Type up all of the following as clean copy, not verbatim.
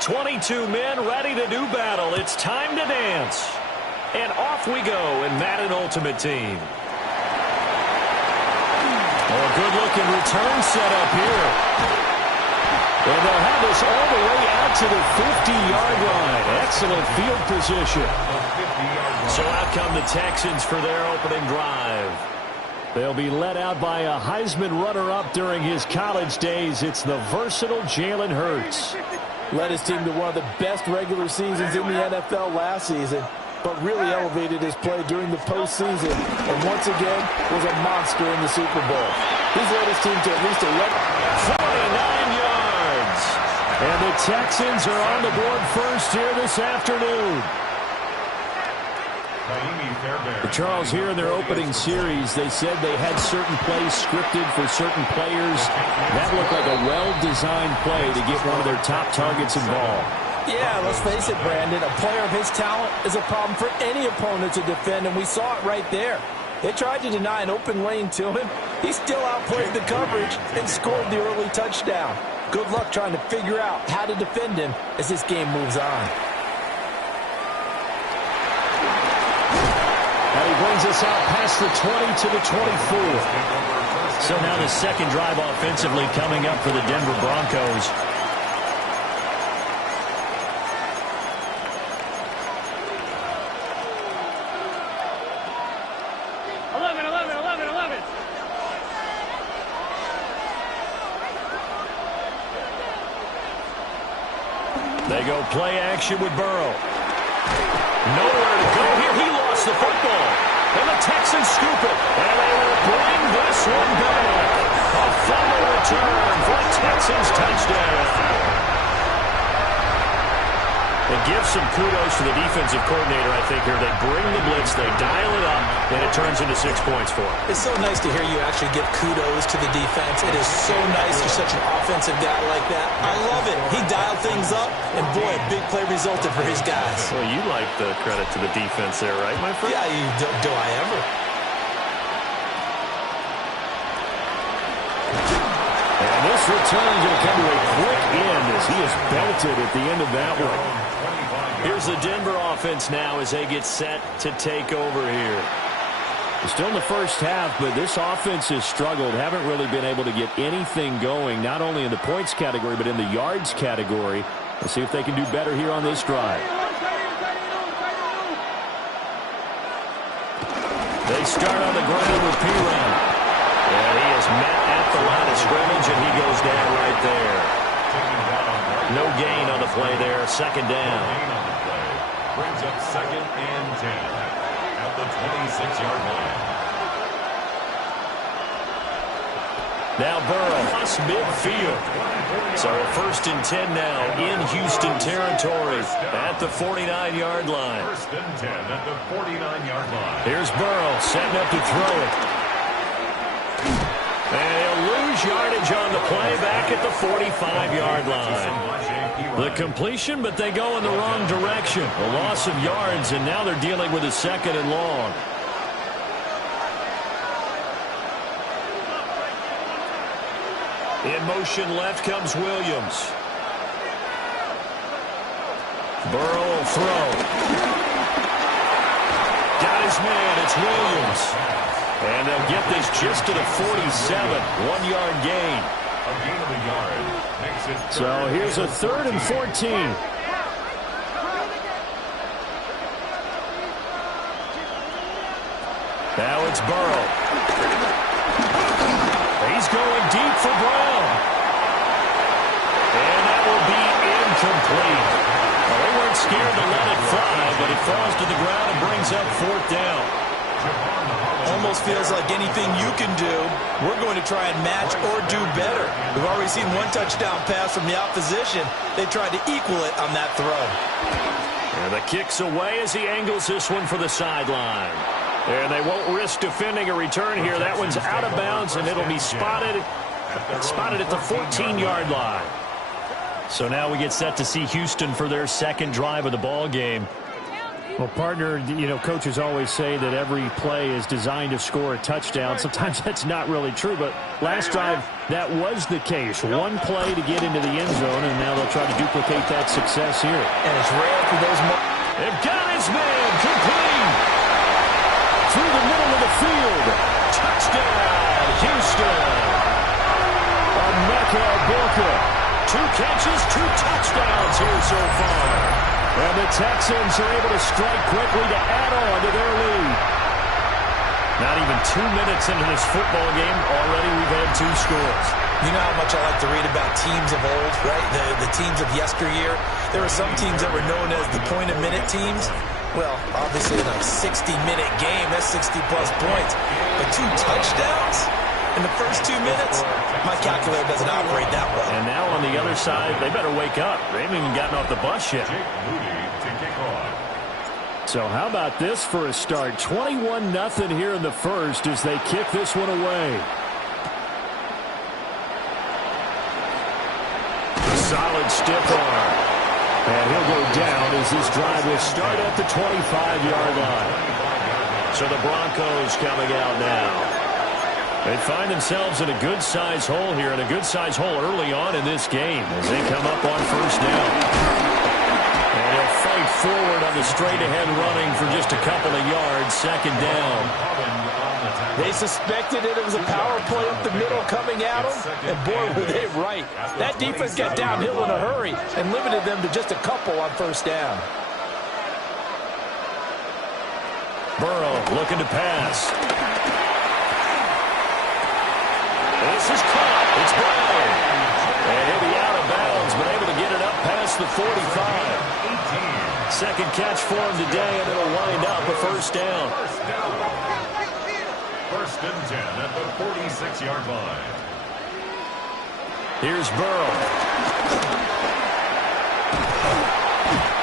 22 men ready to do battle. It's time to dance. And off we go in Madden Ultimate Team. Oh, good-looking return set up here. And they'll have this all the way out to the 50-yard line. Excellent field position. So out come the Texans for their opening drive. They'll be led out by a Heisman runner-up during his college days. It's the versatile Jalen Hurts. Led his team to one of the best regular seasons in the NFL last season, but really elevated his play during the postseason, and once again was a monster in the Super Bowl. He's led his team to at least 49 yards. And the Texans are on the board first here this afternoon. Charles, here in their opening series, they said they had certain plays scripted for certain players. That looked like a well-designed play to get one of their top targets involved. Yeah, let's face it, Brandon. A player of his talent is a problem for any opponent to defend, and we saw it right there. They tried to deny an open lane to him. He still outplayed the coverage and scored the early touchdown. Good luck trying to figure out how to defend him as this game moves on. And he brings us out past the 20 to the 24. So now the second drive offensively coming up for the Denver Broncos. They go play action with Burrow. Nowhere to go here. He lost the football. And the Texans scoop it. And they will bring this one back. A fumble return for a Texans touchdown. It gives some kudos to the defensive coordinator, I think, here. They bring the blitz, they dial it up, and it turns into 6 points for them. It's so nice to hear you actually give kudos to the defense. It is so nice you're such an offensive guy like that. I love it. He dialed things up, and boy, a big play resulted for his guys. Well, you like the credit to the defense there, right, my friend? Yeah, do I ever? And this return is going to come to a quick end as he is belted at the end of that one. Here's the Denver offense now as they get set to take over here. Still in the first half, but this offense has struggled. Haven't really been able to get anything going, not only in the points category, but in the yards category. Let's see if they can do better here on this drive. They start on the ground with P-Ram. And he is met at the line of scrimmage, and he goes down right there. No gain on the play there. Second down. Brings up 2nd and 10 at the 26-yard line. Now Burrow across midfield. So 1st and 10 now in Houston territory at the 49-yard line. 1st and 10 at the 49-yard line. Here's Burrow setting up to throw it. And he'll lose yardage on the play back at the 45-yard line. The completion, but they go in the wrong direction. A loss of yards, and now they're dealing with a 2nd and long. In motion left comes Williams. Burrow will throw. Got his man. It's Williams. And they'll get this just to the 47. 1-yard gain. A gain of a yard. Makes it So here's a 3rd and 14. Now it's Burrow. He's going deep for Brown. And that will be incomplete. Well, they weren't scared to let it fly, but it falls to the ground and brings up 4th down. Almost feels like anything you can do, we're going to try and match or do better. We've already seen one touchdown pass from the opposition. They tried to equal it on that throw. And the kick's away as he angles this one for the sideline. And they won't risk defending a return here. That one's out of bounds, and it'll be spotted at the 14-yard line. So now we get set to see Houston for their second drive of the ball game. Well, partner, coaches always say that every play is designed to score a touchdown. Sometimes that's not really true, but last drive, that was the case. One play to get into the end zone, and now they'll try to duplicate that success here. And it's rare for those They've got his man complete. Through the middle of the field. Touchdown, Houston. Emeka Egbuka. 2 catches, 2 touchdowns here so far. And the Texans are able to strike quickly to add on to their lead. Not even 2 minutes into this football game, already we've had 2 scores. You know how much I like to read about teams of old, right? The teams of yesteryear. There were some teams that were known as the point-a-minute teams. Well, obviously in a 60-minute game, that's 60-plus points. But 2 touchdowns in the first 2 minutes? My calculator doesn't operate that well. And now on the other side, they better wake up. They haven't even gotten off the bus yet. So how about this for a start? 21-0 here in the first as they kick this one away. A solid stiff arm. And he'll go down as this drive will start at the 25-yard line. So the Broncos coming out now. They find themselves in a good-sized hole here, and a good-sized hole early on in this game as they come up on first down. And he'll fight forward on the straight-ahead running for just a couple of yards, second down. They suspected it was a power play up the middle coming at them, and boy, were they right. That defense got downhill in a hurry and limited them to just a couple on first down. Burrow looking to pass. This is caught. It's Brown. And he'll be out of bounds, but able to get it up past the 45. Second catch for him today, and it'll wind up a first down. First and 10 at the 46-yard line. Here's Burrow.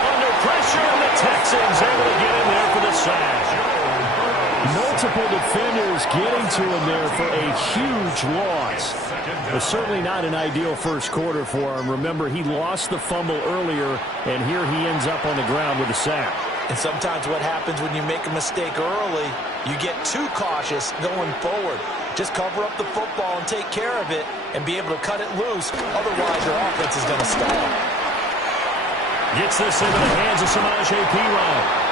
Under pressure, and the Texans able to get in there for the sack. Multiple defenders getting to him there for a huge loss. But certainly not an ideal first quarter for him. Remember, he lost the fumble earlier, and here he ends up on the ground with a sack. And sometimes what happens when you make a mistake early, you get too cautious going forward. Just cover up the football and take care of it and be able to cut it loose. Otherwise, your offense is going to stall. Gets this into the hands of Samaje Perine.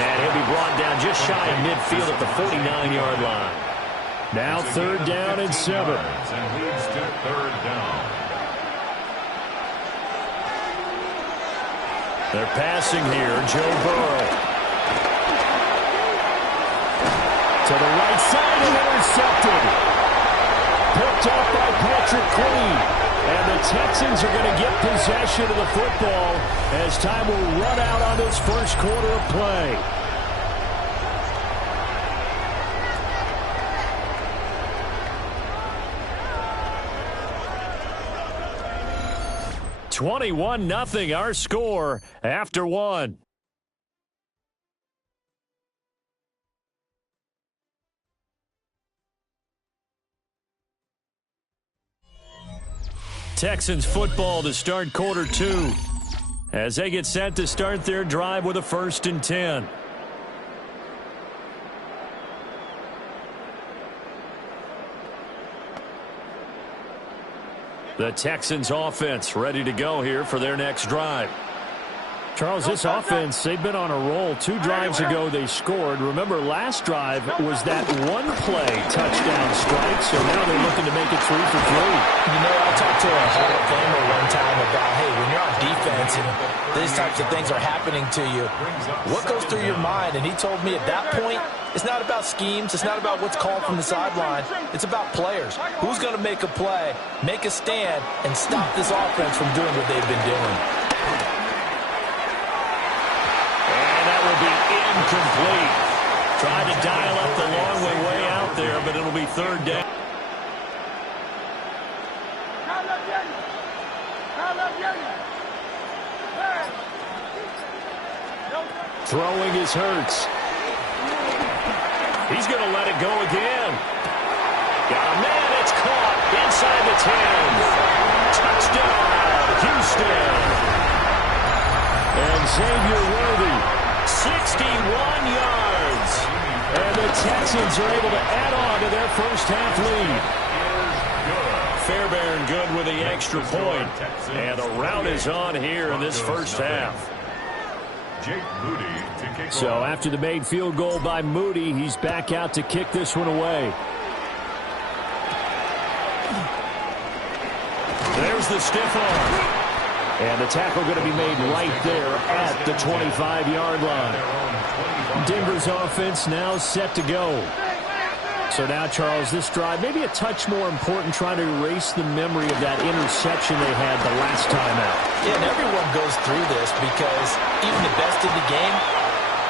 And he'll be brought down just shy of midfield at the 49-yard line. Now third down and 7. And leads to third down. They're passing here. Joe Burrow. To the right side and intercepted. Picked up by Patrick Queen. And the Texans are going to get possession of the football as time will run out on this first quarter of play. (21-0) our score after 1. Texans football to start quarter 2 as they get set to start their drive with a 1st and 10. The Texans offense ready to go here for their next drive. Charles, this offense, they've been on a roll. 2 drives ago, they scored. Remember, last drive was that one-play touchdown strike, so now they're looking to make it 3 for 3. You know, I talked to a Hall of Famer one time about, hey, when you're on defense and these types of things are happening to you, what goes through your mind? And he told me at that point, it's not about schemes. It's not about what's called from the sideline. It's about players. Who's going to make a play, make a stand, and stop this offense from doing what they've been doing? Incomplete. Tried to dial up the long way out there, but it'll be third down. Throwing is Hurts. He's going to let it go again. Got a man, it's caught inside the 10. Touchdown, Houston. And Xavier Worthy 61 yards. And the Texans are able to add on to their first half lead. Fairbairn good with the extra point. And the rout is on here in this first half. So after the made field goal by Moody, he's back out to kick this one away. There's the stiff arm. And the tackle going to be made right there at the 25-yard line. Denver's offense now set to go. So now, Charles, this drive maybe a touch more important, trying to erase the memory of that interception they had the last time out. Yeah, and everyone goes through this because even the best in the game,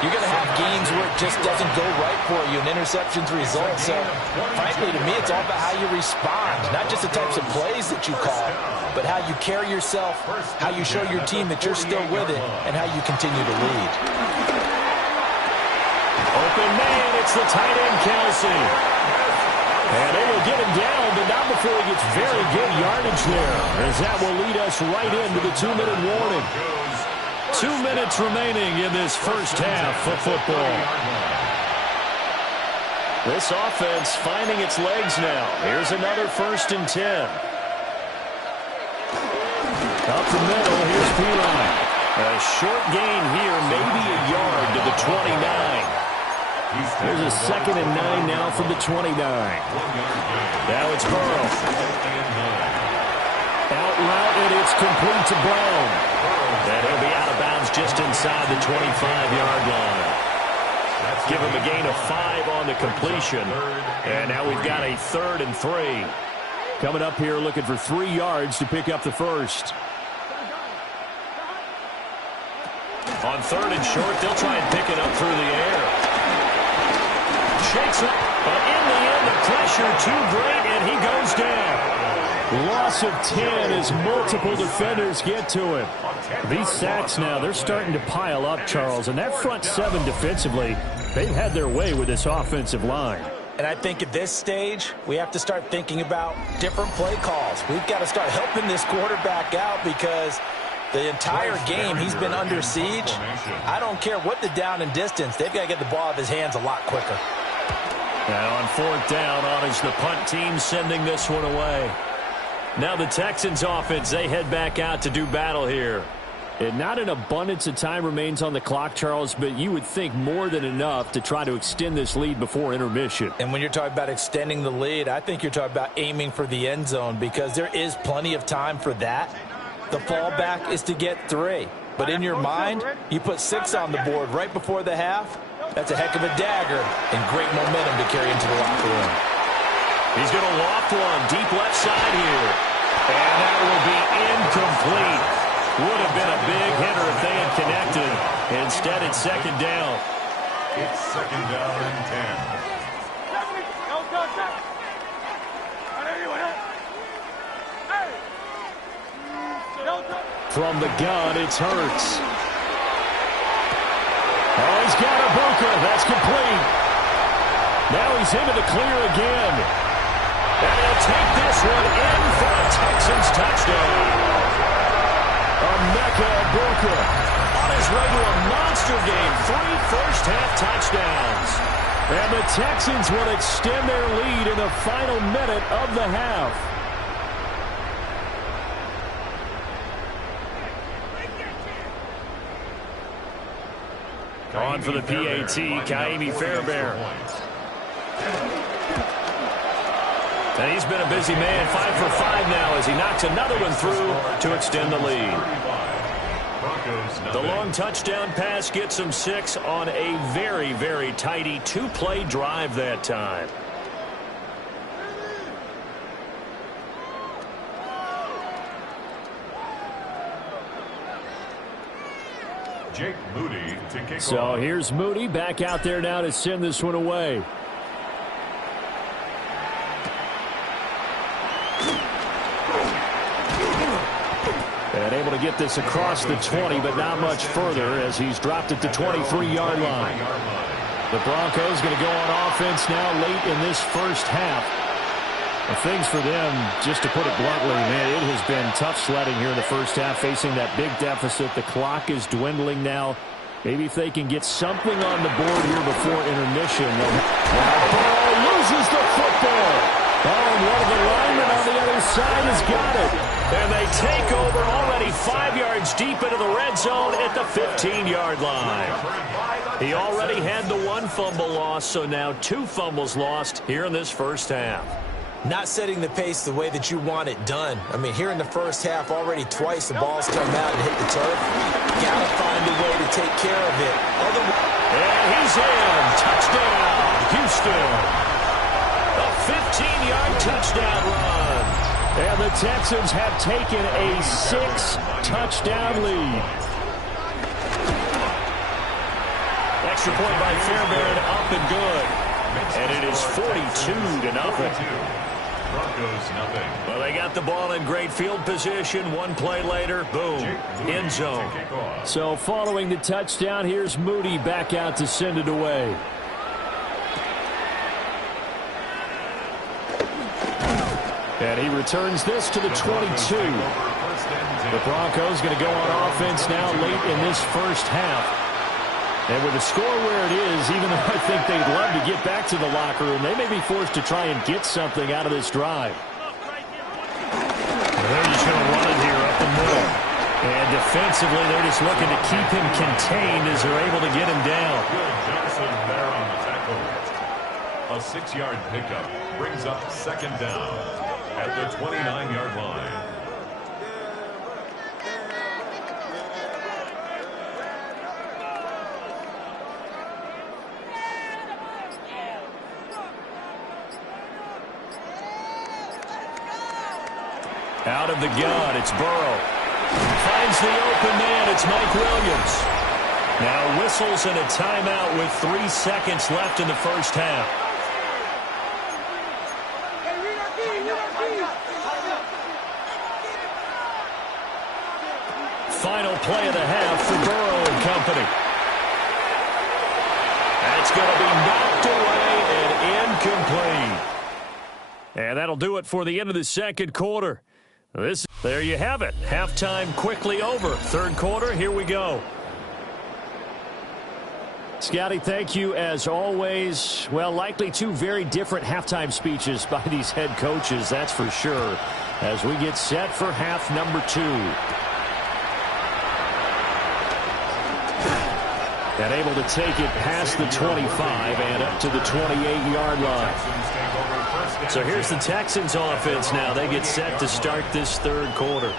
you're going to have games where it just doesn't go right for you, and interceptions result. So, frankly, to me, it's all about how you respond, not just the types of plays that you call, but how you carry yourself, how you show your team that you're still with it, and how you continue to lead. Open man, it's the tight end, Kelsey. And they will get him down, but not before he gets very good yardage there, as that will lead us right into the 2-minute warning. 2 minutes remaining in this first half of football. This offense finding its legs now. Here's another 1st and 10. Up the middle, here's P-Line. A short gain here, maybe a yard to the 29. There's a 2nd and 9 now from the 29. Now it's Burrow. Out route, and it's complete to Brown. And he'll be out of bounds just inside the 25-yard line. Give him a gain of 5 on the completion. And now we've got a 3rd and 3. Coming up here looking for 3 yards to pick up the first. On 3rd and short, they'll try and pick it up through the air. Shakes up, but in the end, the pressure too great, and he goes down. Loss of 10 as multiple defenders get to him. These sacks now, they're starting to pile up, Charles, and that front 7 defensively, they've had their way with this offensive line. And I think at this stage, we have to start thinking about different play calls. We've got to start helping this quarterback out because the entire game he's been under siege. I don't care what the down and distance, they've got to get the ball out of his hands a lot quicker. Now on 4th down, on is the punt team sending this one away. Now the Texans offense, they head back out to do battle here. And not an abundance of time remains on the clock, Charles, but you would think more than enough to try to extend this lead before intermission. And when you're talking about extending the lead, I think you're talking about aiming for the end zone because there is plenty of time for that. The fallback is to get 3. But in your mind, you put 6 on the board right before the half. That's a heck of a dagger and great momentum to carry into the locker room. He's going to loft one deep left side here. And that will be incomplete. Would have been a big hitter if they had connected. Instead, it's 2nd down. It's 2nd down and 10. From the gun, it's Hurts. Oh, he's got Ibuka. That's complete. Now he's into the clear again. And he'll take this one in for a Texans touchdown. Emeka Ibuka on his way to a monster game. 3 first-half touchdowns. And the Texans will extend their lead in the final minute of the half. On for the PAT, Kaimi Fairbairn. And he's been a busy man, 5 for 5 now as he knocks another one through to extend the lead. The long touchdown pass gets him 6 on a very, very tidy 2-play drive that time. Jake Moody to kick off. So here's Moody back out there now to send this one away. And able to get this across the 20, but not much further as he's dropped it to 23-yard line. The Broncos going to go on offense now late in this first half. The things for them, just to put it bluntly, man, it has been tough sledding here in the first half, facing that big deficit. The clock is dwindling now. Maybe if they can get something on the board here before intermission. Now Burrow loses the football. Oh, and one of the linemen on the other side has got it. And they take over already 5 yards deep into the red zone at the 15-yard line. He already had the 1 fumble loss, so now 2 fumbles lost here in this first half. Not setting the pace the way that you want it done. I mean, here in the first half, already twice the ball's come out and hit the turf. Got to find a way to take care of it. And he's in. Touchdown, Houston. A 15-yard touchdown run. And the Texans have taken a 6-touchdown lead. Extra point by Fairbairn, up and good. And it is 42-0. Broncos nothing. Well, they got the ball in great field position. 1 play later, boom, end zone. So following the touchdown, here's Moody back out to send it away. And he returns this to the 22. The Broncos going to go on offense now late in this first half. And with the score where it is, even though I think they'd love to get back to the locker room, they may be forced to try and get something out of this drive. They're just going to run it here up the middle. And defensively, they're just looking to keep him contained as they're able to get him down. Good Johnson there on the tackle. A 6-yard pickup brings up 2nd down at the 29-yard line. Out of the gun, it's Burrow. Finds the open man, it's Mike Williams. Now whistles and a timeout with 3 seconds left in the first half. Final play of the half for Burrow and company. That's going to be knocked away and incomplete. And that'll do it for the end of the second quarter. There you have it. Halftime quickly over. Third quarter, here we go. Scotty, thank you as always. Well, likely 2 very different halftime speeches by these head coaches, that's for sure, as we get set for half number 2. And able to take it past the 25 and up to the 28-yard line. So here's the Texans offense now. They get set to start this third quarter.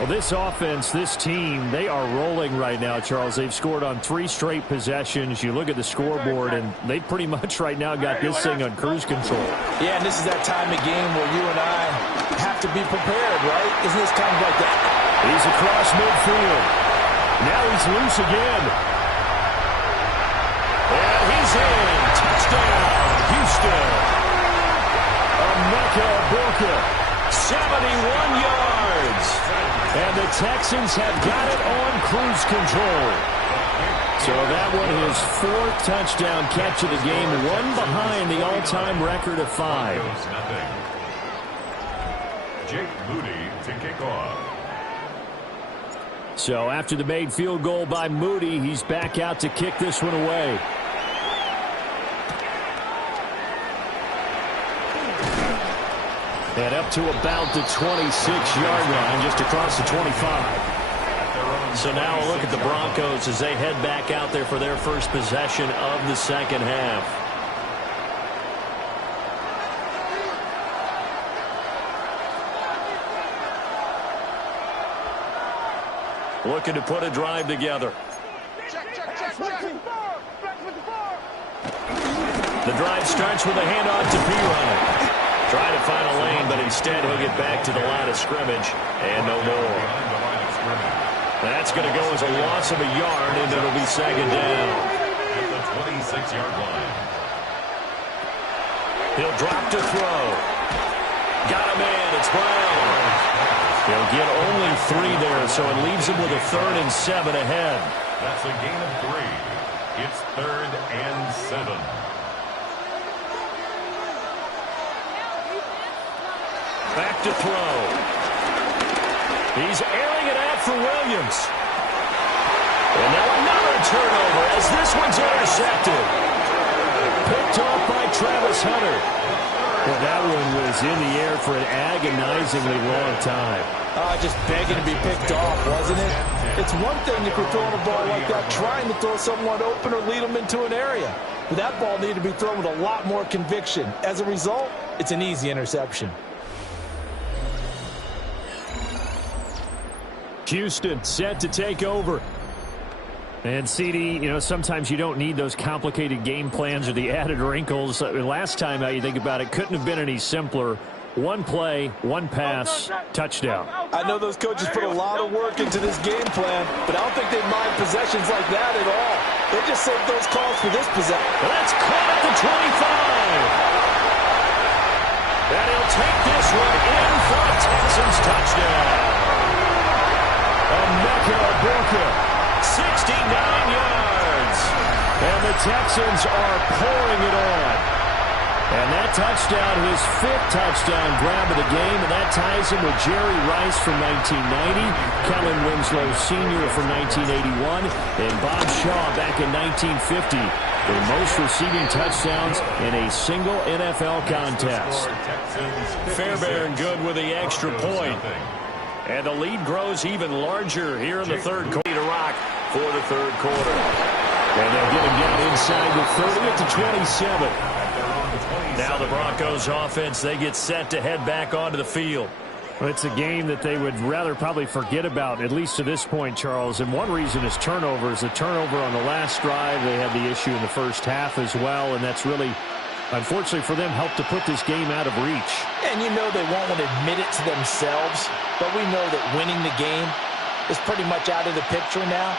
Well, this offense, this team, they are rolling right now, Charles. They've scored on 3 straight possessions. You look at the scoreboard, and they pretty much right now got this thing on cruise control. Yeah, and this is that time of game where you and I have to be prepared, right? Isn't this kind of like that? He's across midfield. Now he's loose again. And he's in. Touchdown, Houston. Booker, 71 yards. And the Texans have got it on cruise control. So that one is 4th touchdown catch of the game, 1 behind the all-time record of 5. Jake Moody to kick off. So after the made field goal by Moody, he's back out to kick this one away. And up to about the 26-yard line, just across the 25. So now a look at the Broncos as they head back out there for their first possession of the second half. Looking to put a drive together. The drive starts with a handoff to Pirine. Trying to find a lane, but instead he'll get back to the line of scrimmage, and no more. That's going to go as a loss of a yard, and it'll be 2nd down. At the 26-yard line. He'll drop to throw. Got a man, it's Brown. He'll get only 3 there, so it leaves him with a 3rd and 7 ahead. That's a gain of 3. It's 3rd and 7. Back to throw. He's airing it out for Williams. And now another turnover as this one's intercepted. Picked off by Travis Hunter. Well, that one was in the air for an agonizingly long time. Just begging to be picked off, wasn't it? It's one thing if you're throwing a ball like that, trying to throw someone open or lead them into an area. But that ball needed to be thrown with a lot more conviction. As a result, it's an easy interception. Houston set to take over. And CD, you know, sometimes you don't need those complicated game plans or the added wrinkles. Last time, you think about it, couldn't have been any simpler. One play, one pass, touchdown. I know those coaches put a lot of work into this game plan, but I don't think they mind possessions like that at all. They just saved those calls for this possession. That's caught at the 25. And he'll take this one in for a Texans touchdown. Emeka, 69 yards. And the Texans are pouring it on. And that touchdown, his 5th touchdown grab of the game, and that ties him with Jerry Rice from 1990, Kellen Winslow Sr. from 1981, and Bob Shaw back in 1950. Their most receiving touchdowns in a single NFL contest. Fairbairn good with the extra point. And the lead grows even larger here in the third quarter to rock for the third quarter. And they'll get him down inside the 30 at the 27. Now the Broncos offense, they get set to head back onto the field. Well, it's a game that they would rather probably forget about, at least to this point, Charles. And one reason is turnovers. The turnover on the last drive, they had the issue in the first half as well, and that's really, unfortunately for them, helped to put this game out of reach. And you know they won't want to admit it to themselves, but we know that winning the game is pretty much out of the picture now.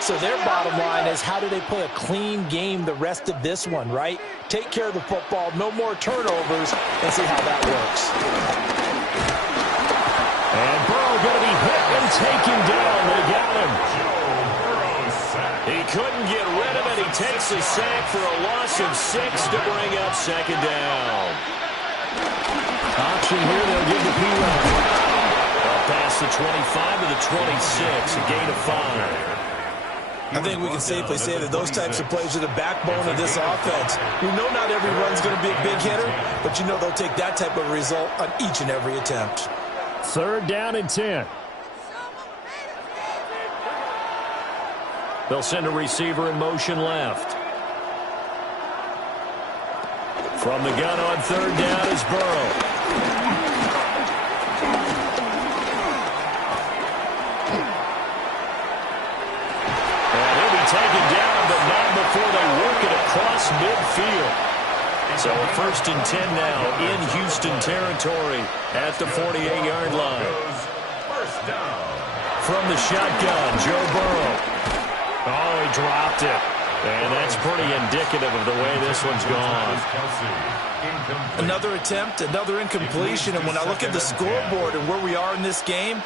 So their bottom line is, how do they play a clean game the rest of this one, right? Take care of the football, no more turnovers, and see how that works. And Burrow going to be hit and taken down. They got him. He couldn't get rid of it. He takes a sack for a loss of 6 to bring up second down. Option here, they'll give the P-Run. Past the 25 to the 26, a gain of 5. I think we can safely say that those types of plays are the backbone of this offense. We know not every run's going to be a big hitter, but you know they'll take that type of result on each and every attempt. 3rd down and 10. They'll send a receiver in motion left. From the gun on 3rd down is Burrow. Taken down, but not before they work it across midfield. So 1st and 10 now in Houston territory at the 48-yard line. From the shotgun, Joe Burrow. Oh, he dropped it. And that's pretty indicative of the way this one's gone. Another attempt, another incompletion, and when I look at the scoreboard and where we are in this game,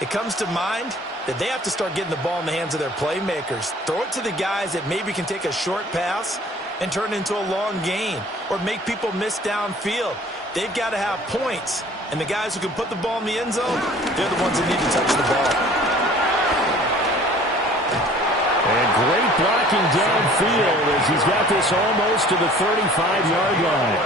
it comes to mind that they have to start getting the ball in the hands of their playmakers. Throw it to the guys that maybe can take a short pass and turn it into a long gain or make people miss downfield. They've got to have points, and the guys who can put the ball in the end zone, they're the ones that need to touch the ball. And great blocking downfield as he's got this almost to the 35-yard line.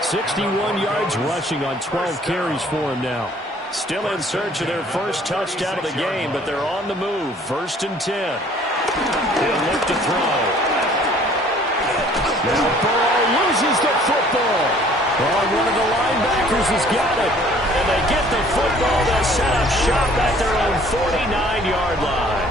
61 yards rushing on 12 carries for him now. Still in search of their first touchdown of the game, but they're on the move. 1st and 10. He'll look to throw. Now Burrow loses the football. One of the linebackers has got it. And they get the football. They'll set up shop at their own 49-yard line.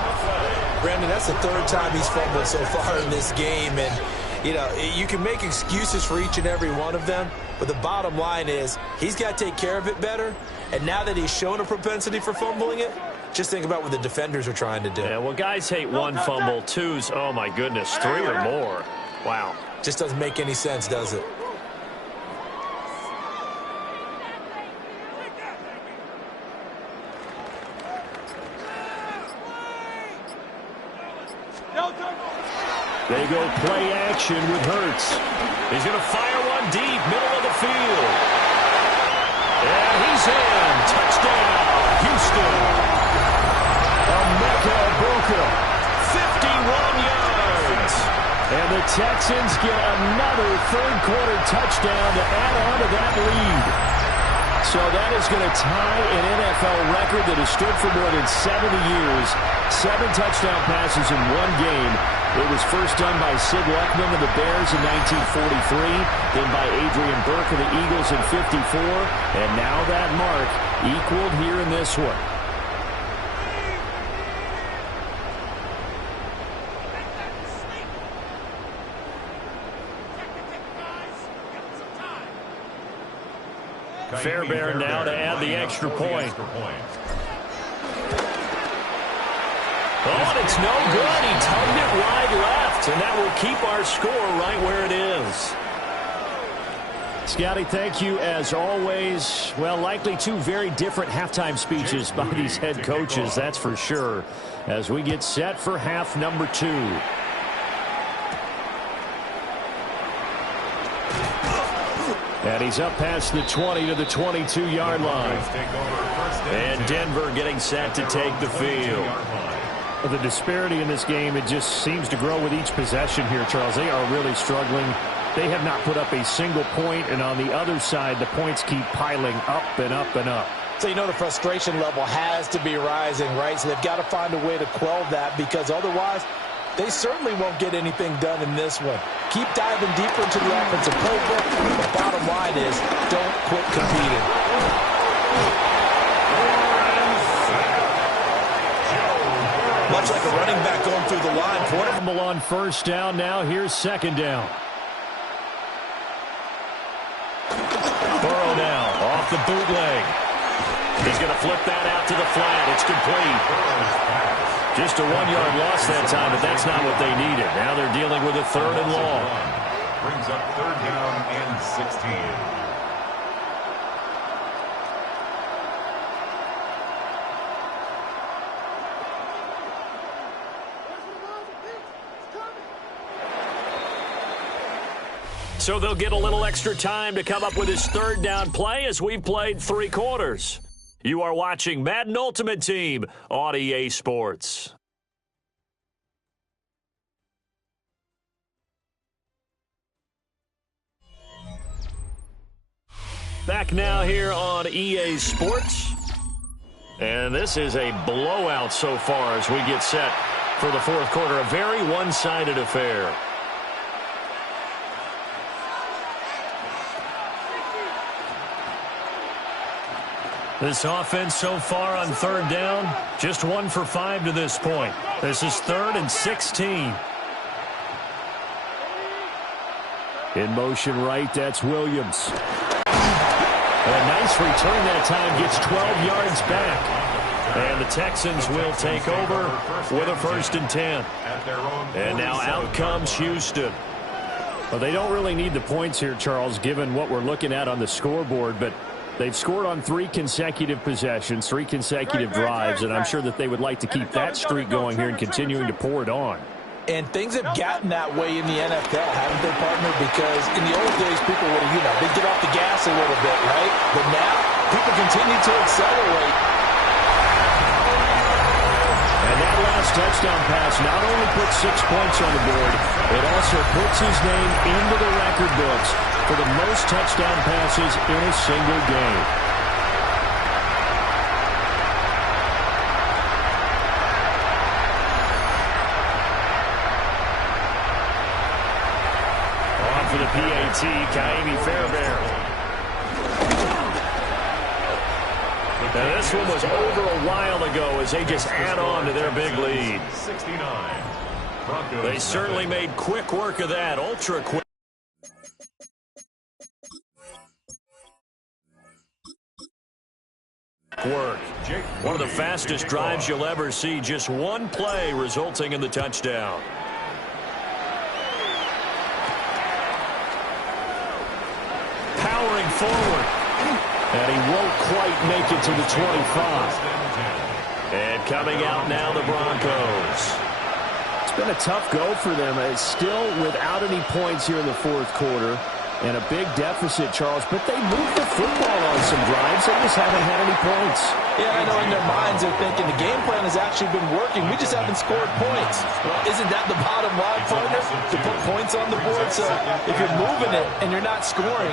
Brandon, that's the 3rd time he's fumbled so far in this game. And, you know, you can make excuses for each and every one of them, but the bottom line is he's got to take care of it better. And now that he's shown a propensity for fumbling it, just think about what the defenders are trying to do. Yeah, well, guys hate 1 fumble, 2's, oh, my goodness, 3 or more. Wow. Just doesn't make any sense, does it? They go play action with Hurts. He's going to fire one deep, middle of the field. And he's in. Touchdown, Houston. Emeka. And the Texans get another third-quarter touchdown to add on to that lead. So that is going to tie an NFL record that has stood for more than 70 years. 7 touchdown passes in one game. It was first done by Sid Luckman of the Bears in 1943, then by Adrian Burke of the Eagles in 54, and now that mark equaled here in this one. Fairbairn now to add the extra point. Oh, and it's no good. He tugged it wide left, and that will keep our score right where it is. Scotty, thank you as always. Well, likely 2 very different halftime speeches by these head coaches, that's for sure, as we get set for half number 2. And he's up past the 20 to the 22-yard line. And Denver getting set to take the field. The disparity in this game, it just seems to grow with each possession here, Charles. They are really struggling. They have not put up a single point, and on the other side, the points keep piling up and up and up. So you know the frustration level has to be rising, right? So they've got to find a way to quell that, because otherwise they certainly won't get anything done in this one. Keep diving deeper into the offensive playbook. The bottom line is don't quit competing. Much like a running back going through the line. Fumble on first down now. Here's second down. Burrow now off the bootleg. He's going to flip that out to the flat. It's complete. Just a 1-yard loss that time, but that's not what they needed. Now they're dealing with a 3rd and long. Brings up 3rd down and 16. So they'll get a little extra time to come up with his 3rd down play as we've played 3 quarters. You are watching Madden Ultimate Team on EA Sports. Back now here on EA Sports. And this is a blowout so far as we get set for the 4th quarter. A very one-sided affair. This offense so far on 3rd down, just 1 for 5 to this point. This is 3rd and 16. In motion right, that's Williams. A nice return that time, gets 12 yards back. And the Texans will take over with a 1st and 10. And now out comes Houston. Well, they don't really need the points here, Charles, given what we're looking at on the scoreboard, but they've scored on 3 consecutive possessions, 3 consecutive drives, and I'm sure that they would like to keep that streak going here and continuing to pour it on. And things have gotten that way in the NFL, haven't they, partner? Because in the old days, people would have, they'd get off the gas a little bit, right? But now, people continue to accelerate. And that last touchdown pass not only puts 6 points on the board, it also puts his name into the record books for the most touchdown passes in a single game. On for the PAT, Kaimi Fairbairn. Now this one was over a while ago as they just add on to their big lead. 69. They certainly made quick work of that, ultra quick. Work. One of the fastest drives you'll ever see. Just 1 play resulting in the touchdown. Powering forward. And he won't quite make it to the 25. And coming out now, the Broncos. It's been a tough go for them. It's still without any points here in the 4th quarter. and a big deficit, Charles, but they moved the football on some drives. They just haven't had any points. Yeah, I know in their minds they're thinking the game plan has actually been working. We just haven't scored points. Well, isn't that the bottom line, partner? To put points on the board? So if you're moving it and you're not scoring,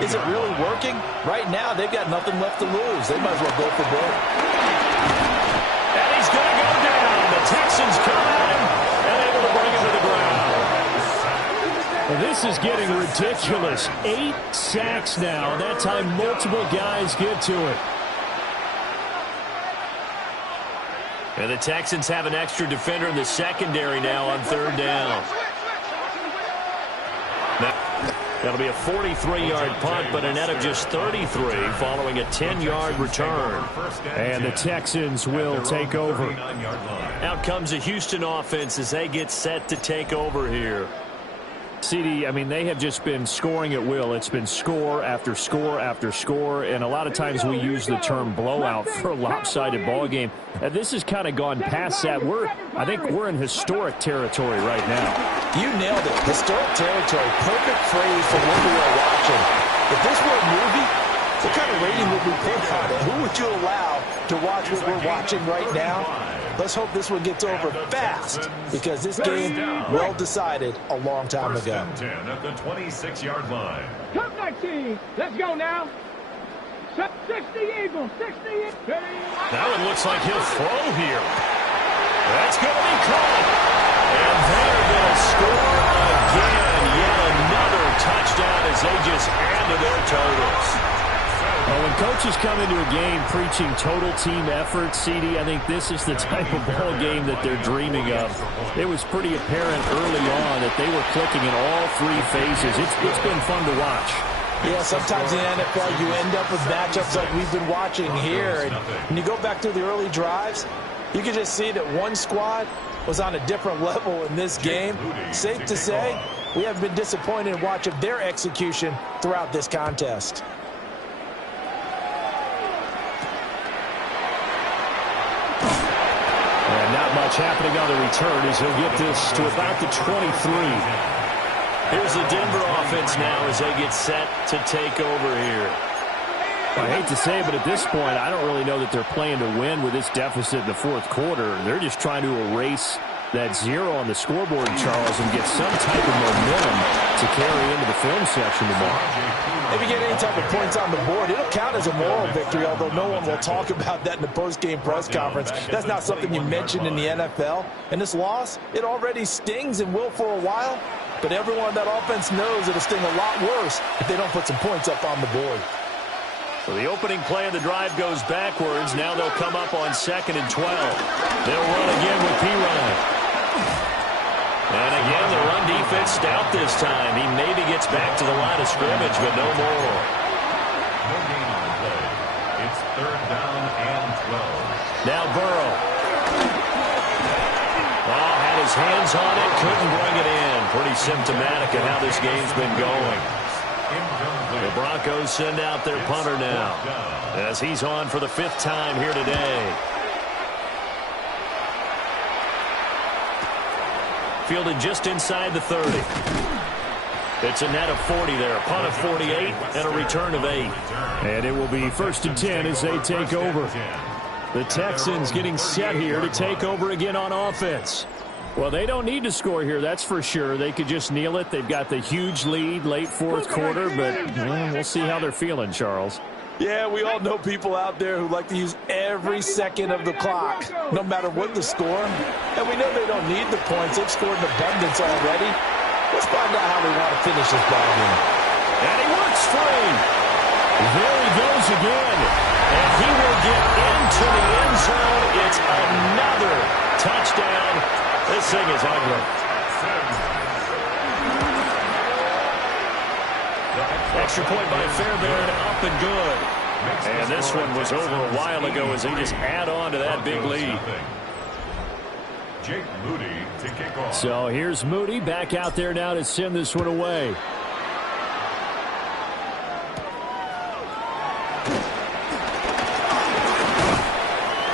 is it really working? Right now, they've got nothing left to lose. They might as well go for broke. And he's going to go down. The Texans come at him and able to bring him to the ground. Well, this is getting ridiculous. 8 sacks now. That time, multiple guys get to it. And the Texans have an extra defender in the secondary now on 3rd down. That'll be a 43-yard punt, but a net of just 33 following a 10-yard return. And the Texans will take over. Out comes the Houston offense as they get set to take over here. CD, I mean, they have just been scoring at will. It's been score after score after score, and a lot of times we use the term blowout for a lopsided ball game. This has kind of gone past that. I think we're in historic territory right now. You nailed it. Historic territory. Perfect phrase for what we are watching. If this were a movie, what kind of rating would we put on it? Who would you allow to watch what we're watching right now? Let's hope this one gets over fast, because this game, well decided a long time ago. 10 at the 26-yard line. Come back, team. Let's go now. 60 Eagles. 60 Eagles. That one looks like he'll throw here. That's going to be caught. And they're going to score again. Yet another touchdown as they just add to their totals. Well, when coaches come into a game preaching total team effort, CD, I think this is the type of ball game that they're dreaming of. It was pretty apparent early on that they were clicking in all 3 phases. It's been fun to watch. Yeah, sometimes in the NFL you end up with matchups like we've been watching here. And when you go back to the early drives, you can just see that one squad was on a different level in this game. Safe to say, we have been disappointed in watching their execution throughout this contest. And not much happening on the return as he'll get this to about the 23. Here's the Denver offense now as they get set to take over here. I hate to say it, but at this point, I don't really know that they're playing to win with this deficit in the 4th quarter. They're just trying to erase that 0 on the scoreboard, Charles, and get some type of momentum to carry into the film section tomorrow. If you get any type of points on the board, it'll count as a moral victory, although no one will talk about that in the post-game press conference. That's not something you mentioned in the NFL. And this loss, it already stings and will for a while, but everyone on that offense knows it'll sting a lot worse if they don't put some points up on the board. So the opening play of the drive goes backwards. Now they'll come up on 2nd and 12. They'll run again with P-Ryan. And again, the run defense stout this time. He maybe gets back to the line of scrimmage, but no more. No gain on the play. It's 3rd down and 12. Now Burrow. Oh, had his hands on it, couldn't bring it in. Pretty symptomatic of how this game's been going. The Broncos send out their punter now as he's on for the 5th time here today. Fielded just inside the 30. It's a net of 40 there. A punt of 48 and a return of 8. And it will be 1st and 10 as they take over. The Texans getting set here to take over again on offense. Well, they don't need to score here, that's for sure. They could just kneel it. They've got the huge lead late 4th quarter, but we'll see how they're feeling, Charles. Yeah, we all know people out there who like to use every second of the clock, no matter what the score. And we know they don't need the points. They've scored in abundance already. Let's find out how they want to finish this ball game. And he works free. There he goes again. And he will get into the end zone. It's another touchdown. This thing is ugly. Extra point by Fairbairn, up and good. And this one was over a while ago as they just add on to that big lead. Jake Moody to kick off. So here's Moody back out there now to send this one away.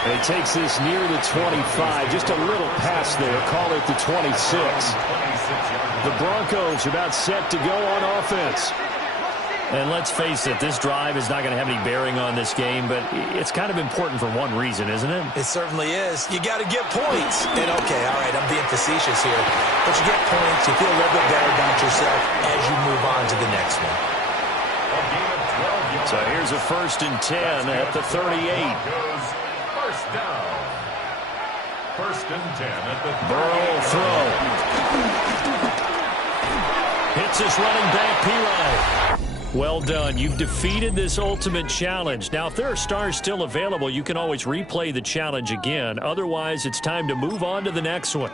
And he takes this near the 25, just a little past there, call it the 26. The Broncos are about set to go on offense. And let's face it, this drive is not going to have any bearing on this game, but it's kind of important for one reason, isn't it? It certainly is. You got to get points. And, okay, all right, I'm being facetious here. But you get points, you feel a little bit better about yourself as you move on to the next one. So here's a 1st and 10 at the 38. First down. 1st and 10 at the 38. Burrow throw. Hits his running back, Pirine. Well done. You've defeated this ultimate challenge. Now, if there are stars still available, you can always replay the challenge again. Otherwise, it's time to move on to the next one.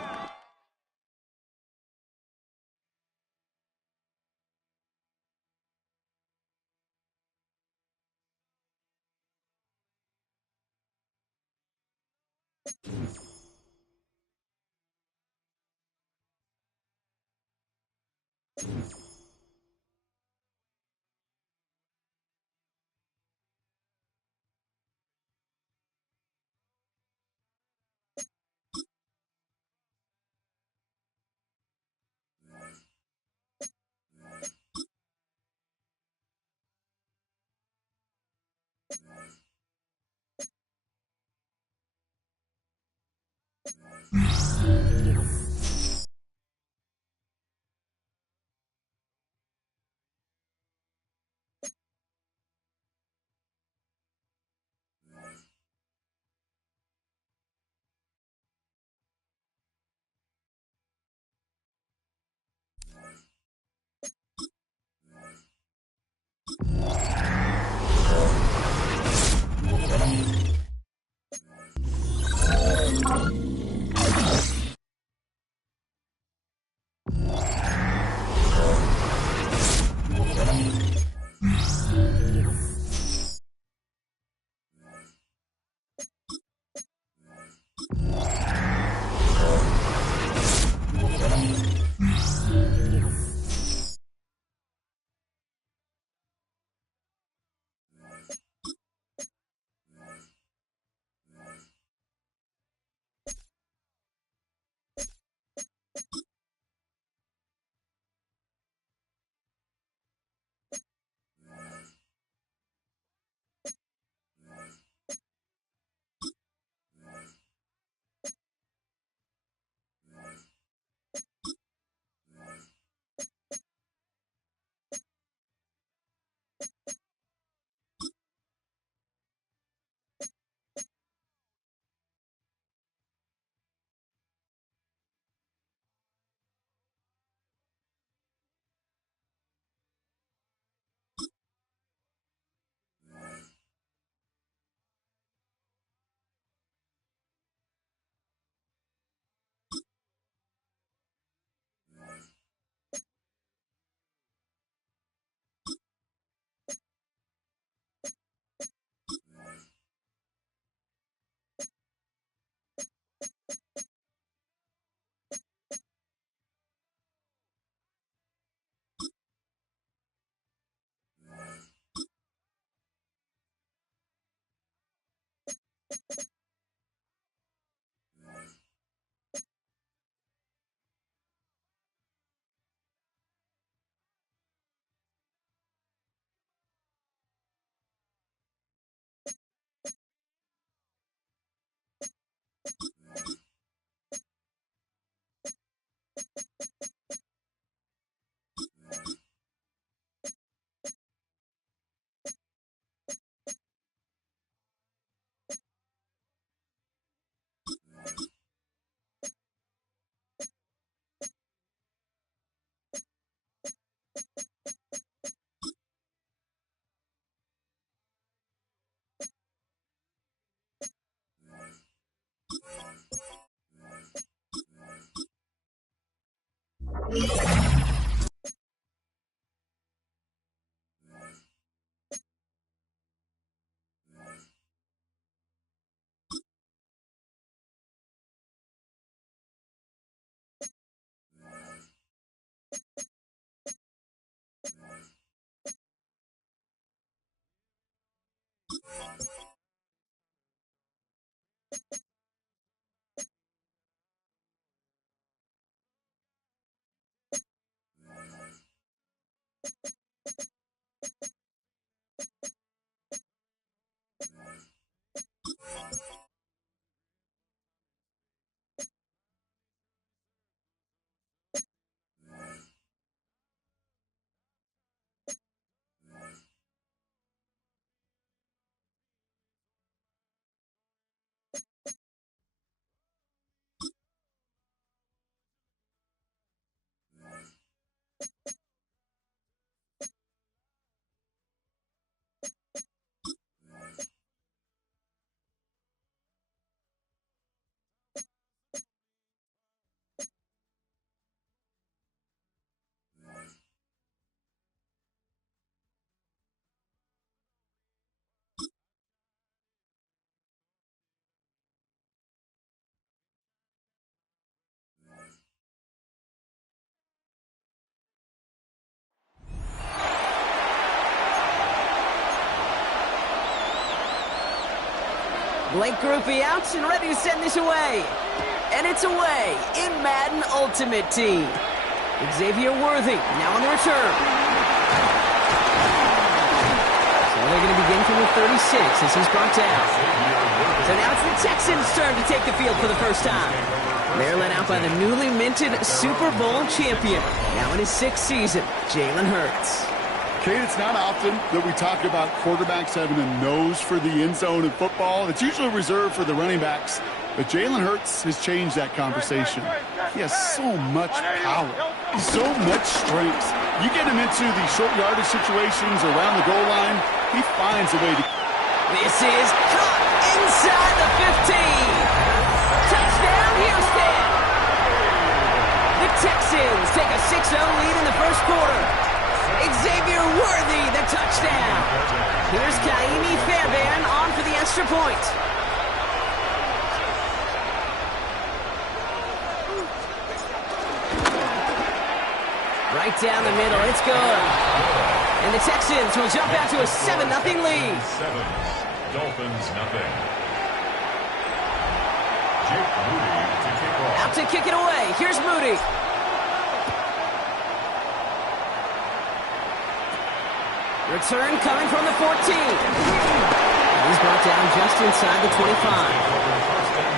Blake Groupie out and ready to send this away. And it's away in Madden Ultimate Team. Xavier Worthy now on the return. So they're going to begin from the 36 as he's brought down. So now it's the Texans' turn to take the field for the first time. They're led out by the newly minted Super Bowl champion, now in his 6th season, Jalen Hurts. Kate, it's not often that we talk about quarterbacks having a nose for the end zone in football. It's usually reserved for the running backs. But Jalen Hurts has changed that conversation. He has so much power, so much strength. You get him into these short yardage situations around the goal line, he finds a way to... This is caught inside the 15. Touchdown, Houston. The Texans take a 6-0 lead in the first quarter. Xavier Worthy, the touchdown. Here's Kaimi Fairbairn on for the extra point. Right down the middle, it's good. And the Texans will jump out to a 7-0 lead. 7, Dolphins nothing. Jake Moody to kick off. Out to kick it away. Here's Moody. Return coming from the 14. He's brought down just inside the 25.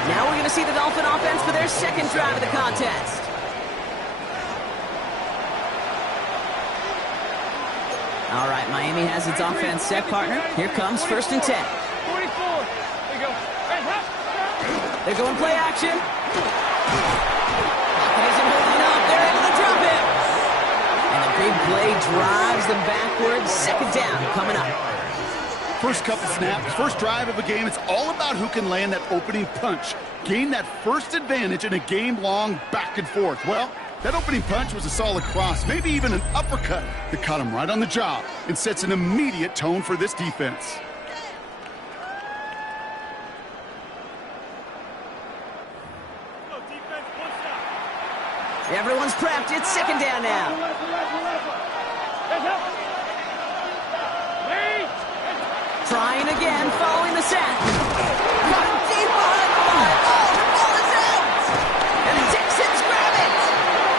Now we're going to see the Dolphin offense for their second drive of the contest. All right, Miami has its offense set, partner. Here comes 1st and 10. 44. There you go. Hey, hop. They're going play action. Pocket isn't holding up. They're able to drop him. And the big play drives them backwards. 2nd down coming up. First couple snaps, first drive of a game, it's all about who can land that opening punch. Gain that first advantage in a game-long back and forth. Well, that opening punch was a solid cross, maybe even an uppercut that caught him right on the job and sets an immediate tone for this defense. Everyone's prepped. It's 2nd down now. Trying again, following the sack. Caught deep behind the line. Oh, the ball is out! And the Texans grab it!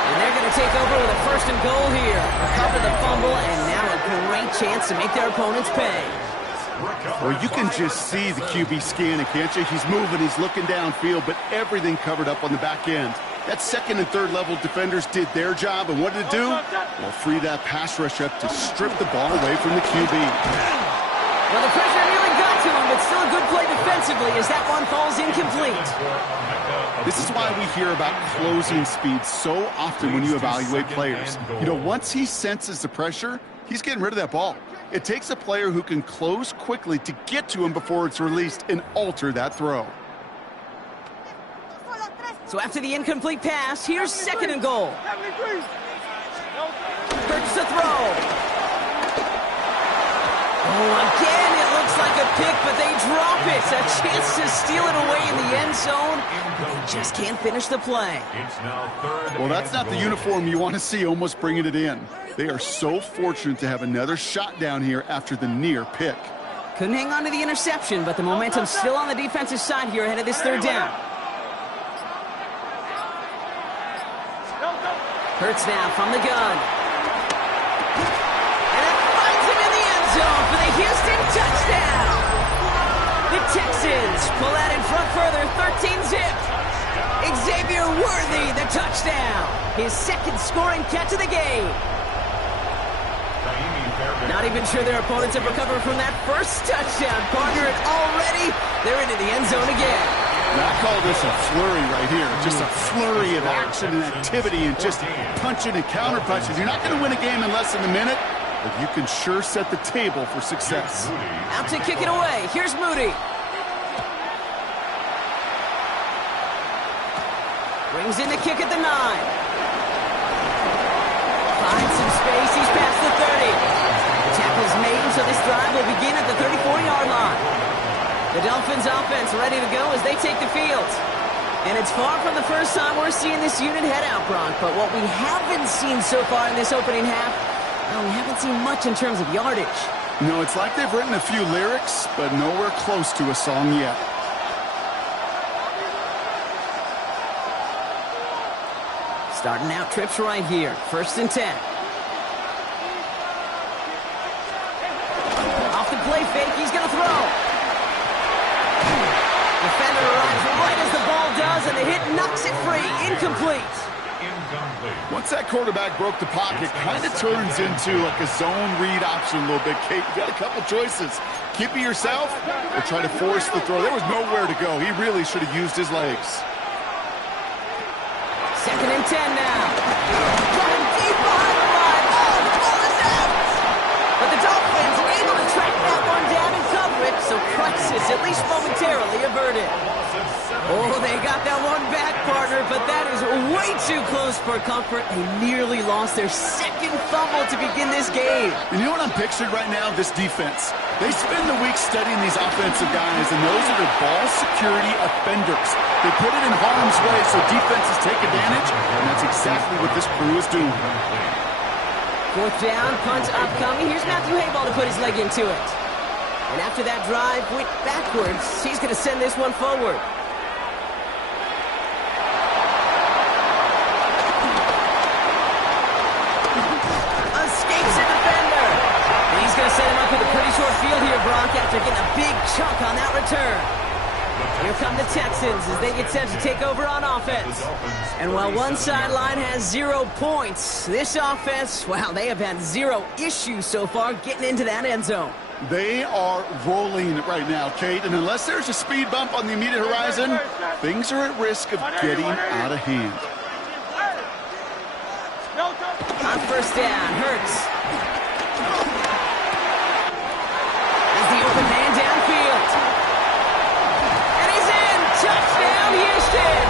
And they're going to take over with a 1st and goal here. Recover the fumble, and now a great chance to make their opponents pay. Well, you can just see the QB scanning, can't you? He's moving, he's looking downfield, but everything covered up on the back end. That 2nd and 3rd level defenders did their job, and what did it do? Well, free that pass rush up to strip the ball away from the QB. Well, the pressure nearly got to him, but still a good play defensively as that one falls incomplete. This is why we hear about closing speed so often when you evaluate players. You know, once he senses the pressure, he's getting rid of that ball. It takes a player who can close quickly to get to him before it's released and alter that throw. So after the incomplete pass, here's 2nd and goal. Hurts the throw. Oh, again, it looks like a pick, but they drop it. A chance to steal it away in the end zone. They just can't finish the play. Well, that's not the uniform you want to see almost bringing it in. They are so fortunate to have another shot down here after the near pick. Couldn't hang on to the interception, but the momentum's still on the defensive side here ahead of this 3rd down. Hurts now from the gun. And it finds him in the end zone for the Houston touchdown. The Texans pull out in front further, 13-zip. Xavier Worthy, the touchdown. His 2nd scoring catch of the game. Not even sure their opponents have recovered from that first touchdown, partner, and already they're into the end zone again. Now, I call this a flurry right here. Just a flurry of action and activity and just punching and counter-punching. You're not going to win a game in less than a minute, but you can sure set the table for success. Out to kick it away. Here's Moody. Brings in the kick at the 9. Finds some space. He's past the 30. Tackle's made, so this drive will begin at the 34-yard line. The Dolphins offense ready to go as they take the field. And it's far from the first time we're seeing this unit head out, Bronk. But what we haven't seen so far in this opening half, well, we haven't seen much in terms of yardage. No, it's like they've written a few lyrics, but nowhere close to a song yet. Starting out trips right here. 1st and 10. Off the play fake, he's going to throw. Defender arrives right as the ball does, and the hit knocks it free. Incomplete. Once that quarterback broke the pocket, kind of turns into like a zone read option a little bit. Kate, you got a couple choices. Keep it yourself or try to force the throw. There was nowhere to go. He really should have used his legs. 2nd and 10 now. Going deep behind the line. Oh, the ball is out. But the Dolphins are able to track that one down and cover it, so crisis, at least momentarily, averted. Oh, they got that one back, partner, but that is way too close for comfort. They nearly lost their 2nd fumble to begin this game. And you know what I'm picturing right now? This defense. They spend the week studying these offensive guys, and those are their ball security offenders. They put it in harm's way so defenses take advantage, and that's exactly what this crew is doing. 4th down, punt upcoming. Here's Matthew Hayball to put his leg into it. And after that drive went backwards, he's going to send this one forward. Escapes a defender. And he's going to set him up with a pretty short field here, Brock, after getting a big chunk on that return. Here come the Texans as they get set to take over on offense. And while one sideline has 0 points, this offense, wow, they have had 0 issues so far getting into that end zone. They are rolling right now, Kate, and unless there's a speed bump on the immediate horizon, things are at risk of getting out of hand. On 1st down, Hurts. As the open man downfield. And he's in! Touchdown, Houston!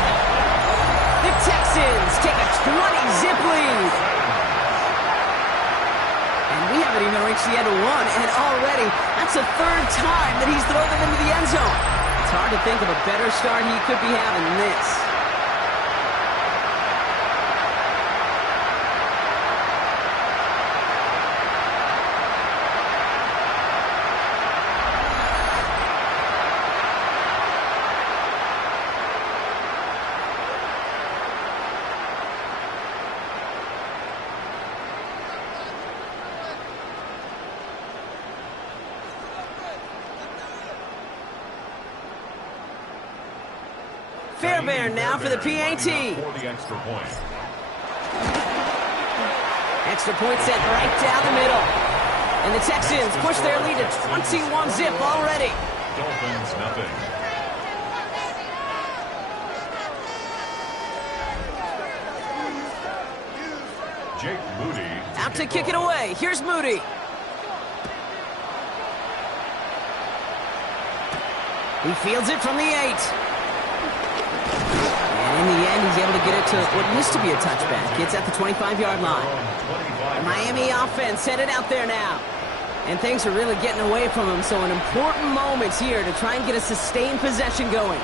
The Texans take a 20-zip lead. And we haven't even reached the end of one, and already, that's the 3rd time that he's thrown them into the end zone. It's hard to think of a better start he could be having than this. Fairbairn now for the PAT. For the extra point. Extra point set right down the middle. And the Texans push their lead to 21-zip already. Dolphins, nothing. Jake Moody. Out to kick it away. Here's Moody. He fields it from the 8. And in the end, he's able to get it to what used to be a touchback. It's at the 25-yard line. The Miami offense headed out there now. And things are really getting away from him, so an important moment here to try and get a sustained possession going.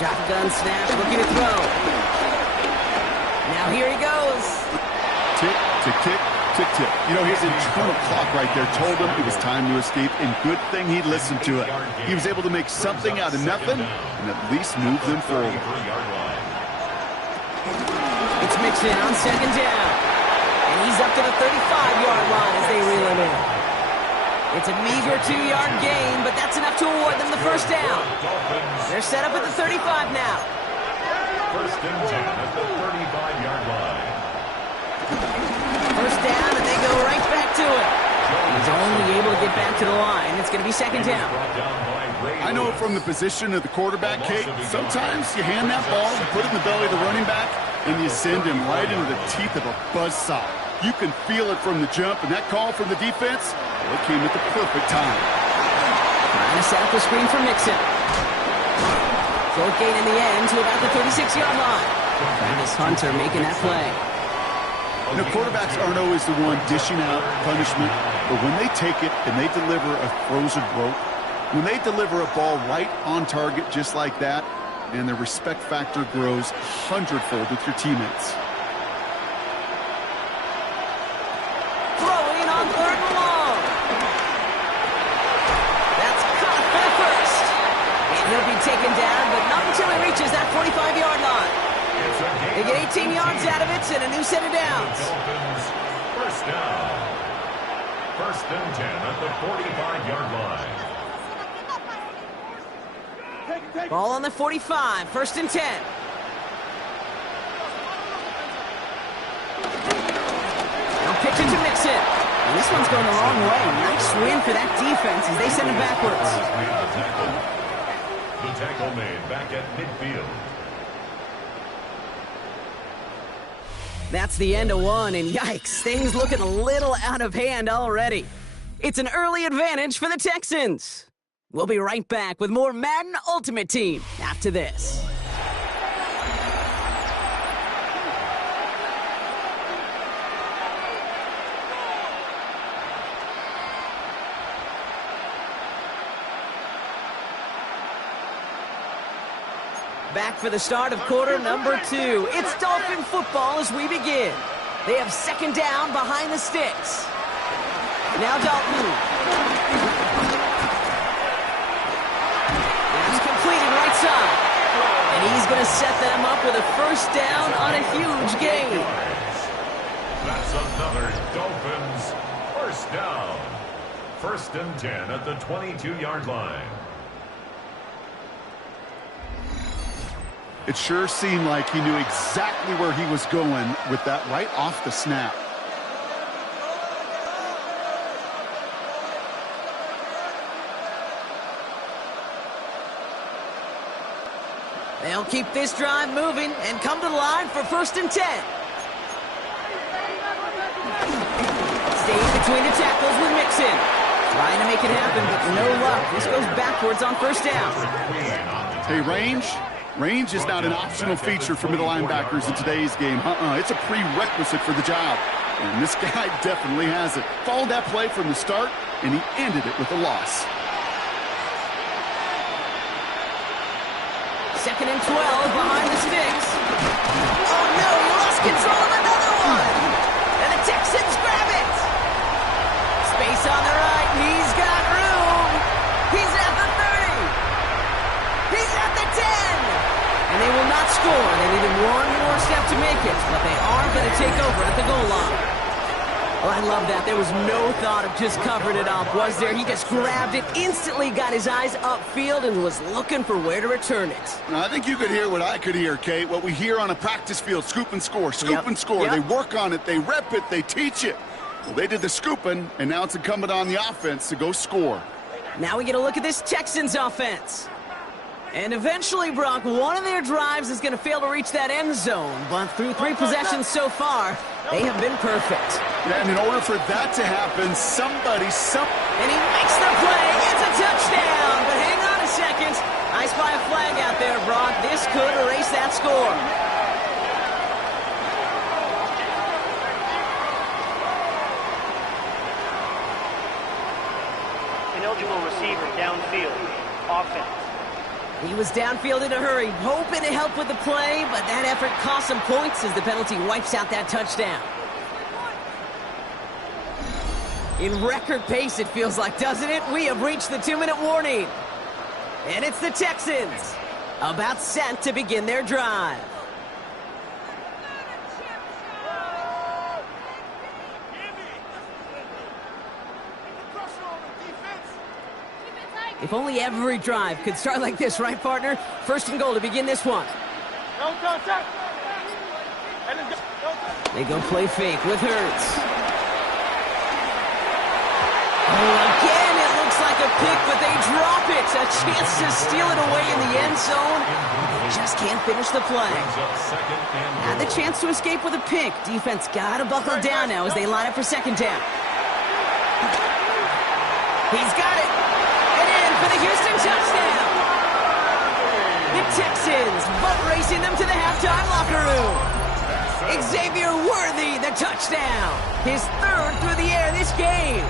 Shotgun snap, looking to throw. Now here he goes. Tick, tick, tick, tick, tick. You know, his internal clock right there told him it was time to escape, and good thing he listened to it. He was able to make something out of nothing and at least move them forward. It's Mixon on 2nd down. And he's up to the 35-yard line as they reel him in. It's a meager 2-yard gain, but that's enough to award them the first down. They're set up at the 35 now. 1st and 10 at the 35-yard line. First down, and they go right back to it. He's only able to get back to the line. It's going to be 2nd down. I know from the position of the quarterback, Kate, sometimes you hand that ball, you put it in the belly of the running back, and you send him right into the teeth of a buzzsaw. You can feel it from the jump, and that call from the defense, well, it came at the perfect time. Trying to set up the screen for Mixon. Short gain in the end to about the 36-yard line. Travis Hunter making that play. You know, quarterbacks aren't always the one dishing out punishment, but when they take it and they deliver a frozen rope, when they deliver a ball right on target just like that, and the respect factor grows 100-fold with your teammates. Throwing on 3rd and long. That's caught for the first. second down, but not until he reaches that 45-yard line. They get 18 yards out of it and a new set of downs. First down. First and 10 at the 45-yard line. Ball on the 45, first and 10. Now pitch it to Mixon. And this one's going the wrong way. Nice win for that defense as they send it backwards. The tackle made back at midfield. That's the end of one, and yikes, things looking a little out of hand already. It's an early advantage for the Texans. We'll be right back with more Madden Ultimate Team after this. Back for the start of quarter number 2. It's Dolphin football as we begin. They have second down behind the sticks. Now Dalton. That's completed right side. And he's going to set them up with a first down on a huge gain. That's another Dolphins first down. First and 10 at the 22-yard line. It sure seemed like he knew exactly where he was going with that right off the snap. They'll keep this drive moving and come to the line for first and 10. Stays between the tackles with Mixon. Trying to make it happen, but no luck. This goes backwards on first down. Hey, Range is not an optional feature for middle linebackers in today's game. It's a prerequisite for the job. And this guy definitely has it. Followed that play from the start, and he ended it with a loss. Second and 12 behind the sticks. Oh, no, he lost control of another one. And the Texans grab it. Space on the right. He's got room. He's at the 30. He's at the 10. And they will not score. They needed one more step to make it, but they are going to take over at the goal line. Well, I love that. There was no thought of just covering it up, was there? He just grabbed it, instantly got his eyes upfield, and was looking for where to return it. I think you could hear what I could hear, Kate. What we hear on a practice field, scoop and score, scoop and score. They work on it, they rep it, they teach it. Well, they did the scooping, and now it's incumbent on the offense to go score. Now we get a look at this Texans offense. And eventually, Brock, one of their drives is going to fail to reach that end zone. But through 3 possessions so far, they have been perfect. Yeah, and in order for that to happen, somebody... And he makes the play. It's a touchdown. But hang on a second. I spy a flag out there, Brock. This could erase that score. Ineligible receiver downfield. Offense. He was downfield in a hurry, hoping to help with the play, but that effort cost some points as the penalty wipes out that touchdown. In record pace, it feels like, doesn't it? We have reached the 2-minute warning. And it's the Texans, about set to begin their drive. If only every drive could start like this, right, partner? First and goal to begin this one. They go play fake with Hurts. Oh, again, it looks like a pick, but they drop it. A chance to steal it away in the end zone. They just can't finish the play. Had the chance to escape with a pick. Defense got to buckle down now as they line up for second down. He's got it. For the Houston touchdown. The Texans butt racing them to the halftime locker room. Xavier Worthy, the touchdown. His 3rd through the air this game.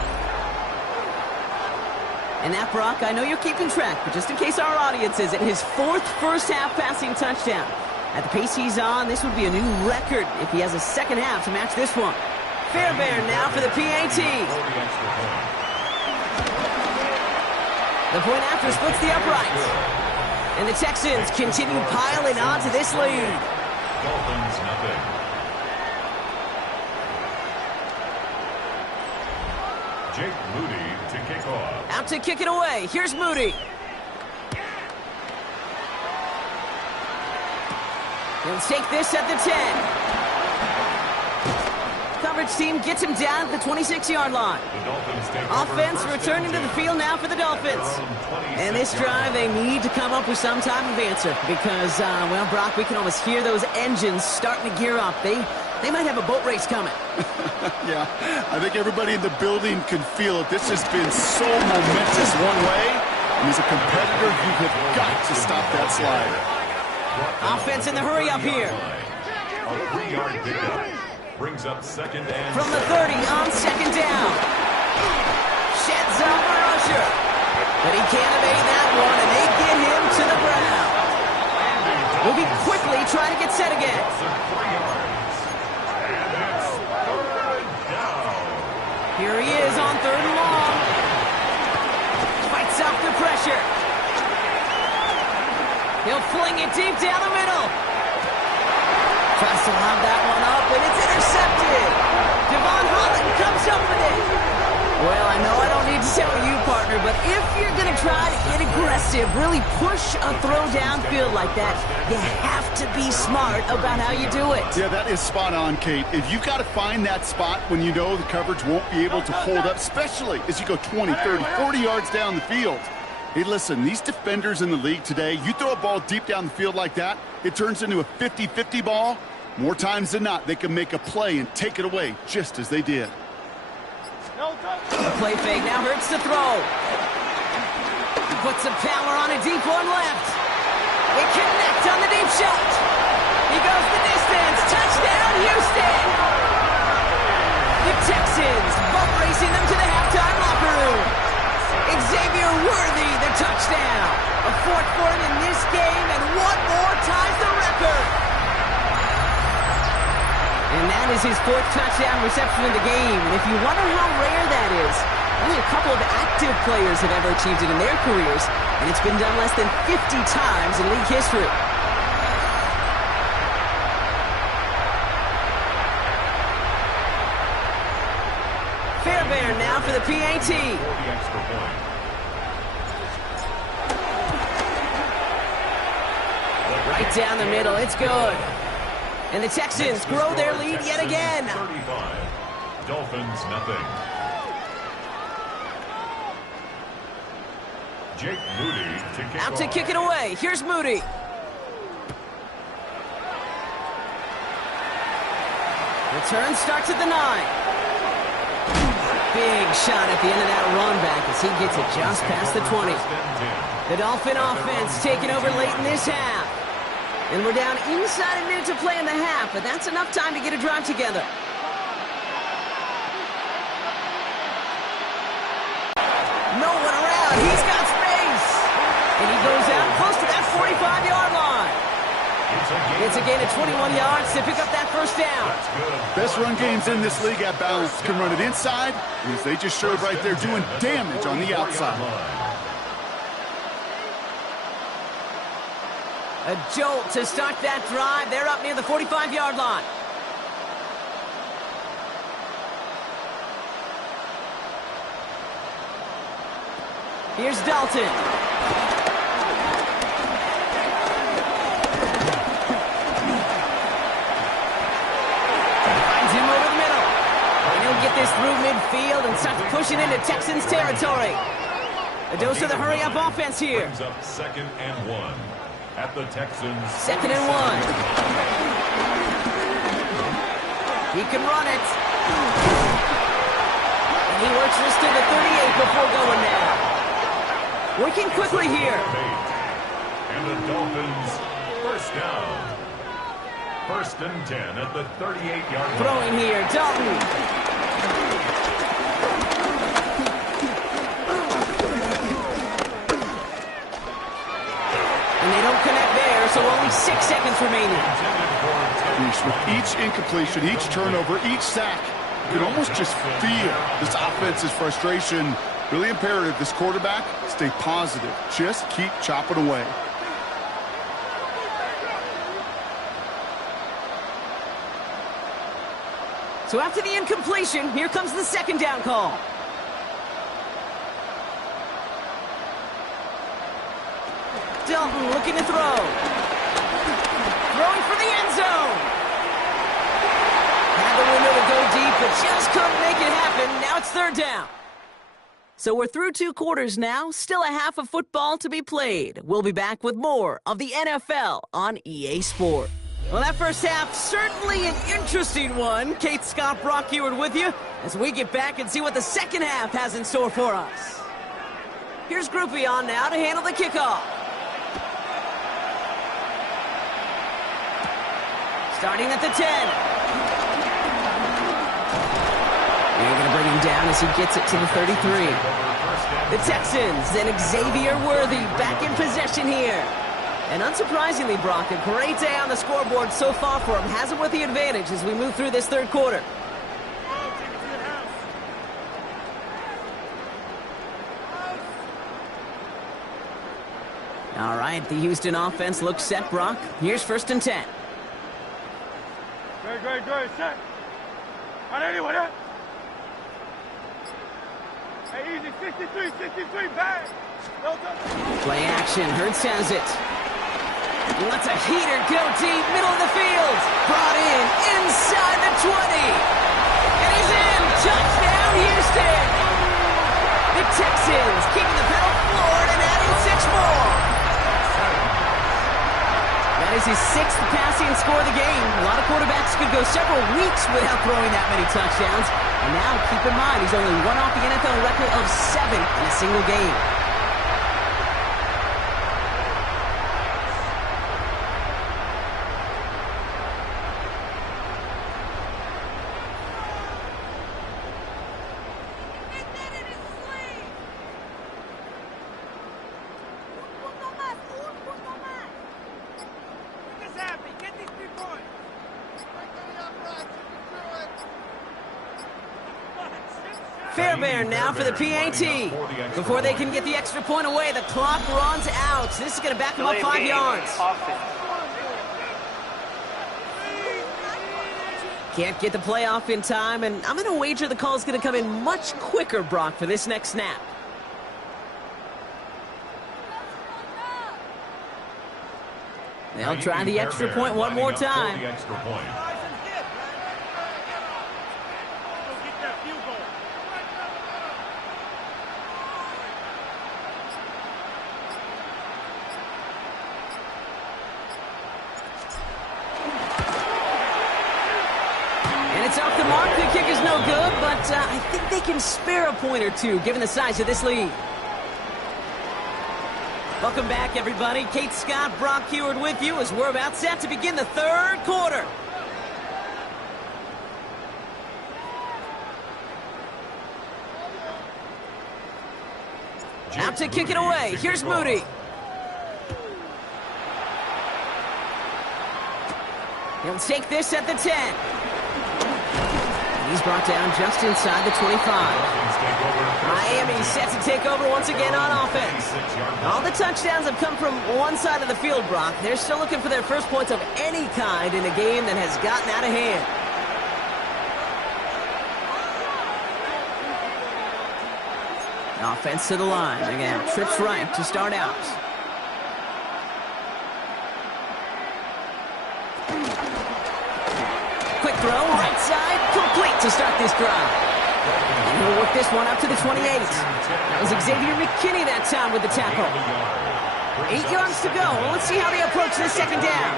And that, Brock, I know you're keeping track, but just in case our audience isn't, his 4th first-half passing touchdown. At the pace he's on, this would be a new record if he has a second half to match this one. Fairbairn now for the PAT. The point after splits the uprights. And the Texans continue piling onto this lead. Dolphins, nothing. Jake Moody to kick off. Out to kick it away. Here's Moody. He'll take this at the 10. Coverage team gets him down at the 26-yard line. Offense returning to the field now for the Dolphins. And this drive, they need to come up with some type of answer because, well, Brock, we can almost hear those engines starting to gear up. They might have a boat race coming. Yeah, I think everybody in the building can feel it. This has been so momentous one way, and as a competitor, you have got to stop that slide. Offense in the hurry up here. A 3-yard pickup brings up second and from the 30 on second down. Sheds up for Usher, but he can't evade that one, and they get him to the ground. Moving quickly, trying to get set again. Here he is on 3rd and long. Fights off the pressure. He'll fling it deep down the middle. Tries to lob that one up, and it's intercepted. Devon Holland comes up with it. Well, I know I don't need to tell you, partner, but if you're going to try to get aggressive, really push a throw downfield like that, you have to be smart about how you do it. Yeah, that is spot on, Kate. If you've got to find that spot when you know the coverage won't be able to hold up, especially as you go 20, 30, 40 yards down the field. Hey, listen, these defenders in the league today, you throw a ball deep down the field like that, it turns into a 50-50 ball. More times than not, they can make a play and take it away, just as they did. The play fake now hurts to throw. He puts some power on a deep one left. They connect on the deep shot. He goes the distance. Touchdown, Houston! The Texans boat racing them to the halftime locker room. Xavier Worthy, the touchdown. A 4th for him in this game, and one more ties the record. And that is his 4th touchdown reception of the game. And if you wonder how rare that is, only a couple of active players have ever achieved it in their careers, and it's been done less than 50 times in league history. Fairbairn now for the PAT. Right down the middle, it's good. And the Texans grow their lead yet again. 35. Dolphins, nothing. Jake Moody to kick out to kick it away. Here's Moody. Return starts at the 9. Big shot at the end of that run back as he gets it just past the 20. The Dolphin offense taking over late in this half. And we're down inside a minute to play in the half, but that's enough time to get a drive together. No one around. He's got space. And he goes out close to that 45-yard line. It's a gain of 21 yards to pick up that first down. Best run games in this league at balance can run it inside, as they just showed right there doing damage on the outside. A jolt to start that drive. They're up near the 45-yard line. Here's Dalton. Finds him over the middle. And he'll get this through midfield and starts pushing into Texans territory. A dose of the hurry-up offense here. Brings up 2nd and 1. At the Texans. 2nd and 1. He can run it. And he works this to the 38 before going down. Working quickly here. And the Dolphins first down. 1st and 10 at the 38-yard line. Throwing here, Dalton. So only 6 seconds remaining. With each incompletion, each turnover, each sack, you can almost just feel this offense's frustration. Really imperative, this quarterback, stay positive. Just keep chopping away. So after the incompletion, here comes the second down call. Dalton looking to throw. Throwing for the end zone. Had the window to go deep, but just couldn't make it happen. Now it's third down. So we're through 2 quarters now. Still a half of football to be played. We'll be back with more of the NFL on EA Sport. Well, that first half, certainly an interesting one. Kate Scott, Brock Heward with you as we get back and see what the second half has in store for us. Here's Groupie on now to handle the kickoff. Starting at the 10. They're going to bring him down as he gets it to the 33. The Texans and Xavier Worthy back in possession here. And unsurprisingly, Brock, a great day on the scoreboard so far for him. Has him with the advantage as we move through this third quarter. All right, the Houston offense looks set, Brock. Here's 1st and 10. Good, set. On anyone, huh? Hey, easy, 63, back. Play action, Hurts has it. He lets a heater go deep, middle of the field. Brought in, inside the 20. And he's in, touchdown Houston. The Texans keeping the pedal forward and adding 6 more. That is his 6th passing score of the game. A lot of quarterbacks could go several weeks without throwing that many touchdowns. And now, keep in mind, he's only one off the NFL record of 7 in a single game. Fairbairn now for the PAT. Before they can get the extra point away, the clock runs out. This is going to back them up 5 yards. Can't get the play off in time, and I'm going to wager the call is going to come in much quicker, Brock, for this next snap. They'll try the extra point one more time. It's off the mark. The kick is no good, but I think they can spare a point or two, given the size of this lead. Welcome back, everybody. Kate Scott, Brock Heward with you as we're about set to begin the third quarter. Out to kick it away. Here's Moody. He'll take this at the 10. He's brought down just inside the 25. Miami set to take over once again on offense. All the touchdowns have come from one side of the field, Brock. They're still looking for their first points of any kind in a game that has gotten out of hand. Offense to the line. Again, trips right to start out. Quick throw, right side, complete to start this drive. And he'll work this one up to the 28. That was Xavier McKinney that time with the tackle. 8 yards to go. Well, let's see how they approach this second down.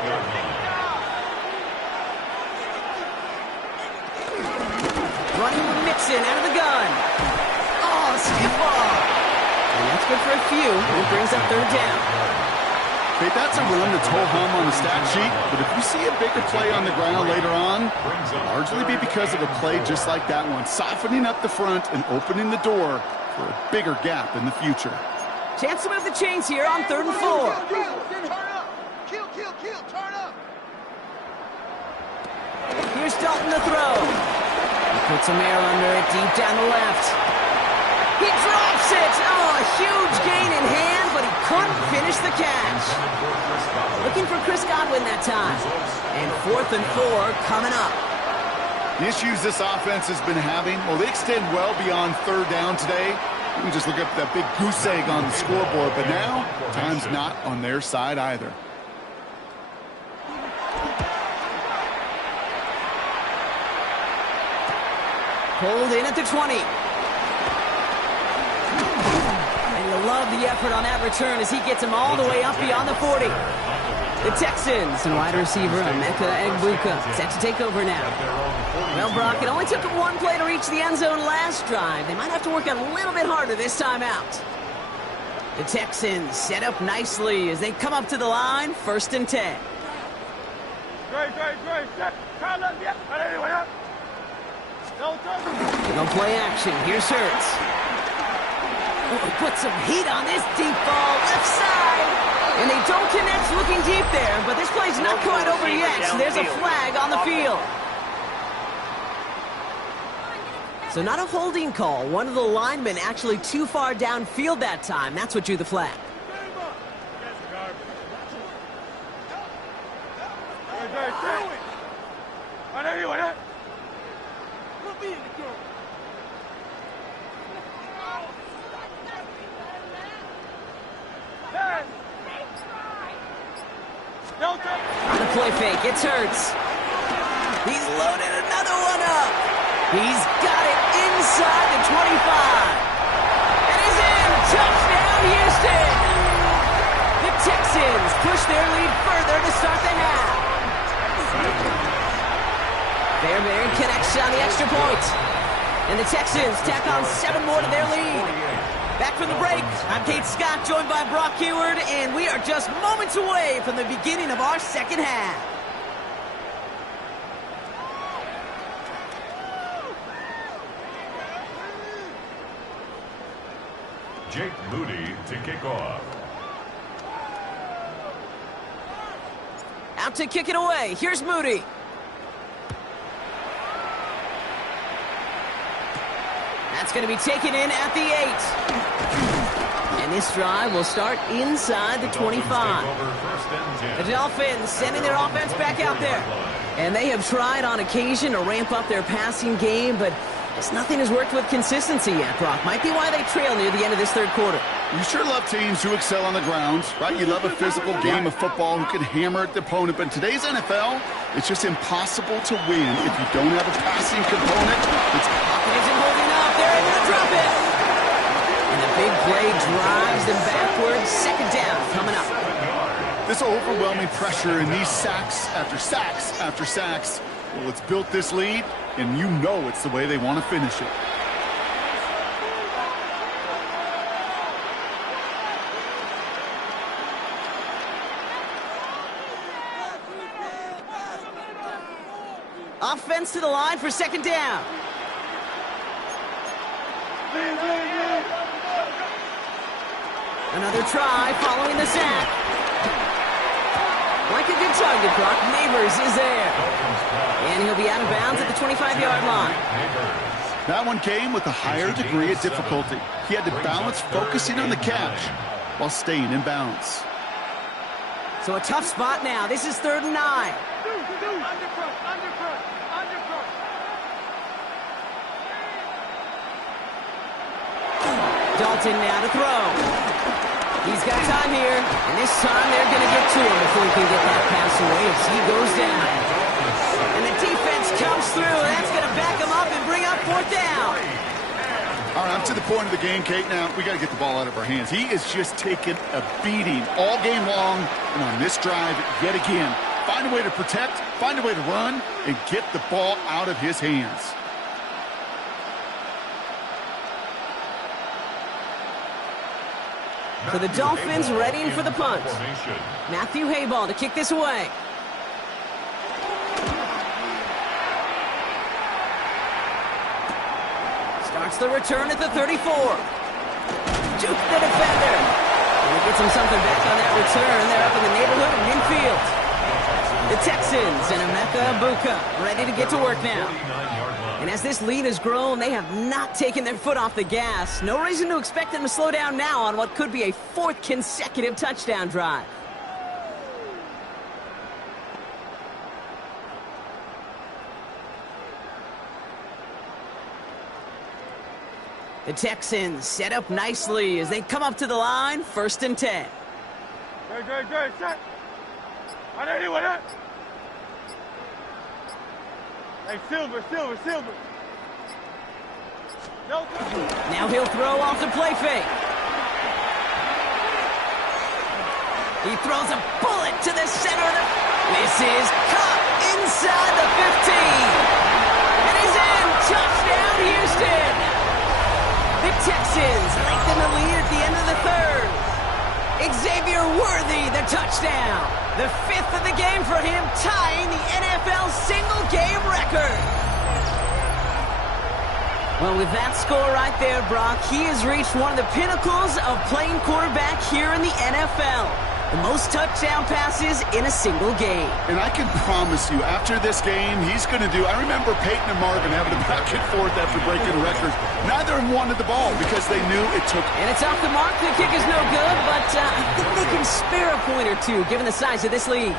Running with Mixon out of the gun. Oh, skip ball. And that's good for a few. It brings up third down. Okay, that's a run that's ho-hum on the stat sheet, but if you see a bigger play on the ground later on, it'll largely be because of a play just like that one, softening up the front and opening the door for a bigger gap in the future. Chance to move the chains here on 3rd and 4. Turn up. Kill, turn up. Here's Dalton to throw. He puts some air under it deep down the left. He drops it. Oh, a huge gain in hand, but he couldn't finish the catch. Looking for Chris Godwin that time. And 4th and 4 coming up. The issues this offense has been having, well, they extend well beyond third down today. You can just look up that big goose egg on the scoreboard, but now time's not on their side either. Pulled in at the 20. And you'll love the effort on that return as he gets him all the way up beyond the 40. The Texans and wide receiver Emeka Egbuka set to take over now. Well, Brock, it only took one play to reach the end zone last drive. They might have to work a little bit harder this time out. The Texans set up nicely as they come up to the line, 1st and 10. No play action. Here's Hurts. Put some heat on this deep ball, left side. And they don't connect looking deep there, but this play's not quite over yet, so there's a flag on the field. So not a holding call. One of the linemen actually too far downfield that time. That's what drew the flag. On the play fake, it's Hurts. He's loaded another one up. He's got it inside the 25. And he's in. Touchdown, Houston. The Texans push their lead further to start the half. Fairbairn connects on the extra point. And the Texans tack on 7 more to their lead. Back from the break, I'm Kate Scott, joined by Brock Heward, and we are just moments away from the beginning of our second half. Jake Moody to kick off. Out to kick it away. Here's Moody. That's going to be taken in at the 8. And this drive will start inside the 25. The Dolphins sending their offense back out there. And they have tried on occasion to ramp up their passing game, but just nothing has worked with consistency yet, Brock. Might be why they trail near the end of this third quarter. You sure love teams who excel on the ground, right? You love a physical game of football who can hammer at the opponent. But in today's NFL, it's just impossible to win if you don't have a passing component. Isn't holding up. They're able to drop it. And the big play drives them backwards. Second down coming up. This overwhelming pressure and these sacks after sacks after sacks, well, it's built this lead, and you know it's the way they want to finish it. Offense to the line for second down. Another try following the sack. Like a good target, Brock. Neighbors is there. And he'll be out of bounds at the 25-yard line. That one came with a higher degree of difficulty. He had to balance focusing on the catch while staying in bounds. So a tough spot now. This is 3rd and 9. Dalton now to throw. He's got time here, and this time they're going to get to him before he can get that pass away as he goes down. And the defense comes through. That's going to back him up and bring up 4th down. All right, I'm to the point of the game, Kate. Now, we got to get the ball out of our hands. He is just taking a beating all game long, and on this drive, yet again, find a way to protect, find a way to run, and get the ball out of his hands. So the Dolphins readying for the punt. Matthew Hayball to kick this away. Starts the return at the 34. Juke the defender. And he gets him something back on that return. They're up in the neighborhood of midfield. The Texans and Emeka Egbuka ready to get to work now. And as this lead has grown, they have not taken their foot off the gas. No reason to expect them to slow down now on what could be a 4th consecutive touchdown drive. The Texans set up nicely as they come up to the line, 1st and 10. Good. Set. On anyone, huh? Hey, Silver. No. Now he'll throw off the play fake. He throws a bullet to the center of the... This is caught inside the 15. And he's in. Touchdown, Houston. The Texans lengthen the lead at the end of the 3rd. Xavier Worthy, the touchdown. The 5th of the game for him, tying the NFL single-game record. Well, with that score right there, Brock, he has reached one of the pinnacles of playing quarterback here in the NFL. The most touchdown passes in a single game. And I can promise you, after this game, he's going to do... I remember Peyton and Marvin having a back and forth after breaking records. Neither of them wanted the ball because they knew it took... And it's off the mark. The kick is no good, but I think they can spare a point or two, given the size of this lead.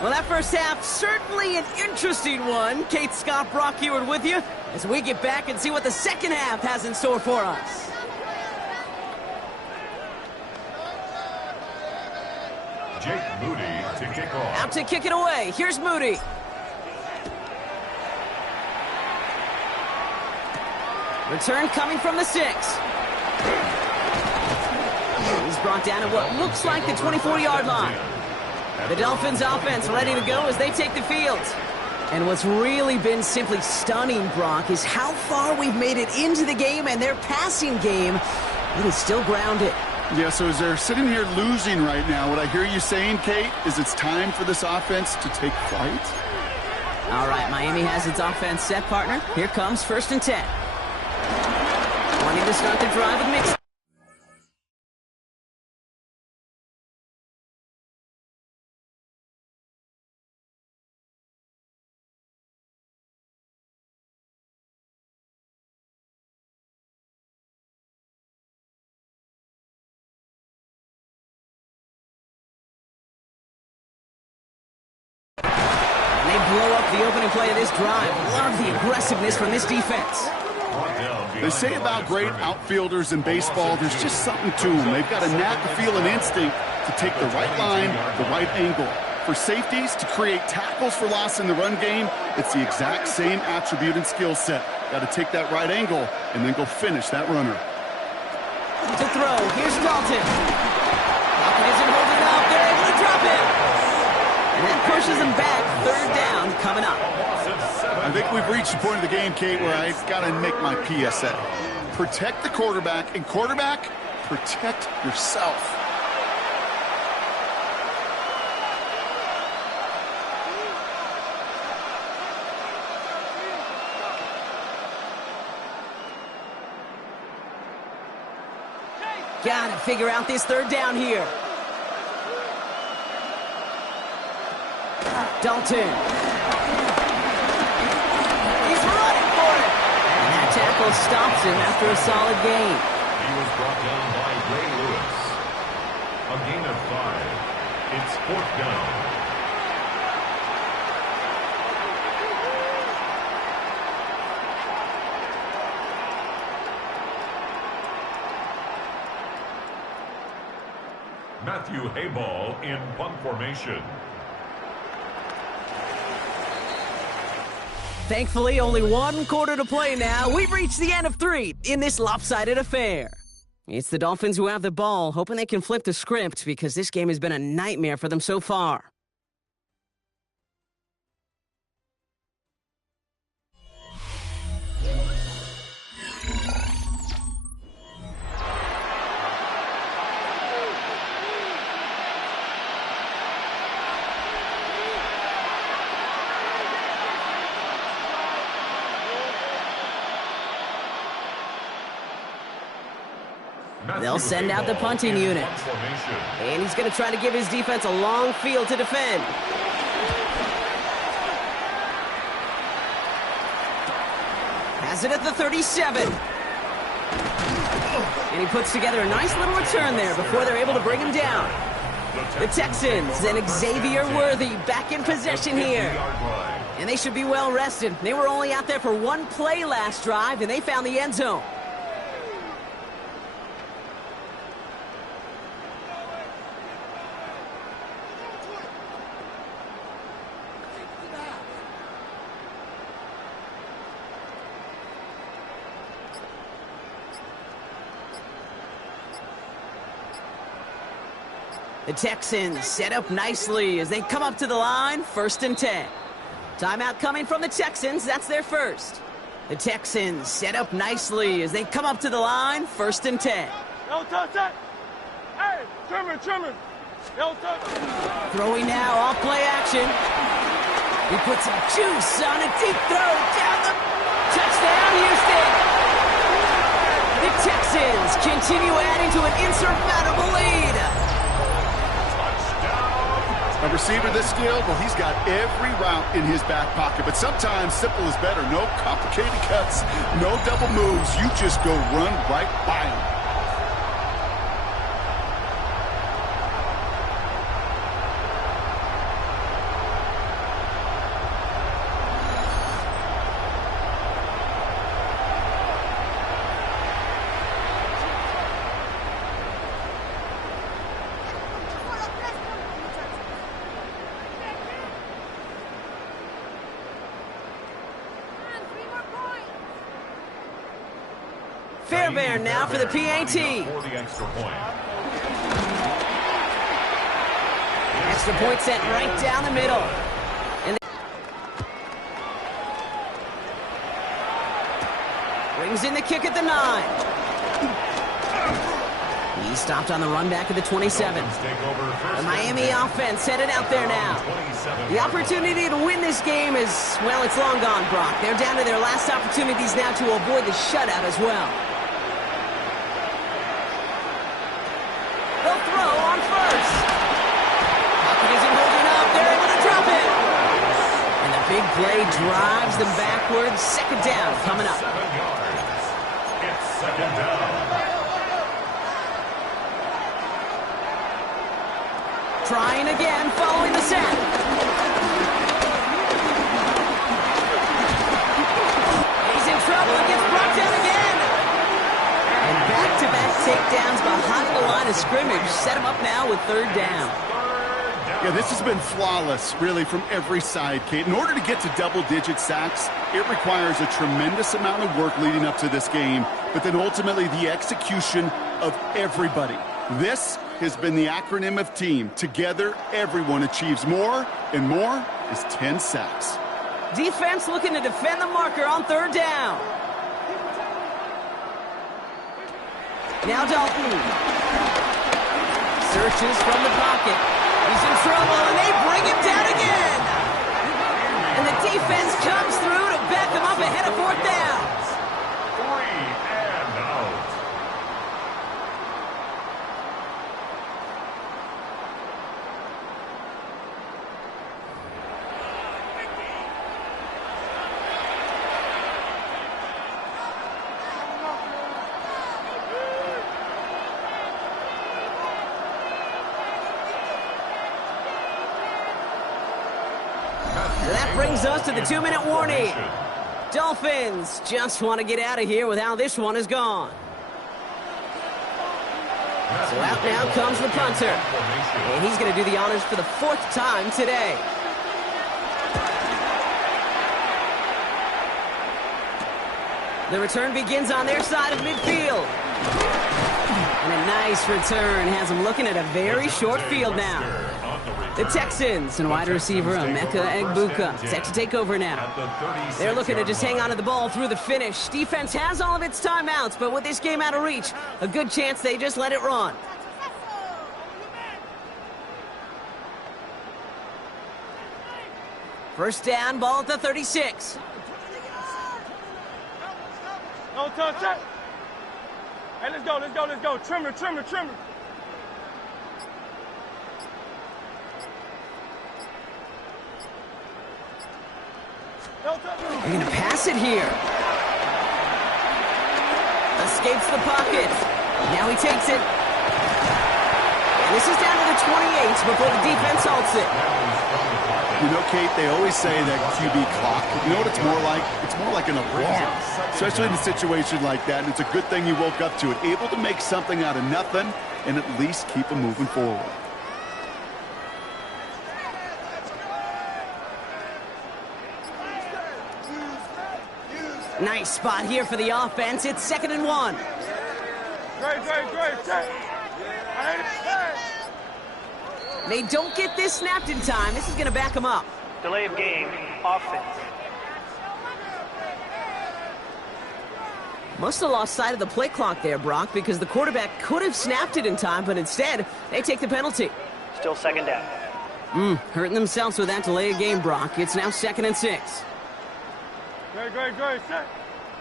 Well, that first half, certainly an interesting one. Kate, Scott, Brock Ewart with you as we get back and see what the second half has in store for us. Jake Moody to kick off. Out to kick it away. Here's Moody. Return coming from the 6. He's brought down at what looks like the 24-yard line. The Dolphins offense ready to go as they take the field. And what's really been simply stunning, Brock, is how far we've made it into the game, and their passing game, it is still grounded. Yeah, so as they're sitting here losing right now, what I hear you saying, Kate, is it's time for this offense to take flight? All right, Miami has its offense set, partner. Here comes 1st and 10. Wanting to start the drive with mixed. Blow up the opening play of this drive. Love the aggressiveness from this defense. They say about great outfielders in baseball, there's just something to them. They've got a knack, a feel, an instinct to take the right line, the right angle. For safeties, to create tackles for loss in the run game, it's the exact same attribute and skill set. Got to take that right angle and then go finish that runner. To throw, here's Dalton. Dalton isn't holding up. They're able to drop it. And that pushes them back. 3rd down coming up. I think we've reached the point of the game, Kate, where I've got to make my PSA. Protect the quarterback, and quarterback, protect yourself. Got to figure out this 3rd down here. Dalton. He's running for it. And that tackle stops him after a solid gain. He was brought down by Ray Lewis. A gain of 5. It's 4th down. Matthew Hayball in punt formation. Thankfully, only 1 quarter to play now. We've reached the end of 3 in this lopsided affair. It's the Dolphins who have the ball, hoping they can flip the script because this game has been a nightmare for them so far. They'll send out the punting unit. And he's going to try to give his defense a long field to defend. Has it at the 37. And he puts together a nice little return there before they're able to bring him down. The Texans and Xavier Worthy back in possession here. And they should be well rested. They were only out there for one play last drive, and they found the end zone. The Texans set up nicely as they come up to the line, 1st and 10. Timeout coming from the Texans. That's their first. The Texans set up nicely as they come up to the line, 1st and 10. Hey, trimmer. Throwing now, off play action. He puts some juice on a deep throw down the touchdown, Houston. The Texans continue adding to an insurmountable lead. A receiver this skilled, well, he's got every route in his back pocket. But sometimes simple is better. No complicated cuts, no double moves. You just go run right by him. Fairbairn now for the PAT. For the extra point. Extra point sent right down the middle. And brings in the kick at the 9. He stopped on the run back at the 27. The Miami offense headed out there now. The opportunity to win this game is, well, it's long gone, Brock. They're down to their last opportunities now to avoid the shutout as well. They'll throw on 1st. Pocket isn't holding up. They're able to drop it. And the big play drives them backwards. 2nd down coming up. 7 yards. It's 2nd down. Trying again, following the sack. He's in trouble and gets brought down again. And back-to-back takedowns behind the line of scrimmage set him up now with 3rd down. Yeah, this has been flawless, really, from every side, Kate. In order to get to double-digit sacks, it requires a tremendous amount of work leading up to this game, but then ultimately the execution of everybody. This has been the acronym of team. Together, everyone achieves more, and more is 10 sacks. Defense looking to defend the marker on 3rd down. Now Dalton. Searches from the pocket. He's in trouble, and they bring him down again. And the defense comes through to back him up ahead of 4th down. 3 and out. That brings us to the 2-minute warning. Dolphins just want to get out of here with how this one is gone. So out now comes the punter. And he's going to do the honors for the 4th time today. The return begins on their side of midfield. And a nice return has them looking at a very short field now. The Texans and wide receiver Emeka Egbuka set to take over now. They're looking to just hang on to the ball through the finish. Defense has all of its timeouts, but with this game out of reach, a good chance they just let it run. First down, ball at the 36. No touch it. Hey, let's go. Trimmer. They're going to pass it here. Escapes the pocket. Now he takes it. And this is down to the 28 before the defense halts it. You know, Kate, they always say that QB clock, you know what it's more like? It's more like an alarm, especially in a situation like that. And it's a good thing you woke up to it, able to make something out of nothing and at least keep them moving forward. Nice spot here for the offense. It's 2nd and 1. They don't get this snapped in time. This is going to back them up. Delay of game, offense. Must have lost sight of the play clock there, Brock, because the quarterback could have snapped it in time, but instead, they take the penalty. Still 2nd down. Hurting themselves with that delay of game, Brock. It's now 2nd and 6. Good.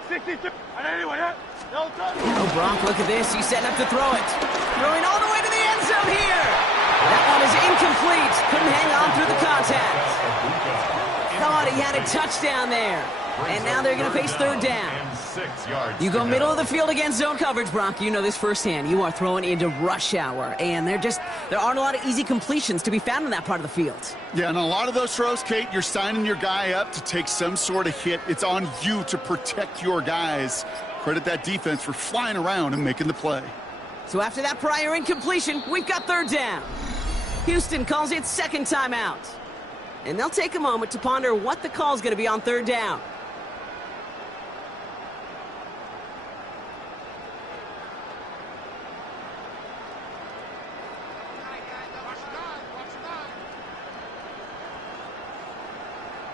62. Oh, Brock, look at this. He's setting up to throw it. Throwing all the way to the end zone here. That one is incomplete. Couldn't hang on through the contact. Thought he had a touchdown there. And now they're going to face 3rd down. You go middle of the field against zone coverage, Brock. You know this firsthand. You are throwing into rush hour. And there aren't a lot of easy completions to be found in that part of the field. Yeah, and a lot of those throws, Kate, you're signing your guy up to take some sort of hit. It's on you to protect your guys. Credit that defense for flying around and making the play. So after that prior incompletion, we've got 3rd down. Houston calls it 2nd timeout. And they'll take a moment to ponder what the call is going to be on 3rd down.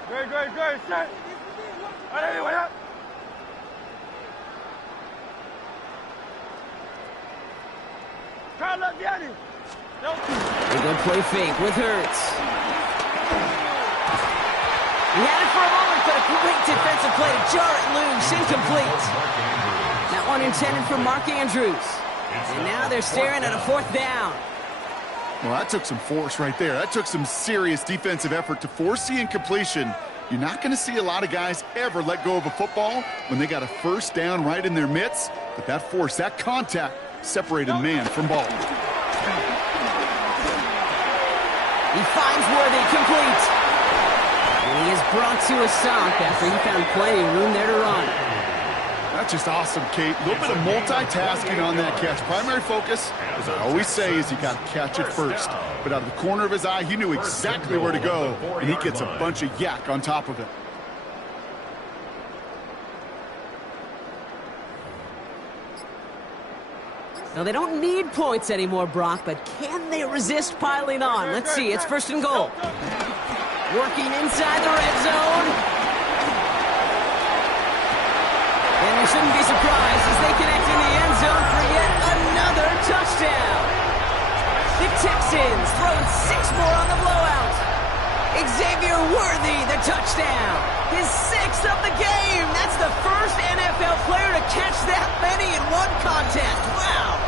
Good. Set. They go play fake with Hurts. He had it for a moment, but a great defensive play to jar it loose. Incomplete. That one intended for Mark Andrews. And now they're staring at a 4th down. Well, that took some force right there. That took some serious defensive effort to force the incompletion. You're not going to see a lot of guys ever let go of a football when they got a 1st down right in their midst. But that force, that contact, separated man from ball. He finds Worthy, complete. And he is brought to a stop after he found plenty of room there to run. That's just awesome, Kate. A little bit of multitasking on that catch. Primary focus, as I always say, is you got to catch it first. But out of the corner of his eye, he knew exactly where to go, and he gets a bunch of yak on top of it. Now, they don't need points anymore, Brock, but can they resist piling on? Let's see. It's 1st and goal. Working inside the red zone. And you shouldn't be surprised as they connect in the end zone for yet another touchdown. The Texans throwing 6 more on the blowout. Xavier Worthy, the touchdown. His 6th of the game. That's the first NFL player to catch that many in one contest. Wow.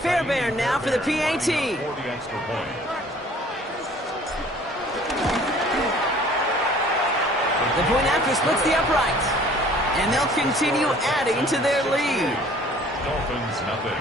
Fairbairn now for the PAT. For the extra point. The point after splits the uprights. And they'll continue adding to their lead. Dolphins, nothing.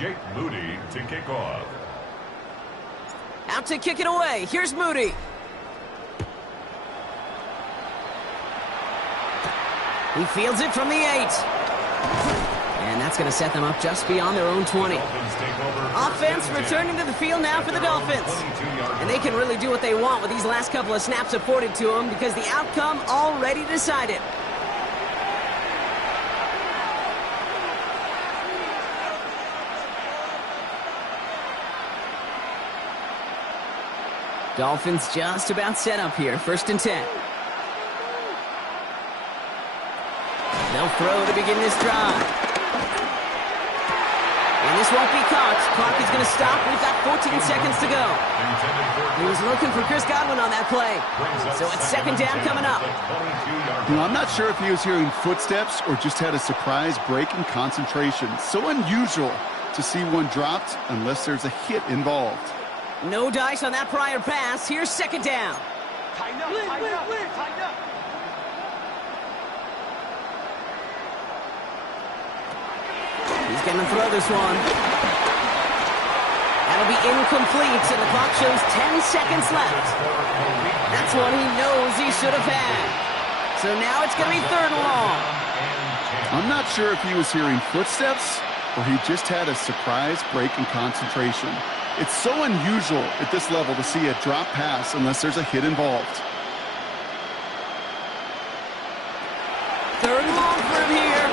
Jake Moody to kick off. Out to kick it away. Here's Moody. He fields it from the 8. And that's going to set them up just beyond their own 20. Offense returning to the field now for the Dolphins. And they can really do what they want with these last couple of snaps afforded to them because the outcome already decided. Dolphins just about set up here. 1st and 10. They'll throw to begin this drive. And this won't be caught. Clock is going to stop. We've got 14 seconds to go. He was looking for Chris Godwin on that play. So it's 2nd down coming up. You know, I'm not sure if he was hearing footsteps or just had a surprise break in concentration. So unusual to see one dropped unless there's a hit involved. No dice on that prior pass. Here's 2nd down. Tighten up, tighten up, tighten up. He's going to throw this one. That'll be incomplete, and the clock shows 10 seconds left. That's what he knows he should have had. So now it's going to be 3rd and long. I'm not sure if he was hearing footsteps or he just had a surprise break in concentration. It's so unusual at this level to see a drop pass unless there's a hit involved. 3rd and long for him here.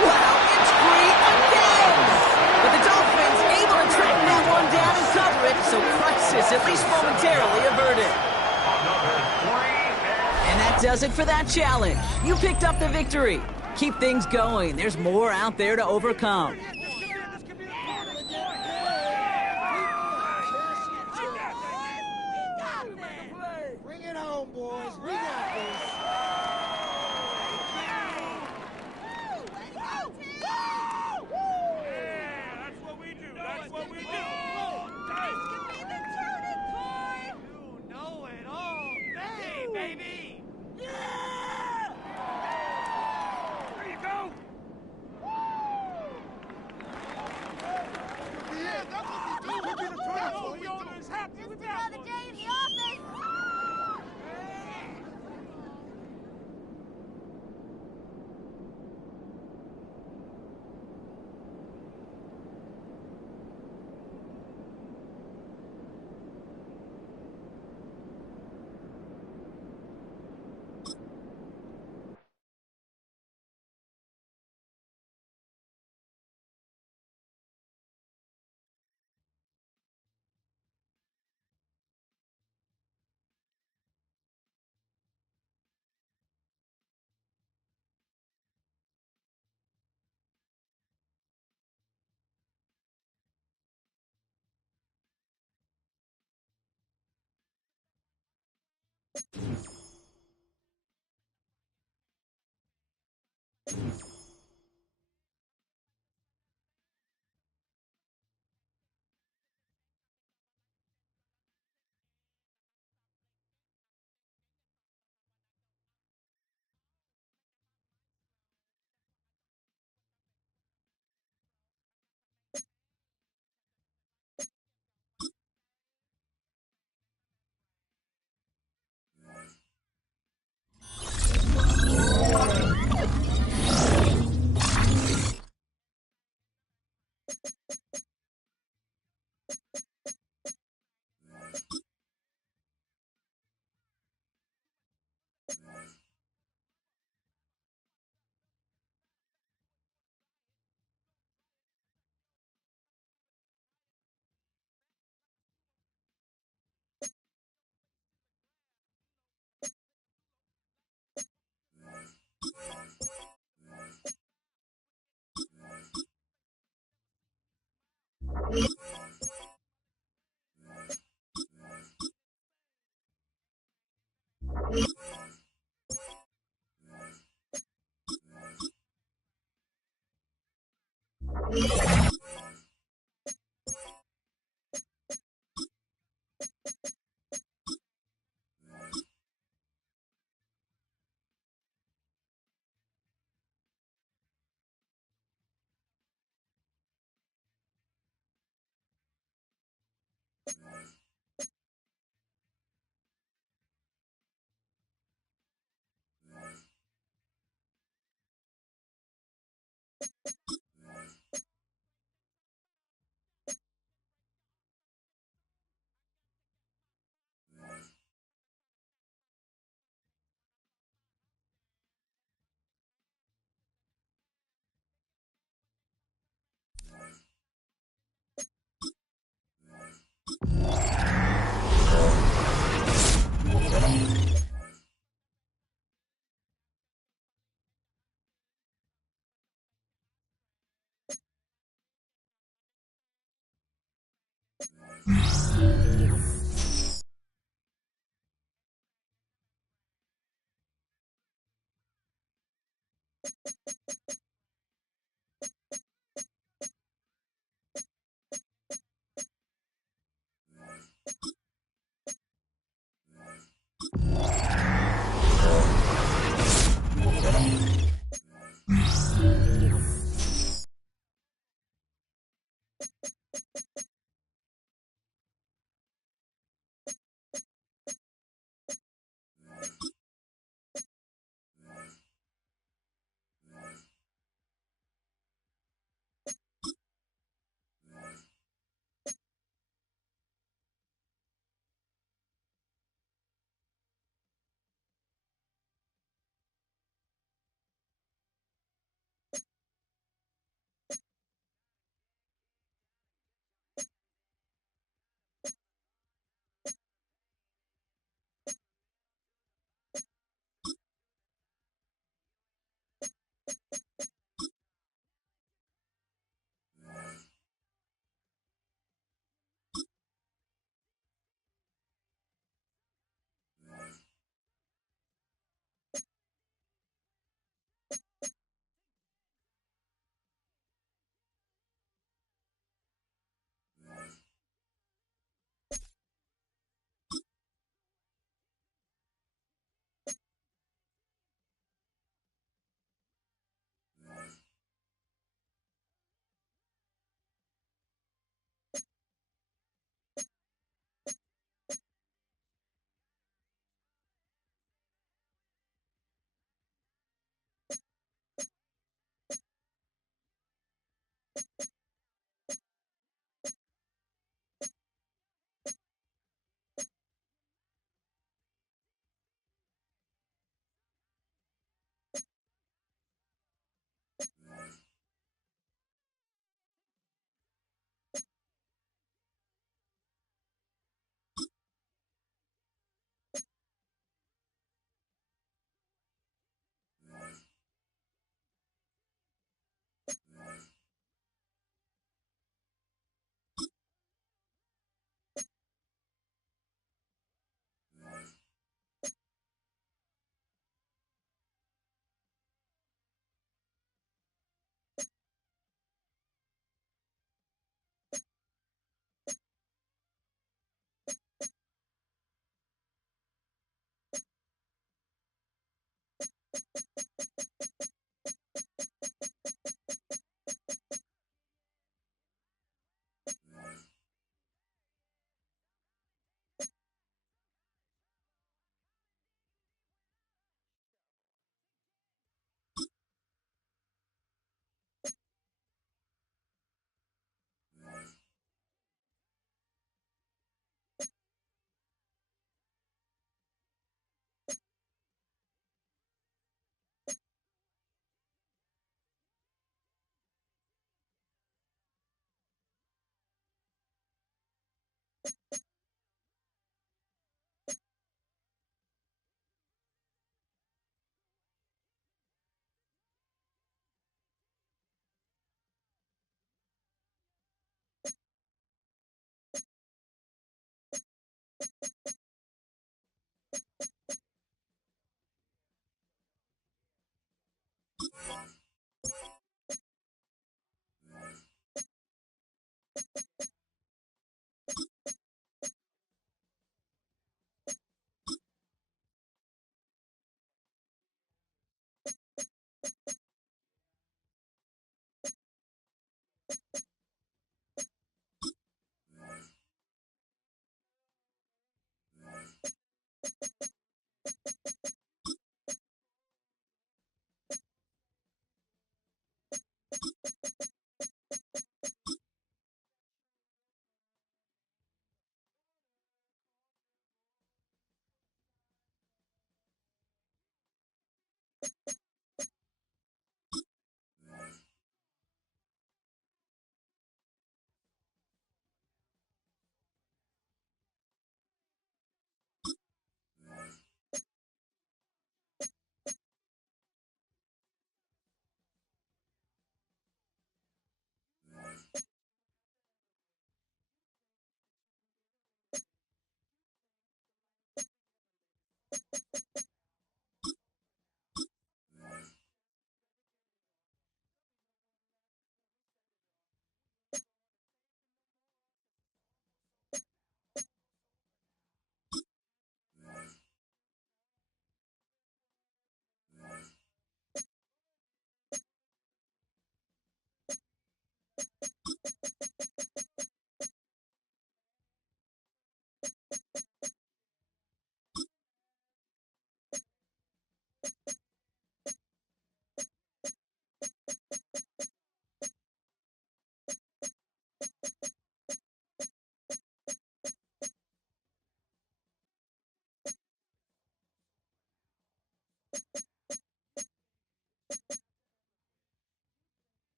Wow, it's free again! But the Dolphins able to track that one down and cover it, so crisis at least momentarily averted. And that does it for that challenge. You picked up the victory. Keep things going. There's more out there to overcome. Bring it home, boys. We got this. That's what we do. That's what we do. Give me the turning point. You know it all day, baby. Yeah! There you go. Yeah, that's what we do. Give me the turning point. The owner is happy with that one. Day in the office.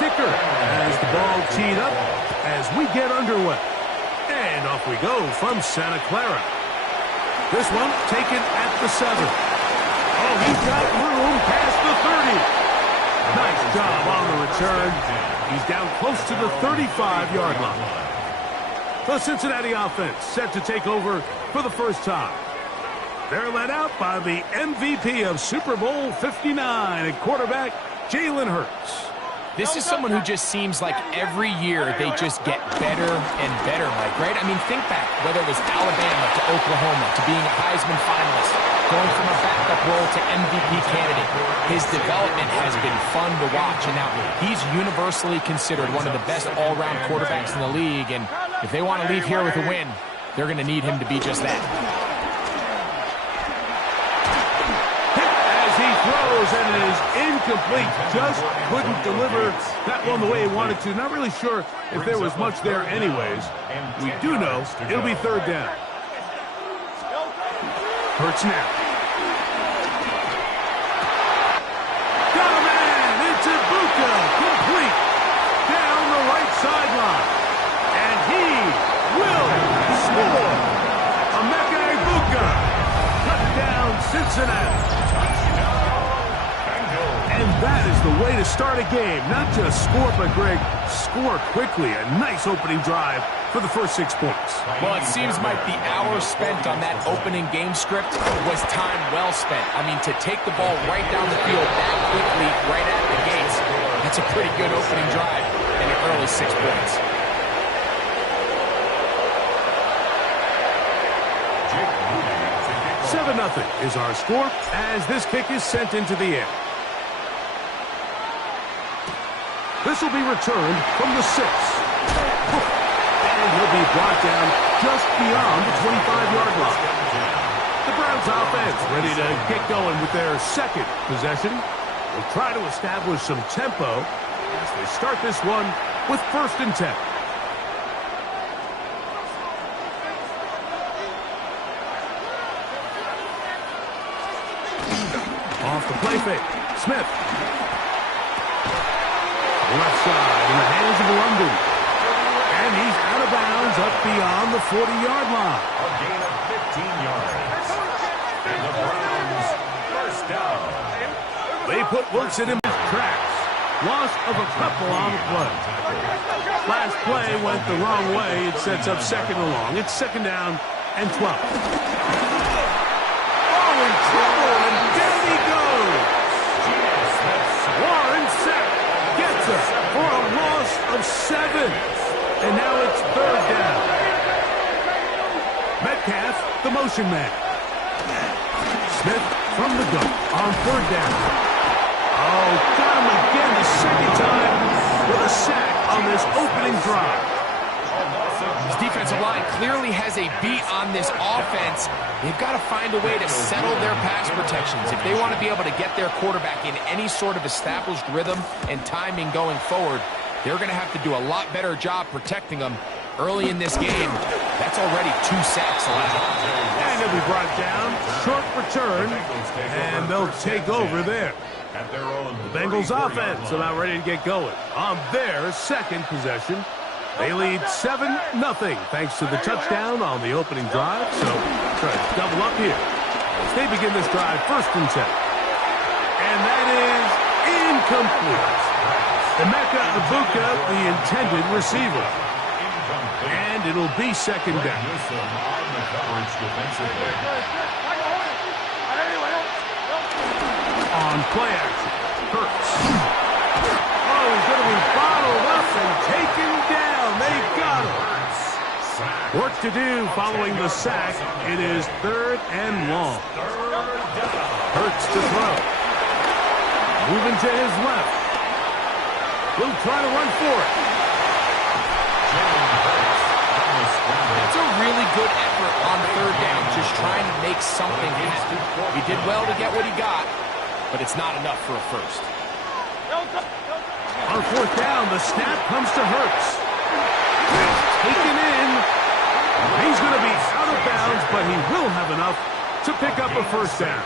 Dicker has the ball teed up as we get underway. And off we go from Santa Clara. This one taken at the 7. Oh, he's got room past the 30. Nice job on the return. He's down close to the 35-yard line. The Cincinnati offense set to take over for the first time. They're led out by the MVP of Super Bowl 59 at quarterback, Jalen Hurts. This is someone who just seems like every year they just get better and better, Mike, right? I mean, think back, whether it was Alabama to Oklahoma to being a Heisman finalist, going from a backup role to MVP candidate. His development has been fun to watch, and now he's universally considered one of the best all-around quarterbacks in the league, and if they want to leave here with a win, they're going to need him to be just that. Throws and it is incomplete. Just couldn't deliver that one the way he wanted to. Not really sure if there was much there anyways. We do know it'll be third down. Hurts now. Got a man. It's Ibuka. Complete. Down the right sideline. game. Not just score, but, Greg, score quickly. A nice opening drive for the first 6 points. Well, it seems like the hour spent on that opening game script was time well spent. I mean, to take the ball right down the field that quickly, right at the gates, that's a pretty good opening drive in the early 6 points. 7-0 is our score as this kick is sent into the air. This will be returned from the 6. And he'll be brought down just beyond the 25-yard line. The Browns offense ready to get going with their second possession. They'll try to establish some tempo as they start this one with 1st and 10. Off the play fake. Smith. Left side in the hands of London. And he's out of bounds up beyond the 40-yard line. A gain of 15 yards. And the Browns first down. They put Wilson in his tracks. Loss of a couple on the play. Last play went the wrong way. It sets up 2nd and long. It's 2nd down and 12. Oh, in trouble, and down he goes. Warren sack gets it for a loss of 7. And now it's 3rd down. Metcalf, the motion man. Smith from the gun on 3rd down. Oh, got him again the 2nd time with a sack on this opening drive. This defensive line clearly has a beat on this offense. They've got to find a way to settle their pass protections. If they want to be able to get their quarterback in any sort of established rhythm and timing going forward, they're going to have to do a lot better job protecting them early in this game. That's already 2 sacks allowed. And he'll be brought down. Short return, and they'll take over there. The Bengals offense about ready to get going on their 2nd possession. They lead 7-0 thanks to the touchdown on the opening drive. So try to double up here as they begin this drive 1st and 10. And that is incomplete. Emeka Ibuka, the intended receiver. And it'll be 2nd down. On play action, Hurts. Oh, he's going to be bottled up and taken down. They got him. Work to do following the sack. It is 3rd and long. Hurts to throw. Moving to his left. Will try to run for it. That's a really good effort on 3rd down, just trying to make something happen. He did well to get what he got, but it's not enough for a first. On 4th down, the snap comes to Hurts. Taken in. He's going to be out of bounds, but he will have enough to pick up a 1st down.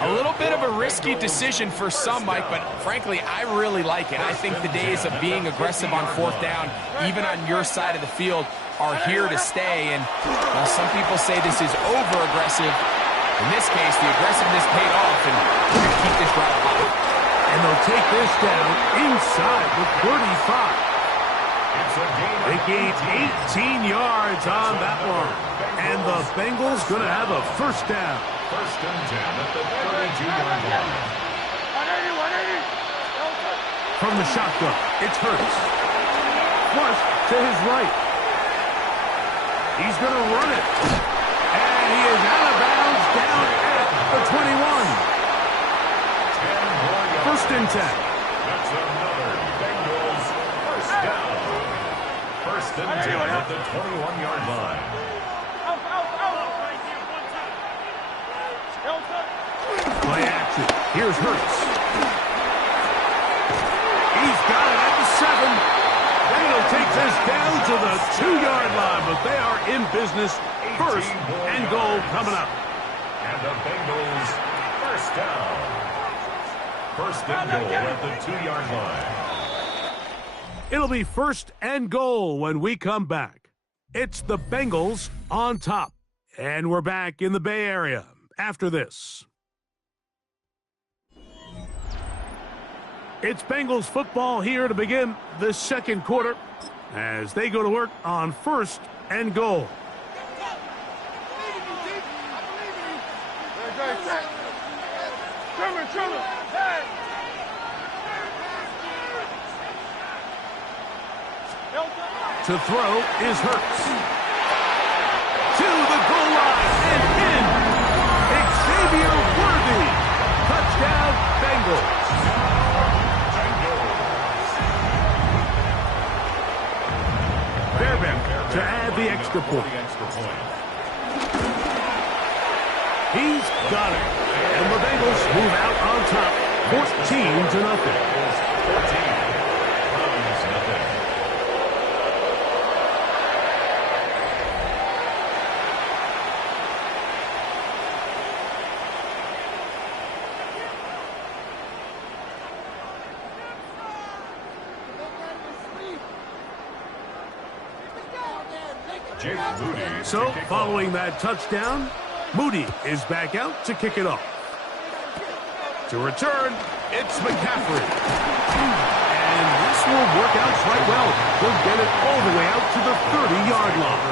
A little bit of a risky decision for some, Mike, but frankly, I really like it. I think the days of being aggressive on 4th down, even on your side of the field, are here to stay. And while some people say this is over-aggressive, in this case, the aggressiveness paid off, and we're going to keep this drive hot. And they'll take this down inside the 35. They gained 18 yards on that one. And the Bengals going to have a 1st down. 1st and 10 at the 32-yard line. From the shotgun, it's Hurts. Flush to his right. He's going to run it. And he is out of bounds down at the 21. 1st and 10. That's another Bengals 1st down. 1st and 10 at the 21-yard line. Play action. Here's Hurts. He's got it at the 7. And he'll take this down to the 2-yard line, but they are in business. 1st and goal coming up. And the Bengals 1st down. 1st and goal at the 2-yard line. It'll be 1st and goal when we come back. It's the Bengals on top. And we're back in the Bay Area after this. It's Bengals football here to begin the second quarter as they go to work on 1st and goal. To throw is Hurts. To the goal line and in. Xavier Worthy. Touchdown, Bengals. Fairbairn to add the extra point. He's got it. And the Bengals move out on top, 14-0. So, following that touchdown, Moody is back out to kick it off. To return, it's McCaffrey. And this will work out quite well. He'll get it all the way out to the 30-yard line.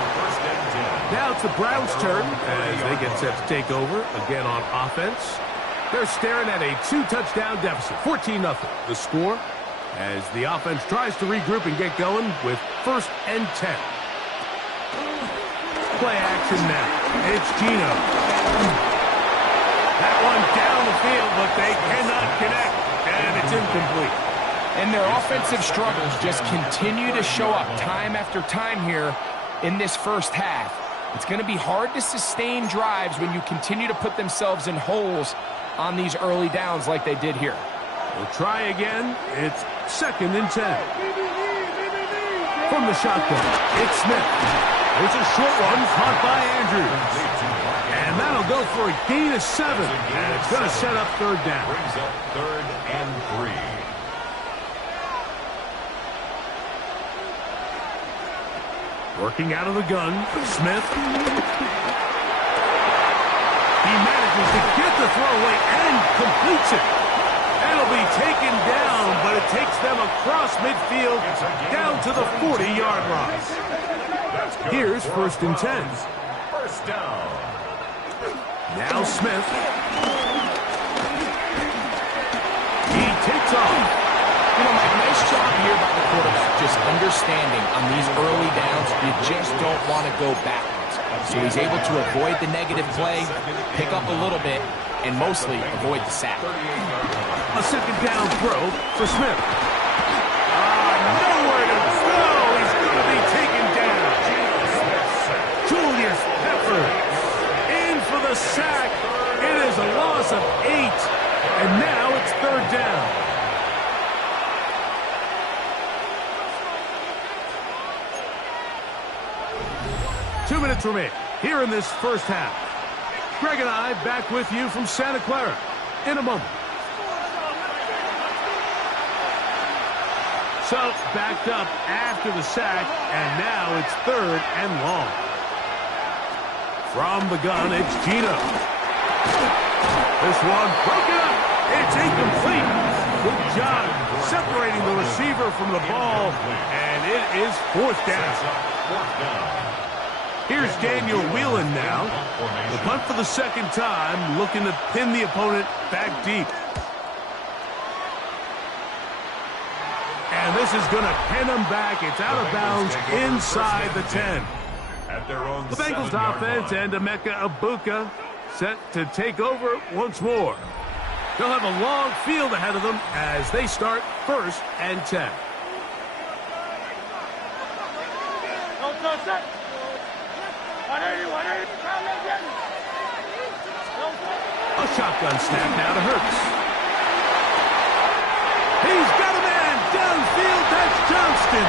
Now it's the Browns' turn as they get set to take over again on offense. They're staring at a 2-touchdown deficit, 14-0. The score as the offense tries to regroup and get going with 1st and 10. Play action now. It's Geno. That one down the field, but they cannot connect, and it's incomplete. And their offensive struggles just continue to show up time after time here in this first half. It's going to be hard to sustain drives when you continue to put themselves in holes on these early downs like they did here. We'll try again. It's 2nd and 10. From the shotgun, it's Smith. It's a short one caught by Andrews. And that'll go for a gain of 7. And it's going to set up 3rd down. Brings up 3rd and 3. Working out of the gun, Smith. He manages to get the throwaway and completes it. That'll be taken down, but it takes them across midfield down to the 40-yard line. Here's 1st and 10. 1st down. Now Smith. He takes off. You know, Mike, nice job here by the quarterback, just understanding on these early downs, you just don't want to go backwards. So he's able to avoid the negative play, pick up a little bit, and mostly avoid the sack. A 2nd down throw for Smith. Nowhere to go. He's going to be taken down. Julius Peppers in for the sack. It is a loss of 8. And now it's 3rd down. Two minutes remain here in this first half. Greg and I back with you from Santa Clara in a moment. So, backed up after the sack, and now it's 3rd and long. From the gun, it's Geno. This one broken up. It's incomplete. Good job separating the receiver from the ball, and it is 4th down. Here's Daniel Whelan now. The punt for the 2nd time, looking to pin the opponent back deep. And this is going to pin them back. It's out of bounds inside the 10. The Bengals offense and Emeka Egbuka set to take over once more. They'll have a long field ahead of them as they start 1st and 10. A shotgun snap now to Hurts. He's got a man downfield. That's Johnston.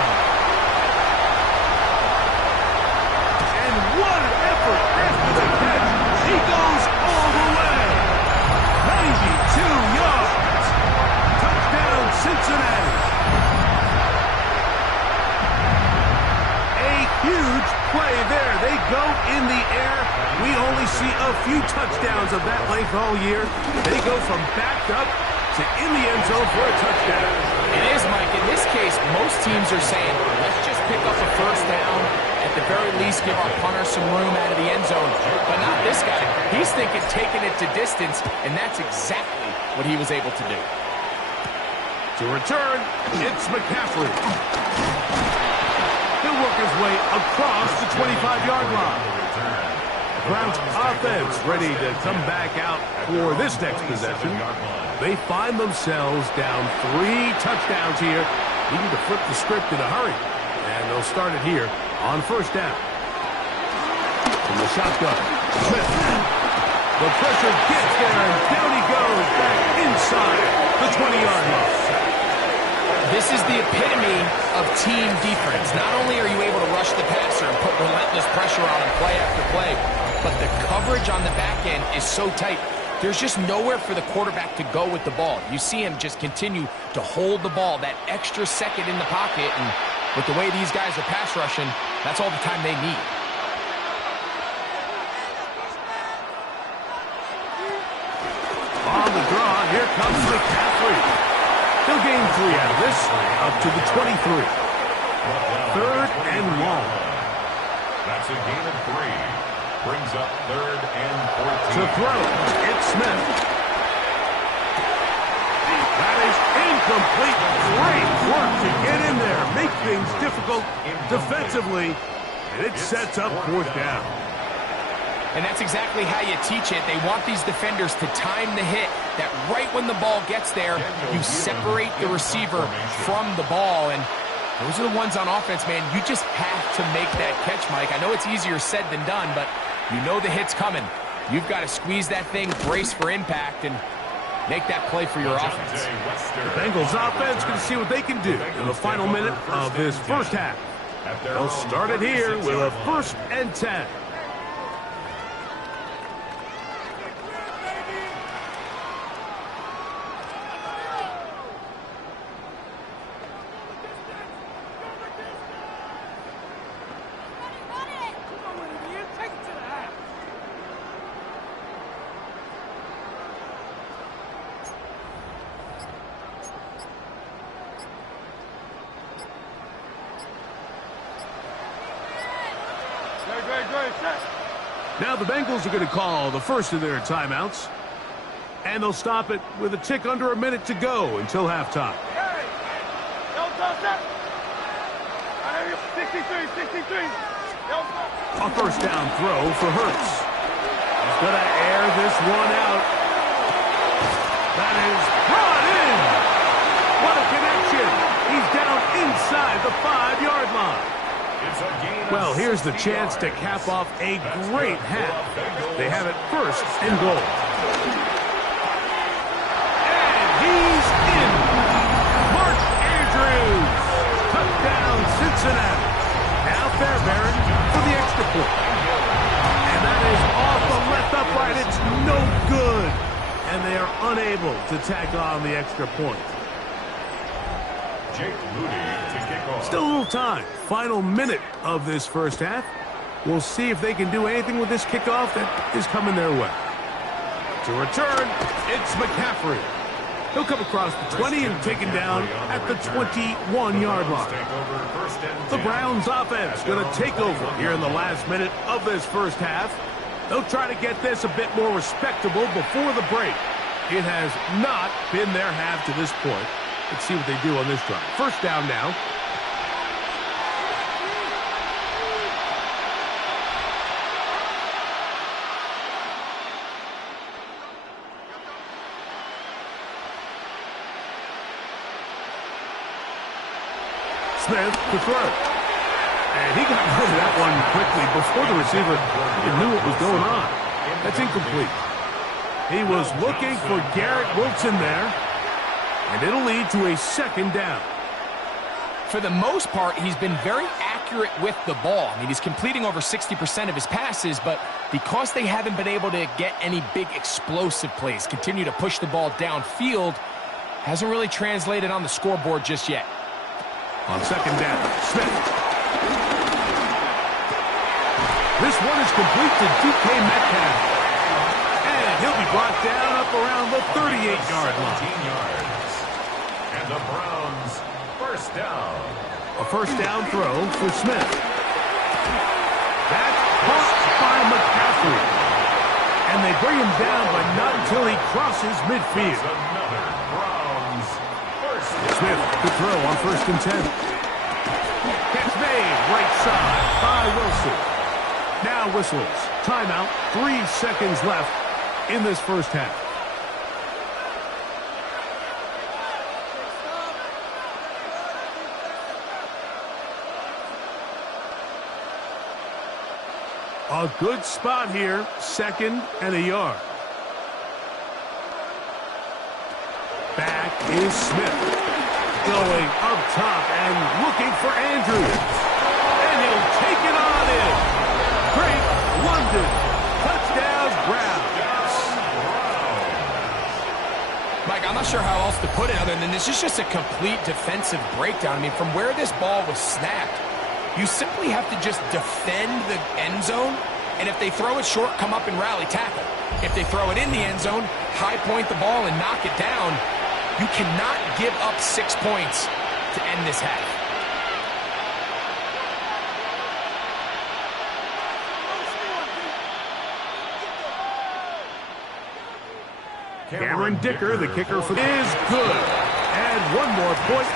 And what an effort after the catch. He goes all the way. 92 yards. Touchdown, Cincinnati. A huge play there. They go in the air. We only see a few touchdowns of that length all year. They go from backed up to it in the end zone for a touchdown. It is, Mike. In this case, most teams are saying, let's just pick up a first down. At the very least, give our punter some room out of the end zone. But not this guy. He's thinking taking it to distance, and that's exactly what he was able to do. To return, it's McCaffrey. He'll work his way across the 25-yard line. The Browns offense ready to come back out for this next possession. They find themselves down 3 touchdowns here, needing to flip the script in a hurry. And they'll start it here on first down. From the shotgun, Smith. The pressure gets there, and down he goes back inside the 20-yard line. This is the epitome of team defense. Not only are you able to rush the passer and put relentless pressure on him play after play, but the coverage on the back end is so tight. There's just nowhere for the quarterback to go with the ball. You see him just continue to hold the ball that extra second in the pocket, and with the way these guys are pass rushing, that's all the time they need. On the draw, here comes McCaffrey. He'll gain 3 out of this, up to the 23. 3rd and long. That's a gain of 3. Brings up 3rd and 14. To throw, it's Smith. That is incomplete. Great work to get in there, make things difficult defensively, and it sets up 4th down. And that's exactly how you teach it. They want these defenders to time the hit, that right when the ball gets there, you separate the receiver from the ball. And those are the ones on offense, man. You just have to make that catch, Mike. I know it's easier said than done, but you know the hit's coming. You've got to squeeze that thing, brace for impact, and make that play for your offense. The Bengals offense going to see what they can do in the final minute of this first half. They'll start it here with a 1st and 10. Now the Bengals are going to call the first of their timeouts. And they'll stop it with a tick under a minute to go until halftime. 63. A first down throw for Hurts. He's going to air this one out. That is brought in. What a connection. He's down inside the 5-yard line. Well, here's the chance to cap off a great half. They have it 1st and goal. And he's in. Mark Andrews. Touchdown, Cincinnati. Now Fairbairn for the extra point. And that is off the left upright. It's no good. And they are unable to tack on the extra point. Still a little time. Final minute of this first half. We'll see if they can do anything with this kickoff that is coming their way. To return, it's McCaffrey. He'll come across the 20 and taken down at the 21-yard line. The Browns offense going to take over here in the last minute of this first half. They'll try to get this a bit more respectable before the break. It has not been their half to this point. Let's see what they do on this drive. First down now. Smith to throw. And he got rid of that one quickly before the receiver even knew what was going on. That's incomplete. He was looking for Garrett Wilson there. And it'll lead to a 2nd down. For the most part, he's been very accurate with the ball. I mean, he's completing over 60% of his passes, but because they haven't been able to get any big explosive plays, continue to push the ball downfield, hasn't really translated on the scoreboard just yet. On 2nd down, Smith. This one is complete to DK Metcalf. And He'll be brought down up around the 38-yard line. 17 yards. And the Browns first down. A first down throw for Smith. That's caught by McCaffrey. And they bring him down, but not until he crosses midfield. Another Browns first down. Smith could throw on 1st and 10. Catch made right side by Wilson. Now whistles. Timeout. 3 seconds left in this first half. A good spot here, 2nd and a yard. Back is Smith. Going up top and looking for Andrews. And he'll take it on in. Great London. Touchdown, Browns. Mike, I'm not sure how else to put it other than this is just a complete defensive breakdown. I mean, from where this ball was snapped, you simply have to just defend the end zone, and if they throw it short, come up and rally tackle. If they throw it in the end zone, high point the ball and knock it down. You cannot give up 6 points to end this half. Cameron Dicker, the kicker for is good. And 1 more point,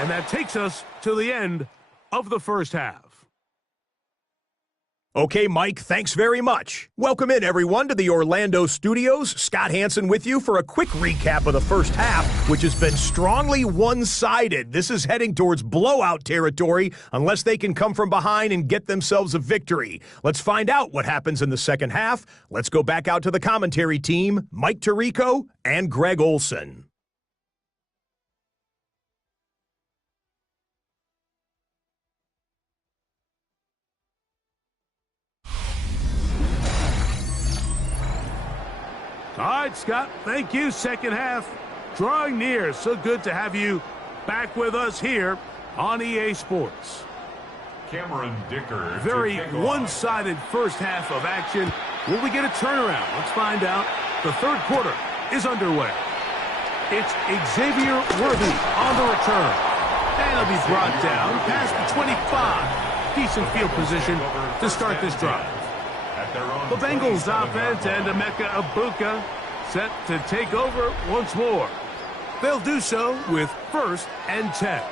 and that takes us to the end of the first half. Okay, Mike, thanks very much. Welcome in, everyone, to the Orlando studios. Scott Hansen with you for a quick recap of the first half, which has been strongly one-sided. This is heading towards blowout territory unless they can come from behind and get themselves a victory. Let's find out what happens in the second half. Let's go back out to the commentary team, Mike Tirico and Greg Olson. All right, Scott, thank you. Second half drawing near. So good to have you back with us here on EA Sports. Cameron Dicker. Very one-sided first half of action. Will we get a turnaround? Let's find out. The third quarter is underway. It's Xavier Worthy on the return. And he'll be brought down past the 25. Decent field position to start this drive. The Bengals offense and Emeka Ibuka set to take over once more. They'll do so with 1st and 10.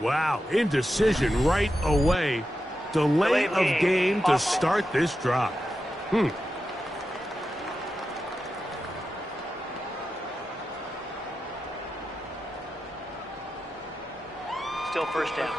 Wow, indecision right away. Delay of game to start this drive. Still first down.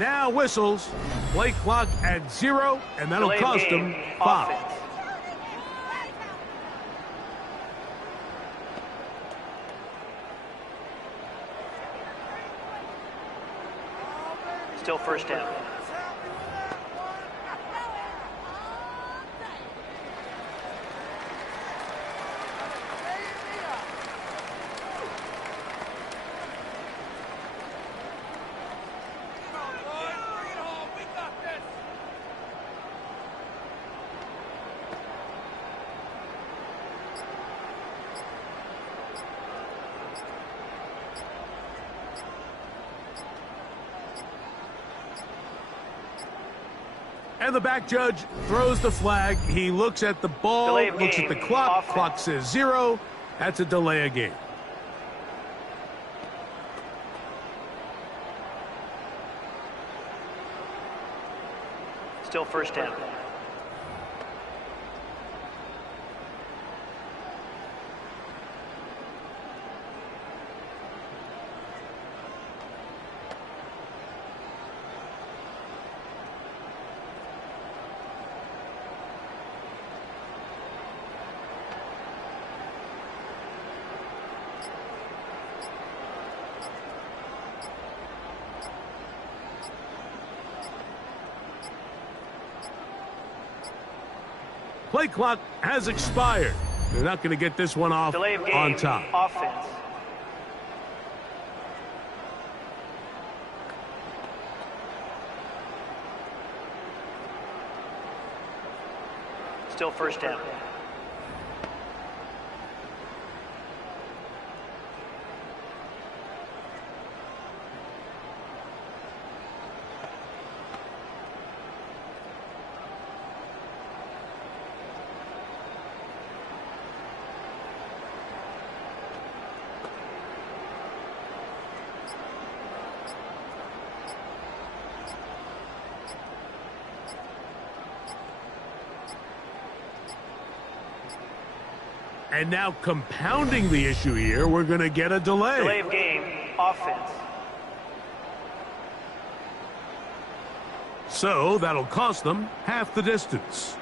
Now whistles. Play clock at 0, and that'll cost them 5. Still first down. And the back judge throws the flag. He looks at the ball, looks at the clock. Clock says 0. That's a delay of game. Still first down. Play clock has expired. They're not going to get this one off Delay of game. on top. Offense. Still first down. And now compounding the issue here, we're going to get a delay. Delay of game. Offense. So that'll cost them half the distance.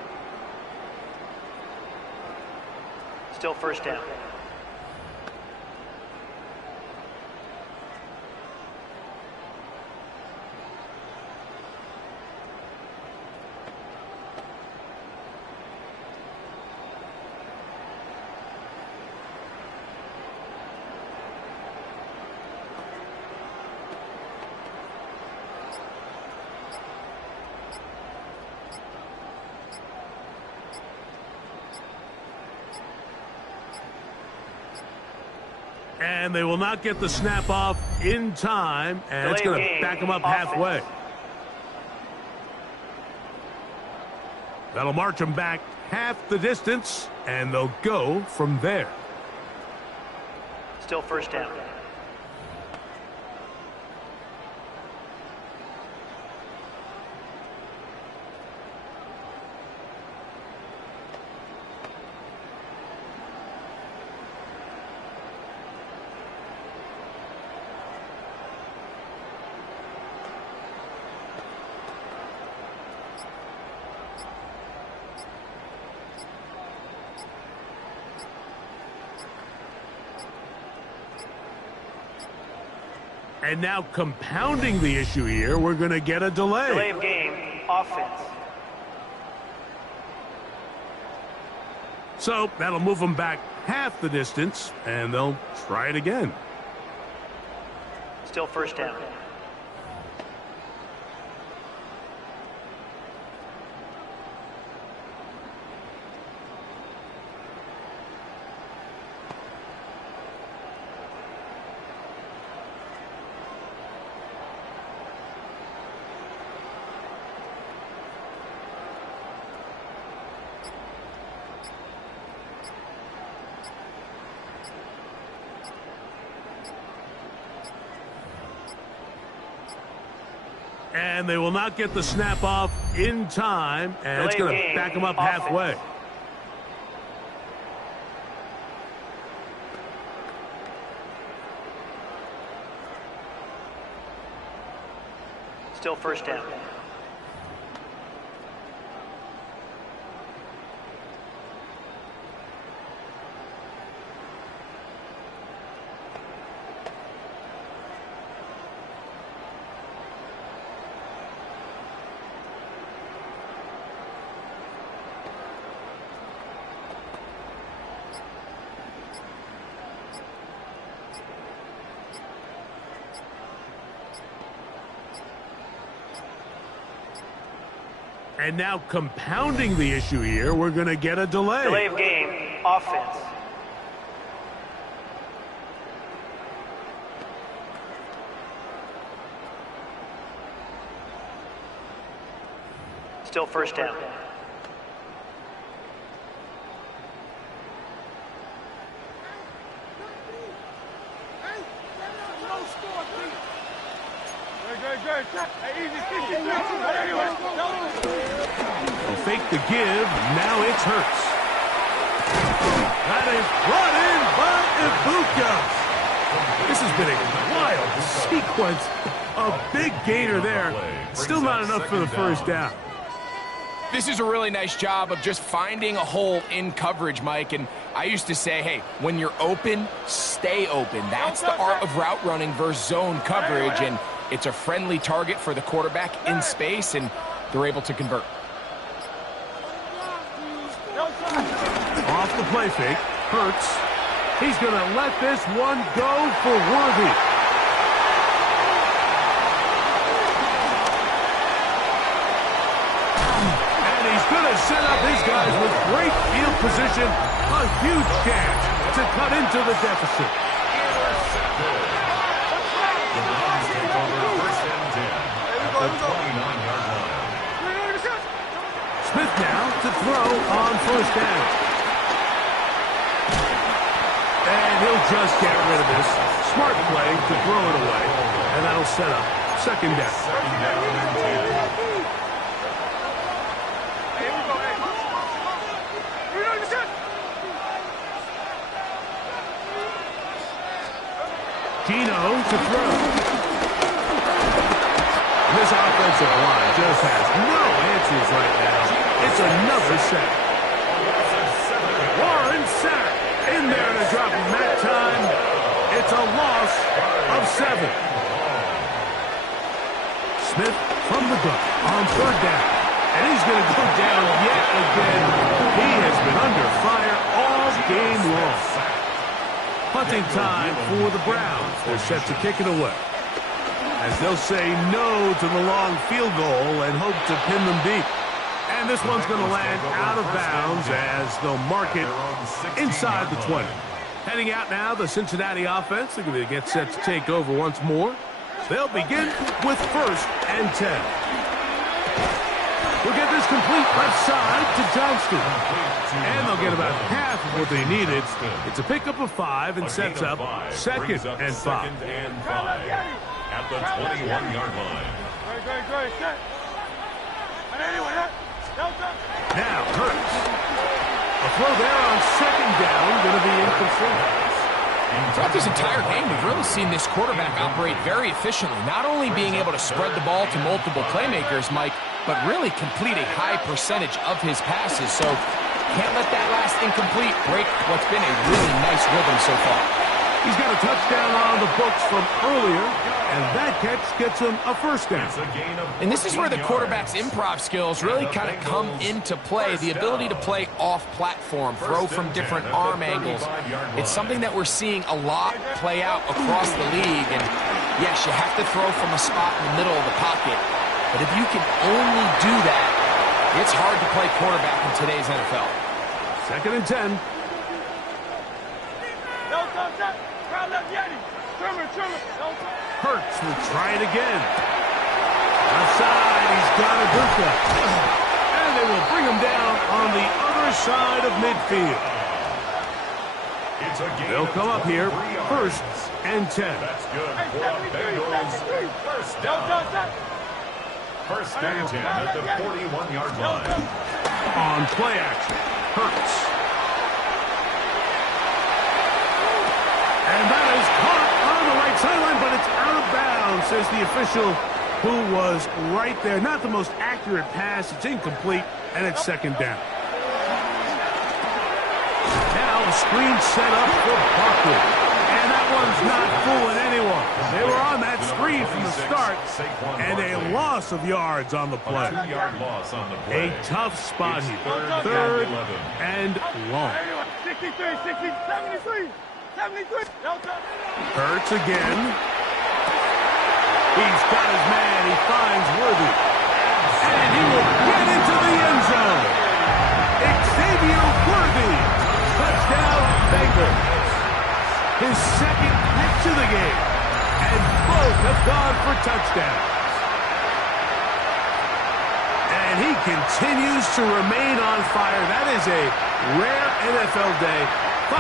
Still first down. And they will not get the snap off in time, and it's going to back them up halfway. That'll march them back half the distance, and they'll go from there. Still first down. And now compounding the issue here, we're going to get a delay. Delay of game. Offense. So that'll move them back half the distance, and they'll try it again. Still first down. And they will not get the snap off in time, and it's going to back them up halfway. Still first down. And now compounding the issue here, we're going to get a delay. Delay of game. Offense. Still first down. He'll fake the give. Now it's Hurts. That is brought in by Ibuka. This has been a wild sequence. A big gainer there. Still not enough for the first down. This is a really nice job of just finding a hole in coverage, Mike. And I used to say, hey, when you're open, stay open. That's the art of route running versus zone coverage. And it's a friendly target for the quarterback in space, and they're able to convert. Off the play fake. Hurts. He's going to let this one go for Worthy. Going to set up his guys with great field position. A huge chance to cut into the deficit. The Browns take over first and 10 at the 29-yard line. Smith now to throw on first down. And he'll just get rid of this. Smart play to throw it away. And that'll set up second down. Second down and 10. Gino to throw. This offensive line just has no answers right now. It's another sack. Warren sack in there to drop him that time. It's a loss of 7. Smith from the gun on third down. And he's going to go down yet again. He has been under fire all game long. Punting time for the Browns. They're set to kick it away, as they'll say no to the long field goal and hope to pin them deep. And this one's going to land out of bounds as they'll mark it inside the 20. Heading out now, the Cincinnati offense. They're going to get set to take over once more. They'll begin with first and 10. We'll get this complete left side to Johnston. And they'll get about half of what they needed. It's a pickup of 5 and sets up second and 5. At the 21-yard line. Now Hurts. A throw there on second down, going to be incomplete. Throughout this entire game, we've really seen this quarterback operate very efficiently, not only being able to spread the ball to multiple playmakers, Mike, but really complete a high percentage of his passes. So can't let that last incomplete break what's been a really nice rhythm so far. He's got a touchdown on the books from earlier, and that catch gets him a first down. And this is where the quarterback's improv skills really kind of come into play. The ability to play off-platform, throw from different arm angles. It's something that we're seeing a lot play out across the league. And yes, you have to throw from a spot in the middle of the pocket. But if you can only do that, it's hard to play quarterback in today's NFL. Second and 10. Hurts will try it again. Left side, he's got Ibuka. And they will bring him down on the other side of midfield. They'll come up here, first and 10. That's good for Bengals. First down. First and 10 at the 41-yard line. On play action, Hurts. And that is caught on the right sideline, but it's out of bounds, says the official who was right there. Not the most accurate pass. It's incomplete, and it's second down. Now a screen set up for Barkley. And that one's not fooling anyone. They were on that screen from the start, and a loss of yards on the play. A tough spot here. Third and long. 63, 73. 73. Hurts again. He's got his man. He finds Worthy. And he will get into the end zone. Xavier Worthy. Touchdown, Bengals. His second catch of the game. And both have gone for touchdowns. And he continues to remain on fire. That is a rare NFL day. 5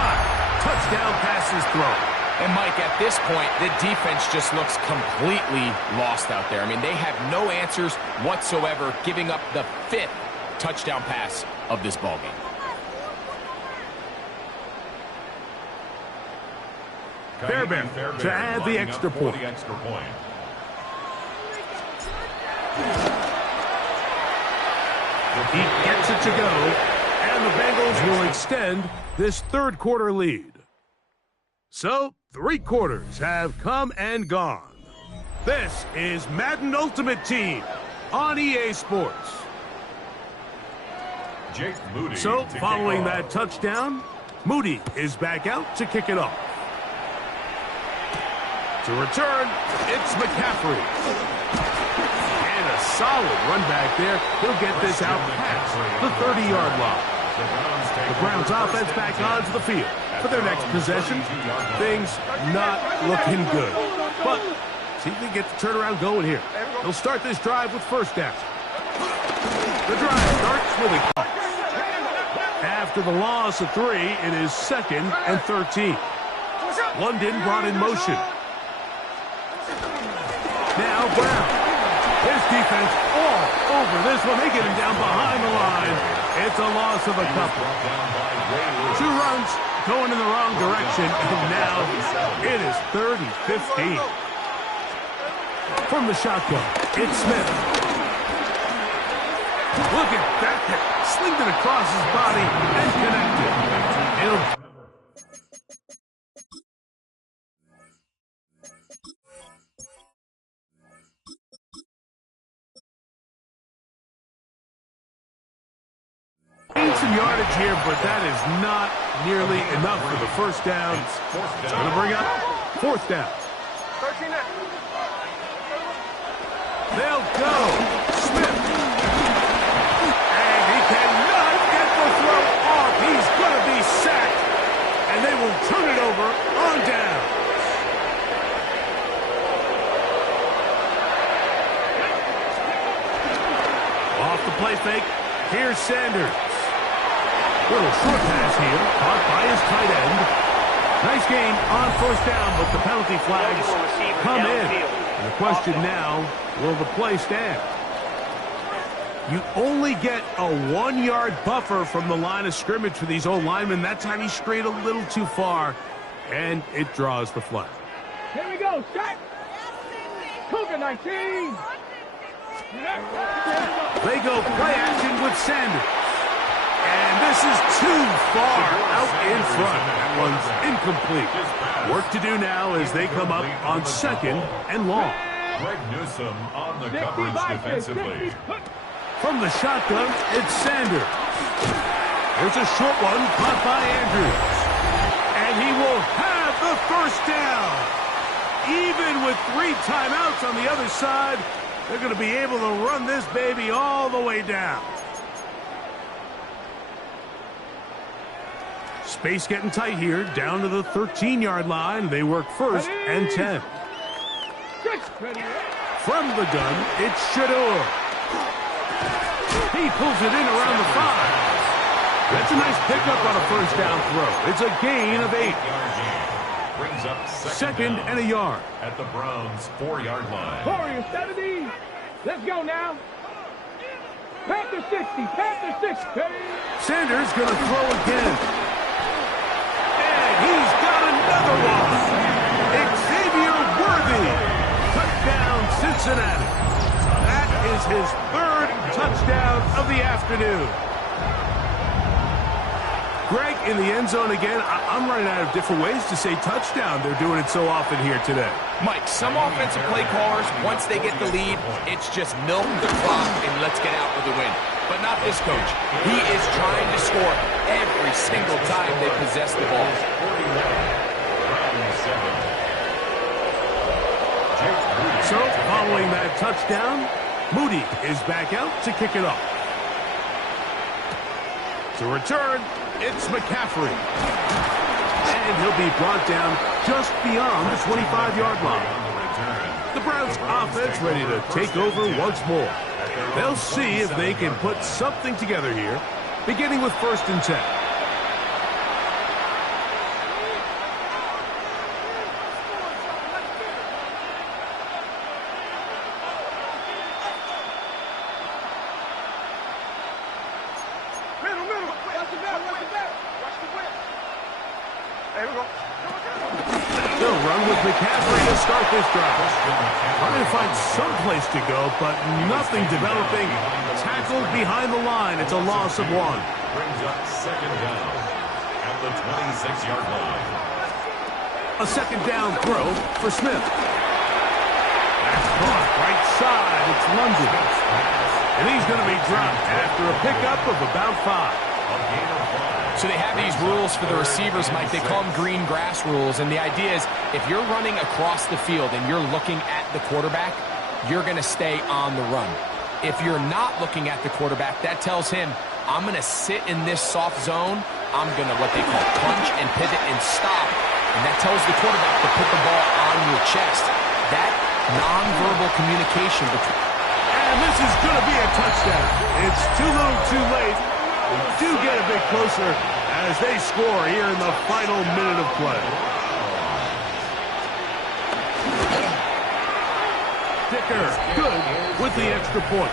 touchdown passes thrown. And, Mike, at this point, the defense just looks completely lost out there. I mean, they have no answers whatsoever, giving up the 5th touchdown pass of this ballgame. Fairbairn to add the extra point. He gets it to go, and the Bengals will extend this third-quarter lead. So, 3 quarters have come and gone. This is Madden Ultimate Team on EA Sports. Jake Moody. So, following that touchdown, Moody is back out to kick it off. To return, it's McCaffrey. And a solid run back there. He'll get this out past the 30-yard line. The Browns offense back onto the field for their next possession. Things not looking good. But see if they get the turnaround going here. They'll start this drive with first down. The drive starts with a catch. After the loss of 3, it is 2nd and 13. London brought in motion. Now Brown. His defense all over this one. They get him down behind the line. It's a loss of a couple. 2 runs going in the wrong direction, and now it is 3rd and 15. From the shotgun, it's Smith. Look at that. Slinged it across his body and connected. Some yardage here, but that is not nearly enough for the first down. It's going to bring up 4th down. They'll go. Smith. And he cannot get the throw off. He's going to be sacked. And they will turn it over on down. Off the play fake. Here's Sanders. Little short pass here, caught by his tight end. Nice gain on first down, but the penalty flags come in. And the question now, will the play stand? You only get a 1-yard buffer from the line of scrimmage for these old linemen. That time he strayed a little too far, and it draws the flag. Here we go, shot! Cougar 19! They go play action with Sanders. And this is too far out in front. That one's incomplete. Work to do now as they come up on 2nd and long. Greg Newsome on the coverage defensively. From the shotgun, it's Sanders. There's a short one caught by Andrews. And he will have the first down. Even with 3 timeouts on the other side, they're going to be able to run this baby all the way down. Space getting tight here, down to the 13-yard line. They work 1st and 10. From the gun, it's Shador. He pulls it in around the 5. That's a nice pickup on a first down throw. It's a gain of 8. Brings up 2nd and a yard. At the Browns' 4-yard line. Warriors 70. Let's go now. Panther 60. Panther 60. Sanders going to throw again. He's got another one. Xavier Worthy. Touchdown, Cincinnati. That is his 3rd touchdown of the afternoon. Greg in the end zone again. I'm running out of different ways to say touchdown. They're doing it so often here today. Mike, some offensive play callers, once they get the lead, it's just milk the clock and let's get out with the win. But not this coach. He is trying to score every single time they possess the ball. So, following that touchdown, Moody is back out to kick it off. To return, it's McCaffrey. And he'll be brought down just beyond the 25-yard line. The Browns offense ready to take over once more. They'll see if they can put something together here, beginning with 1st and 10. They'll run with McCaffrey to start this drive. Trying to find some place to go, but nothing developing. Tackled behind the line. It's a loss of 1. Brings up second down at the 26-yard line. A second down throw for Smith. That's caught right side. It's London. And he's going to be dropped after a pickup of about 5. So they have these rules for the receivers, Mike. They call them green grass rules. And the idea is if you're running across the field and you're looking at the quarterback, you're going to stay on the run. If you're not looking at the quarterback, that tells him, I'm going to sit in this soft zone. I'm going to what they call punch and pivot and stop. And that tells the quarterback to put the ball on your chest. That nonverbal communication between... And this is going to be a touchdown. It's too little too late. We do get a bit closer as they score here in the final minute of play. Dicker, good with the extra point.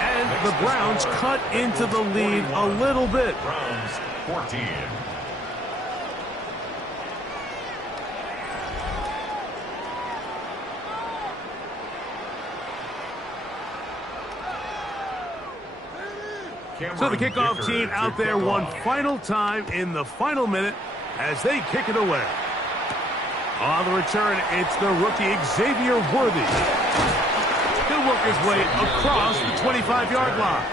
And the Browns cut into the lead a little bit. Browns 14. So the kickoff team out there one final time in the final minute as they kick it away. On the return, it's the rookie Xavier Worthy. He'll work his way across the 25-yard line.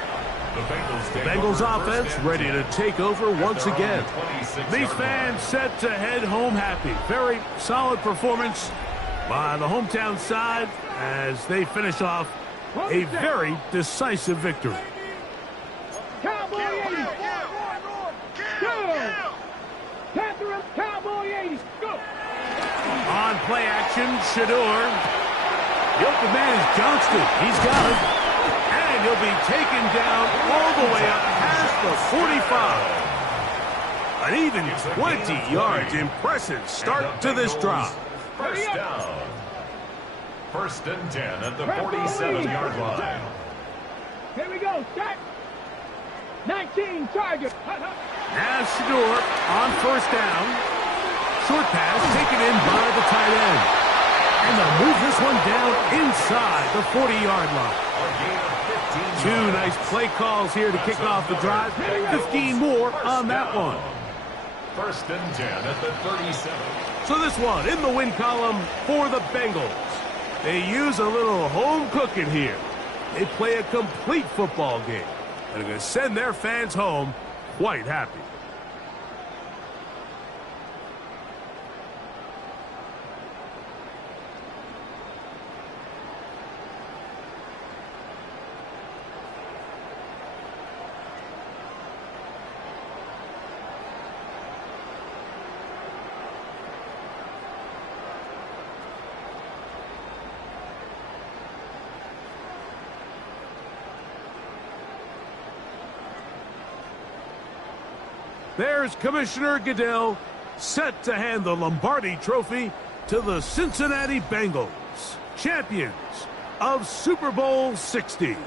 The Bengals offense ready to take over once again. These fans set to head home happy. Very solid performance by the hometown side as they finish off a very decisive victory. Cowboy 80. Go. Catherine, Cowboy 80. Go. On play action, Shador. The open man is Johnston. He's got it. And he'll be taken down all the way up past the 45. An even 20 yards. Impressive start to this drive. First down. First and 10 at the 47-yard line. Here we go. Start. 19 Chargers. Now Shador on first down. Short pass taken in by the tight end. And they'll move this one down inside the 40-yard line. Two nice play calls here to kick off the drive. 15 more on that one. First and 10 at the 37. So this one in the win column for the Bengals. They use a little home cooking here. They play a complete football game. And they're going to send their fans home quite happy. There's Commissioner Goodell set to hand the Lombardi Trophy to the Cincinnati Bengals, champions of Super Bowl 60.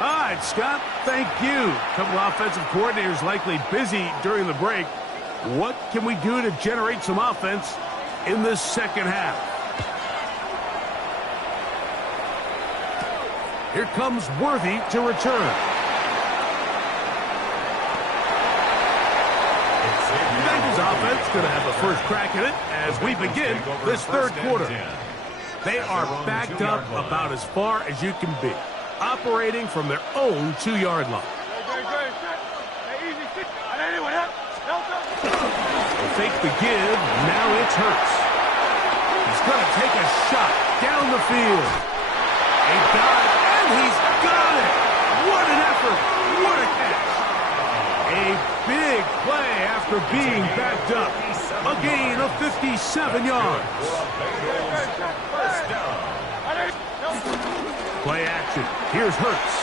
All right, Scott, thank you. A couple offensive coordinators likely busy during the break. What can we do to generate some offense in this second half? Here comes Worthy to return. Bengals offense going to have the first crack at it as we begin this third quarter. They are backed up about as far as you can be, operating from their own 2-yard line. Fake the give, now it's Hurts. He's going to take a shot down the field. A dive, and he's got it! What an effort! What a catch! A big play after being backed up. A gain of 57 yards. Play action. Here's Hurts.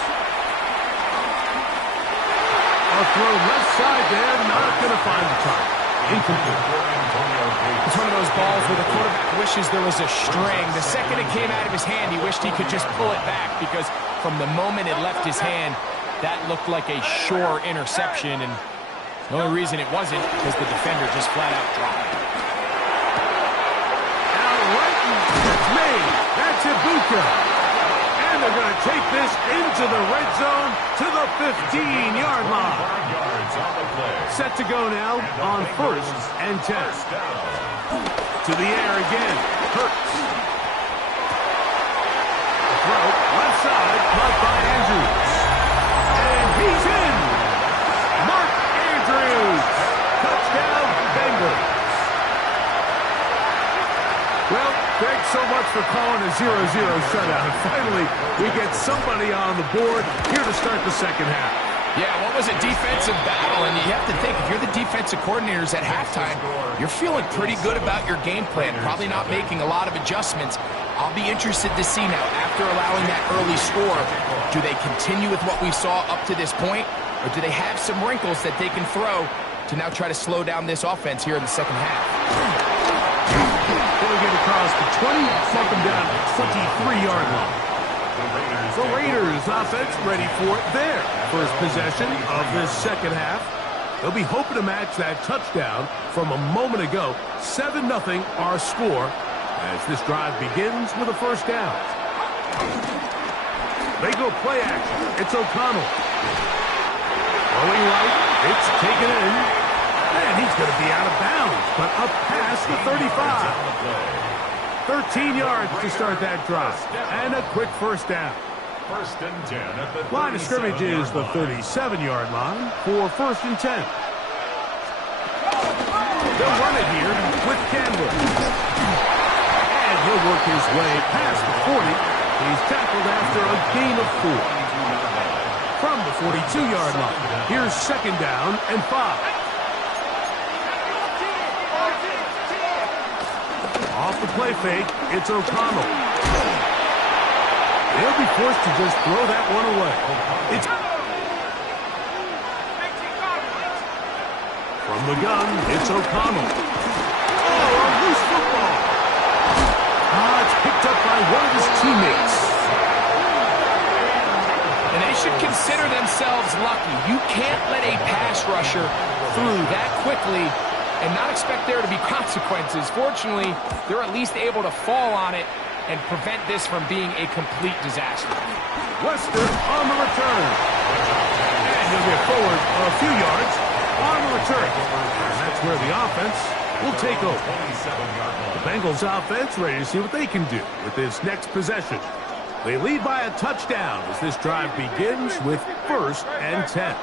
A throw left side there, not going to find the target. Incomplete. It's one of those balls where the quarterback wishes there was a string. The second it came out of his hand, he wished he could just pull it back because from the moment it left his hand, that looked like a sure interception, and the only reason it wasn't because the defender just flat out dropped it. Now right, that's made. That's Ibuka. And they're going to take this into the red zone to the 15-yard line. Set to go now on 1st and 10. To the air again. Hurts. Throw left side, caught by Andrews. And he's in. Mark Andrews. Touchdown, Bengals. Well, thanks so much for calling a 0-0 shutout. Finally, we get somebody on the board here to start the second half. Yeah, what was a defensive battle? And you have to think, if you're the defensive coordinators at halftime, you're feeling pretty good about your game plan, probably not making a lot of adjustments. I'll be interested to see now, after allowing that early score, do they continue with what we saw up to this point, or do they have some wrinkles that they can throw to now try to slow down this offense here in the second half? They'll get across the 20, slump them down to the 23-yard line. The Raiders offense ready for their first possession of this second half. They'll be hoping to match that touchdown from a moment ago. 7-0 our score as this drive begins with a first down. They go play action. It's O'Connell. Throwing right. It's taken in. And he's going to be out of bounds, but up past the 35. 13 yards to start that drive. And a quick first down. First and 10 at the Line of scrimmage is the 37-yard line for first and 10. They'll run it here with Campbell. And he'll work his way past the 40. He's tackled after a gain of 4. From the 42-yard line, here's second down and 5. Off the play fake, it's O'Connell. He'll be forced to just throw that one away. It's from the gun, it's O'Connell. Oh, a loose football. It's picked up by one of his teammates. And they should consider themselves lucky. You can't let a pass rusher through that quickly and not expect there to be consequences. Fortunately, they're at least able to fall on it and prevent this from being a complete disaster. Wester on the return. And he'll get forward a few yards on the return. And that's where the offense will take over. The Bengals offense ready to see what they can do with this next possession. They lead by a touchdown as this drive begins with first and 10.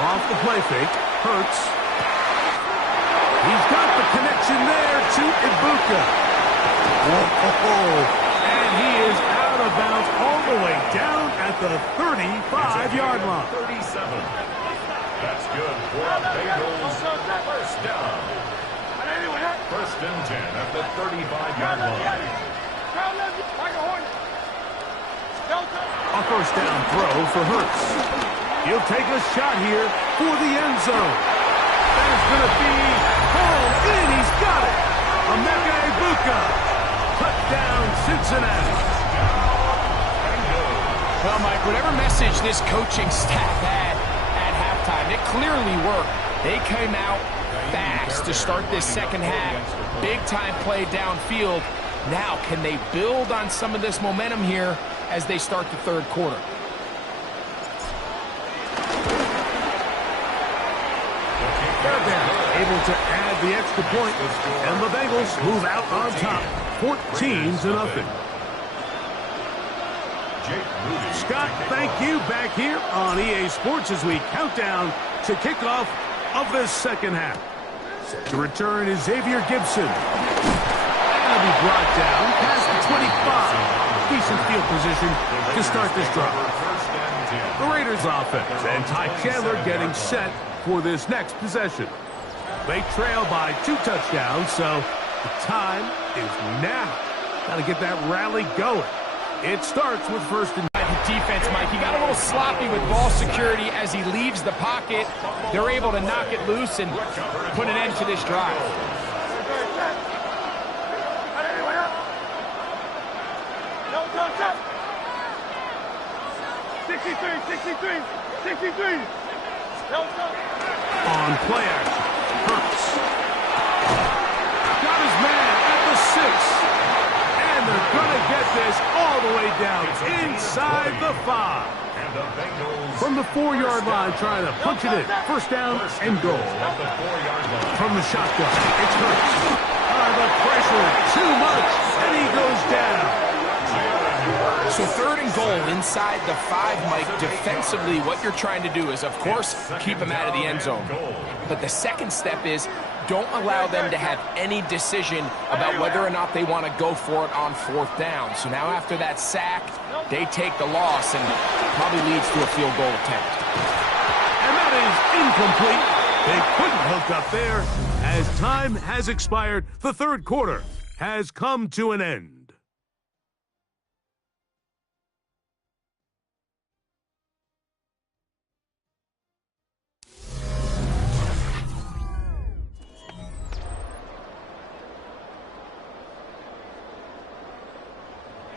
Off the play fake, Hurts. He's got the connection there to Ibuka. And he is out of bounds all the way down at the 35-yard line. 37. That's good for Bengals. First down. First and 10 at the 35-yard line. A first down throw for Hurts. He'll take a shot here for the end zone. That is going to be hauled in. He's got it. Emeka Ibuka. Touchdown, Cincinnati. Well, Mike, whatever message this coaching staff had at halftime, it clearly worked. They came out fast to start this second half. Big-time play downfield. Now, can they build on some of this momentum here as they start the third quarter? Able to add the extra point, and the Bengals move out on top, 14-0. Scott, thank you. Back here on EA Sports as we count down to kickoff of this second half. Set to return is Xavier Gibson. That'll be brought down past the 25. Decent field position to start this drive. The Raiders offense and Ty Chandler getting set for this next possession. They trail by 2 touchdowns, so the time is now. Got to get that rally going. It starts with first and 10. The defense, Mike, he got a little sloppy with ball security as he leaves the pocket. They're able to knock it loose and put an end to this drive. On play action, Hurts. Got his man at the 6. And they're going to get this all the way down inside the 5. From the 4-yard line, trying to punch it in. First down and goal. From the shotgun, it's Hurts. The pressure, too much, and he goes down. So third and goal inside the 5, Mike. Defensively, what you're trying to do is, of course, keep him out of the end zone. But the second step is don't allow them to have any decision about whether or not they want to go for it on 4th down. So now after that sack, they take the loss and probably leads to a field goal attempt. And that is incomplete. They couldn't hook up there. As time has expired, the third quarter has come to an end.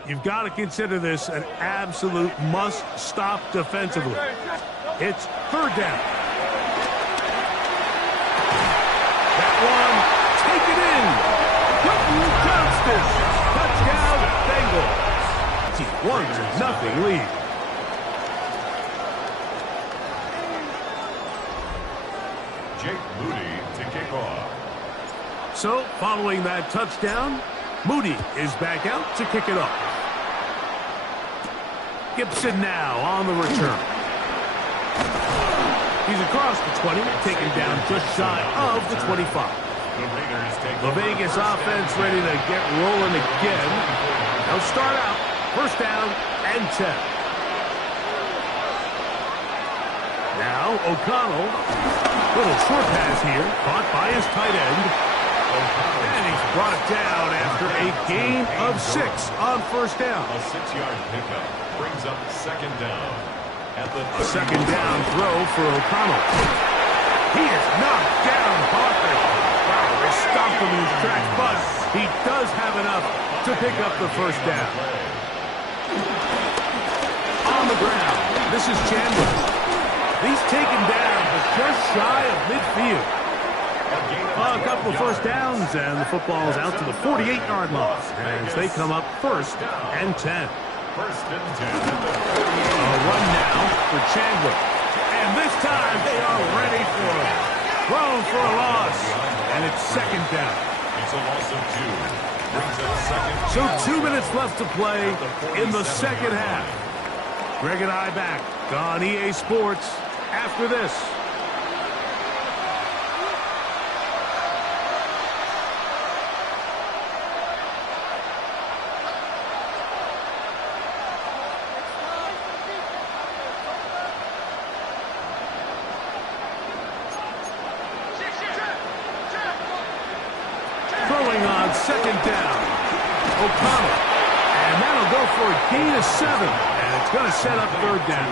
You've got to consider this an absolute must-stop defensively. It's third down. That one, take it in. Quentin Johnston, touchdown, Bengals. 1-0 lead. Jake Moody to kick off. So, following that touchdown, Moody is back out to kick it off. Gibson now on the return. He's across the 20, taken down just shy of the 25. The Vegas offense ready to get rolling again. They'll start out first down and 10. Now O'Connell, little short pass here, caught by his tight end. And he's brought it down after a gain of 6 on first down. A 6-yard pickup brings up second down. A second down throw for O'Connell. He is knocked down hard. Wow, they stopped him in his tracks, but he does have enough to pick up the first down. On the ground, this is Chandler. He's taken down, but just shy of midfield. A couple of first downs, and the football is out to the 48-yard line as they come up first and 10. First and 10. A run now for Chandler. And this time they are ready for it. Thrown for a loss. And it's second down. It's a loss of 2. Brings up second. So 2 minutes left to play in the second half. Greg and I back on EA Sports after this. Throwing on second down. O'Connell. And that'll go for a gain of 7. And it's going to set up third down.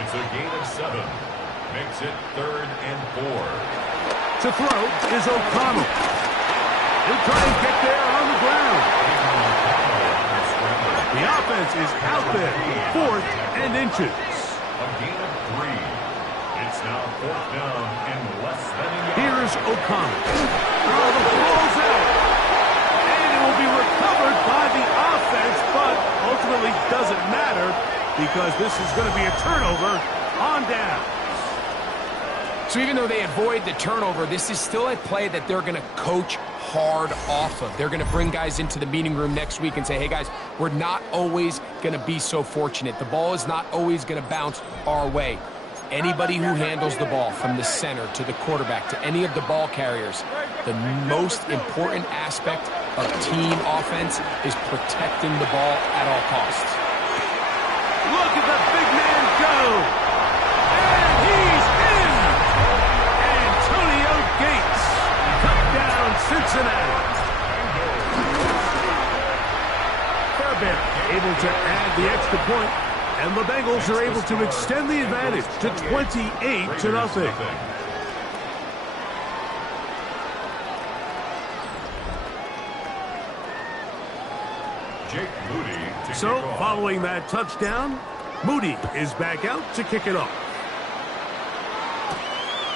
It's a gain of 7. Makes it 3rd and 4. To throw is O'Connell. He'll try and get there on the ground. The offense is out there. 4th and inches. A gain of 3. It's now 4th down and less than a yard. Here's O'Connell. Oh, the ball's out. And it will be recovered by the offense, but ultimately doesn't matter because this is going to be a turnover on down. So even though they avoid the turnover, this is still a play that they're going to coach hard off of. They're going to bring guys into the meeting room next week and say, hey, guys, we're not always going to be so fortunate. The ball is not always going to bounce our way. Anybody who handles the ball from the center to the quarterback to any of the ball carriers, the most important aspect of team offense is protecting the ball at all costs. Look at the big man go. And he's in. Antonio Gates. Touchdown, Cincinnati. Fairbairn able to add the extra point. And the Bengals are able to extend the advantage to 28-0. Jake Moody. So, following that touchdown, Moody is back out to kick it off.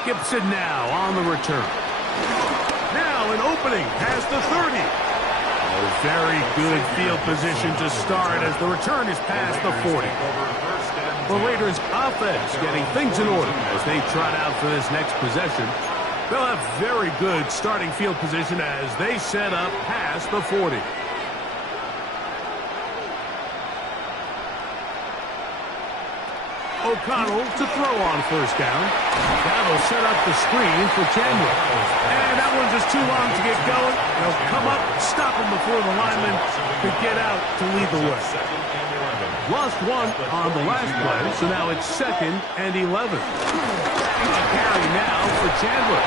Gibson now on the return. Now an opening past the 30. Very good field position to start as the return is past the 40. The Raiders offense getting things in order as they trot out for this next possession. They'll have very good starting field position as they set up past the 40. O'Connell to throw on first down. That'll set up the screen for Chandler. And that one's just too long to get going. They'll come up, stop him before the lineman could get out to lead the way. Lost one on the last play, so now it's 2nd and 11. A carry now for Chandler.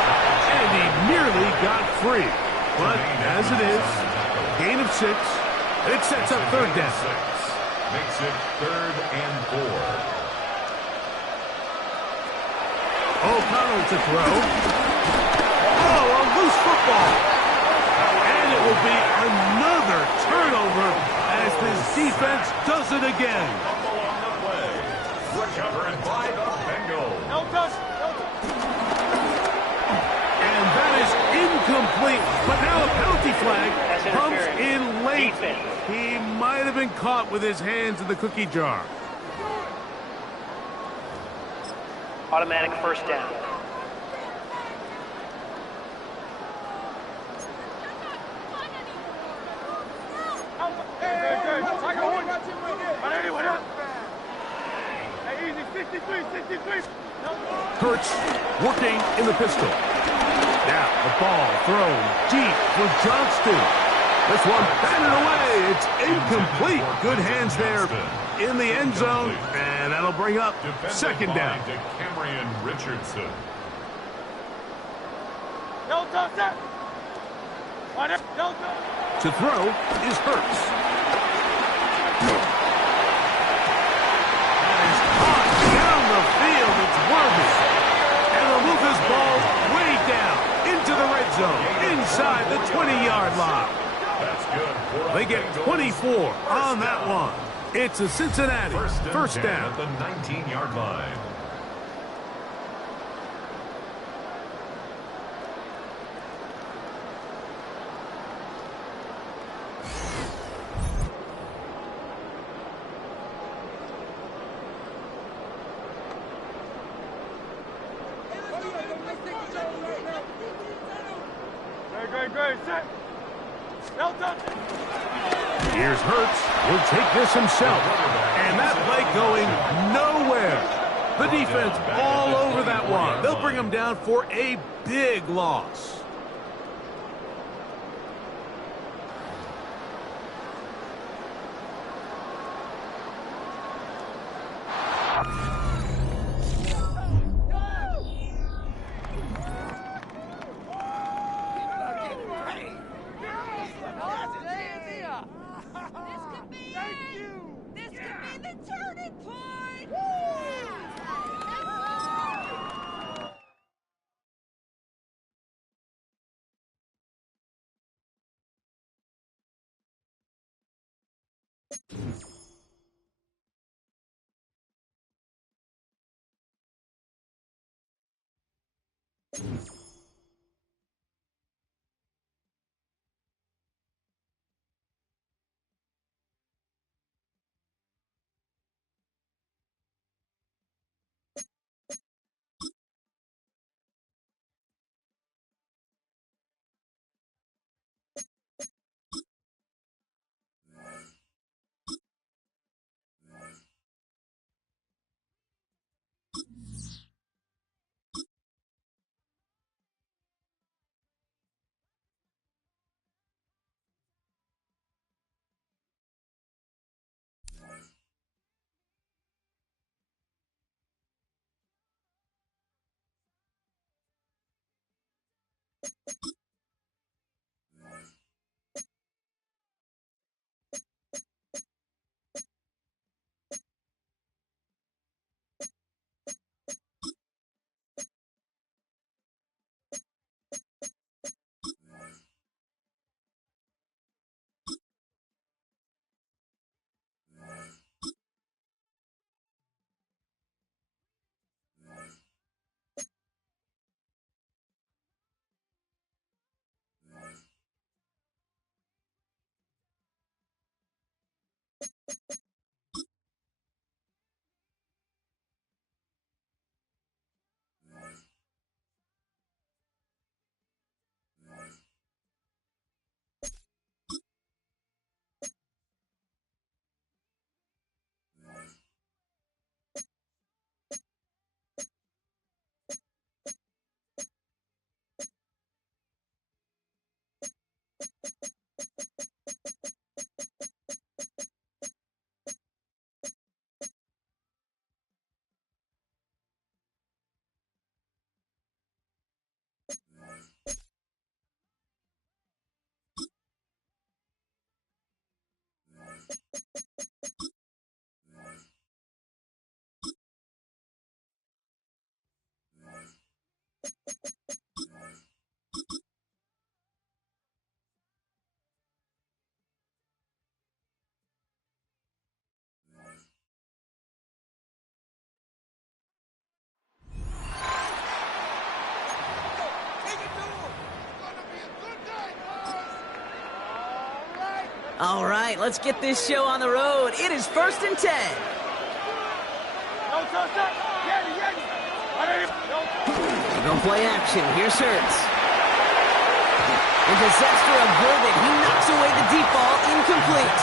And he nearly got free. But as it is, gain of 6. It sets up third down. Makes it 3rd and 4. O'Connell to throw. Oh, a loose football. And it will be another turnover as this defense does it again. Fumble on the play. Recovered by the Bengals. And that is incomplete. But now a penalty flag comes in late feet. He might have been caught with his hands in the cookie jar. Automatic first down. Hurts working in the pistol. Now the ball thrown deep for Johnston. This one batted away. It's incomplete. Good hands there in the end zone, and that'll bring up second down. To Cameron Richardson. To throw is Hurts. That is caught down the field. It's Worthy. And they'll move this ball way down into the red zone, inside the 20-yard line. That's good. They get 24 on that one. It's a Cincinnati first down. At the 19-yard line. Here's Hurts. Will take this himself. And that play going nowhere. The defense all over that one. They'll bring him down for a big loss. All right, let's get this show on the road. It is 1st and 10. They're going to play action. Here's Hurts. And disaster averted. He knocks away the deep ball. Incomplete.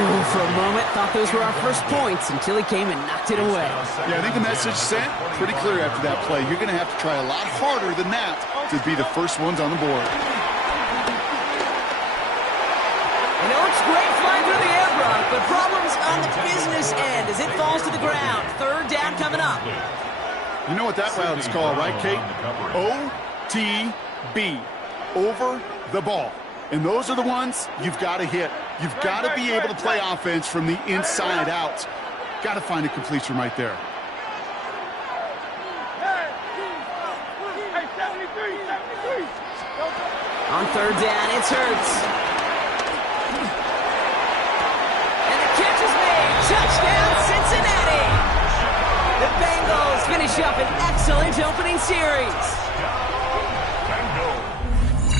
Ooh, for a moment, thought those were our first points until he came and knocked it away. Yeah, I think the message sent pretty clear after that play. You're going to have to try a lot harder than that to be the first ones on the board. You know, it's great flying through the air, Brock, but problems on the business end as it falls to the ground. 3rd down coming up. You know what that route is called, right, Kate? OTB. Over the ball. And those are the ones you've got to hit. You've got to be able to play offense from the inside out. Got to find a completion right there. On 3rd down, it's Hurts. And the catch is made. Touchdown, Cincinnati. The Bengals finish up an excellent opening series.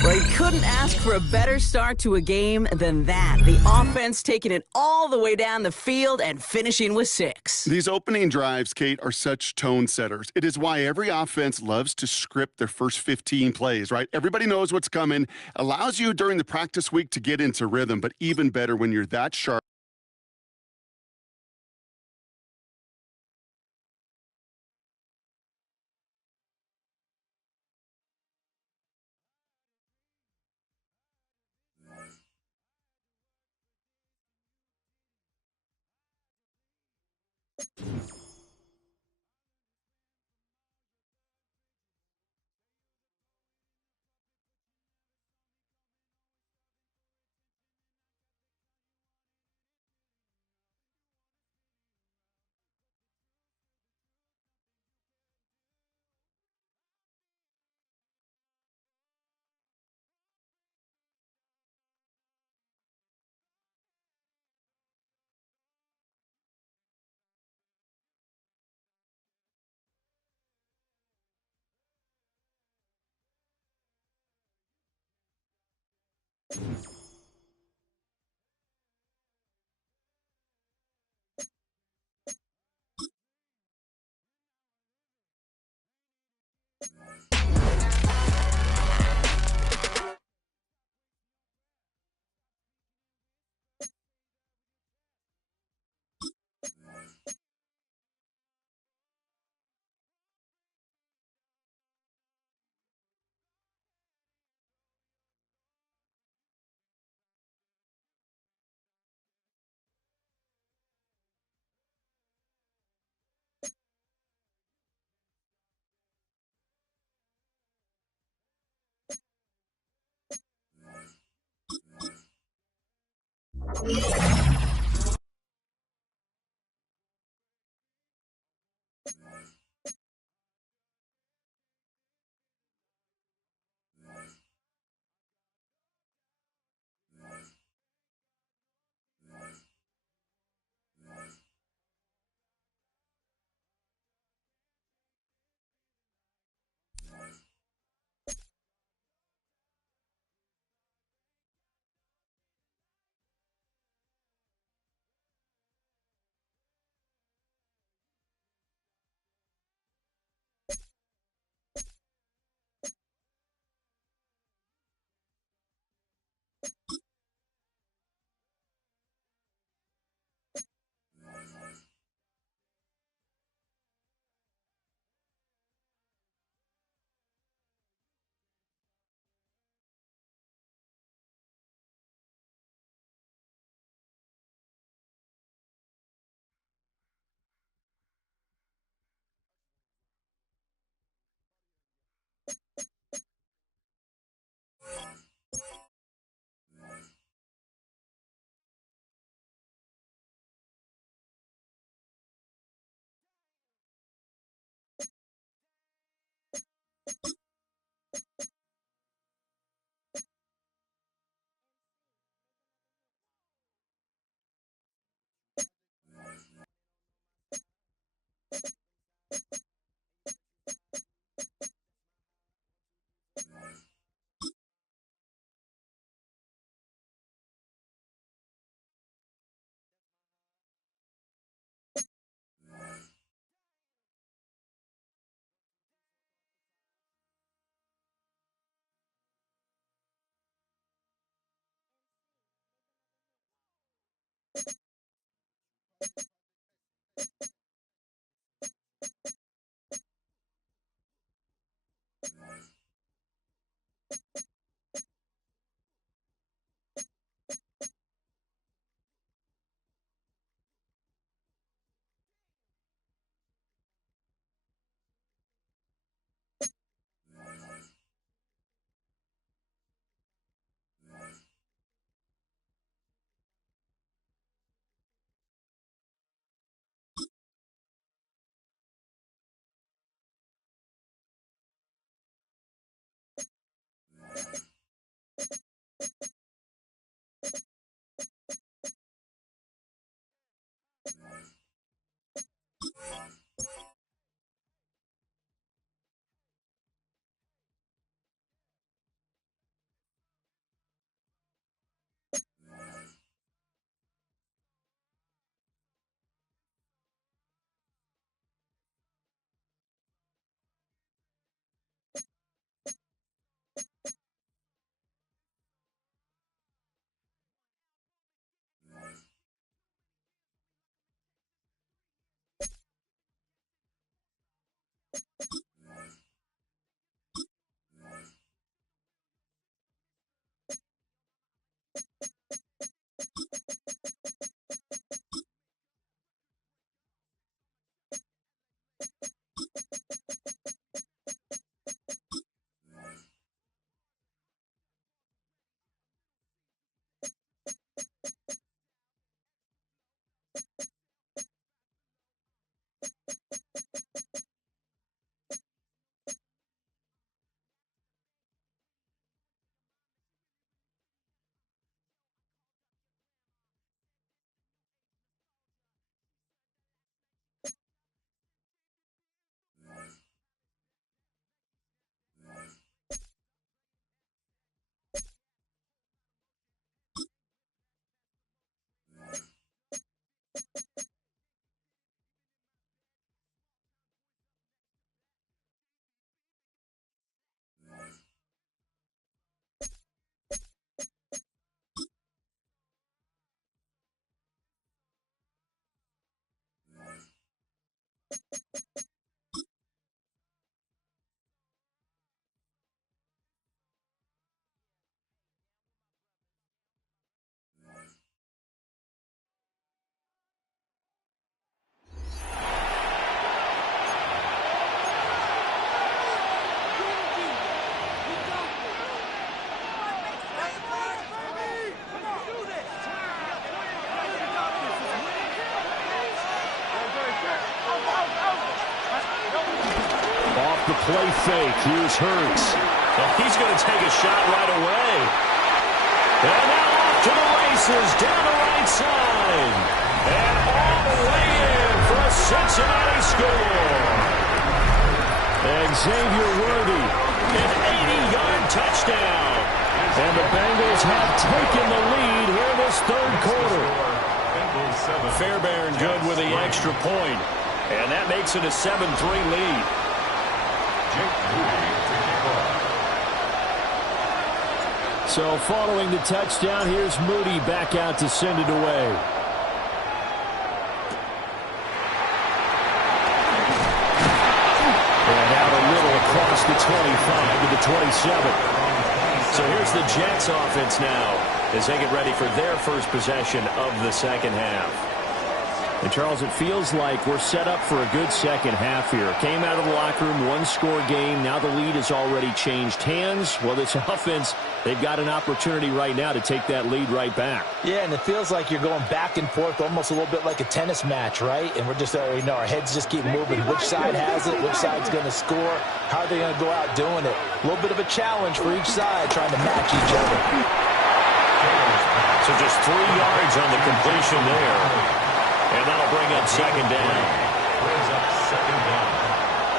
Well, you couldn't ask for a better start to a game than that. The offense taking it all the way down the field and finishing with 6. These opening drives, Kate, are such tone setters. It is why every offense loves to script their first 15 plays, right? Everybody knows what's coming. Allows you during the practice week to get into rhythm, but even better when you're that sharp. The play fake. Here's Hurts. Oh, he's going to take a shot right away. And now off to the races down the right side. And all the way in for a Cincinnati score. And Xavier Worthy, an 80-yard touchdown. And the Bengals have taken the lead here this third quarter. Fairbairn good with the extra point. And that makes it a 7-3 lead. So following the touchdown, here's Moody back out to send it away. And out a little across the 25 to the 27. So here's the Jets offense now as they get ready for their first possession of the second half. And Charles, it feels like we're set up for a good second half here. Came out of the locker room, one-score game. Now the lead has already changed hands. Well, this offense, they've got an opportunity right now to take that lead right back. Yeah, and it feels like you're going back and forth, almost a little bit like a tennis match, right? And we're just, our heads just keep moving. Which side has it? Which side's going to score? How are they going to go out doing it? A little bit of a challenge for each side, trying to match each other. So just 3 yards on the completion there. And that'll bring up second down. Brings up second down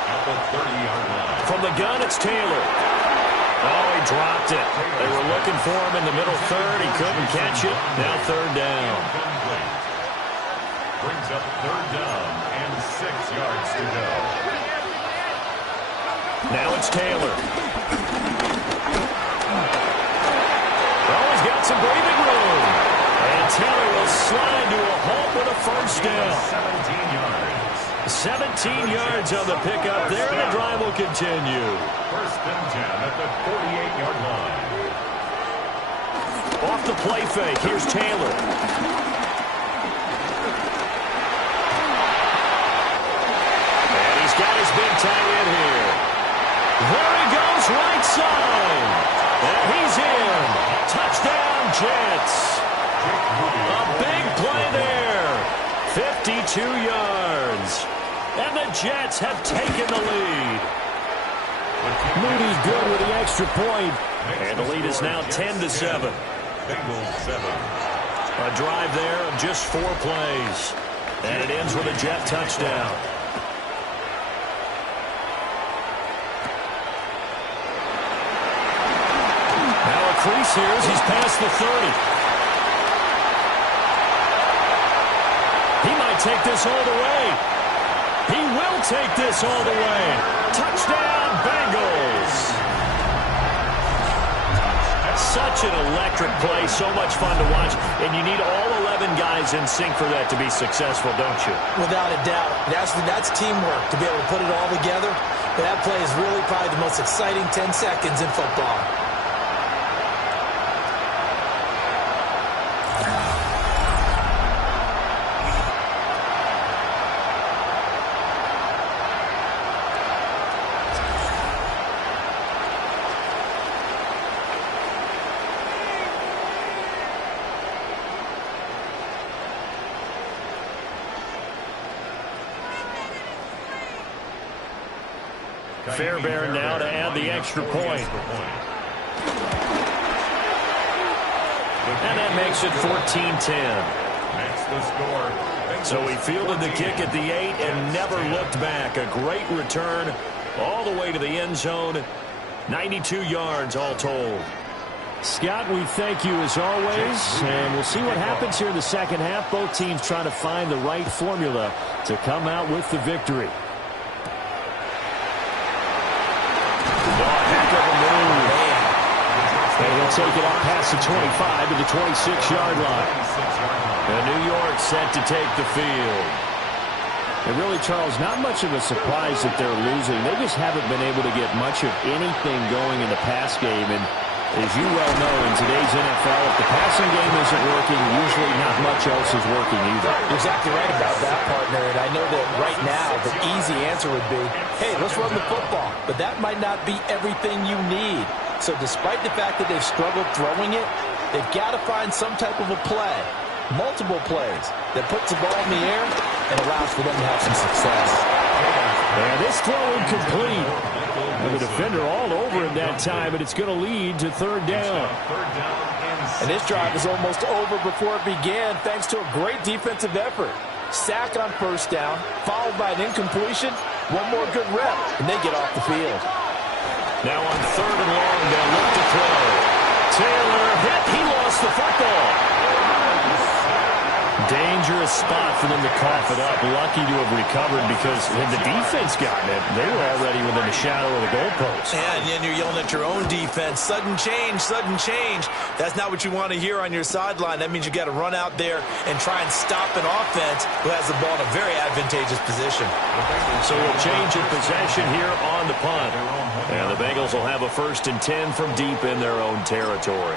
at the 30-yard line. From the gun, it's Taylor. Oh, he dropped it. They were looking for him in the middle third. He couldn't catch it. Now third down. Brings up third down and 6 yards to go. Now it's Taylor. Oh, he's got some breathing room. And Taylor will slide to a halt with a first down. 17 yards on the pickup there. The drive will continue. First and 10 at the 48-yard line. Off the play fake. Here's Taylor. And he's got his big tight end here. There he goes, right side. And he's in. Touchdown, Jets. A big play there. 52 yards. And the Jets have taken the lead. Moody's good with the extra point. And the lead is now 10-7. Bengals 7. A drive there of just 4 plays. And it ends with a Jet touchdown. Now a crease here as he's past the 30. He might take this all the way. He will take this all the way. Touchdown, Bengals. Such an electric play, so much fun to watch, and you need all 11 guys in sync for that to be successful, don't you? Without a doubt. That's teamwork to be able to put it all together. But that play is really probably the most exciting 10 seconds in football. Fairbairn now to add the extra point. And that makes it 14-10. Makes the score. So he fielded the kick at the 8 and never looked back. A great return all the way to the end zone. 92 yards all told. Scott, we thank you as always, and we'll see what happens here in the second half. Both teams trying to find the right formula to come out with the victory. And he'll take it up past the 25 to the 26-yard line. And New York set to take the field. And really, Charles, not much of a surprise that they're losing. They just haven't been able to get much of anything going in the pass game. And as you well know, in today's NFL, if the passing game isn't working, usually not much else is working either. You're exactly right about that, partner. And I know that right now the easy answer would be, hey, let's run the football. But that might not be everything you need. So despite the fact that they've struggled throwing it, they've got to find some type of a play, multiple plays, that puts the ball in the air and allows for them to have some success. And this throw incomplete. And the defender all over him that time, but it's going to lead to third down. And this drive is almost over before it began, thanks to a great defensive effort. Sack on first down, followed by an incompletion, one more good rep, and they get off the field. Now on third and long, they'll look to throw. Taylor hit. He lost the football. Dangerous spot for them to cough it up. Lucky to have recovered because had the defense gotten it, they were already within the shadow of the goalpost. Yeah, and then you're yelling at your own defense. Sudden change, sudden change. That's not what you want to hear on your sideline. That means you got to run out there and try and stop an offense who has the ball in a very advantageous position. So we'll change of possession here on the punt. And the Bengals will have a 1st and 10 from deep in their own territory.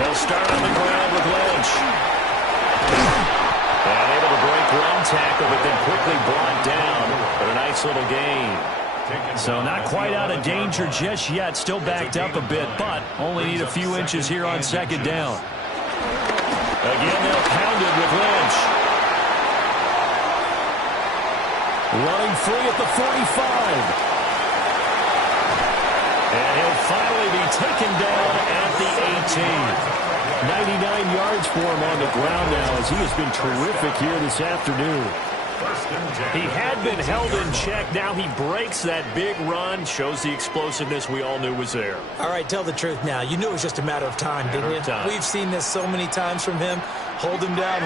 They'll start on the ground with Lynch. And able to break one tackle, but then quickly brought down for a nice little gain. So not quite out of danger just yet. Still backed up a bit, but only need a few inches here on second down. Again, they'll pound it with Lynch. Running free at the 45. And he'll finally be taken down at the 18. 99 yards for him on the ground now as he has been terrific here this afternoon. He had been held in check. Now he breaks that big run. Shows the explosiveness we all knew was there. All right, tell the truth now. You knew it was just a matter of time, didn't you? We've seen this so many times from him. Hold him down,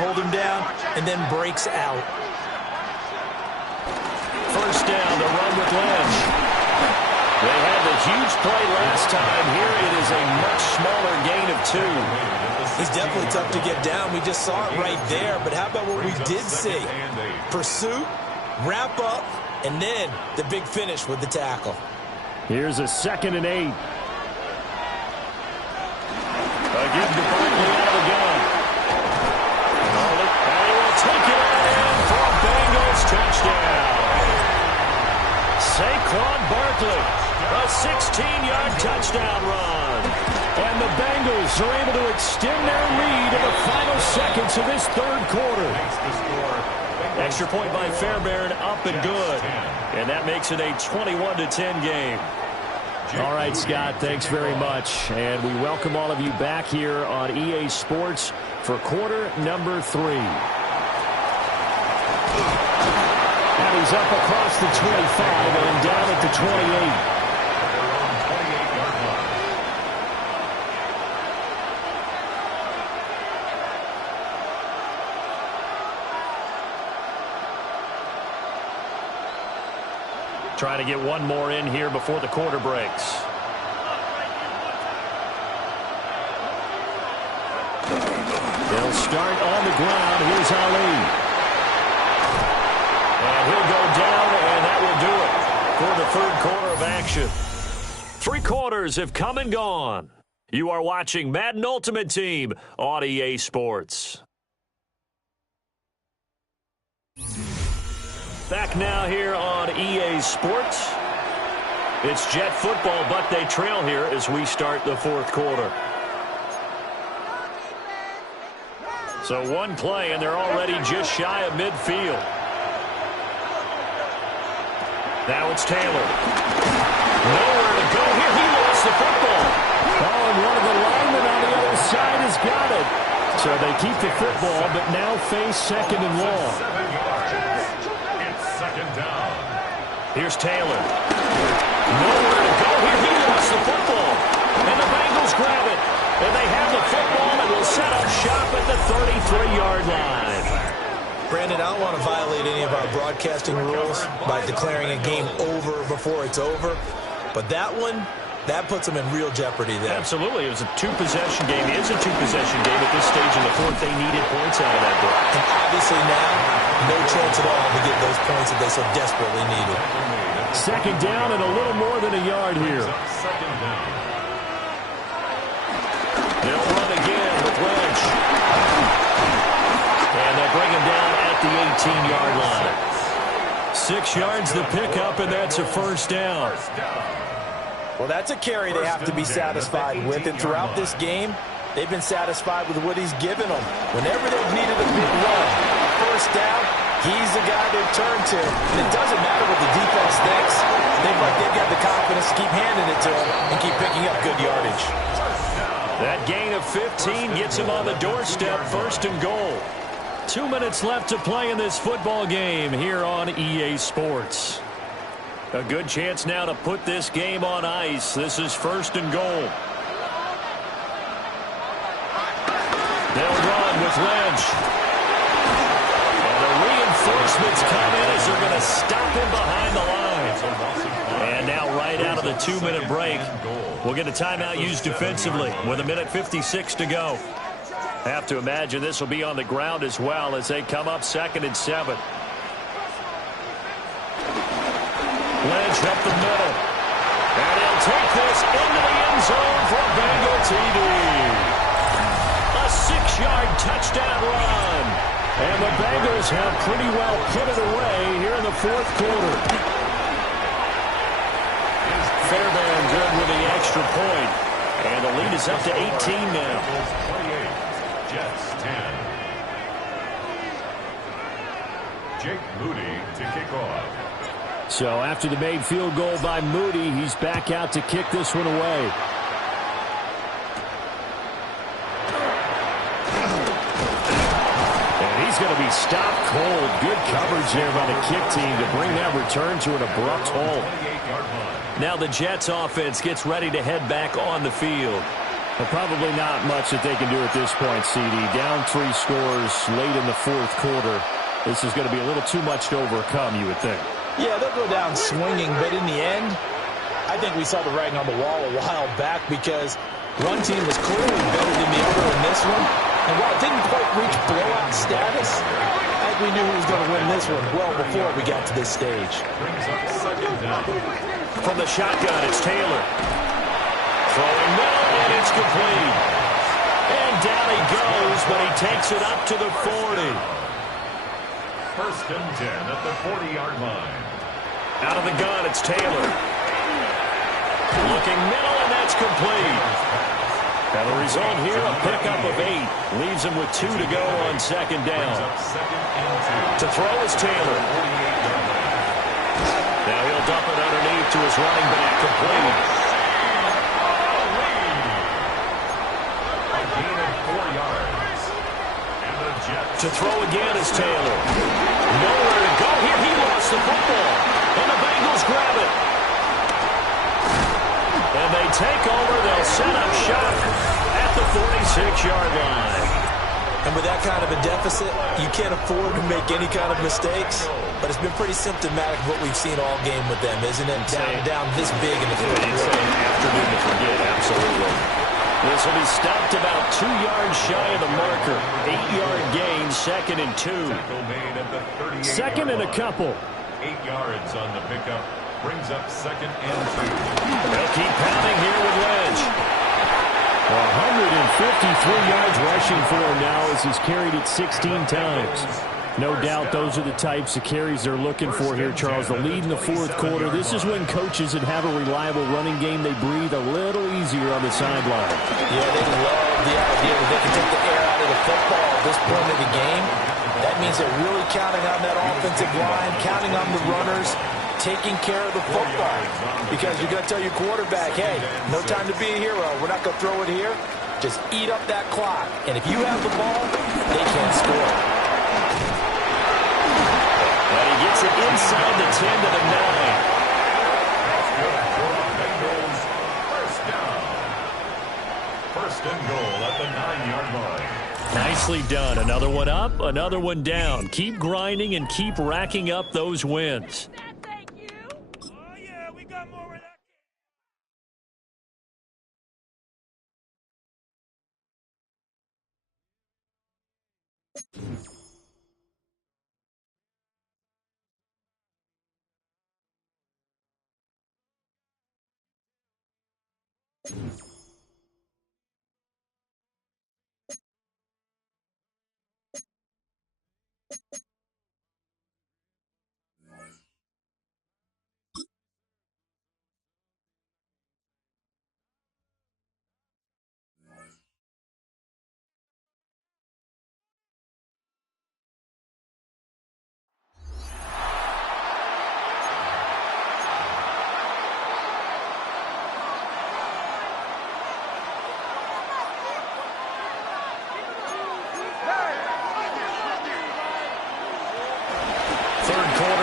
and then breaks out. First down to run with Lynch. huge play last time. Here it is a much smaller gain of 2. He's definitely tough to get down. We just saw it right there. But how about what we did see? Pursuit, wrap up, and then the big finish with the tackle. Here's a 2nd and 8. Again to Barkley out of the gun. And he will take it in for a Bengals touchdown. Saquon Barkley, a 16-yard touchdown run. And the Bengals are able to extend their lead in the final seconds of this third quarter. Extra point by Fairbairn, up and good. And that makes it a 21-10 game. All right, Scott, thanks very much. And we welcome all of you back here on EA Sports for quarter number 3. And he's up across the 25 and down at the 28. Trying to get one more in here before the quarter breaks. They'll start on the ground. Here's Ali. And he'll go down, and that will do it for the third quarter of action. 3 quarters have come and gone. You are watching Madden Ultimate Team on EA Sports. Back now here on EA Sports. It's Jet football, but they trail here as we start the fourth quarter. So one play, and they're already just shy of midfield. Now it's Taylor. Nowhere to go here. He lost the football. Oh, and one of the linemen on the other side has got it. So they keep the football, but now face 2nd and long. Here's Taylor. Nowhere to go here. He lost the football. And the Bengals grab it. And they have the football and will set up shop at the 33-yard line. Brandon, I don't want to violate any of our broadcasting rules by declaring a game over before it's over. But that one, that puts them in real jeopardy there. Absolutely. It was a 2-possession game. It is a 2-possession game at this stage in the fourth. They needed points out of that break. And obviously now, no chance at all to get those points that they so desperately needed. 2nd down and a little more than a yard here. They'll run again with Lynch. And they'll bring him down at the 18-yard line. 6 yards the pickup, and that's a first down. Well, that's a carry they have to be satisfied with. And throughout this game, they've been satisfied with what he's given them. Whenever they've needed a big run, first down, he's the guy they've turned to. And it doesn't matter what the defense thinks. They've got the confidence to keep handing it to him and keep picking up good yardage. That gain of 15 gets him on the doorstep, 1st and goal. 2 minutes left to play in this football game here on EA Sports. A good chance now to put this game on ice. This is 1st and goal. They'll run with Lynch. And the reinforcements come in as they're going to stop him behind the line. And now right out of the 2-minute break, we'll get a timeout used defensively with 1:56 to go. Have to imagine this will be on the ground as well as they come up 2nd and 7. Lynch up the middle. And he'll take this into the end zone for a Bengal TD. A 6-yard touchdown run. And the Bengals have pretty well put it away here in the fourth quarter. Fairbairn good with the extra point. And the lead is up to 18 now. 28, Jets 10. Jake Moody to kick off. So after the made field goal by Moody, he's back out to kick this one away. And he's going to be stopped cold. Good coverage there by the kick team to bring that return to an abrupt halt. Now the Jets offense gets ready to head back on the field. But probably not much that they can do at this point, CD. Down 3 scores late in the fourth quarter. This is going to be a little too much to overcome, you would think. Yeah, they'll go down swinging, but in the end, I think we saw the writing on the wall a while back because one team was clearly better than the other in this one. And while it didn't quite reach blowout status, I think we knew who was going to win this one well before we got to this stage. From the shotgun, it's Taylor. Throwing middle, and it's complete. And down he goes, but he takes it up to the 40. First and 10 at the 40-yard line. Out of the gun, it's Taylor. Looking middle, and that's complete. Now the result here, a pickup of 8. Leaves him with 2 to go on second down. To throw is Taylor. Now he'll dump it underneath to his running back, complete. A gain of 4 yards. And the Jets. To throw again is Taylor. Nowhere to go here. He lost the football. And the Bengals grab it. And they take over. They'll set up shop at the 46-yard line. And with that kind of a deficit, you can't afford to make any kind of mistakes. But it's been pretty symptomatic of what we've seen all game with them, isn't it? Down this big in the fourth quarter. Afternoon to forget, absolutely. This will be stopped about 2 yards shy of the marker. 8-yard gain, 2nd and 2. Second and a couple. 8 yards on the pickup. Brings up 2nd and 2. They'll keep pounding here with Lynch. 153 yards rushing for him now as he's carried it 16 times. No doubt those are the types of carries they're looking for here, Charles. The lead in the fourth quarter. This is when coaches that have a reliable running game, they breathe a little easier on the sideline. Yeah, they love the idea that they can take the air out of the football at this point of the game. That means they're really counting on that offensive line, counting on the runners, taking care of the football. Because you're going to tell your quarterback, hey, no time to be a hero. We're not going to throw it here. Just eat up that clock. And if you have the ball, they can't score. And he gets it inside the 10 to the 9. Bengals first down. First and goal at the 9-yard line. Nicely done. Another one up, another one down. Keep grinding and keep racking up those wins.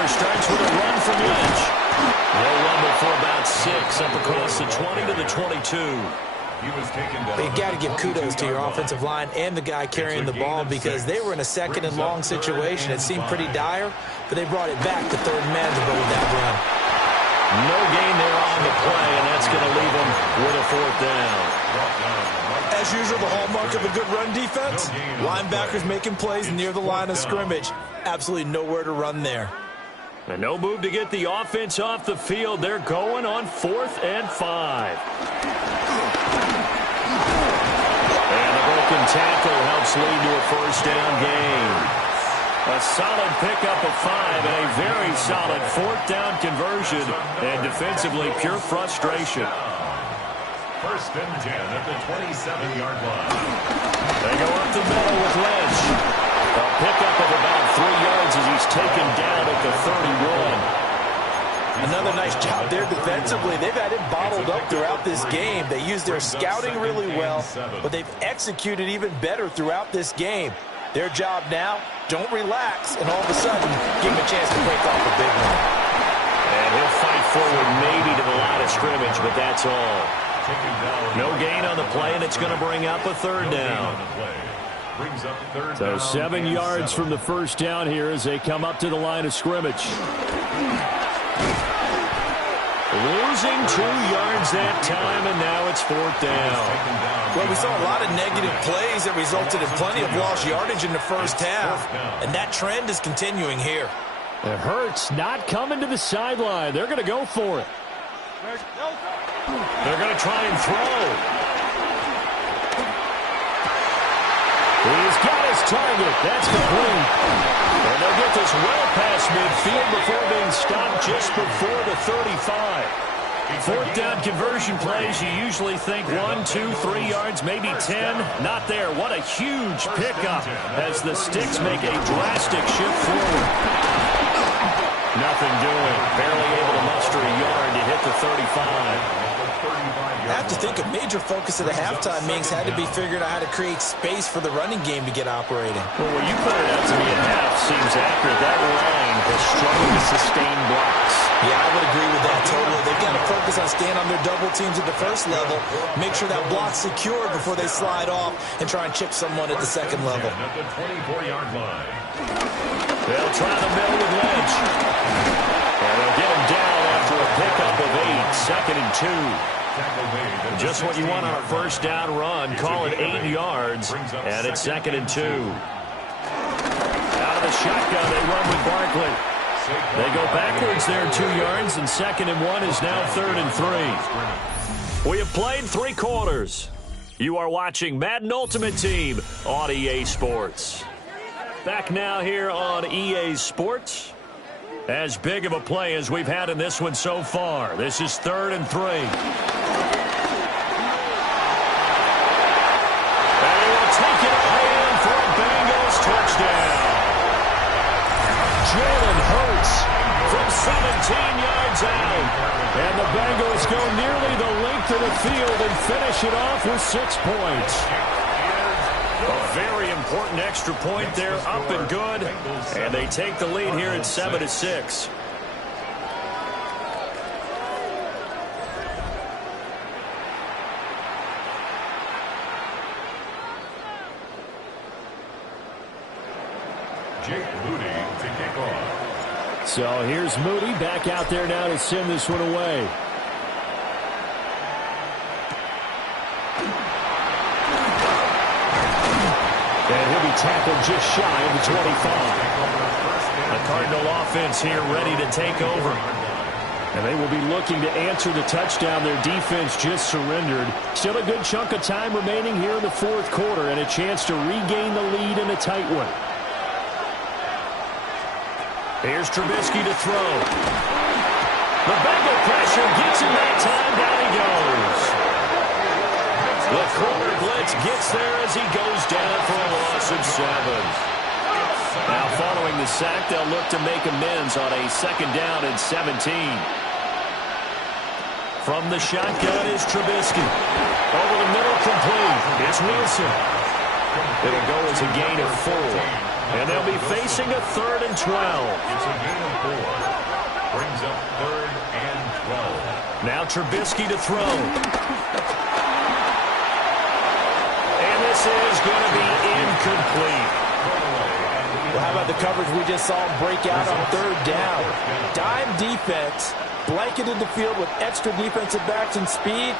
Starts with a run from Lynch. They'll rumble for about 6 up across the 20 to the 22. You got to give kudos to your offensive line and the guy carrying the ball because they were in a 2nd and long situation. It seemed pretty dire, but they brought it back to 3rd and manageable with that run. No gain there on the play, and that's going to leave them with a 4th down. As usual, the hallmark of a good run defense, linebackers making plays near the line of scrimmage. Absolutely nowhere to run there. And no move to get the offense off the field. They're going on 4th and 5. And the broken tackle helps lead to a 1st down gain. A solid pickup of 5 and a very solid 4th down conversion. And defensively, pure frustration. 1st and 10 at the 27-yard line. They go up the middle with Lynch. A pickup of about 3 yards as he's taken down at the 31. Another nice job there defensively. They've had it bottled up throughout this game. They used their scouting really well, but they've executed even better throughout this game. Their job now, don't relax, and all of a sudden, give them a chance to break off a big one. And he'll fight forward maybe to the line of scrimmage, but that's all. No gain on the play, and it's going to bring up a 3rd down. So 7 yards from the 1st down here as they come up to the line of scrimmage. Losing 2 yards that time, and now it's 4th down. Well, we saw a lot of negative plays that resulted in plenty of lost yardage in the first half, and that trend is continuing here. It hurts not coming to the sideline. They're going to go for it. They're going to try and throw. He's got his target. That's complete. And they'll get this well past midfield before being stopped just before the 35. 4th down conversion plays, you usually think 1, 2, 3 yards, maybe 10. Not there. What a huge pickup as the Sticks make a drastic shift forward. Nothing doing. Barely able to muster a yard to hit the 35. I have to think a major focus of the halftime meetings had to be figuring out how to create space for the running game to get operating. Well, when you put it out to me at half, seems accurate. That line has struggled to sustain blocks. Yeah, I would agree with that totally. They've got to focus on staying on their double teams at the first level, make sure that block's secured before they slide off and try and chip someone at the second level. At the 24-yard line. They'll try the middle with Lynch. And they'll get him down after a pickup of 8, 2nd and 2. Just what you want on a first down run. Call it 8 yards, and it's 2nd and 2. Out of the shotgun, they run with Barkley. They go backwards there 2 yards, and 2nd and 1 is now 3rd and 3. We have played 3 quarters. You are watching Madden Ultimate Team on EA Sports. Back now here on EA Sports. As big of a play as we've had in this one so far. This is 3rd and 3. And he will take it away in for a Bengals touchdown. Jalen Hurts from 17 yards out. And the Bengals go nearly the length of the field and finish it off with 6 points. A very important extra point there, up and good. And they take the lead here at 7-6. Jake Moody to kick off. So here's Moody back out there now to send this one away. And he'll be tackled just shy of the 25. The Cardinal offense here ready to take over. And they will be looking to answer the touchdown their defense just surrendered. Still a good chunk of time remaining here in the 4th quarter and a chance to regain the lead in a tight one. Here's Trubisky to throw. The Bengal pressure gets him that time. Down he goes. The corner blitz gets there as he goes down for a loss of 7. Now following the sack, they'll look to make amends on a 2nd down and 17. From the shotgun is Trubisky. Over the middle complete. It's Wilson. It'll go as a gain of 4. And they'll be facing a 3rd and 12. It's a gain of 4. Brings up 3rd and 12. Now Trubisky to throw. And this is going to be incomplete. Well, how about the coverage we just saw him break out on 3rd down? Dime defense, blanketed the field with extra defensive backs and speed,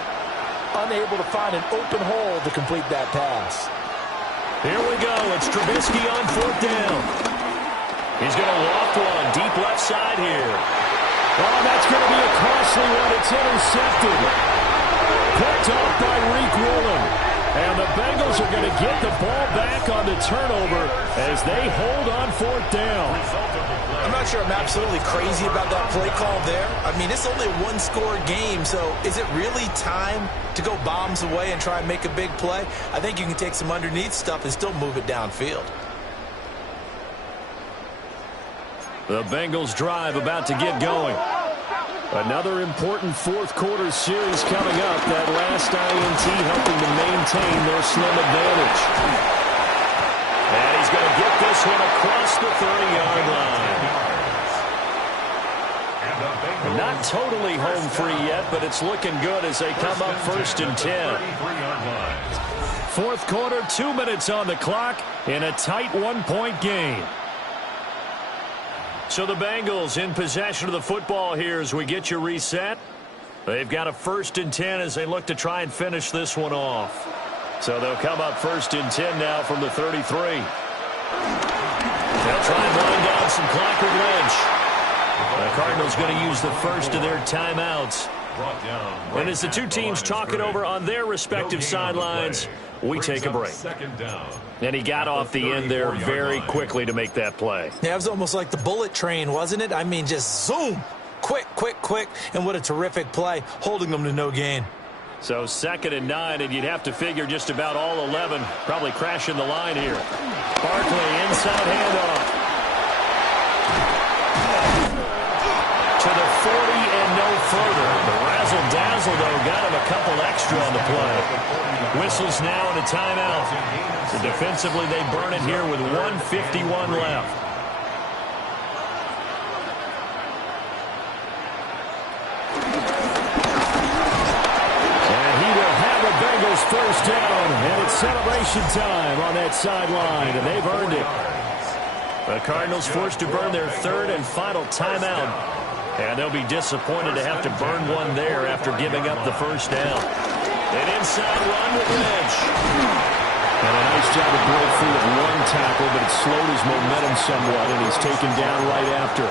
unable to find an open hole to complete that pass. Here we go. It's Trubisky on 4th down. He's going to loft one deep left side here. Oh, that's going to be a costly one. It's intercepted. Picked off by Reek Woolen. And the Bengals are going to get the ball back on the turnover as they hold on 4th down. I'm not sure I'm absolutely crazy about that play call there. I mean, it's only a 1-score game, so is it really time to go bombs away and try and make a big play? I think you can take some underneath stuff and still move it downfield. The Bengals drive about to get going. Another important 4th quarter series coming up. That last INT helping to maintain their slim advantage. And he's going to get this one across the 30-yard line. Not totally home free yet, but it's looking good as they come up 1st and 10. 4th quarter, 2 minutes on the clock in a tight 1-point game. So the Bengals in possession of the football here as we get you reset. They've got a 1st and 10 as they look to try and finish this one off. So they'll come up 1st and 10 now from the 33. They'll try and wind down some clock with Lynch. The Cardinals going to use the first of their timeouts. And as the two teams talk it over on their respective sidelines, we take a break. And he got off the end there very quickly to make that play. Yeah, it was almost like the bullet train, wasn't it? I mean, just zoom. Quick, quick, quick. And what a terrific play, holding them to no gain. So 2nd and 9, and you'd have to figure just about all 11 probably crashing the line here. Barkley, inside handoff. To the 40 and no further. The razzle-dazzle, though, got him a couple extra on the play. Whistles now and a timeout. So defensively, they burn it here with 1:51 left. Bengals 1st down, and it's celebration time on that sideline, and they've earned it. The Cardinals forced to burn their 3rd and final timeout, and they'll be disappointed to have to burn one there after giving up the 1st down. An inside run with Lynch. And a nice job to break free of one tackle, but it slowed his momentum somewhat, and he's taken down right after.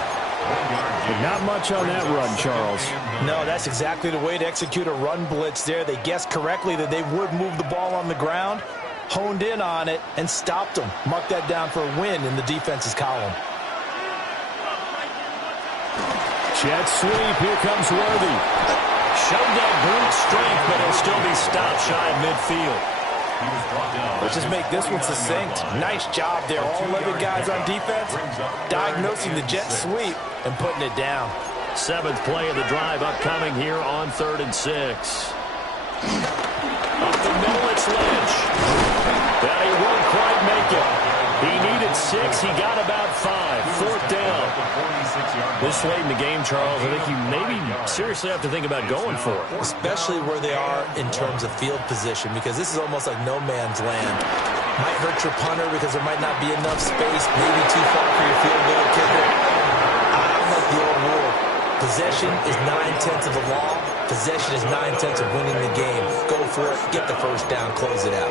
But not much on that run, Charles. No, that's exactly the way to execute a run blitz there. They guessed correctly that they would move the ball on the ground, honed in on it, and stopped them. Mark that down for a win in the defense's column. Jet sweep. Here comes Worthy. Showed that brute strength, but he'll still be stopped shy of midfield. Let's just make this one succinct. Nice job there. All 11 guys on defense diagnosing the jet sweep and putting it down. 7th play of the drive upcoming here on 3rd and 6. Up the middle, it's Lynch. But he won't quite make it. He needed 6. He got about 5. 4th down. This late in the game, Charles, I think you maybe seriously have to think about going for it. Especially where they are in terms of field position, because this is almost like no man's land. Might hurt your punter because there might not be enough space, maybe too far for your field goal kicker. I like the old rule. Possession is 9/10 of the law. Possession is 9/10 of winning the game. Go for it. Get the 1st down. Close it out.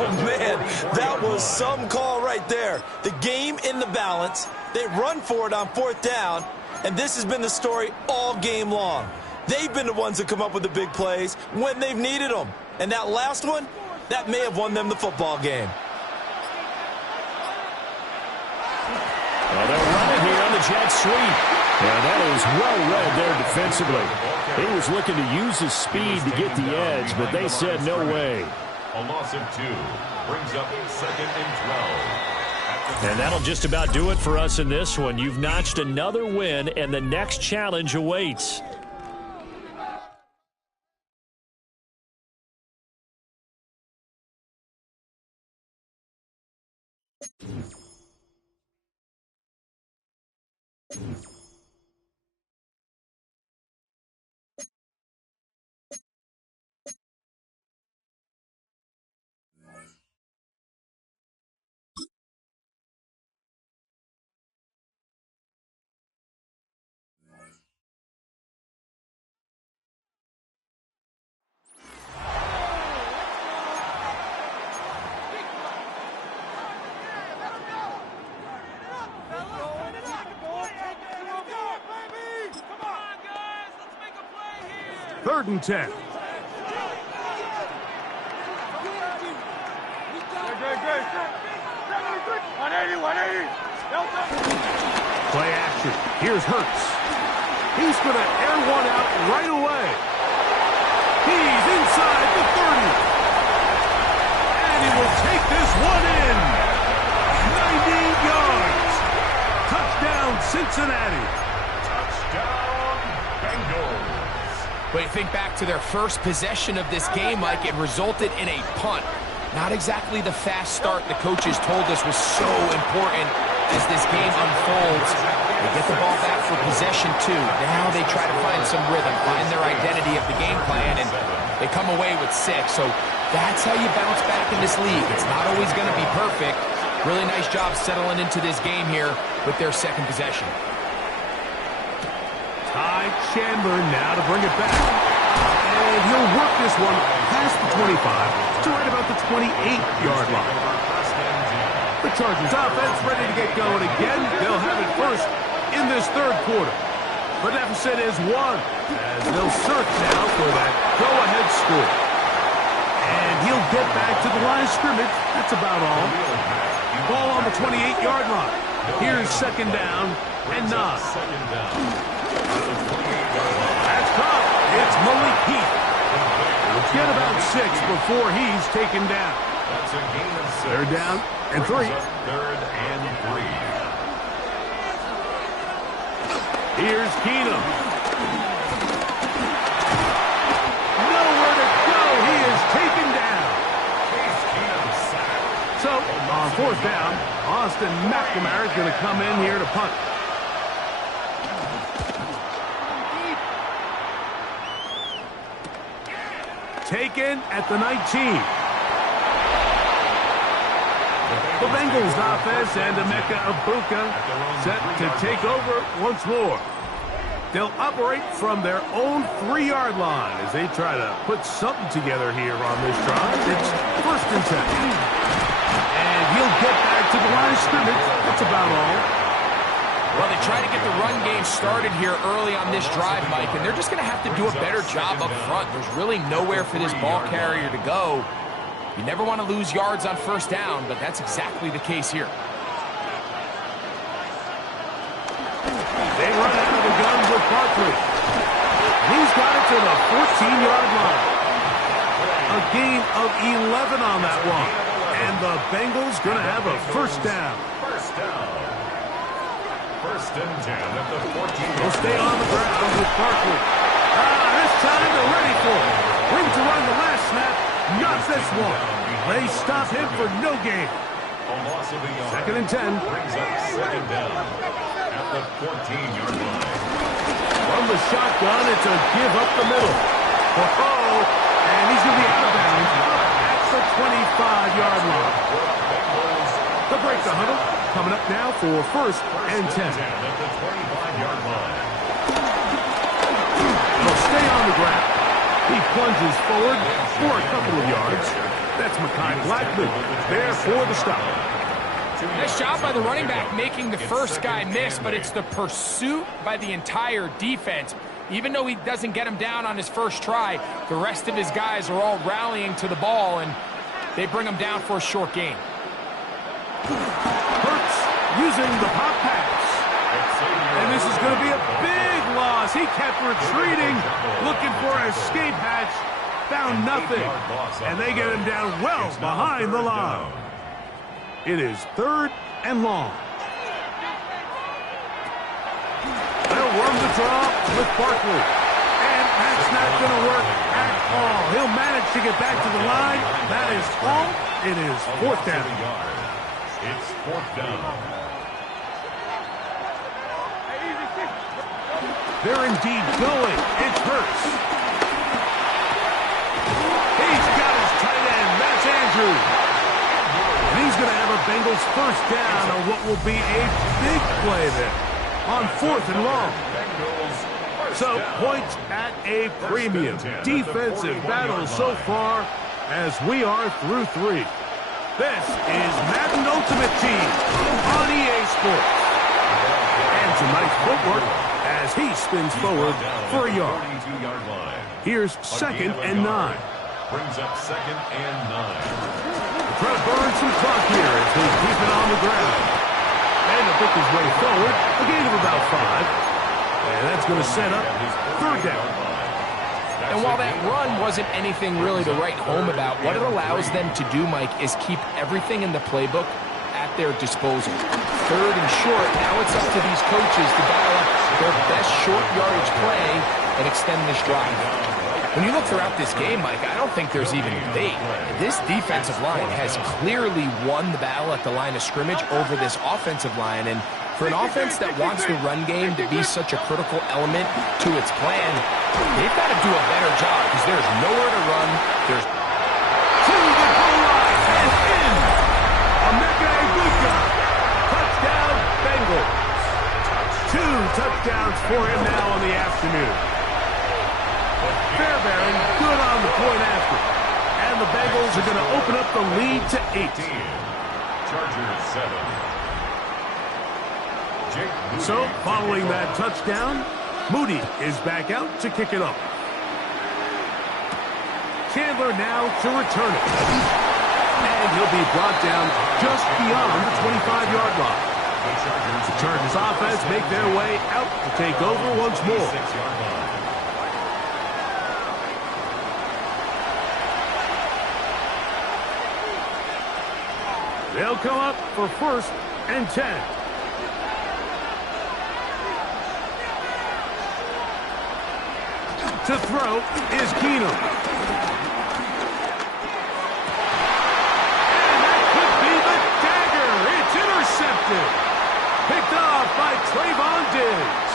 Oh, man. That was some call right there. The game in the balance. They run for it on 4th down. And this has been the story all game long. They've been the ones that come up with the big plays when they've needed them. And that last one, that may have won them the football game. Well, they're running here on the jet sweep. And that is well read there defensively. He was looking to use his speed to get the edge, but they said no way. A loss of 2 brings up 2nd and 12. And that'll just about do it for us in this one. You've notched another win, and the next challenge awaits. Third and 10. Play action. Here's Hurts. He's going to air one out right away. He's inside the 30. And he will take this one in. 90 yards. Touchdown, Cincinnati. Touchdown, Bengals. But think back to their first possession of this game, Mike. It resulted in a punt. Not exactly the fast start the coaches told us was so important as this game unfolds. They get the ball back for possession 2. Now they try to find some rhythm, find their identity of the game plan, and they come away with 6. So that's how you bounce back in this league. It's not always going to be perfect. Really nice job settling into this game here with their second possession. Time Mike Chandler now to bring it back. And he'll work this one past the 25 to right about the 28-yard line. The Chargers offense ready to get going again. They'll have it first in this third quarter. The deficit is 1 as they'll search now for that go-ahead score. And he'll get back to the line of scrimmage. That's about all. Ball on the 28-yard line. Here's second down and 9. That's caught. It's Malik Heath. We'll get about 6 before he's taken down. That's a gain of 6. They're down and 3. Third and 3. Here's Keenum. Nowhere to go. He is taken down. So, on fourth down, Austin McNamara is going to come in here to punt. Taken at the 19. The Bengals offense and Emeka Egbuka set to take over once more. They'll operate from their own 3-yard line as they try to put something together here on this drive. It's first and 10. And he'll get back to the line of scrimmage. That's about all. Well, they try to get the run game started here early on this drive, Mike, and they're just going to have to do a better job up front. There's really nowhere for this ball carrier to go. You never want to lose yards on first down, but that's exactly the case here. They run out of the gun with Barkley. He's got it to the 14-yard line. A gain of 11 on that one. And the Bengals going to have a first down. First down. First and 10 at the 14. They'll stay on the ground with Barkley. This time they're ready for it. Room to run the last snap. Not this one. They stop him for no gain. Second and 10. Brings up second down at the 14-yard line. From the shotgun, it's a give up the middle. And he's going to be out of bounds at the 25-yard line. The break the huddle. Coming up now for first and 10. At the 25-yard line. He'll stay on the ground. He plunges forward for a couple of yards. That's Mekhi Blackman there for the stop. Nice job by the running back making the first guy miss, but it's the pursuit by the entire defense. Even though he doesn't get him down on his first try, the rest of his guys are all rallying to the ball, and they bring him down for a short gain. Hurts using the pop pass. And this is going to be a big loss. He kept retreating, looking for an escape hatch. Found nothing. And they get him down well behind the line. It is third and long. They'll run the draw with Barkley. And that's not going to work at all. He'll manage to get back to the line. That is all. It is fourth down. It's fourth down. They're indeed going. It's Hurts. He's got his tight end. That's Andrews. And he's going to have a Bengals first down on what will be a big play there on fourth and long. So points at a premium. Defensive battle so far as we are through 3. This is Madden Ultimate Team on EA Sports. And some nice footwork as he spins forward for a yard. Here's second and 9. Brings up second and 9. Try to burn some clock here as they keep it on the ground. And to pick his way forward, a gain of about 5. And that's going to set up third down. And while that run wasn't anything really to write home about, what it allows them to do, Mike, is keep everything in the playbook at their disposal. Third and short, now it's up to these coaches to dial up their best short yardage play and extend this drive. When you look throughout this game, Mike, I don't think there's even debate. This defensive line has clearly won the battle at the line of scrimmage over this offensive line, and for an offense that wants the run game to be such a critical element to its plan, they've got to do a better job because there's nowhere to run. There's to the goal line and in. Emeka Egbuka. Touchdown Bengals. 2 touchdowns for him now on the afternoon. Fairbairn good on the point after. And the Bengals are going to open up the lead to 8. Chargers 7. So, following that touchdown, Moody is back out to kick it off. Chandler now to return it. And he'll be brought down just beyond the 25-yard line. The Chargers offense make their way out to take over once more. They'll come up for 1st and 10. To throw is Keenum. And that could be the dagger. It's intercepted. Picked off by Trayvon Diggs.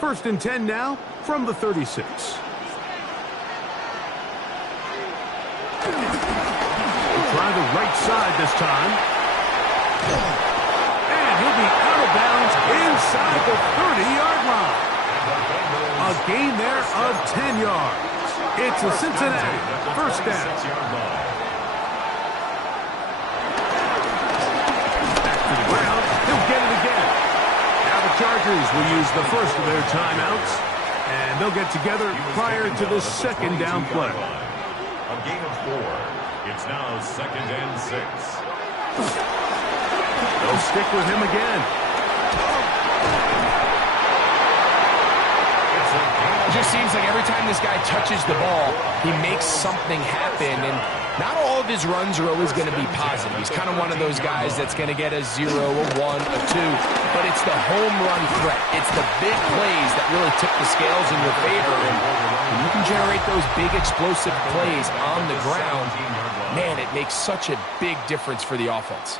First and 10 now from the 36. We'll try the right side this time. And he'll be out of bounds inside the 30-yard line. A gain there of 10 yards. It's a Cincinnati first down. Back to the ground. He'll get it again. Chargers will use the first of their timeouts, and they'll get together prior to the second down play. A gain of 4. It's now 2nd and 6. They'll stick with him again. It just seems like every time this guy touches the ball, he makes something happen, and not all of his runs are always going to be positive. He's kind of one of those guys that's going to get a 0, a 1, a 2, but it's the home run threat. It's the big plays that really tip the scales in your favor, and when you can generate those big explosive plays on the ground, man, it makes such a big difference for the offense.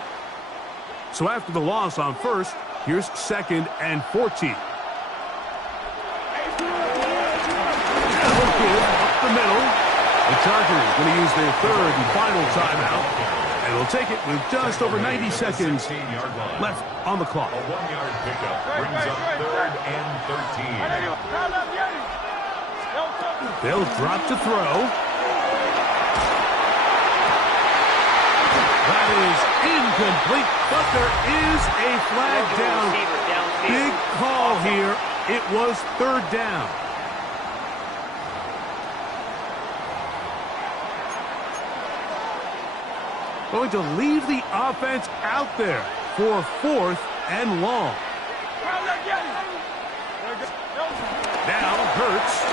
So after the loss on 1st, here's 2nd and 14. Up the middle. The Chargers going to use their 3rd and final timeout, and will take it with just over 90 seconds left on the clock. A 1-yard pickup brings up 3rd and 13. They'll drop to throw. That is incomplete, but there is a flag down. Big call here. It was 3rd down. Going to leave the offense out there for 4th and long. Now Hurts.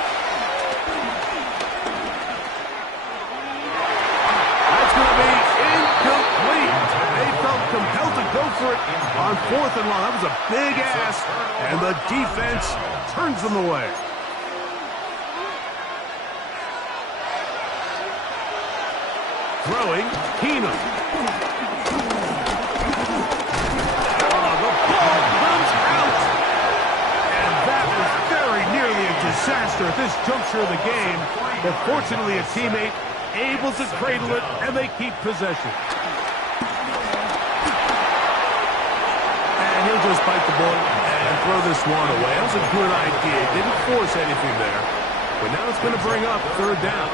That's going to be incomplete. They felt compelled to go for it on 4th and long. That was a big ask, and the defense turns them away. Throwing, Keenum. The ball comes out. And that was very nearly a disaster at this juncture of the game. But fortunately, a teammate able to cradle it, and they keep possession. And he'll just bite the bullet and throw this one away. That was a good idea. Didn't force anything there. But now it's going to bring up 3rd down.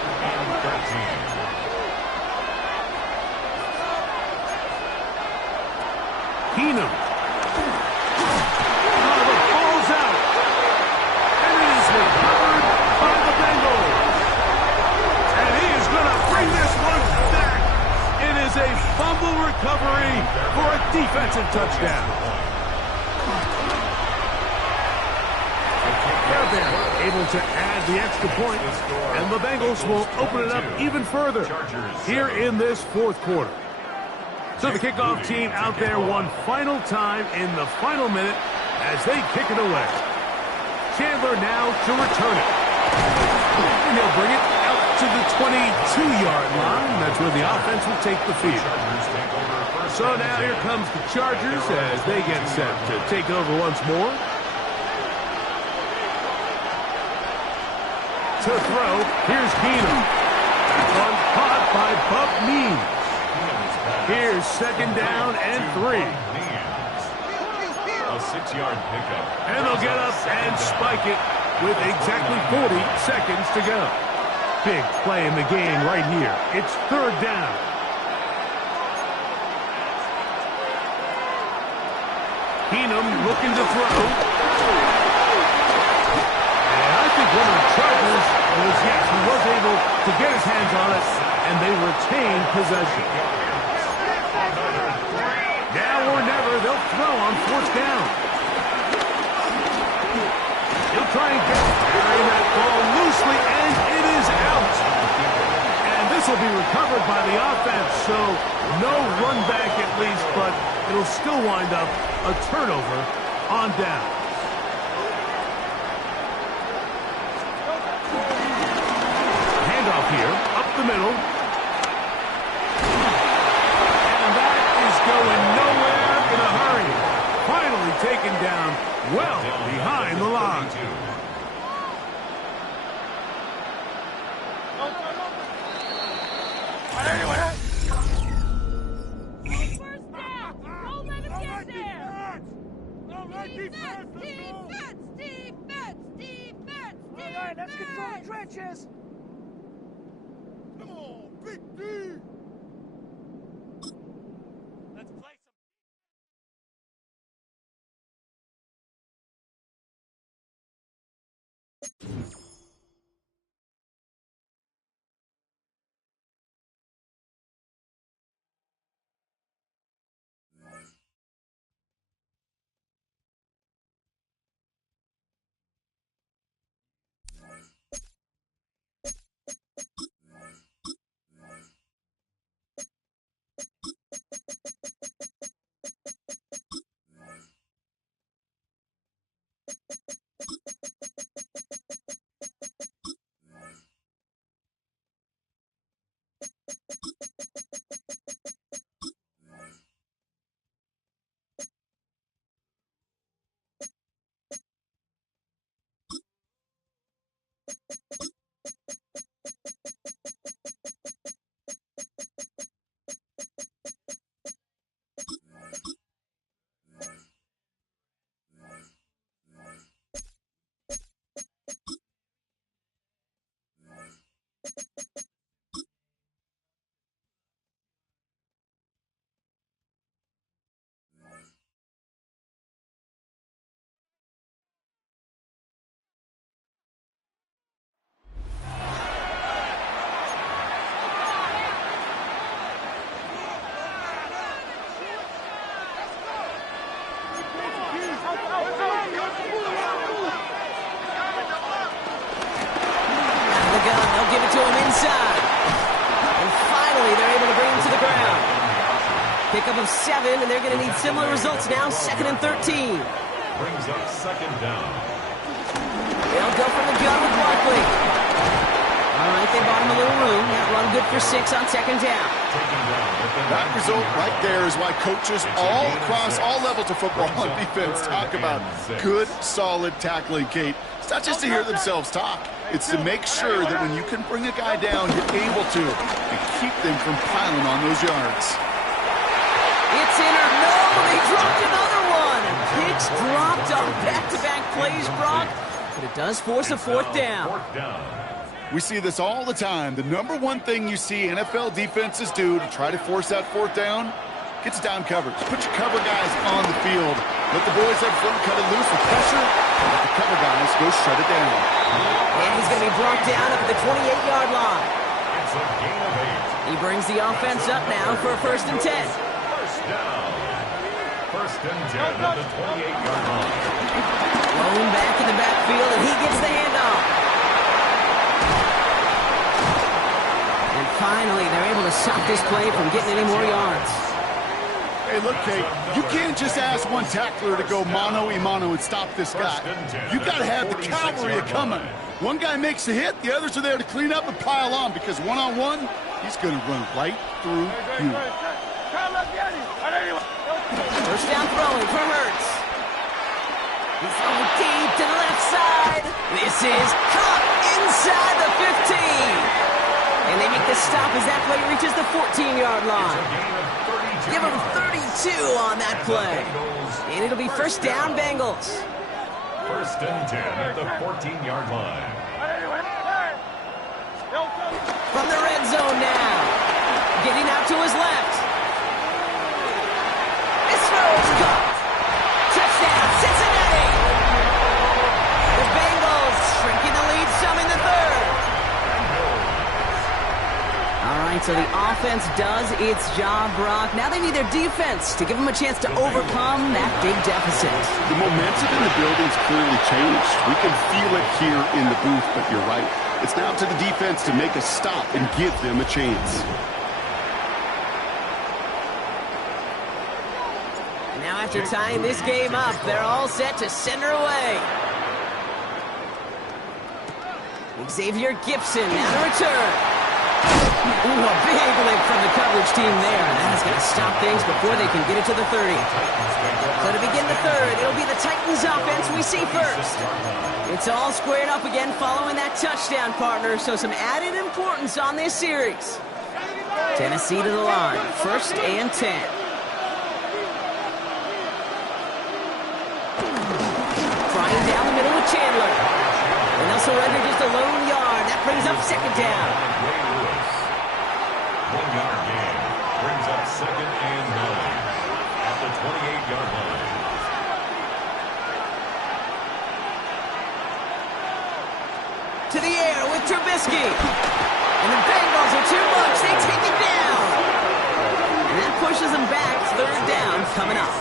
Keenum. The ball's out. And it is recovered by the Bengals. And he is going to bring this one back. It is a fumble recovery for a defensive touchdown. Fairbairn able to add the extra point. And the Bengals will open it up even further here in this 4th quarter. So the kickoff team out there one final time in the final minute as they kick it away. Chandler now to return it. And they'll bring it out to the 22-yard line. That's where the offense will take the field. So now here comes the Chargers as they get set to take over once more. To throw, here's Keenum. That one caught by Buck Means. Here's second down and 3. A 6-yard pickup. And they'll get up and spike it with exactly 40 seconds to go. Big play in the game right here. It's third down. Keenum looking to throw. And I think one of the Chargers was, yes, he was able to get his hands on it, and they retain possession. Now or never, they'll throw on fourth down. He'll try and carry that ball loosely, and it is out. And this will be recovered by the offense, so no run back at least, but it'll still wind up a turnover on down. Handoff here, up the middle. And that is going nowhere in a hurry. Finally taken down well behind the line. Let's control the trenches. Come on, big D. Let's play some. They'll give it to him inside. And finally, they're able to bring him to the ground. Pickup of 7, and they're going to need similar results now. 2nd and 13. Brings up second down. They'll go from the gun with Barkley. All right, they bought him a little room. That run good for 6 on 2nd down. That result right there is why coaches all across all levels of football and defense talk about good, solid tackling, Kate. It's not just to hear themselves talk. It's to make sure that when you can bring a guy down, you're able to and keep them from piling on those yards. It's in or no, they dropped another one. Picks dropped on back-to-back plays, Brock. But it does force a 4th down. We see this all the time. The number one thing you see NFL defenses do to try to force that 4th down, gets down coverage. Put your cover guys on the field. Let the boys up front cut it loose with pressure. Let the cover guys go shut it down. And he's going to be brought down up at the 28-yard line. It's a gain of 8. He brings the offense up now for a 1st and 10. First down. 1st and 10 at the 28-yard line. Thrown back in the backfield, and he gets the handoff. And finally, they're able to stop this play from getting any more yards. Hey, look, Kate, you can't just ask one tackler to go mano-a-mano and stop this guy. You got to have the cavalry coming. One guy makes a hit, the others are there to clean up and pile on because one-on-one, he's going to run right through you. First down throwing for Hurts. He's throwing deep to the left side. This is caught inside the 15. And they make the stop as that play reaches the 14-yard line. Give them 32 on that play. And it'll be first down, Bengals. First and 10 at the 14-yard line. From the red zone now. Getting out to his left. This throw is caught. Touchdown, Cincinnati. The Bengals shrinking the lead some in the third. All right, so the offense does its job, Brock. Now they need their defense to give them a chance to overcome that big deficit. The momentum in the building's clearly changed. We can feel it here in the booth, but you're right. It's now to the defense to make a stop and give them a chance. And now after tying this game up, they're all set to send her away. Xavier Gibson now to return. Ooh, a big lift from the coverage team there. That is going to stop things before they can get it to the 30. So to begin the third, it'll be the Titans offense we see first. It's all squared up again following that touchdown, partner, so some added importance on this series. Tennessee to the line, first and 10. Flying down the middle with Chandler. And they'll surrender just a lone yard. That brings up second down. 1-yard gain brings up second and 9 at the 28-yard line. To the air with Trubisky. And the Bengals are too much. They take it down. And that pushes them back. Third down coming up.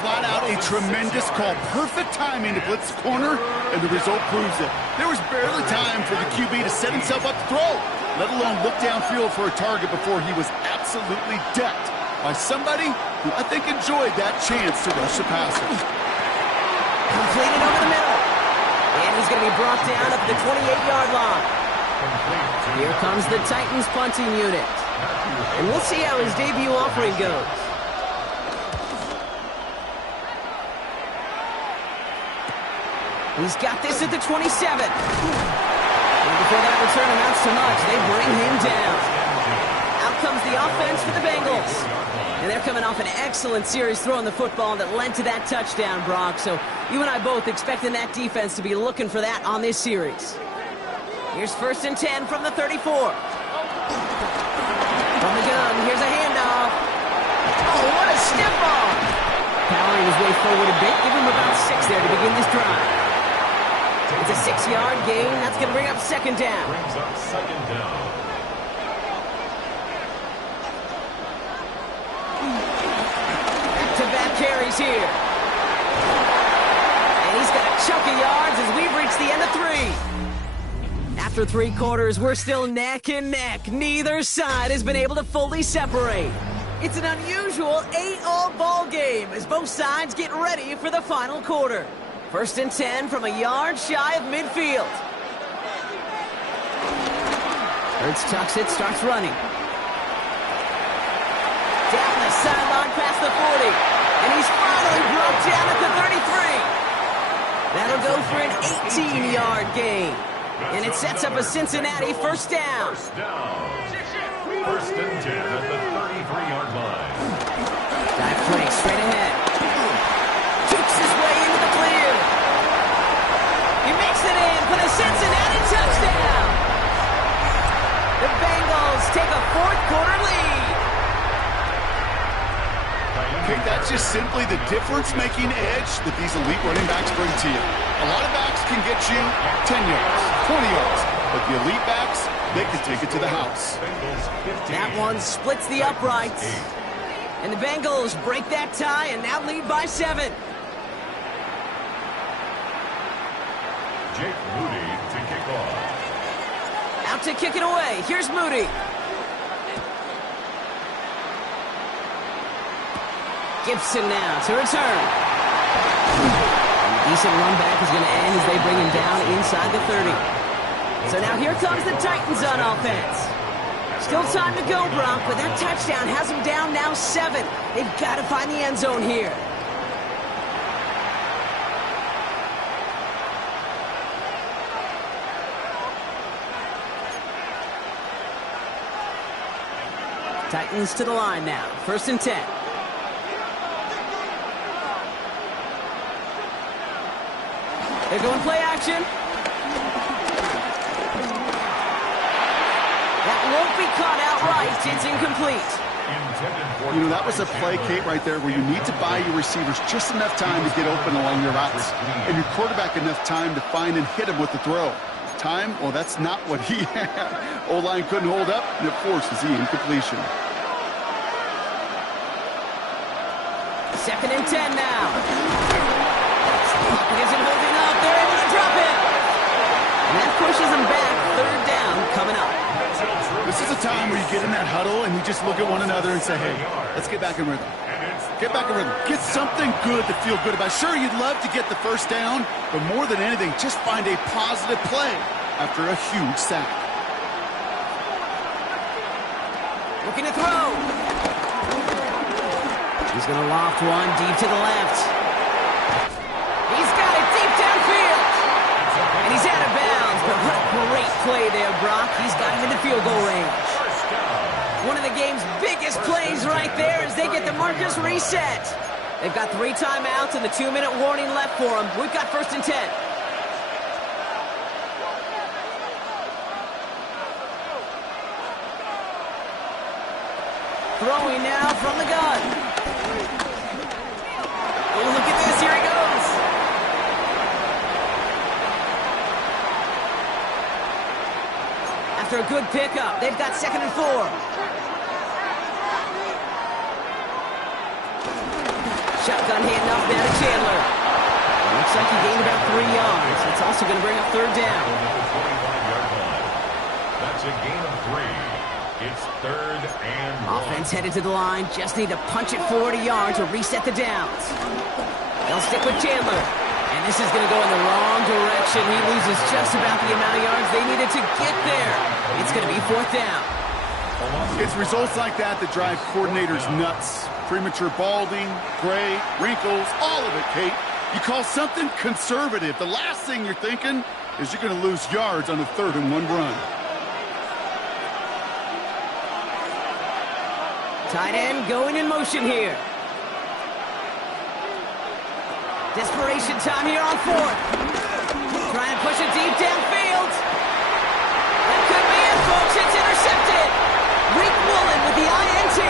Flat out a tremendous call. Perfect timing to blitz the corner, and the result proves it. There was barely time for the QB to set himself up to throw, let alone look downfield for a target before he was absolutely decked by somebody who I think enjoyed that chance to rush the passer. Completed over the middle. And he's going to be brought down at the 28-yard line. Here comes the Titans punting unit. And we'll see how his debut offering goes. He's got this at the 27. And before that return amounts to much, they bring him down. Out comes the offense for the Bengals. And they're coming off an excellent series throwing the football that led to that touchdown, Brock. So you and I both expecting that defense to be looking for that on this series. Here's first and 10 from the 34. From the gun, here's a handoff. Oh, what a stiff ball. Powering his way forward a bit. Give him about 6 there to begin this drive. It's a 6-yard gain. That's going to bring up second down. Brings up second down. Back-to-back carries here. And he's got a chunk of yards as we've reached the end of 3. After 3 quarters, we're still neck and neck. Neither side has been able to fully separate. It's an unusual 8-all ball game as both sides get ready for the final quarter. First and 10 from a yard shy of midfield. Hurts tucks it, starts running. Down the sideline past the 40. And he's finally brought down at the 33. That'll go for an 18-yard gain. And it sets up a Cincinnati first down. First and 10 at the 33-yard line. Dive play straight ahead. Jukes his way into the clear. He makes it in for the Cincinnati touchdown. The Bengals take a fourth-quarter lead. Okay, that's just simply the difference-making edge that these elite running backs bring to you. A lot of backs can get you 10 yards, 20 yards, but the elite backs, they can take it to the house. That one splits the uprights. And the Bengals break that tie and now lead by 7. Jake Moody to kick off. Out to kick it away. Here's Moody. Gibson now to return. And a decent run back is going to end as they bring him down inside the 30. So now here comes the Titans on offense. Still time to go, Brock, but that touchdown has them down now 7. They've got to find the end zone here. Titans to the line now. 1st and 10. They're going play action. That won't be caught outright. It's incomplete. You know, that was a play, Kate, right there where you need to buy your receivers just enough time to get open along their routes, and your quarterback enough time to find and hit him with the throw. Time? Well, that's not what he had. O-line couldn't hold up, and it forces the incompletion. 2nd and 10 now. Pocket isn't holding up. They're able to drop it. And that pushes them back. 3rd down coming up. This is a time where you get in that huddle and you just look at one another and say, hey, let's get back in rhythm. Get back in rhythm. Get something good to feel good about. Sure, you'd love to get the 1st down, but more than anything, just find a positive play after a huge sack. Looking to throw. He's going to loft one deep to the left. He's got it deep downfield. And he's out of bounds, but what a great play there, Brock. He's got him in the field goal range. One of the game's biggest plays right there as they get the markers reset. They've got 3 timeouts and the 2-minute warning left for them. We've got 1st and 10. Throwing now from the gun. Oh, look at this. Here he goes. After a good pickup, they've got 2nd and 4. Shotgun handoff now to Chandler. Looks like he gained about 3 yards. It's also going to bring up 3rd down. That's a gain of 3. It's 3rd and 1. Offense headed to the line. Just need to punch it 40 yards to reset the downs. They'll stick with Chandler. And this is going to go in the wrong direction. He loses just about the amount of yards they needed to get there. It's going to be 4th down. It's results like that that drive coordinators nuts. Premature balding, gray, wrinkles, all of it, Kate. You call something conservative. The last thing you're thinking is you're going to lose yards on a 3rd and 1 run. Tight end going in motion here. Desperation time here on 4th. Trying to push it deep downfield. That could be it, folks. It's intercepted. Rick Woolen with the INT.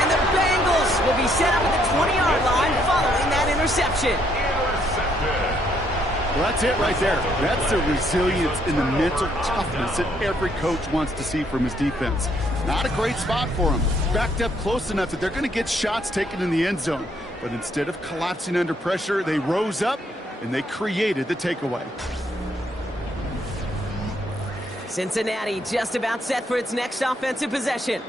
And the Bengals will be set up at the 20-yard line following that interception. Well, that's it right there. That's the resilience and the mental toughness that every coach wants to see from his defense. Not a great spot for him. Backed up close enough that they're going to get shots taken in the end zone. But instead of collapsing under pressure, they rose up and they created the takeaway. Cincinnati just about set for its next offensive possession.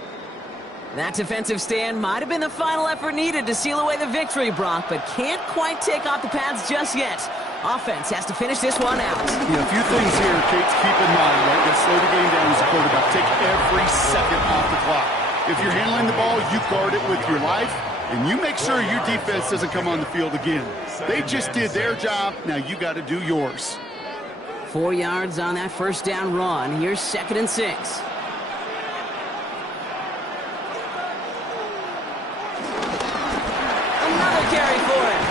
That defensive stand might have been the final effort needed to seal away the victory, Brock, but can't quite take off the pads just yet. Offense has to finish this one out. Yeah, a few things here, Kate, to keep in mind, right? You slow the game down as a quarterback. Take every second off the clock. If you're handling the ball, you guard it with your life, and you make sure your defense doesn't come on the field again. They just did their job. Now you got to do yours. 4 yards on that 1st down run. Here's 2nd and 6. Another carry for him.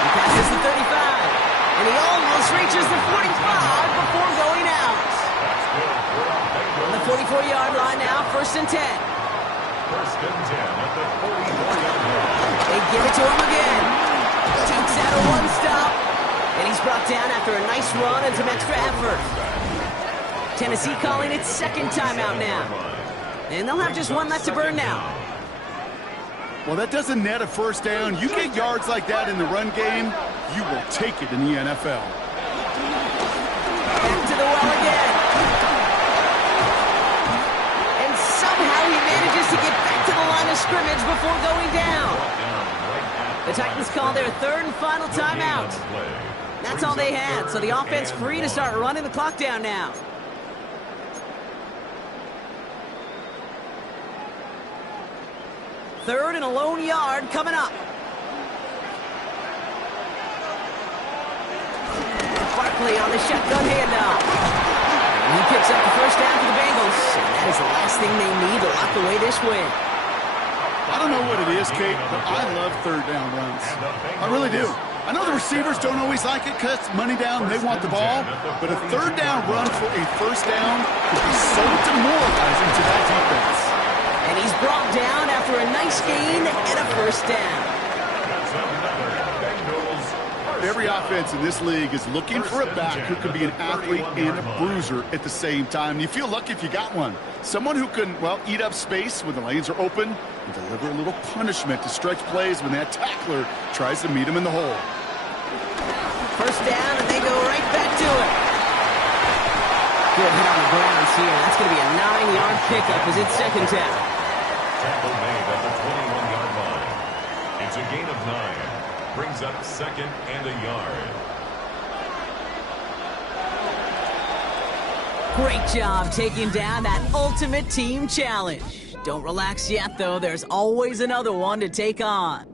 He passes the 35, and he almost reaches the 45 before going out. On the 44-yard line now, 1st and 10. 1st and 10 at the 44-yard line. They give it to him again. Takes out a 1-stop. And he's brought down after a nice run and some extra effort. Tennessee calling its 2nd timeout now. And they'll have just 1 left to burn now. Well, that doesn't net a 1st down. You get yards like that in the run game, you will take it in the NFL. Back to the well again. And somehow he manages to get back to the line of scrimmage before going down. The Titans call their 3rd and final timeout. That's all they had, so the offense free to start running the clock down now. 3rd and a lone yard coming up. Barkley on the shotgun handoff. He picks up the first down for the Bengals. And that is the last thing they need to lock away this win. I don't know what it is, Kate, but I love 3rd down runs. I really do. I know the receivers don't always like it because money down, they want the ball, but a 3rd down run for a 1st down could be so demoralizing to that defense. And he's brought down after a nice gain and a 1st down. Every offense in this league is looking for a back who can be an athlete and a bruiser at the same time. You feel lucky if you got one. Someone who can, well, eat up space when the lanes are open and deliver a little punishment to stretch plays when that tackler tries to meet him in the hole. 1st down, and they go right back to it. Good hit on the grounds here. That's going to be a 9-yard pickup as it's 2nd down. Tackle made at the 21-yard line. It's a gain of 9. Brings up 2nd and a yard. Great job taking down that ultimate team challenge. Don't relax yet, though. There's always another one to take on.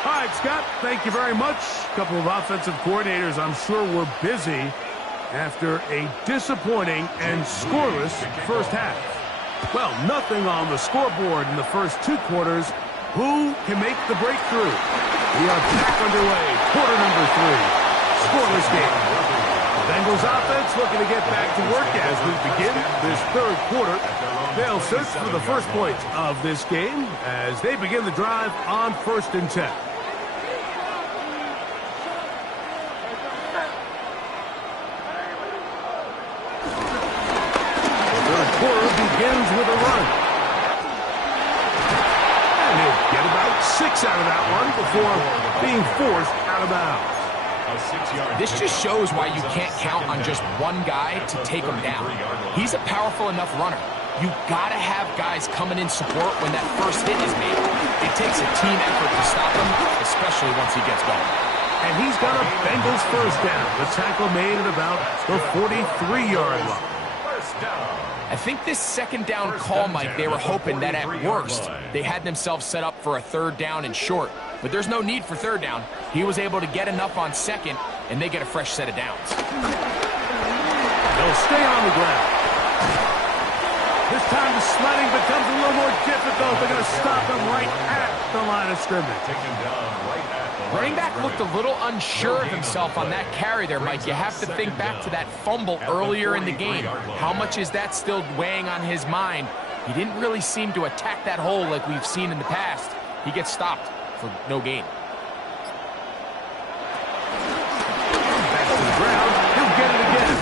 All right, Scott, thank you very much. A couple of offensive coordinators, I'm sure, were busy after a disappointing and scoreless 1st half. Well, nothing on the scoreboard in the first 2 quarters. Who can make the breakthrough? We are back underway, quarter number 3. Scoreless game. The Bengals offense looking to get back to work as we begin this 3rd quarter. They'll search for the first points of this game as they begin the drive on 1st and 10. Begins with a run. And he'll get about 6 out of that one before being forced out of bounds. This just shows why you can't count on just one guy to take him down. He's a powerful enough runner. You gotta have guys coming in support when that first hit is made. It takes a team effort to stop him, especially once he gets going. And he's got a Bengals 1st down. The tackle made at about the 43-yard line. I think this 2nd down call, Mike, they were hoping that at worst they had themselves set up for a 3rd down and short. But there's no need for 3rd down. He was able to get enough on 2nd, and they get a fresh set of downs. They'll stay on the ground. This time the sledding becomes a little more difficult. They're going to stop him right at the line of scrimmage. Running back looked a little unsure of himself on that carry there, Mike. You have to think back to that fumble earlier in the game. How much is that still weighing on his mind? He didn't really seem to attack that hole like we've seen in the past. He gets stopped for no gain. Back to the ground. He'll get it again.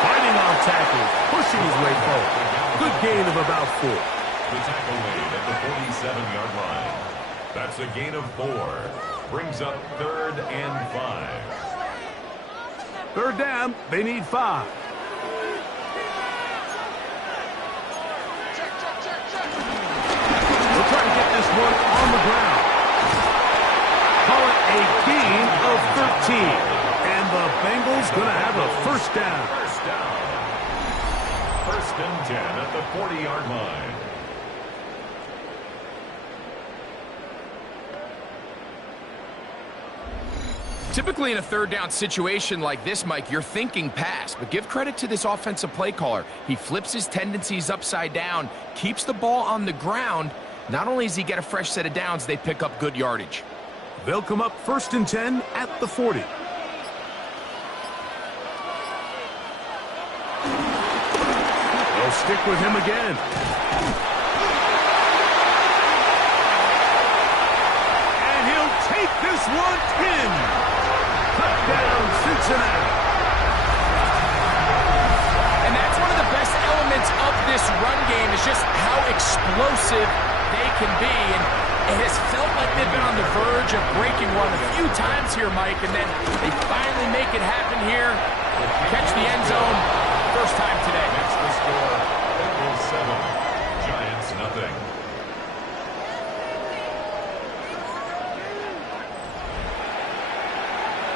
Fighting off tackles, pushing his way forward. Good gain of about 4. The tackle made at the 47-yard line. That's a gain of 4. Brings up 3rd and 5. 3rd down, they need 5. We'll try to get this one on the ground. Call it a gain of 13. And the Bengals going to have a 1st down. First and 10 at the 40-yard line. Typically in a third down situation like this, Mike, you're thinking pass, but give credit to this offensive play caller. He flips his tendencies upside down, keeps the ball on the ground. Not only does he get a fresh set of downs, they pick up good yardage. They'll come up first and 10 at the 40. They'll stick with him again. And he'll take this one in. Touchdown, Cincinnati. And that's one of the best elements of this run game is just how explosive they can be. And it has felt like they've been on the verge of breaking one a few times here, Mike, and then they finally make it happen here. Catch the end zone, first time today. That's the score. Bengals 7, Giants nothing.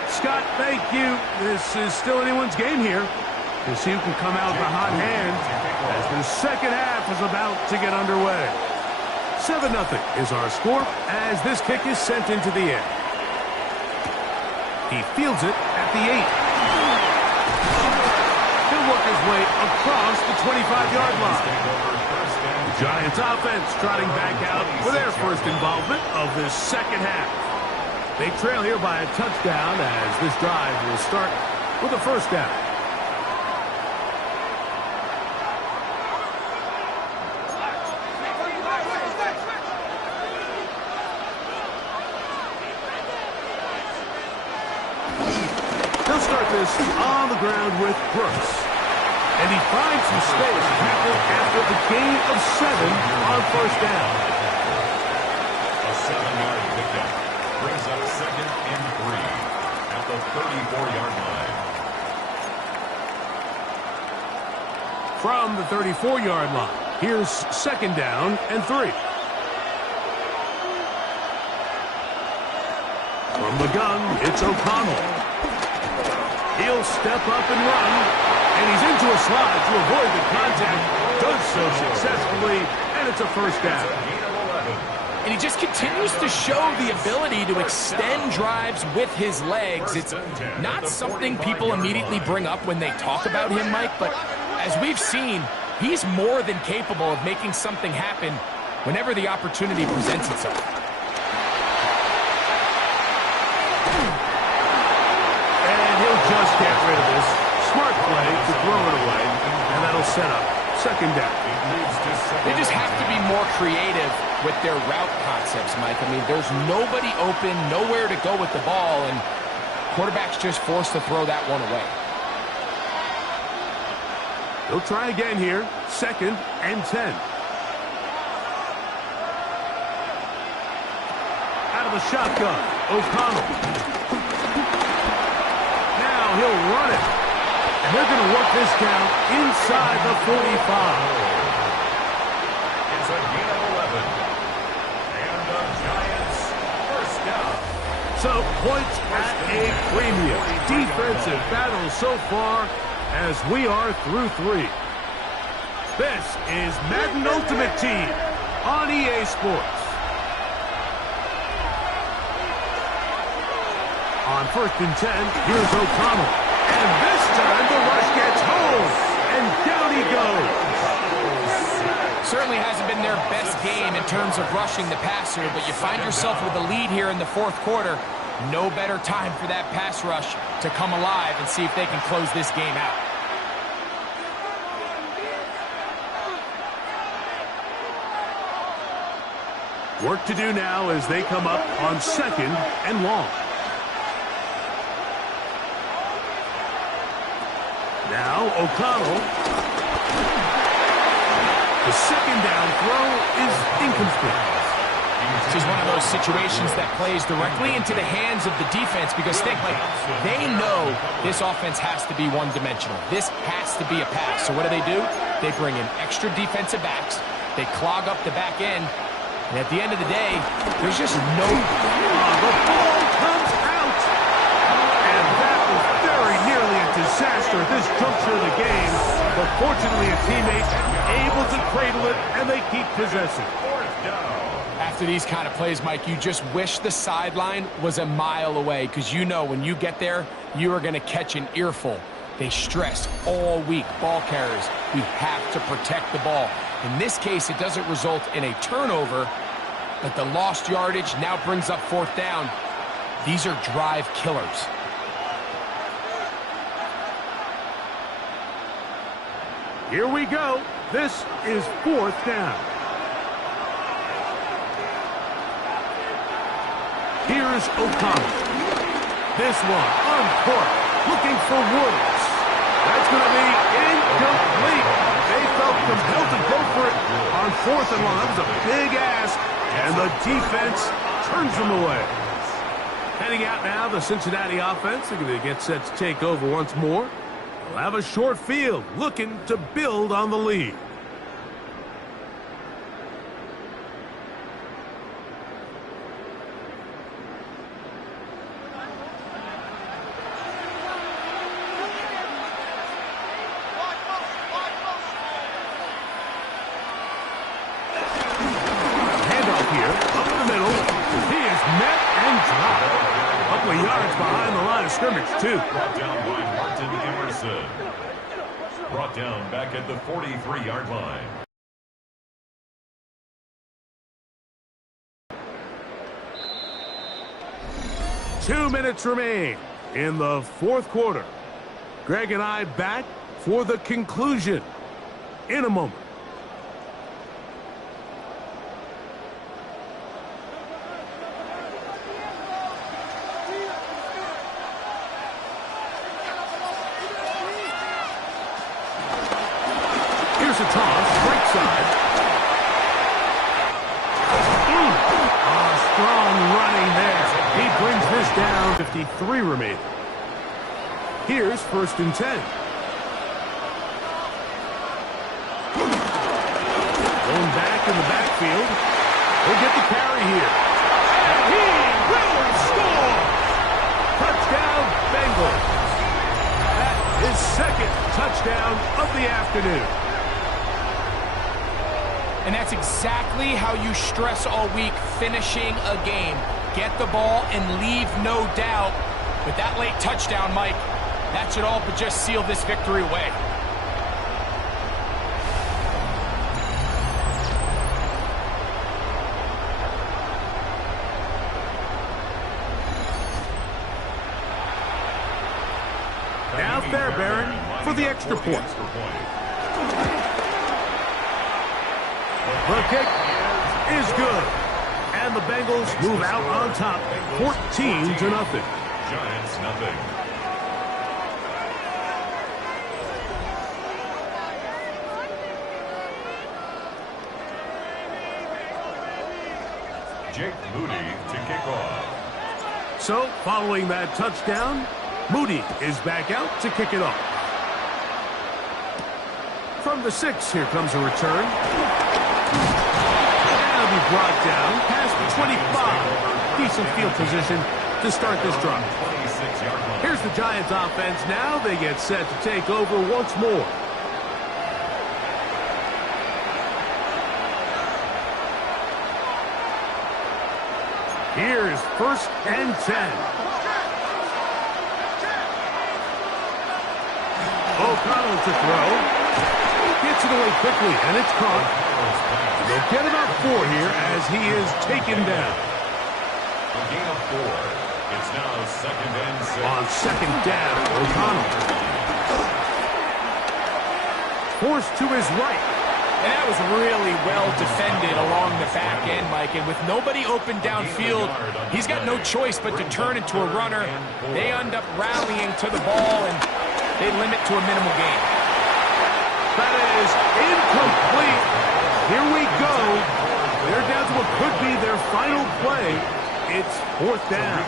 Scott, thank you. This is still anyone's game here. We'll see who can come out with a hot hand as the second half is about to get underway. 7-0 is our score as this kick is sent into the air. He fields it at the 8. He'll work his way across the 25-yard line. The Giants offense trotting back out for their first involvement of this second half. They trail here by a touchdown as this drive will start with a first down. They'll start this on the ground with Brooks. And he finds some space after a gain of 7 on first down. A 7-yard pickup brings up second and 3 at the 34-yard line. From the 34-yard line, here's second down and 3. From the gun, it's O'Connell. He'll step up and run, and he's into a slide to avoid the contact. Does so successfully, and it's a first down. And he just continues to show the ability to extend drives with his legs. It's not something people immediately bring up when they talk about him, Mike, but as we've seen, he's more than capable of making something happen whenever the opportunity presents itself. Just get rid of this. Smart play to throw it away, and that'll set up second down. They just have to be more creative with their route concepts, Mike. I mean, there's nobody open, nowhere to go with the ball, and quarterback's just forced to throw that one away. They'll try again here. Second and 10. Out of the shotgun, O'Connell. He'll run it. And they're going to work this down inside the 45. It's a gain of 11. And the Giants first down. So points at a premium. Defensive battle so far as we are through 3. This is Madden Ultimate Team on EA Sports. On first and 10, here's O'Connell. And this time the rush gets home. And down he goes. Certainly hasn't been their best game in terms of rushing the passer, but you find yourself with a lead here in the fourth quarter. No better time for that pass rush to come alive and see if they can close this game out. Work to do now as they come up on second and long. Now O'Connell. The second down throw is incomplete. This is one of those situations that plays directly into the hands of the defense because think, like, they know this offense has to be one-dimensional. This has to be a pass. So what do? They bring in extra defensive backs. They clog up the back end. And at the end of the day, there's just no... The ball comes out. And that was very nearly a disaster at this juncture of the game, but fortunately a teammate able to cradle it, and they keep possession. After these kind of plays, Mike, you just wish the sideline was a mile away, because you know when you get there, you are going to catch an earful. They stress all week, ball carriers, we have to protect the ball. In this case, it doesn't result in a turnover, but the lost yardage now brings up 4th down. These are drive killers. Here we go. This is 4th down. Here's O'Connell. This one on court, looking for Woods. That's going to be incomplete. They felt compelled to go for it on 4th and long. That was a big ask, and the defense turns them away. Heading out now, the Cincinnati offense. They're going to get set to take over once more. They'll have a short field, looking to build on the lead. Handoff here, up the middle. He is met and dropped. A couple of yards behind the line of scrimmage, too. Brought down by Martin Emerson. Brought down back at the 43-yard line. Two minutes remain in the 4th quarter. Greg and I back for the conclusion in a moment. Here's a toss, right side. Strong running there. He brings this down. 53 remaining. Here's 1st and 10. Going back in the backfield. He'll get the carry here. And he will score! Touchdown, Bengals. That is 2nd touchdown of the afternoon. And that's exactly how you stress all week, finishing a game. Get the ball and leave no doubt. With that late touchdown, Mike, that should all but just seal this victory away. Now Fairbairn for the extra point. The kick is good. And the Bengals move out on top, 14-0. Giants nothing. Jake Moody to kick off. So, following that touchdown, Moody is back out to kick it off. From the 6, here comes a return. That'll be brought down past the 25. Decent field position to start this drive. Here's the Giants offense now. They get set to take over once more. Here's 1st and 10. O'Connell to throw. Gets it away quickly, and it's caught. They'll get about 4 here as he is taken down. A gain of 4. It's now 2nd and 6. On 2nd down, O'Connell. Forced to his right. And that was really well defended along the back end, Mike. And with nobody open downfield, he's got no choice but to turn into a runner. They end up rallying to the ball, and they limit to a minimal gain. That is incomplete. Here we go. They're down to what could be their final play. It's 4th down.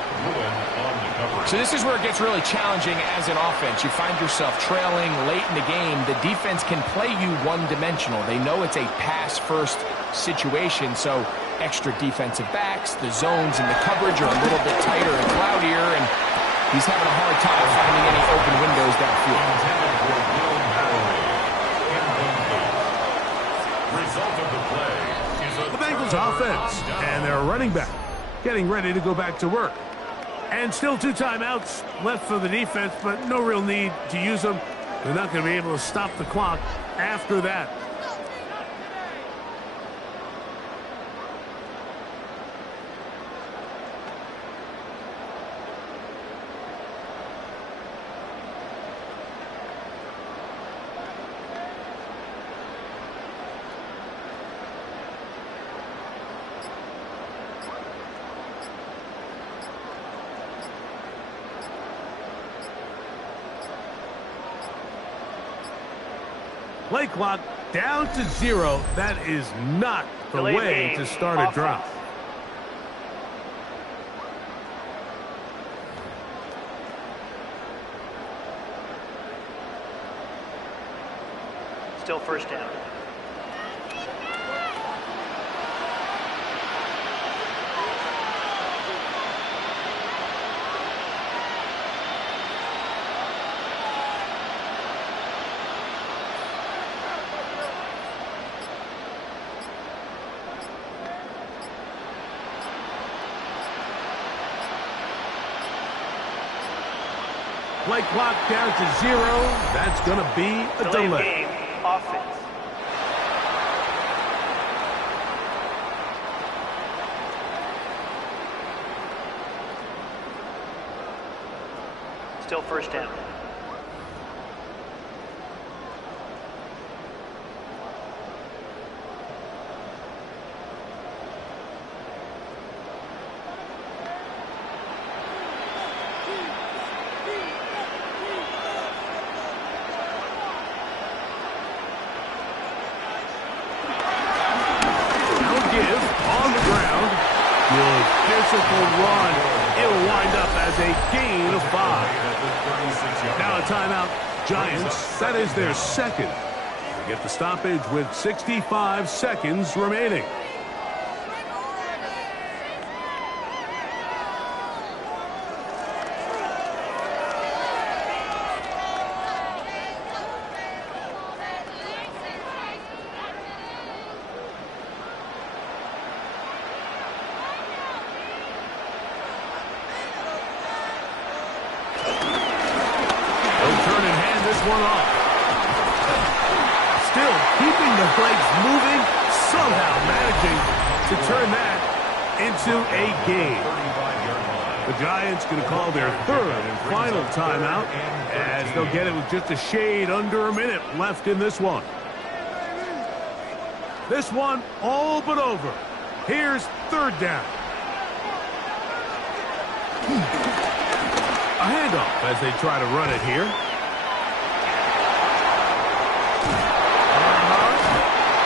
So this is where it gets really challenging as an offense. You find yourself trailing late in the game. The defense can play you one-dimensional. They know it's a pass-first situation, so extra defensive backs, the zones and the coverage are a little bit tighter and cloudier, and He's having a hard time finding any open windows downfield. Result of the play is a The Bengals offense and their running back getting ready to go back to work. And still 2 timeouts left for the defense, but no real need to use them. They're not going to be able to stop the clock after that. Play clock down to 0. That is not the way to start a drive. Still first down. Play clock down to 0. That's going to be a delay. Game, offense. Still first down. Physical run. It'll wind up as a gain of 5. Now a timeout. Giants, that is their second. They get the stoppage with 65 seconds remaining. One off. Still keeping the legs moving, somehow managing to turn that into a game. The Giants going to call their 3rd and final timeout as they'll get it with just a shade under a minute left in this one. This one all but over. Here's 3rd down. A handoff as they try to run it here.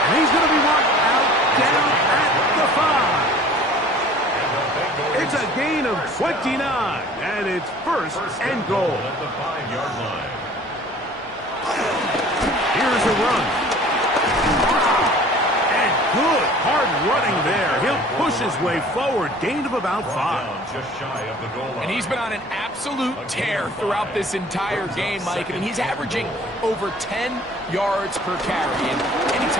He's going to be marked out down at the 5. It's a gain of 29, and it's first and goal. At the 5-yard line. Here's a run. And good hard running there. He'll push his way forward. Gain of about 5. Just shy of the goal line. And he's been on an absolute tear throughout this entire game, Mike. I mean, he's averaging over 10 yards per carry. And this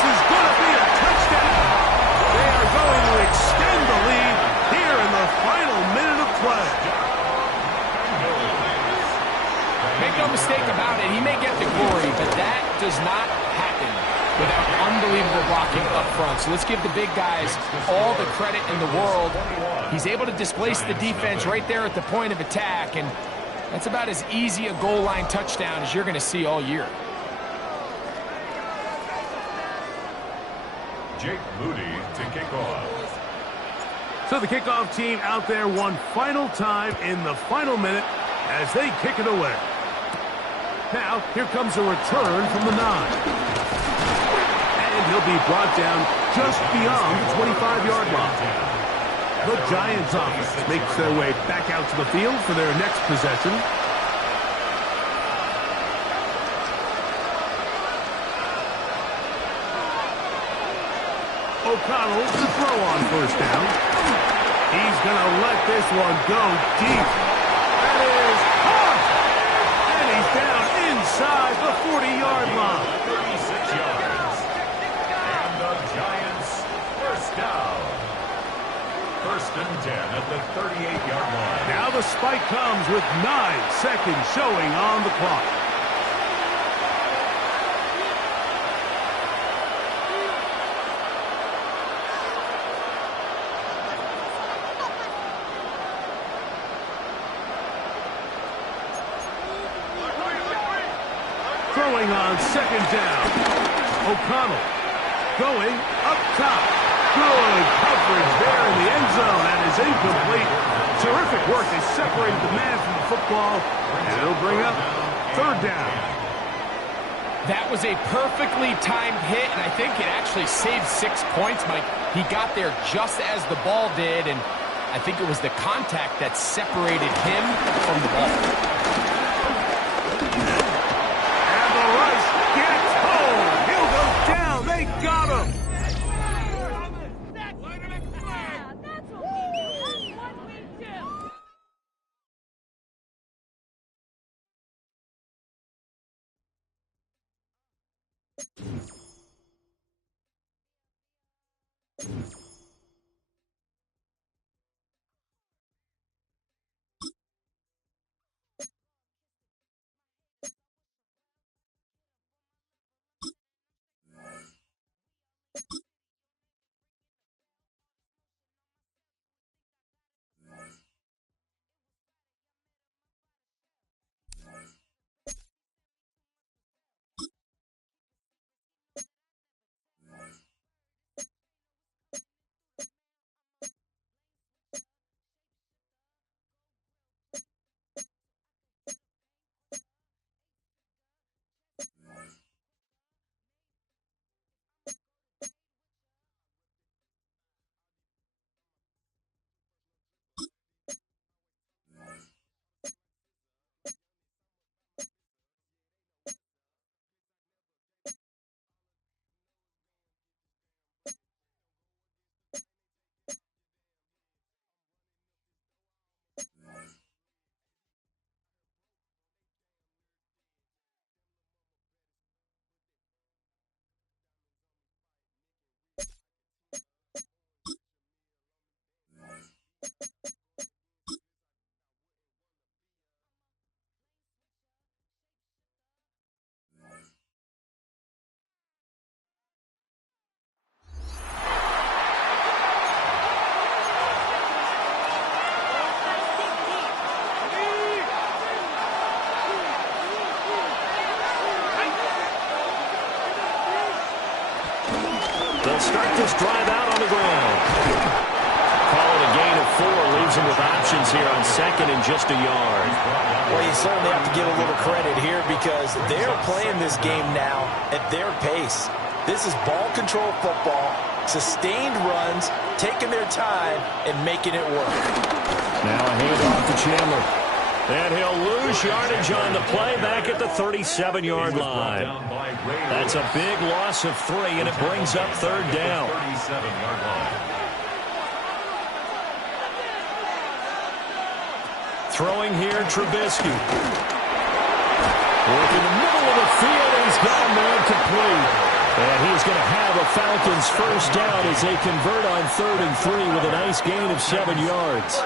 is going to be a touchdown. They are going to extend the lead here in the final minute of play. Make no mistake about it, he may get the glory, but that does not happen without unbelievable blocking up front. So let's give the big guys all the credit in the world. He's able to displace the defense right there at the point of attack, and that's about as easy a goal line touchdown as you're going to see all year. Jake Moody to kick off. So the kickoff team out there one final time in the final minute as they kick it away. Now, here comes a return from the 9. And he'll be brought down just beyond the 25-yard line. The Giants offense makes their way back out to the field for their next possession. O'Connell to throw on first down. He's going to let this one go deep. inside the 40-yard line. 36 yards. And the Giants first down. First and 10 at the 38-yard line. Now the spike comes with 9 seconds showing on the clock. Throwing on second down. O'Connell going up top. Good coverage there in the end zone, and is incomplete. Terrific work. They separated the man from the football, and it'll bring up third down. That was a perfectly timed hit, and I think it actually saved 6 points, Mike. He got there just as the ball did, and I think it was the contact that separated him from the ball. And the rush gets home. He'll go down. They got him. They'll start this drive out on the ground. Call it a gain of 4. Leaves them with options here on second and just a yard. Well, you certainly have to give a little credit here because they're playing this game now at their pace. This is ball control football, sustained runs, taking their time, and making it work. Now a handoff to Chandler. And he'll lose yardage on the play back at the 37-yard line. That's a big loss of 3, and it brings up third down. 37-yard line. Throwing here, Trubisky. Work in the middle of the field, and he's got a man complete. And he's going to have a Falcons first down as they convert on 3rd and 3 with a nice gain of 7 yards.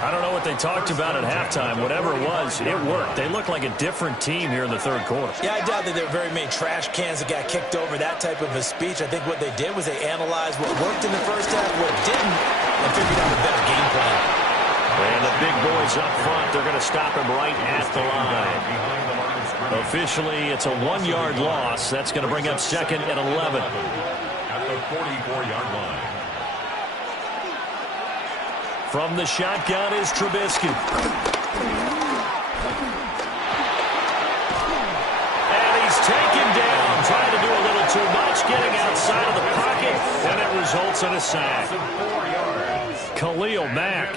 I don't know what they talked about at halftime. Whatever it was, it worked. They look like a different team here in the third quarter. Yeah, I doubt that there were very many trash cans that got kicked over, that type of a speech. I think what they did was they analyzed what worked in the first half, what didn't, and figured out a better game plan. And the big boys up front, they're going to stop him right at the line. Officially, it's a 1-yard loss. That's going to bring up second and 11. At the 44-yard line. From the shotgun is Trubisky. And he's taken down, trying to do a little too much, getting outside of the pocket, and it results in a sack. Khalil Mack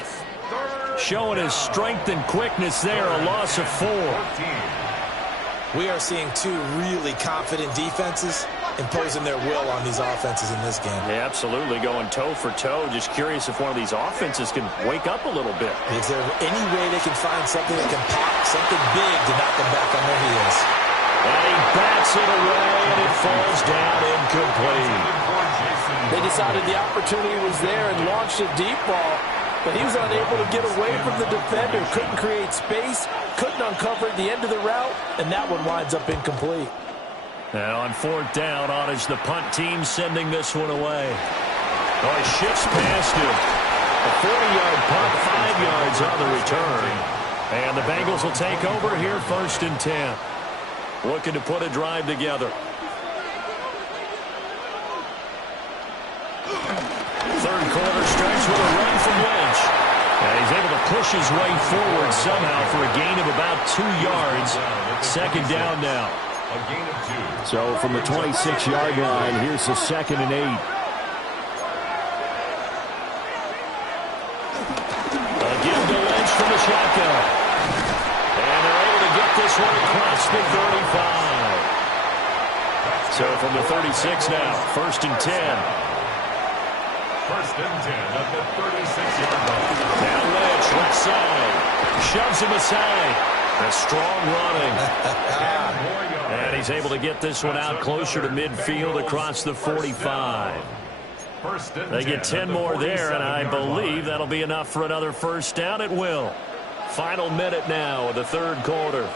showing his strength and quickness there, a loss of 4. We are seeing 2 really confident defenses imposing their will on these offenses in this game. Yeah, absolutely, going toe for toe. Just curious if one of these offenses can wake up a little bit. Is there any way they can find something that can pop, something big to knock them back on their heels? And he bats it away, and it falls down incomplete. They decided the opportunity was there and launched a deep ball, but he was unable to get away from the defender. Couldn't create space, couldn't uncover the end of the route, and that one winds up incomplete. And on fourth down, on is the punt team sending this one away. Oh, he shifts past him. A 40-yard punt, 5 yards on the return. And the Bengals will take over here, 1st and 10. Looking to put a drive together. Third quarter stretch with a run from Lynch. And he's able to push his way forward somehow for a gain of about 2 yards. 2nd down now. So from the 26-yard line, here's the 2nd and 8. Again to Lynch from the shotgun. And they're able to get this one across the 35. So from the 36 now, 1st and 10. 1st and 10 at the 36-yard line. Now Lynch, left side. Shoves him aside. A strong running. And he's able to get this one out closer to midfield across the 45. They get 10 more there, and I believe that'll be enough for another 1st down. It will. Final minute now of the 3rd quarter.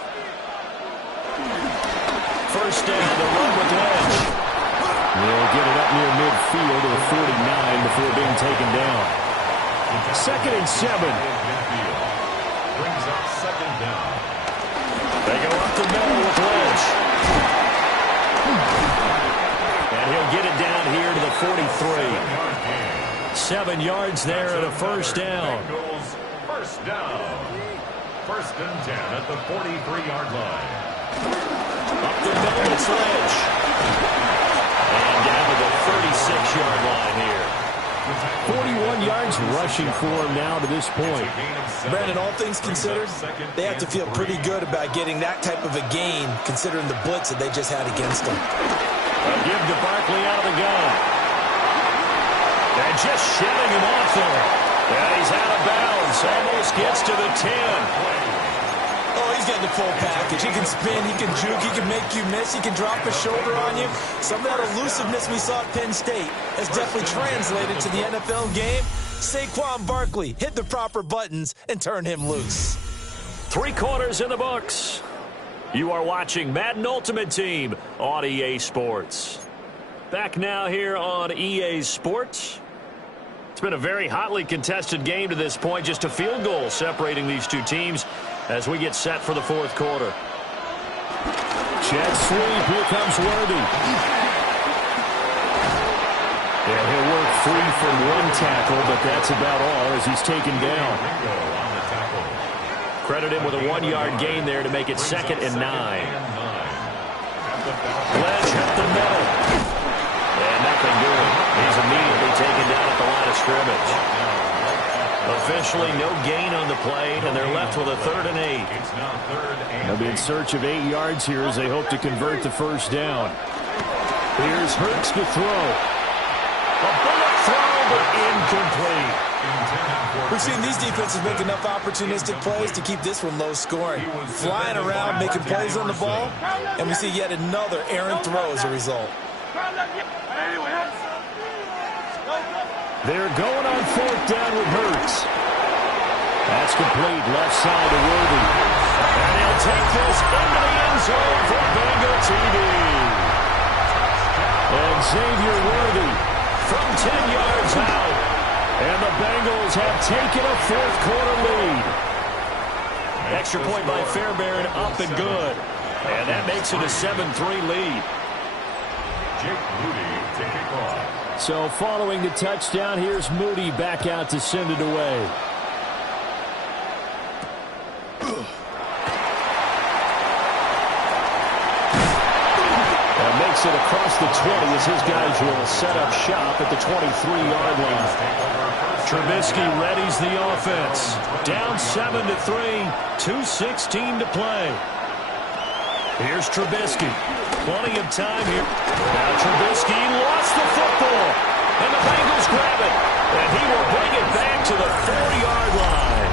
1st down, the run with Lynch. They'll get it up near midfield to the 49 before being taken down. 2nd and 7. Brings up 2nd down. They go up the middle with Lynch. And he'll get it down here to the 43. 7 yards there and a 1st down. 1st down. 1st and 10 at the 43-yard line. Up the middle, it's Lynch. And down to the 36-yard line here. 41 yards rushing for him now to this point. Brandon, all things considered, they have to feel pretty good about getting that type of a gain, considering the blitz that they just had against them. A give to Barkley out of the gun. And just shedding him off there. And he's out of bounds. Almost gets to the 10. Oh, he's getting the full package. He can spin, he can juke, he can make you miss, he can drop a shoulder on you. Some of that elusiveness we saw at Penn State has definitely translated to the NFL game. Saquon Barkley hit the proper buttons and turn him loose. 3 quarters in the books. You are watching Madden Ultimate Team on EA Sports. Back now here on EA Sports. It's been a very hotly contested game to this point. Just a field goal separating these two teams as we get set for the 4th quarter. Jet sweep. Here comes Worthy. And he'll work free from one tackle, but that's about all as he's taken down. Credit him with a 1-yard gain there to make it 2nd and 9. Lynch at the middle. And nothing doing. He's immediately taken down at the line of scrimmage. Officially no gain on the play, and they're left with a 3rd and 8. They'll be in search of 8 yards here as they hope to convert the 1st down. Here's Hurts to throw. A bullet throw, but incomplete. We've seen these defenses make enough opportunistic plays to keep this one low scoring. Flying around, making plays on the ball, and we see yet another errant throw as a result. They're going on 4th down with Hurts. That's complete. Left side to Worthy. And he'll take this into the end zone for Bengal TD. And Xavier Worthy from 10 yards out. And the Bengals have taken a 4th quarter lead. Extra point by Fairbairn, up and good. And that makes it a 7-3 lead. Jake Moody to kick off. So following the touchdown, here's Moody back out to send it away. And makes it across the 20 as his guys will set up shop at the 23-yard line. Trubisky readies the offense. Down 7-3, 2:16 to play. Here's Trubisky. Plenty of time here. Now Trubisky lost the football. And the Bengals grab it. And he will bring it back to the 40-yard line.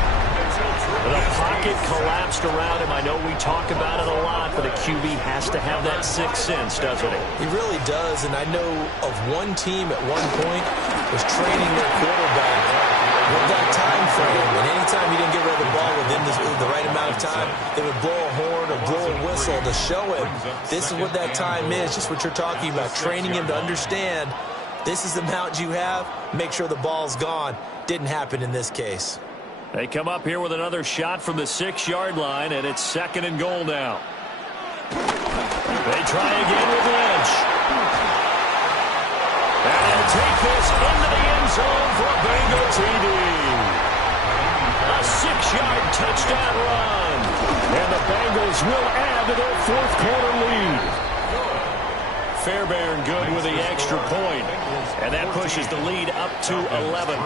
The pocket collapsed around him. I know we talk about it a lot, but a QB has to have that sixth sense, doesn't he? He really does, and I know of one team at one point was training their quarterback with that time frame, and anytime he didn't get rid of the ball within the right amount of time, they would blow a horn or blow a whistle to show him this is what that time is, just what you're talking about, training him to understand this is the amount you have, make sure the ball's gone. Didn't happen in this case. They come up here with another shot from the 6-yard line, and it's 2nd and goal now. They try again with Lynch. And they'll take this into the end zone for a Bengal TD. A 6-yard touchdown run. And the Bengals will add to their 4th quarter lead. Fairbairn good with the extra point. And that pushes the lead up to 11.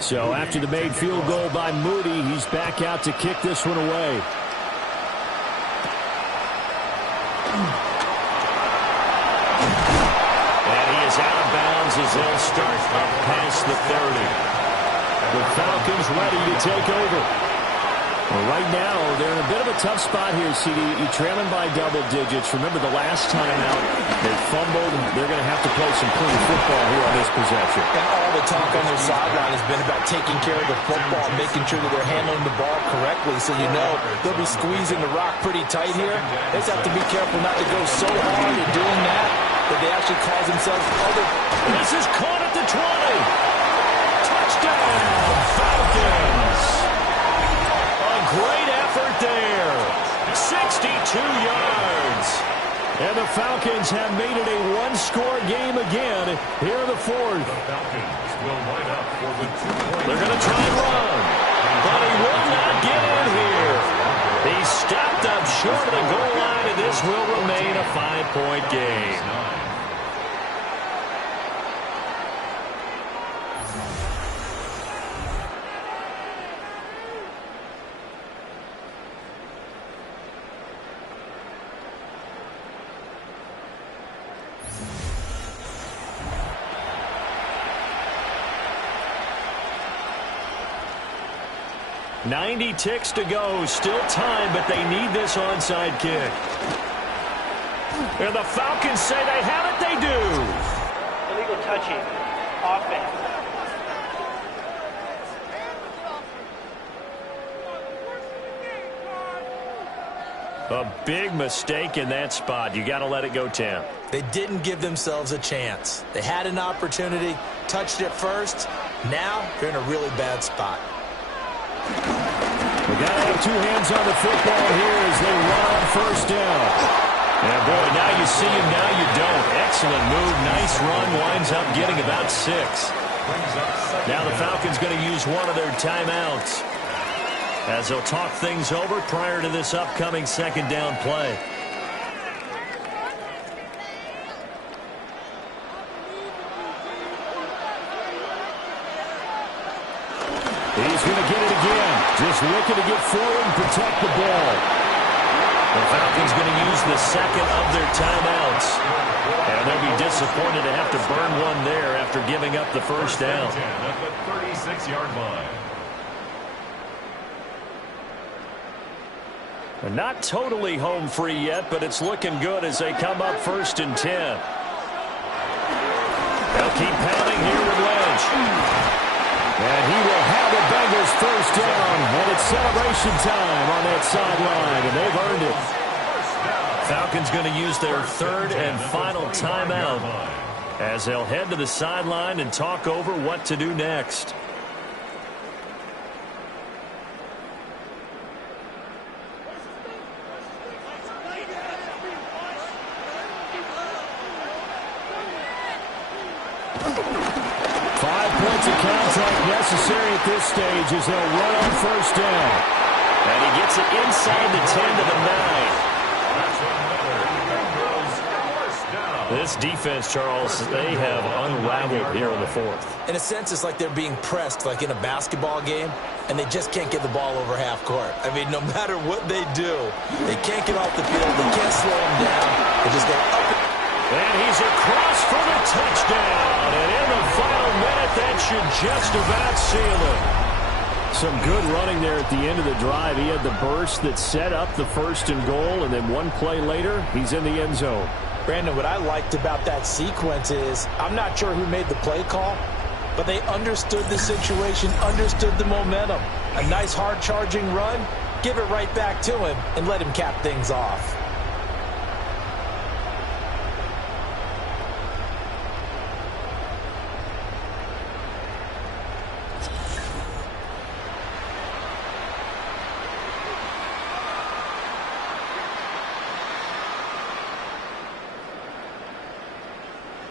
So after the made field goal by Moody, he's back out to kick this one away. And he is out of bounds as they'll start up past the 30. The Falcons ready to take over. Well, right now, they're in a bit of a tough spot here, CD. You trail them by double digits. Remember the last time out, they fumbled. They're going to have to play some clean football here on this possession. And all the talk on their sideline has been about taking care of the football, making sure that they're handling the ball correctly. So you know they'll be squeezing the rock pretty tight here. They just have to be careful not to go so hard in doing that they actually cause themselves other. This is caught at the 20. Touchdown, Falcons. Great effort there. 62 yards. And the Falcons have made it a one-score game again here in the 4th. The Falcons will line up for the 2-point. They're going to try and run. But he will not get in here. He stopped up short of the goal line, and this will remain a 5-point game. .90 ticks to go. Still time, but they need this onside kick. And the Falcons say they have it. They do. Illegal touching. Offense. A big mistake in that spot. You got to let it go, Tam. They didn't give themselves a chance. They had an opportunity, touched it first. Now they're in a really bad spot. We got to have two hands on the football here as they run on first down. Yeah, boy, now you see him, now you don't. Excellent move, nice run, winds up getting about 6. Now the Falcons going to use one of their timeouts as they'll talk things over prior to this upcoming 2nd down play. He's going to get it again. Just looking to get forward and protect the ball. The Falcons going to use the 2nd of their timeouts. And they'll be disappointed to have to burn one there after giving up the first down. At the 36-yard line. They're not totally home free yet, but it's looking good as they come up 1st and 10. They'll keep pounding here with Lynch. And he will have the Bengals first down. And it's celebration time on that sideline, and they've earned it. Falcons going to use their 3rd and final timeout as they'll head to the sideline and talk over what to do next. Necessary at this stage as they'll run on first down. And he gets it inside the 10 to the 9. This defense, Charles, they have unraveled here in the 4th. In a sense, it's like they're being pressed like in a basketball game, and they just can't get the ball over half court. I mean, no matter what they do, they can't get off the field. They can't slow them down. They just go up. And he's across for the touchdown. And in the final minute, that should just about seal it. Some good running there at the end of the drive. He had the burst that set up the 1st and goal, and then one play later, he's in the end zone. Brandon, what I liked about that sequence is I'm not sure who made the play call, but they understood the situation, understood the momentum. A nice hard-charging run, give it right back to him, and let him cap things off.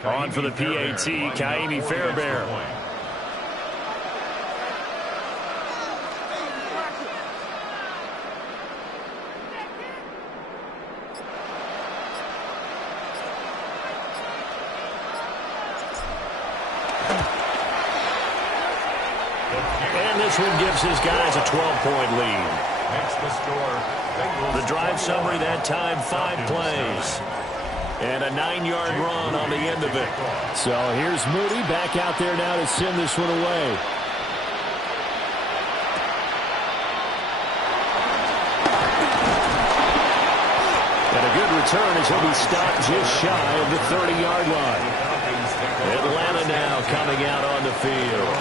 On for the PAT, Kaimi Fairbairn. And this one gives his guys a 12-point lead. The drive summary that time, 5 plays. And a 9-yard run on the end of it. So here's Moody back out there now to send this one away. And a good return as he'll be stopped just shy of the 30-yard line. Atlanta now coming out on the field.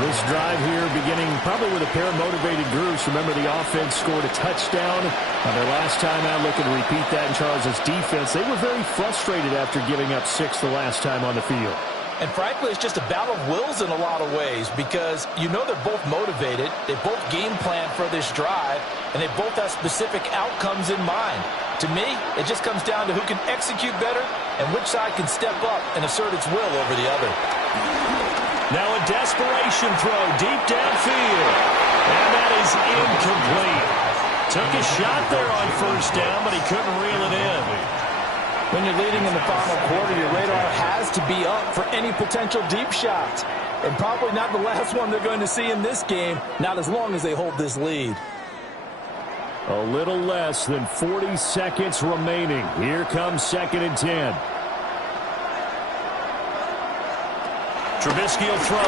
This drive here beginning probably with a pair of motivated groups. Remember, the offense scored a touchdown on their last time out. Looking to repeat that in Charles' defense. They were very frustrated after giving up 6 the last time on the field. And frankly, it's just a battle of wills in a lot of ways because you know they're both motivated. They both game plan for this drive, and they both have specific outcomes in mind. To me, it just comes down to who can execute better and which side can step up and assert its will over the other. Now a desperation throw deep downfield. And that is incomplete. Took a shot there on 1st down, but he couldn't reel it in. When you're leading in the final quarter, your radar has to be up for any potential deep shots. And probably not the last one they're going to see in this game, not as long as they hold this lead. A little less than 40 seconds remaining. Here comes 2nd and 10. Trubisky will throw.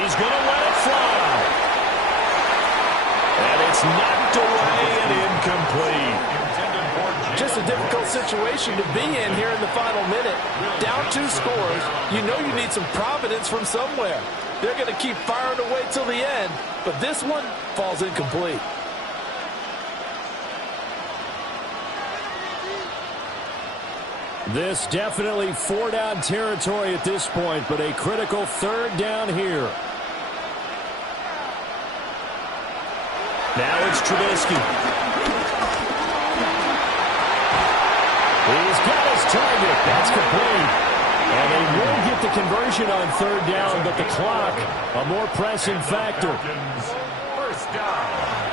He's going to let it fly. And it's knocked away and incomplete. Just a difficult situation to be in here in the final minute. Down 2 scores. You know you need some providence from somewhere. They're going to keep firing away till the end, but this one falls incomplete. This definitely 4-down territory at this point, but a critical 3rd down here. Now it's Trubisky. He's got his target. That's complete. And they will get the conversion on 3rd down, but the clock, a more pressing factor.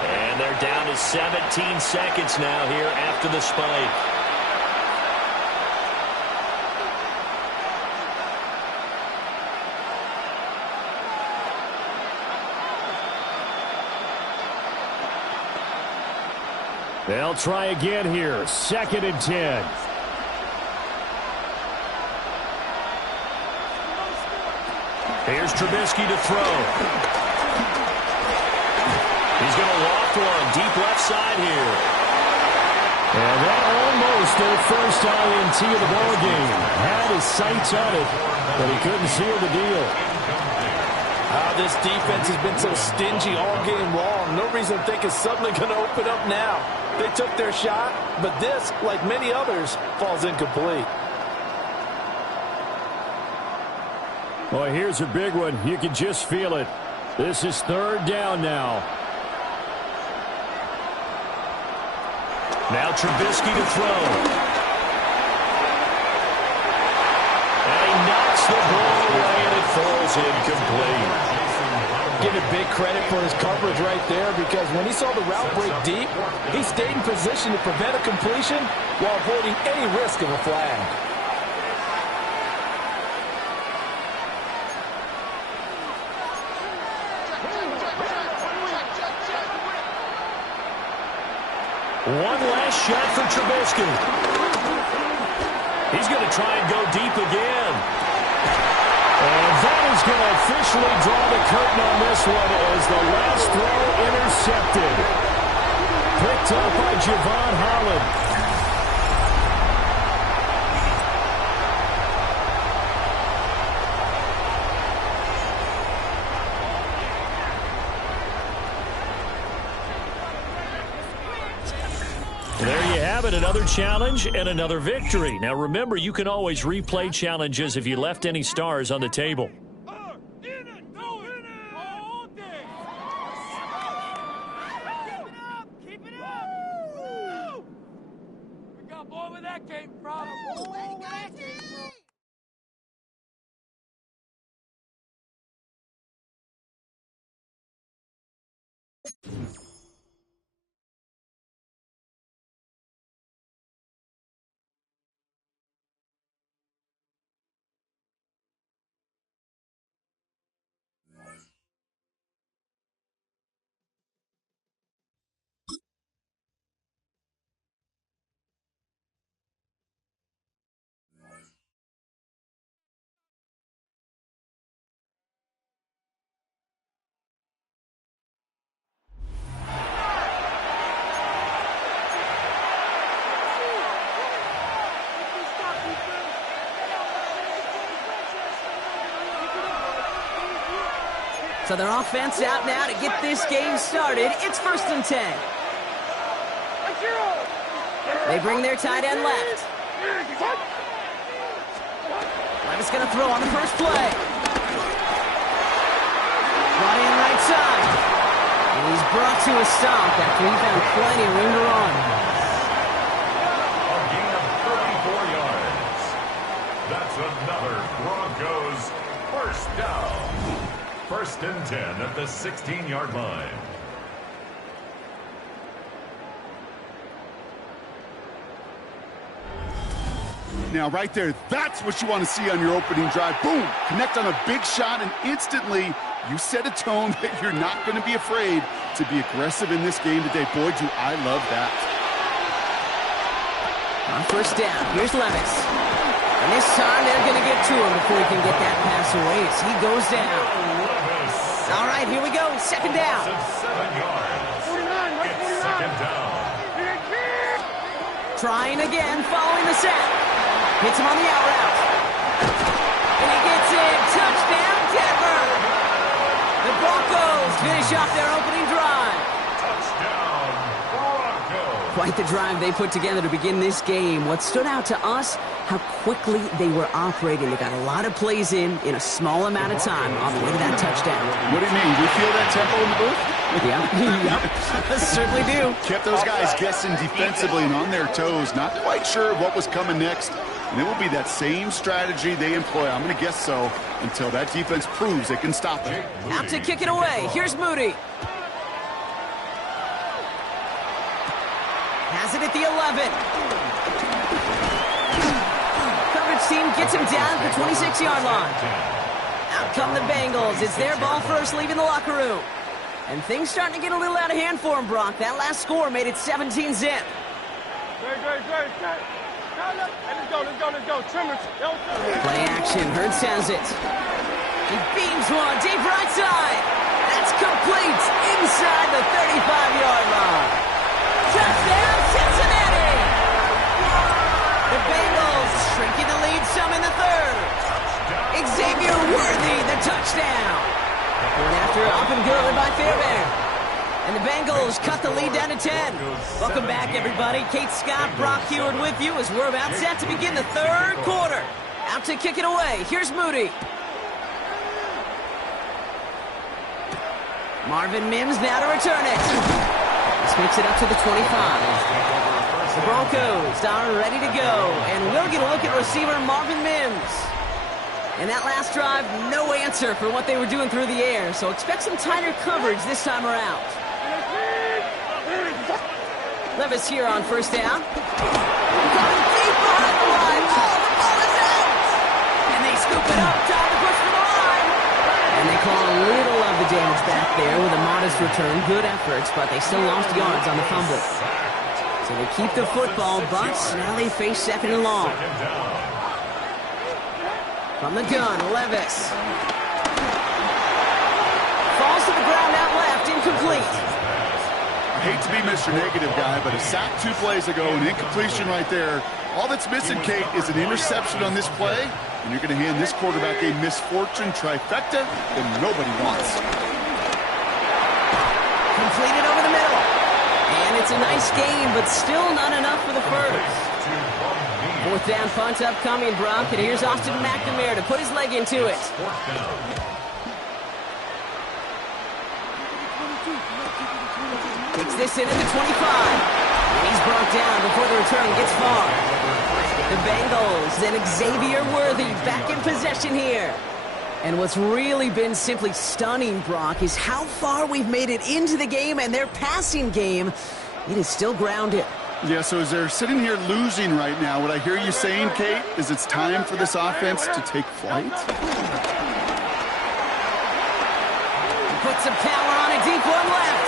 And they're down to 17 seconds now here after the spike. They'll try again here. 2nd and 10. Here's Trubisky to throw. He's going to loft one deep left side here. And that almost their first INT of the ballgame. Had his sights on it, but he couldn't seal the deal. This defense has been so stingy all game long. No reason to think it's suddenly going to open up now. They took their shot, but this, like many others, falls incomplete. Well, here's a big one. You can just feel it. This is 3rd down now. Now Trubisky to throw. And he knocks the ball away, and it falls incomplete. Give it big credit for his coverage right there because when he saw the route break deep, he stayed in position to prevent a completion while avoiding any risk of a flag. One last shot for Trubisky. He's going to try and go deep again. And that is going to officially draw the curtain on this one as the last throw intercepted. Picked up by Javon Holland. There you have it, another challenge and another victory. Now remember, you can always replay challenges if you left any stars on the table. Keep it up! We got more where that came from. So their offense out now to get this game started. It's 1st and 10. They bring their tight end left. Levis going to throw on the first play. Brought in right side. And he's brought to a stop after he found plenty of room to run. A gain of 34 yards. That's another Broncos first down. 1st and 10 at the 16-yard line. Now, right there, that's what you want to see on your opening drive. Boom! Connect on a big shot, and instantly you set a tone that you're not going to be afraid to be aggressive in this game today. Boy, do I love that. On 1st down, here's Levis. And this time they're going to get to him before he can get that pass away as he goes down. All right, here we go. 2nd down. 7 yards. It's 2nd down. Trying again, following the sack. Hits him on the out route. And he gets in. Touchdown, Denver. The Broncos finish off their opening drive. Touchdown, Broncos. Quite the drive they put together to begin this game. What stood out to us, how quickly they were operating. They got a lot of plays in a small amount of time on the way to that touchdown. What do you mean? You feel that tempo in the booth? Yep. Certainly do. Kept those guys guessing defensively and on their toes. Not quite sure what was coming next. And it will be that same strategy they employ. I'm going to guess so until that defense proves they can stop it. Out to kick it away. Here's Moody. Has it at the 11. Coverage team gets him down at the 26-yard line. Out come the Bengals. It's their ball first, leaving the locker room. And things starting to get a little out of hand for him, Brock. That last score made it 17-zip. Let's go. Trimmer. Play action. Hurts has it. He beams one. Deep right side. That's complete. Inside the 35-yard line. Touchdown, Cincinnati. The Bengals shrinking the lead some in the 3rd. Xavier Worthy, the touchdown. Going after up and good by Fairbairn. And the Bengals cut the lead down to 10. Welcome back, everybody. Kate Scott, Brock Heward with you as we're about set to begin the 3rd quarter. Out to kick it away. Here's Moody. Marvin Mims now to return it. This makes it up to the 25. The Broncos are ready to go. And we'll get a look at receiver Marvin Mims. And that last drive, no answer for what they were doing through the air. So expect some tighter coverage this time around. Levis here on 1st down. Coming deep behind the line. Oh, the ball is out! And they scoop it up. Time to push for the line. And they call a little of the damage back there with a modest return. Good efforts, but they still lost yards on the fumble. So they keep the football, but now they face 2nd and long. From the gun, Levis. Falls to the ground out left, incomplete. I hate to be Mr. Negative guy, but a sack 2 plays ago, an incompletion right there. All that's missing, Kate, is an interception on this play, and you're going to hand this quarterback a misfortune trifecta that nobody wants. Completed over the middle. And it's a nice game, but still not enough for the first. 4th down punt upcoming, Brock, and here's Austin McNamara to put his leg into it. Takes this in at the 25. And he's brought down before the return gets far. The Bengals and Xavier Worthy back in possession here. And what's really been simply stunning, Brock, is how far we've made it into the game, and their passing game, it is still grounded. Yeah, so as they're sitting here losing right now, what I hear you saying, Kate, is it's time for this offense to take flight? Put some power on a deep one left.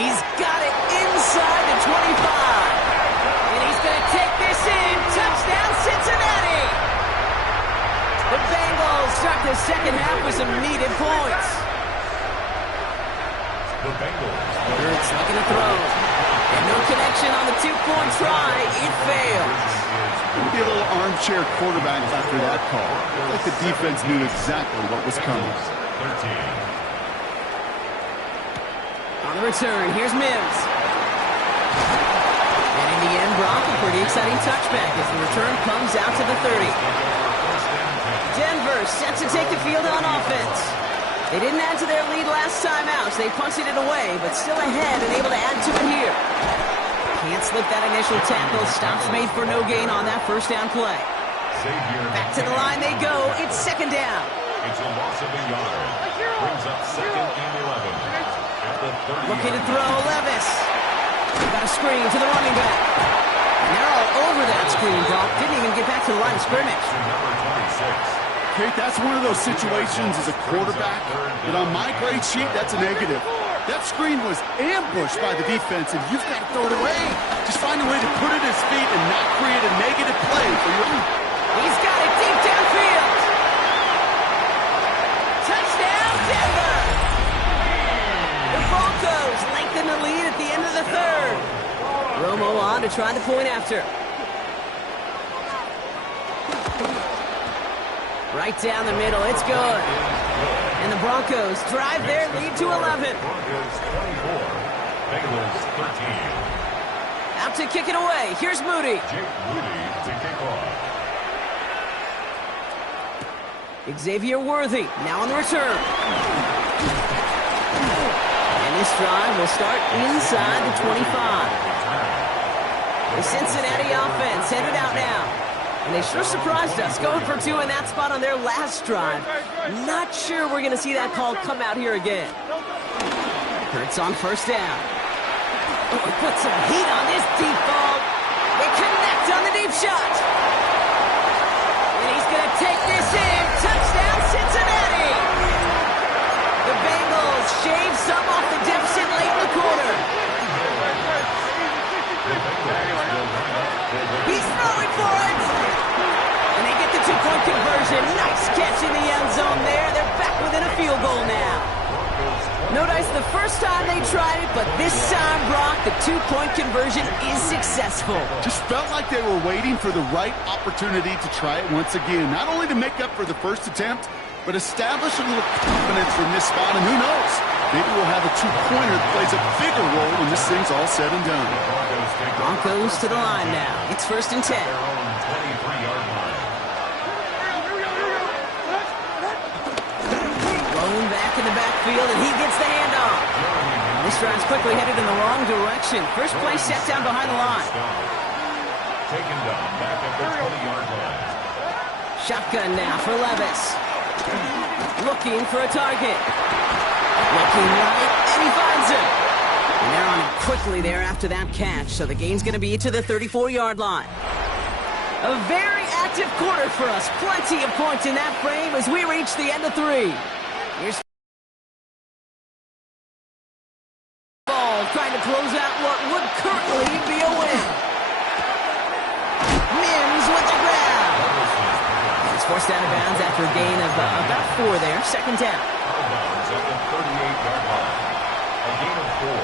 He's got it inside the 25. And he's going to take this in. Touchdown, Cincinnati. The Bengals start the second half with some needed points. The Bengals. Hurts looking to throw. And no connection on the 2-point try. It fails. Maybe a little armchair quarterback after that call. Like the defense knew exactly what was coming. 13. On the return, here's Mims. And in the end, Brock, a pretty exciting touchback as the return comes out to the 30. Denver set to take the field on offense. They didn't add to their lead last time out, so they punted it away, but still ahead and able to add to it here. Can't slip that initial tackle. Stops made for no gain on that first down play. Back to the line they go. It's 2nd down. It's a loss of a yard. Brings up 2nd and 11. At the 30. Looking to throw, Levis. Got a screen to the running back. And they're all over that screen, Brock. Didn't even get back to the line of scrimmage. Number 26. Kate, that's one of those situations as a quarterback that on my grade sheet, that's a negative. That screen was ambushed by the defense, and you've got to throw it away. Just find a way to put it at his feet and not create a negative play for your own. He's got it deep downfield. Touchdown, Denver. The Broncos lengthen the lead at the end of the 3rd. Romo on to try the point after. Right down the middle, it's good. And the Broncos drive their lead to 11. Broncos 24. Bengals 13. Out to kick it away. Here's Moody. Jake Moody to kick off. Xavier Worthy now on the return. And this drive will start inside the 25. The Cincinnati offense headed out now. And they sure surprised us, going for 2 in that spot on their last drive. Not sure we're going to see that call come out here again. Hurts on 1st down. Oh, put some heat on this deep ball. They connect on the deep shot. And he's going to take this in. Touchdown, Cincinnati. The Bengals shave some off the deficit late in the quarter. He's throwing for it. And they get the 2-point conversion. Nice catch in the end zone there. They're back within a field goal now. Notice the first time they tried it, but this time, Brock, the 2-point conversion is successful. Just felt like they were waiting for the right opportunity to try it once again. Not only to make up for the first attempt, but establish a little confidence from this spot. And who knows? Maybe we'll have a 2-pointer that plays a bigger role when this thing's all said and done. Broncos to the line now. It's 1st and 10. 23-yard line. Blown back in the backfield, and he gets the handoff. This drive's quickly headed in the wrong direction. First play set down behind the line. Taken down back at the 20-yard line. Shotgun now for Levis. Looking for a target. Looking right, and he finds him. And they're on it quickly there after that catch, so the gain's going to be to the 34-yard line. A very active quarter for us. Plenty of points in that frame as we reach the end of 3. Here's ball trying to close out what would currently be a win. Mims with the grab. His forced out of bounds after a gain of about 4 there. Second down. Bounds at the 38-yard line. A gain of 4.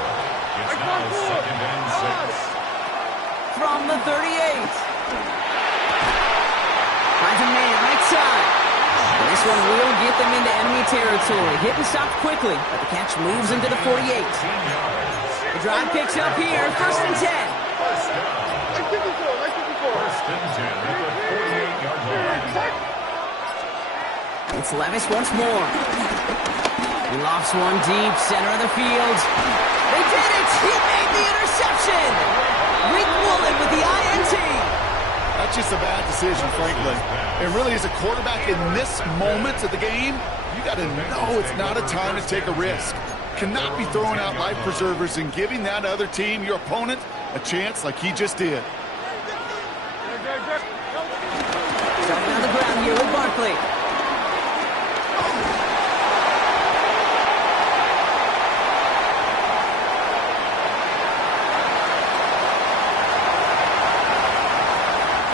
It's now second and 6. From the 38. Finds a man right side. And this one will get them into enemy territory. Hit and stop quickly, but the catch moves into the 48. The drive picks up here, first and 10. First and 10 at the 48-yard line. It's Levis once more. He lofts one deep, center of the field. They did it! He made the interception! Rick Woolen with the INT. That's just a bad decision, frankly. And really, as a quarterback in this moment of the game, you got to know it's not a time to take a risk. Cannot be throwing out life preservers and giving that other team, your opponent, a chance like he just did. Starting on the ground here with Barkley.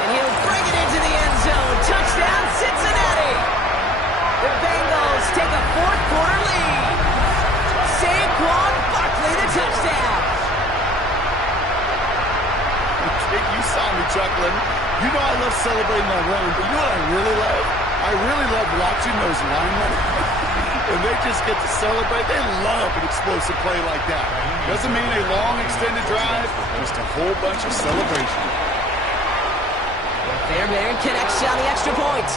And he'll bring it into the end zone. Touchdown, Cincinnati. The Bengals take a fourth-quarter lead. Saquon Barkley, the touchdown. You saw me chuckling. You know I love celebrating my run, but you know what I really love? I really love watching those linemen. And they just get to celebrate. They love an explosive play like that. Doesn't mean a long extended drive, just a whole bunch of celebration. Fairbairn connects on the extra point.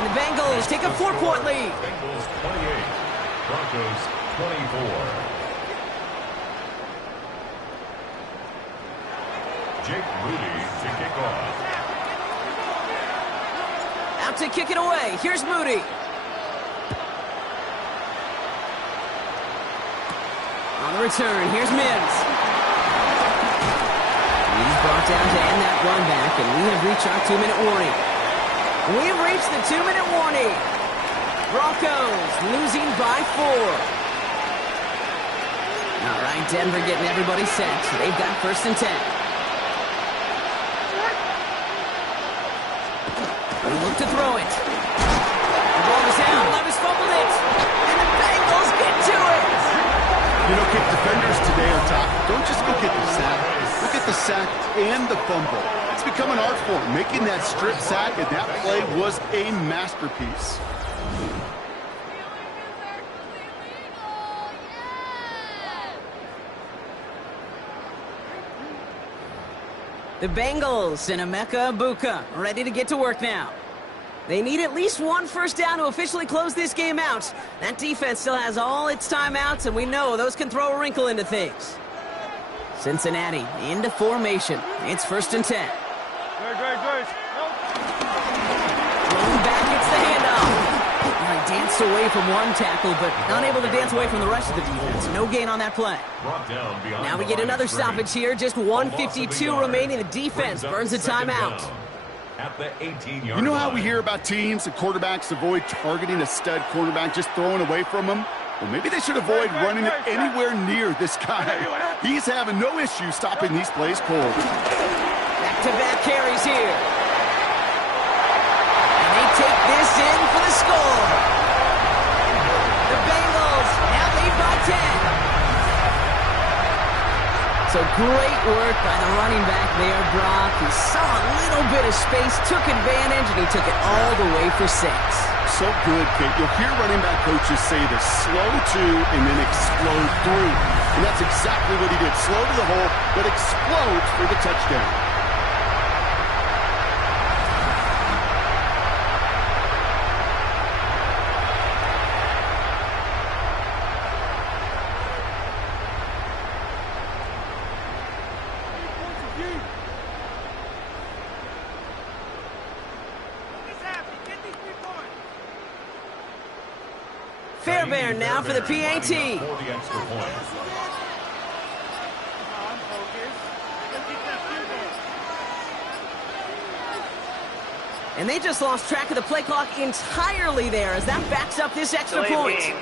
And the Bengals take a 4-point lead. Bengals 28, Broncos 24. Jake Moody to kick off. Out to kick it away. Here's Moody. On the return, here's Mims. He's brought down to end that run back, and we have reached our 2-minute warning. We've reached the 2-minute warning. Broncos losing by 4. All right, Denver getting everybody set. They've got first and 10. We look to throw it. The ball is down. Levis fumbled it. And the Bengals get to it. You know, kick defenders today are top. Don't just go get the sack. Look at the sack and the fumble. It's become an art form. Making that strip sack and that play was a masterpiece. The Bengals and Emeka Egbuka ready to get to work now. They need at least one first down to officially close this game out. That defense still has all its timeouts, and we know those can throw a wrinkle into things. Cincinnati into formation. It's first and 10. Rolling back, it's the handoff. He danced away from one tackle, but unable to dance away from the rest of the defense. No gain on that play. Now we get another stoppage here. Just 1:52 remaining. The defense burns a timeout. At the 18-yard You know how we hear about teams and quarterbacks avoid targeting a stud quarterback, just throwing away from him? Well, maybe they should avoid running it anywhere near this guy. He's having no issue stopping these plays cold. Back-to-back carries here. And they take this in for the score. The Bengals now lead by 10. So great work by the running back there, Brock. He saw a little bit of space, took advantage, and he took it all the way for 6. So good, Kate. You'll hear running back coaches say this: slow to and then explode through. And that's exactly what he did. Slow to the hole, but explode for the touchdown. Fairbairn now for the PAT. And they just lost track of the play clock entirely there as that backs up this extra point.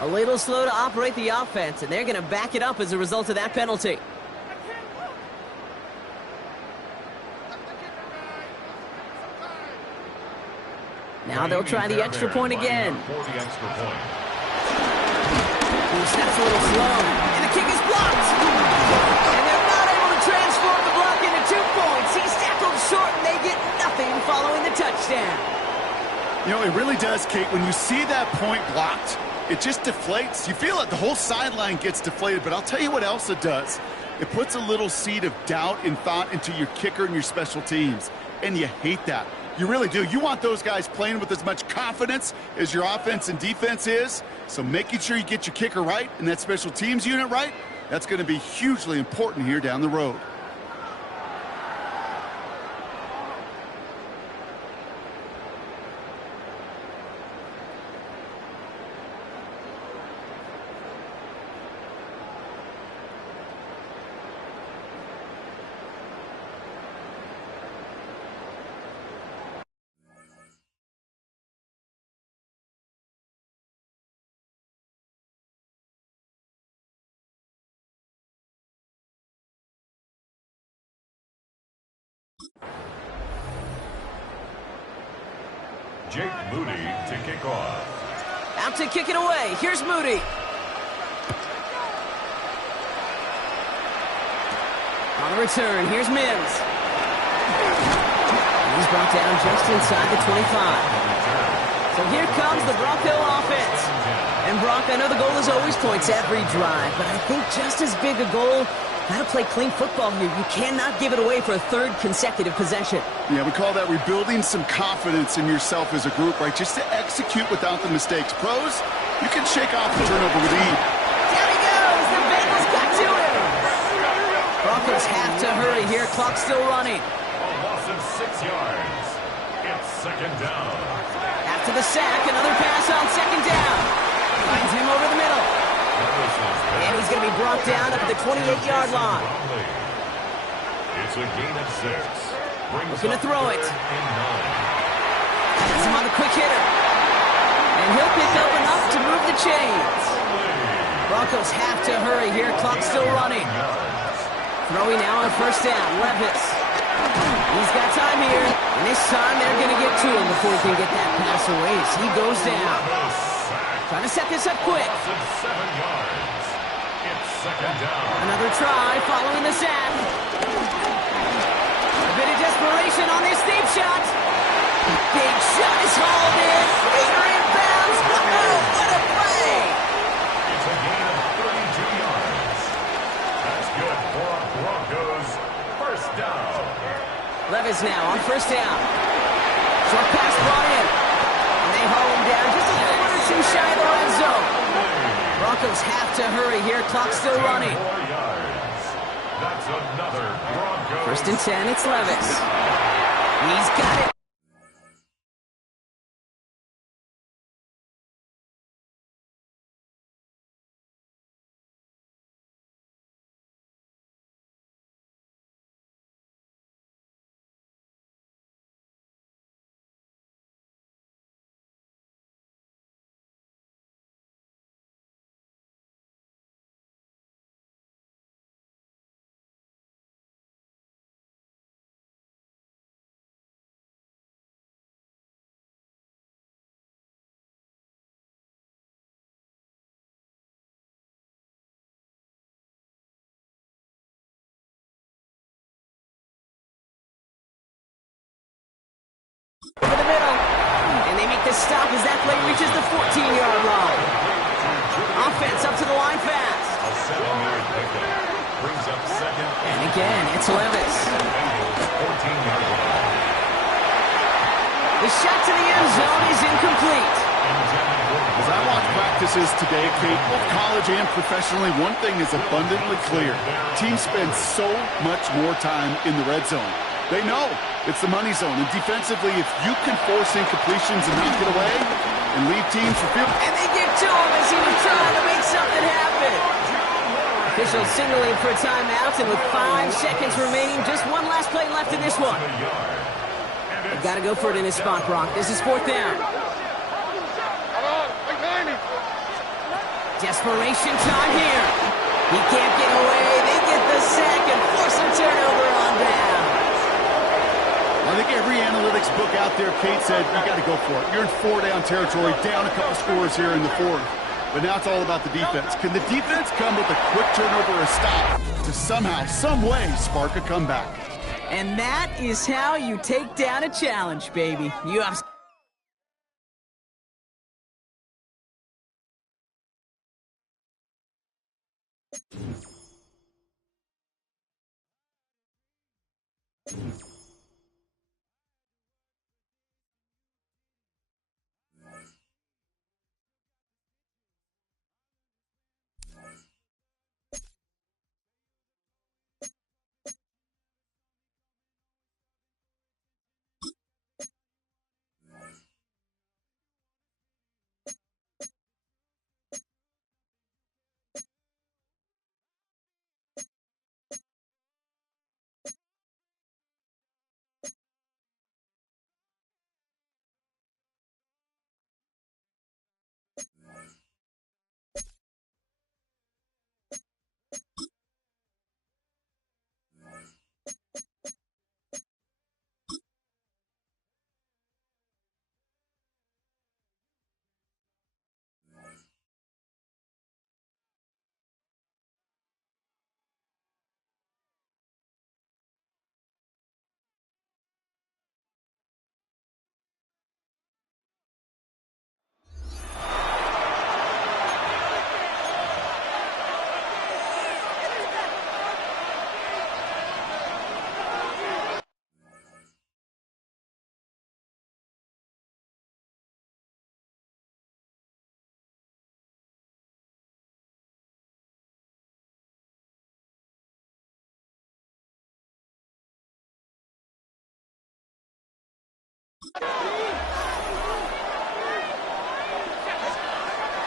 A little slow to operate the offense, and they're going to back it up as a result of that penalty. Now they'll try the extra point again. For the extra point. He snaps a little slow, and the kick is blocked. And they're not able to transform the block into 2 points. He's tackled short, and they get nothing following the touchdown. You know, it really does, Kate. When you see that point blocked, it just deflates. You feel it. The whole sideline gets deflated. But I'll tell you what else it does. It puts a little seed of doubt and thought into your kicker and your special teams. And you hate that. You really do. You want those guys playing with as much confidence as your offense and defense is. So making sure you get your kicker right and that special teams unit right, that's going to be hugely important here down the road. Jake Moody to kick off. Out to kick it away. Here's Moody. On the return, here's Mims. He's brought down just inside the 25. So here comes the Bronco offense. And Brock, I know the goal is always points every drive, but I think just as big a goal, got to play clean football here. You cannot give it away for a 3rd consecutive possession. Yeah, we call that rebuilding some confidence in yourself as a group, right? Just to execute without the mistakes. Pros, you can shake off the turnover with ease. Down he goes. The Bengals got to him. Broncos have to hurry here. Clock's still running. A loss of 6 yards. It's 2nd down. After the sack, another pass on 2nd down. Finds him over the middle. And he's going to be brought down at the 28-yard line. It's a gain of 6. Looking to throw it. Has him on the quick hitter. And he'll pick up enough to move the chains. Broncos have to hurry here. Clock's still running. Throwing now on 1st down. Levis. He's got time here. And this time they're going to get to him before he can get that pass away as he goes down. Trying to set this up quick. 7 yards. It's 2nd down. Another try following the sack. A bit of desperation on this deep shot. Big shot is hauled in. Peter inbounds. Wow, what a play. It's a gain of 32 yards. That's good for a Broncos 1st down. Levis now on 1st down. Short pass brought in. And they haul him down just a foot or 2 shy of the red zone. Broncos have to hurry here. Clock's still running. 4 yards. That's another Broncos. 1st and 10, it's Levis. He's got it. Over the middle. And they make the stop as that play reaches the 14-yard line. Offense up to the line fast. A 7-yard pickup. Brings up 2nd. And again, it's Levis. 14-yard line. The shot to the end zone is incomplete. As I watch practices today, Kate, both college and professionally, one thing is abundantly clear. Teams spend so much more time in the red zone. They know it's the money zone. And defensively, if you can force incompletions and knock it away and leave teams for field. And they get to him as he was trying to make something happen. Officials signaling for a timeout, and with 5 seconds remaining, just one last play left in this one. They've got to go for it in his spot, Brock. This is 4th down. Desperation time here. He can't get away. They get the sack and force a turnover on down. I think every analytic textbook out there. Kate said, you got to go for it. You're in 4-down territory, down a couple scores here in the fourth. But now it's all about the defense. Can the defense come with a quick turnover or a stop to somehow, some way, spark a comeback? And that is how you take down a challenge, baby. You have...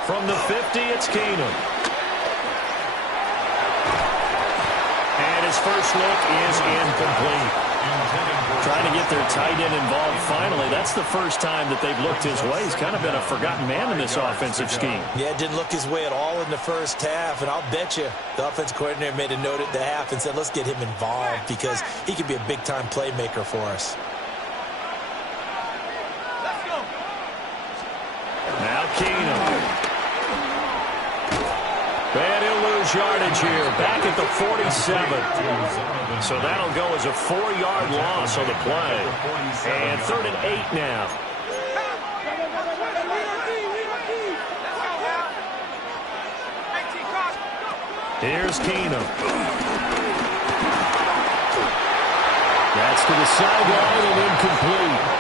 From the 50, it's Keenum. And his first look is incomplete. Trying to get their tight end involved finally. That's the first time that they've looked his way. He's kind of been a forgotten man in this offensive scheme. Yeah, it didn't look his way at all in the first half, and I'll bet you the offense coordinator made a note at the half and said, let's get him involved because he could be a big-time playmaker for us. Now Keenum. And he'll lose yardage here, back at the 47. So that'll go as a 4-yard loss on the play. And 3rd and 8 now. Here's Keenum. That's to the sideline and incomplete.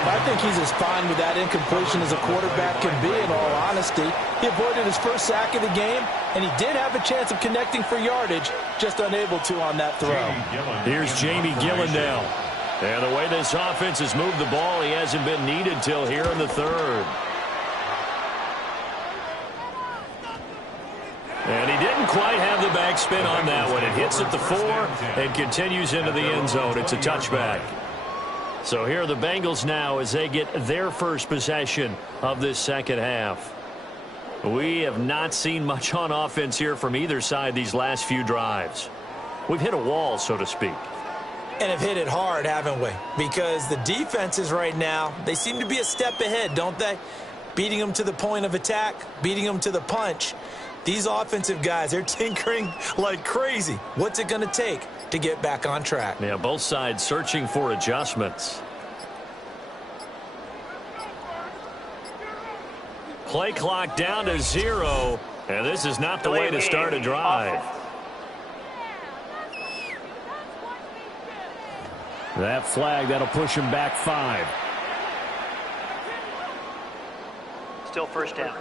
I think he's as fine with that incompletion as a quarterback can be, in all honesty. He avoided his first sack of the game, and he did have a chance of connecting for yardage, just unable to on that throw. Here's Jamie Gillen now. And the way this offense has moved the ball, he hasn't been needed till here in the 3rd. And he didn't quite have the backspin on that one. It hits at the 4 and continues into the end zone. It's a touchback. So here are the Bengals now as they get their first possession of this second half. We have not seen much on offense here from either side these last few drives. We've hit a wall, so to speak. And have hit it hard, haven't we? Because the defenses right now, they seem to be a step ahead, don't they? Beating them to the point of attack, beating them to the punch. These offensive guys, they're tinkering like crazy. What's it going to take to get back on track? Yeah, both sides searching for adjustments. Play clock down to 0, and this is not the way to start a drive. That flag, that'll push him back 5. Still first down.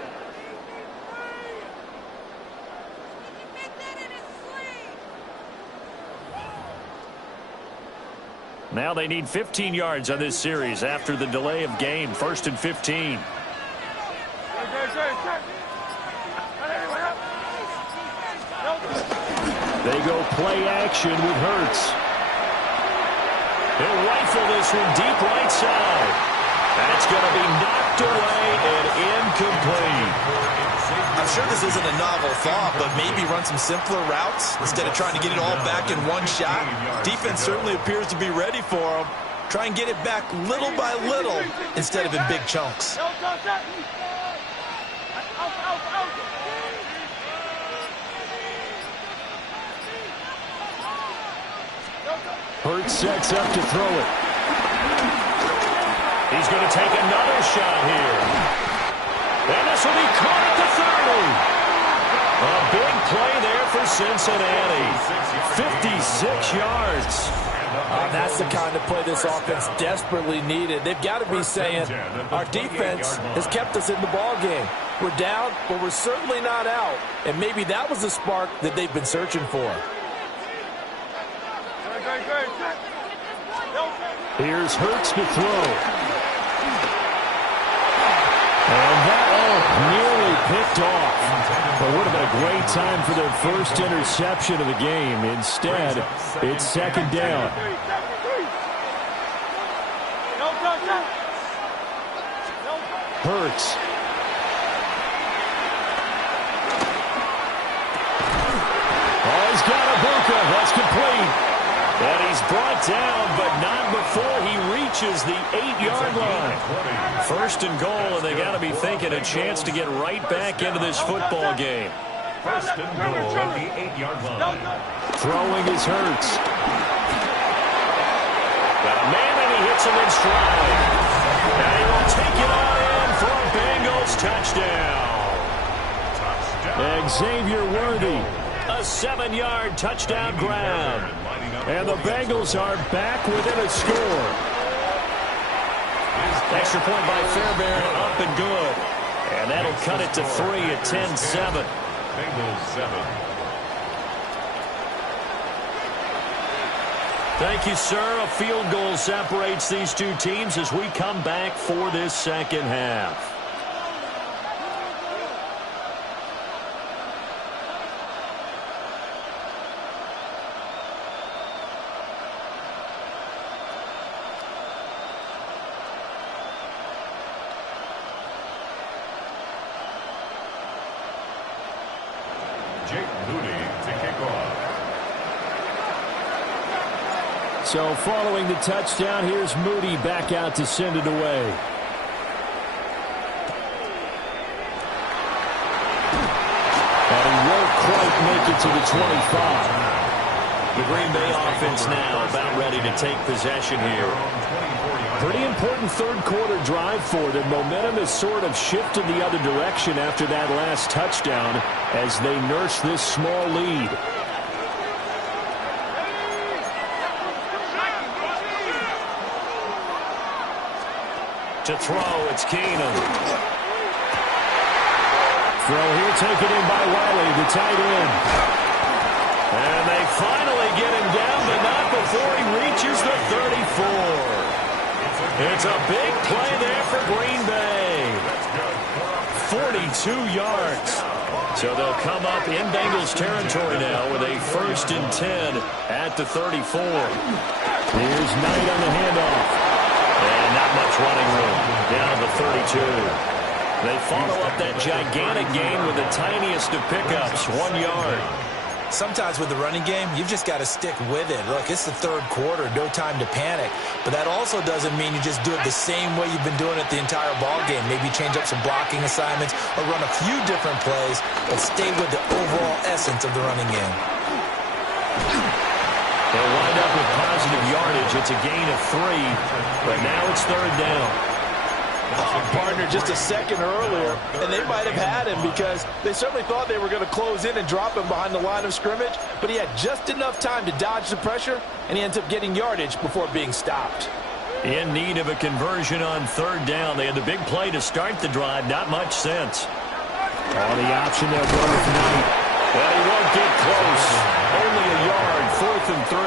Now they need 15 yards on this series after the delay of game. 1st and 15. They go play action with Hurts. He'll rifle this one deep right side. That's going to be knocked away and incomplete. I'm sure this isn't a novel thought, but maybe run some simpler routes instead of trying to get it all back in one shot. Defense certainly appears to be ready for him. Try and get it back little by little instead of in big chunks. Hurts sets up to throw it. He's going to take another shot here. And this will be caught at the 30. A big play there for Cincinnati. 56 yards. That's the kind of play this offense desperately needed. They've got to be saying, our defense has kept us in the ball game. We're down, but we're certainly not out. And maybe that was the spark that they've been searching for. Here's Hurts to throw. And that, nearly picked off. But would have been a great time for their first interception of the game. Instead, it's second down. Hurts. Oh, he's got Ibuka. That's complete. And he's brought down, but not before he reaches the 8-yard line. First and goal, and they got to be thinking a chance to get right back into this football game. First and goal at the 8-yard line. Throwing is Hurts. Got a man, and he hits him in stride. And he will take it on in for a Bengals touchdown. Xavier Worthy, a 7-yard touchdown grab. And the Bengals are back within a score. Extra point by Fairbairn, up and good. And that'll cut it to 3 at 10-7. Bengals 7. Thank you, sir. A field goal separates these two teams as we come back for this second half. So following the touchdown, here's Moody back out to send it away. And he won't quite make it to the 25. The Green Bay offense now about ready to take possession here. Pretty important third quarter drive for them. Momentum has sort of shifted the other direction after that last touchdown as they nurse this small lead. To throw, it's Keenum. Throw here taken in by Wiley, the tight end. And they finally get him down, but not before he reaches the 34. It's a big play there for Green Bay. 42 yards. So they'll come up in Bengals territory now with a 1st and 10 at the 34. Here's Knight on the handoff. And not much running room. Down to the 32. They follow up that gigantic gain with the tiniest of pickups, 1 yard. Sometimes with the running game, you've just got to stick with it. Look, it's the third quarter, no time to panic. But that also doesn't mean you just do it the same way you've been doing it the entire ball game. Maybe change up some blocking assignments or run a few different plays, but stay with the overall essence of the running game. They'll wind up with positive yardage. It's a gain of 3, but now it's third down. Partner, just a second earlier, and they might have had him because they certainly thought they were going to close in and drop him behind the line of scrimmage, but he had just enough time to dodge the pressure, and he ends up getting yardage before being stopped. In need of a conversion on third down. They had the big play to start the drive. Not much sense. On the option, they'll go with Knight. But he won't get close. Only a yard, 4th and 3.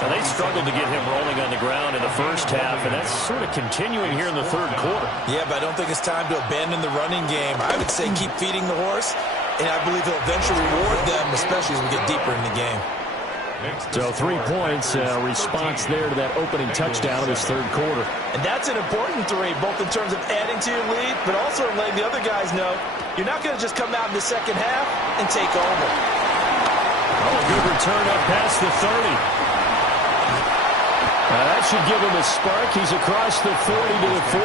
Now, they struggled to get him rolling on the ground in the first half, and that's sort of continuing here in the third quarter. Yeah, but I don't think it's time to abandon the running game. I would say keep feeding the horse, and I believe he'll eventually reward them, especially as we get deeper in the game. So 3 points, response there to that opening touchdown of this third quarter. And that's an important 3, both in terms of adding to your lead, but also in letting the other guys know you're not going to just come out in the second half and take over. Oh, a good return up past the 30. That should give him a spark. He's across the 40 to the 43.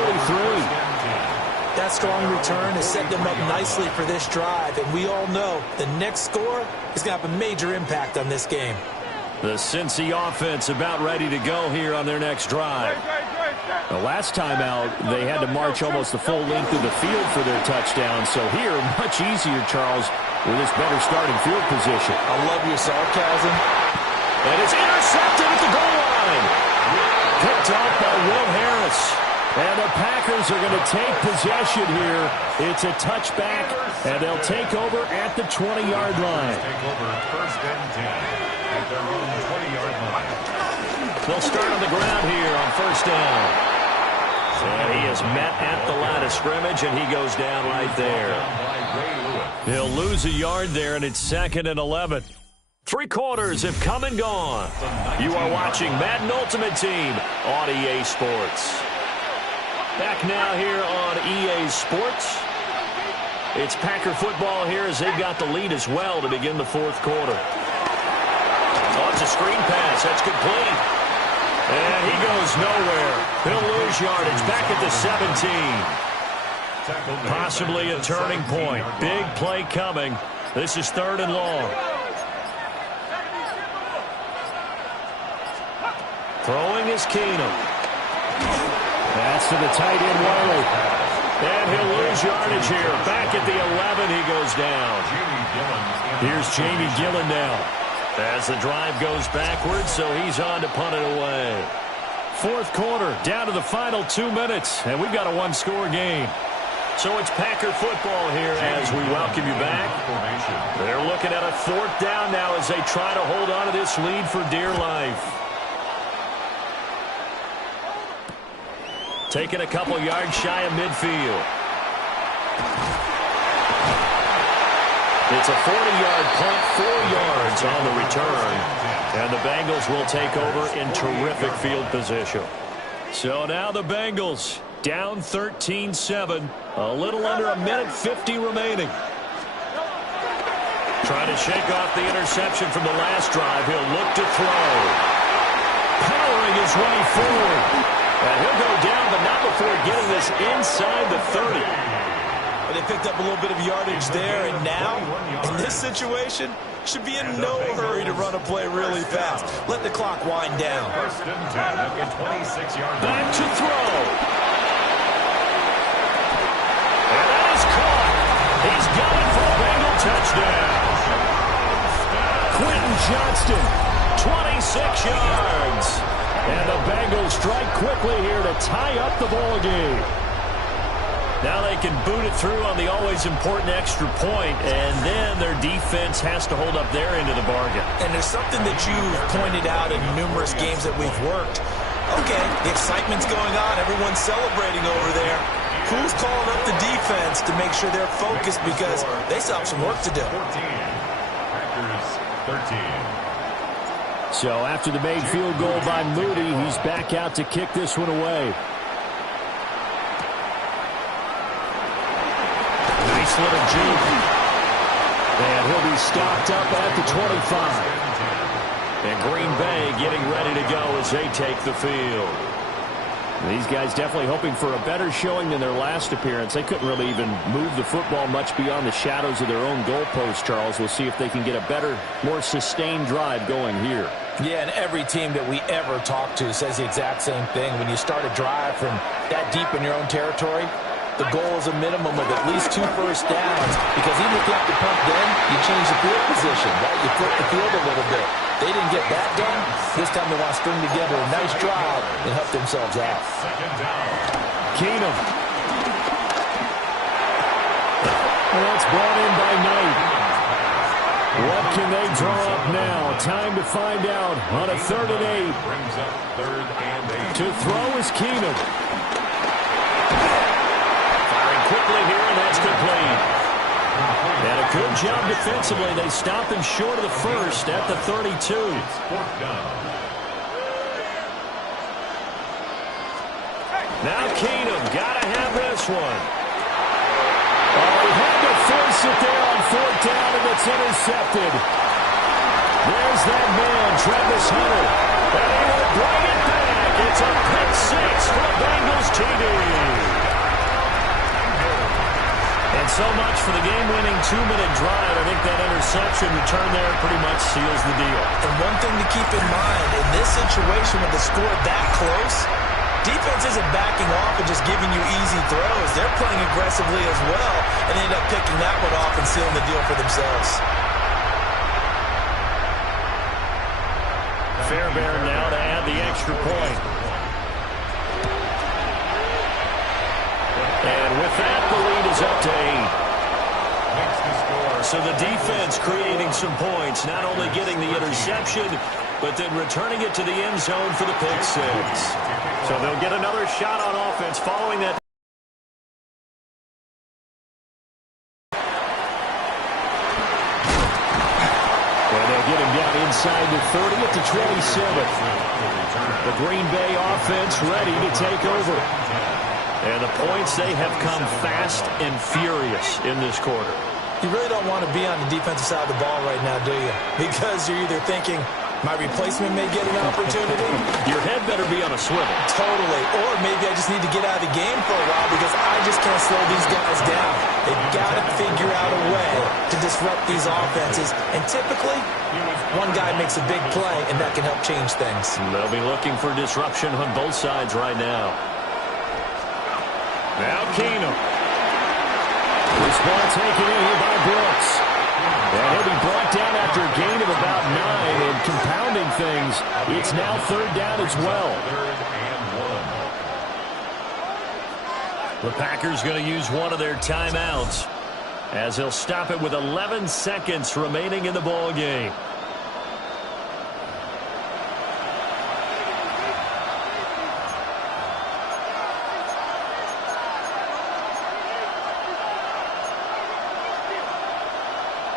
That strong return has set them up nicely for this drive, and we all know the next score is going to have a major impact on this game. The Cincy offense about ready to go here on their next drive. The last time out, they had to march almost the full length of the field for their touchdown. So here, much easier, Charles, with this better starting field position. I love your sarcasm. And it's intercepted at the goal line. Picked off by Will Harris. And the Packers are going to take possession here. It's a touchback, and they'll take over at the 20-yard line. Take over first and 10 at their own 20-yard line. They'll start on the ground here on first down. And he is met at the line of scrimmage, and he goes down right there. He'll lose a yard there, and it's 2nd and 11. 3 quarters have come and gone. You are watching Madden Ultimate Team on EA Sports. Back now here on EA Sports. It's Packer football here as they've got the lead as well to begin the 4th quarter. Oh, it's a screen pass. That's complete. And he goes nowhere. He'll lose yardage back at the 17. Possibly a turning point. Big play coming. This is 3rd and long. Throwing is Keenum. Pass to the tight end, Wiley. And he'll lose yardage here. Back at the 11, he goes down. Here's Jamie Gillen now. As the drive goes backwards, so he's on to punt it away. 4th quarter, down to the final 2 minutes, and we've got a 1-score game. So it's Packer football here as we welcome you back. They're looking at a 4th down now as they try to hold on to this lead for dear life. Taking a couple yards shy of midfield. It's a 40-yard punt, 4 yards on the return. And the Bengals will take over in terrific field position. So now the Bengals down 13-7. A little under a minute 50 remaining. Trying to shake off the interception from the last drive. He'll look to throw. Powering his way forward. And he'll go down, but not before getting this inside the 30. They picked up a little bit of yardage there, and now, in this situation, should be in no hurry to run a play really fast. Let the clock wind down. First and 10 at the 26-yard line. Back to throw. And that is caught. He's got it for a Bengal touchdown. Quentin Johnston, 26 yards. And the Bengals strike quickly here to tie up the ball game. Now they can boot it through on the always important extra point, and then their defense has to hold up their end of the bargain. And there's something that you've pointed out in numerous games that we've worked. Okay, the excitement's going on. Everyone's celebrating over there. Who's calling up the defense to make sure they're focused because they still have some work to do? 14. Packers 13. So after the made field goal by Moody, he's back out to kick this one away. Nice little juke. And he'll be stopped up at the 25. And Green Bay getting ready to go as they take the field. These guys definitely hoping for a better showing than their last appearance. They couldn't really even move the football much beyond the shadows of their own goalpost, Charles. We'll see if they can get a better, more sustained drive going here. Yeah, and every team that we ever talk to says the exact same thing. When you start a drive from that deep in your own territory, the goal is a minimum of at least 2 first downs. Because even if you have to punt then, you change the field position, right? You flip the field a little bit. They didn't get that done. This time they want to string together a nice drive and help themselves out. Keenum. And that's brought in by Knight. What can they draw up now? Time to find out on a 3rd and 8. Brings up 3rd and 8. To throw is Keenum. Firing quickly here, and that's complete. And a good job defensively. They stop him short of the first at the 32. Now Keenum, got to have this one. Oh, he had to force it there on 4th down, and it's intercepted. There's that man, Travis Hunter. And he will bring it back. It's a 2-minute drive. I think that interception return there pretty much seals the deal. And one thing to keep in mind, in this situation with the score that close, defense isn't backing off and just giving you easy throws. They're playing aggressively as well, and they end up picking that one off and sealing the deal for themselves. Fairbairn now to add the extra point. And with that, the lead is up to 8. So the defense creating some points, not only getting the interception, but then returning it to the end zone for the pick six. So they'll get another shot on offense following that. And they'll get him down inside the 30 at the 27. The Green Bay offense ready to take over. And the points, they have come fast and furious in this quarter. You really don't want to be on the defensive side of the ball right now, do you? Because you're either thinking, my replacement may get an opportunity. Your head better be on a swivel. Totally. Or maybe I just need to get out of the game for a while because I just can't slow these guys down. They've got to figure out a way to disrupt these offenses. And typically, one guy makes a big play, and that can help change things. They'll be looking for disruption on both sides right now. Now Keenum. This ball taken in here by Brooks. And he'll be brought down after a gain of about 9. And compounding things, it's now third down as well. The Packers going to use one of their timeouts as they'll stop it with 11 seconds remaining in the ball game.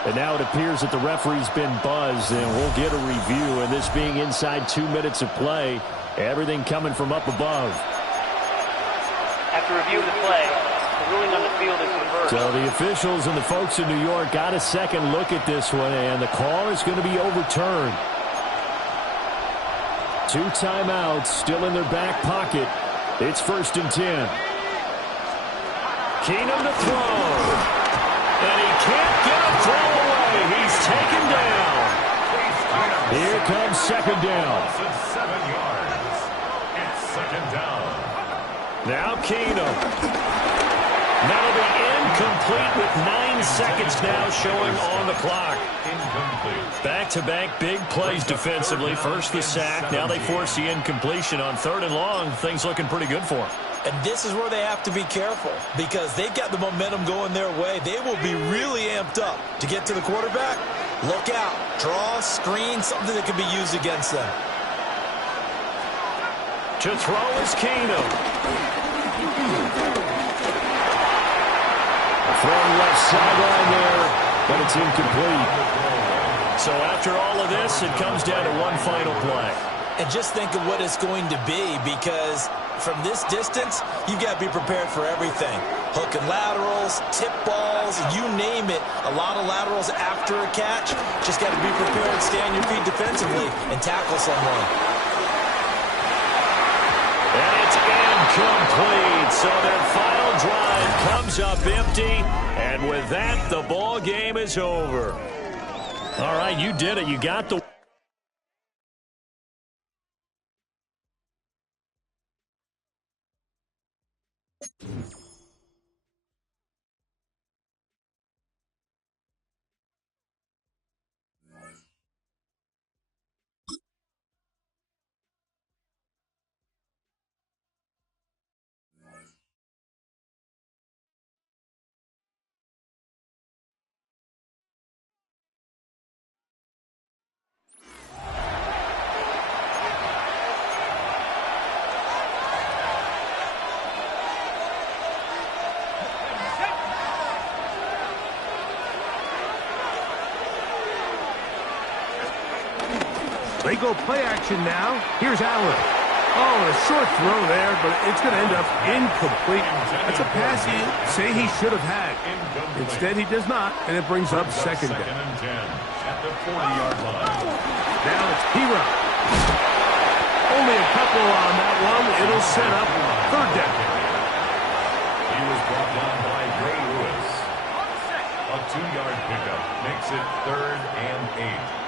And now it appears that the referee's been buzzed, and we'll get a review. And this being inside 2 minutes of play, everything coming from up above. After review of the play, the ruling on the field is reversed. So the officials and the folks in New York got a second look at this one, and the call is going to be overturned. 2 timeouts still in their back pocket. It's 1st and 10. Keenum to throw. And he can't get a throw away. He's taken down. Here comes 2nd down. 7 yards. It's 2nd down. Now Keenum. That'll be incomplete with 9 seconds now showing on the clock. Back-to-back big plays defensively. First the sack. Now they force the incompletion on 3rd and long. Things looking pretty good for them. And this is where they have to be careful because they've got the momentum going their way. They will be really amped up to get to the quarterback. Look out. Draw, screen, something that can be used against them. To throw is Keenum. Throwing left sideline there, but it's incomplete. So after all of this, it comes down to one final play. And just think of what it's going to be because from this distance, you've got to be prepared for everything. Hook and laterals, tip balls, you name it. A lot of laterals after a catch. Just got to be prepared, stay on your feet defensively, and tackle someone. And it's incomplete. So their final drive comes up empty. And with that, the ball game is over. All right, you did it. You got the... They go play action now. Here's Allen. Oh, a short throw there, but it's going to end up incomplete. That's a pass he'd say he should have had. Instead, he does not, and it brings up 2nd down. At the 40-yard line. Now it's Hero. Only a couple on that one. It'll set up 3rd down. He was brought down by Ray Lewis. A 2-yard pickup makes it 3rd and 8.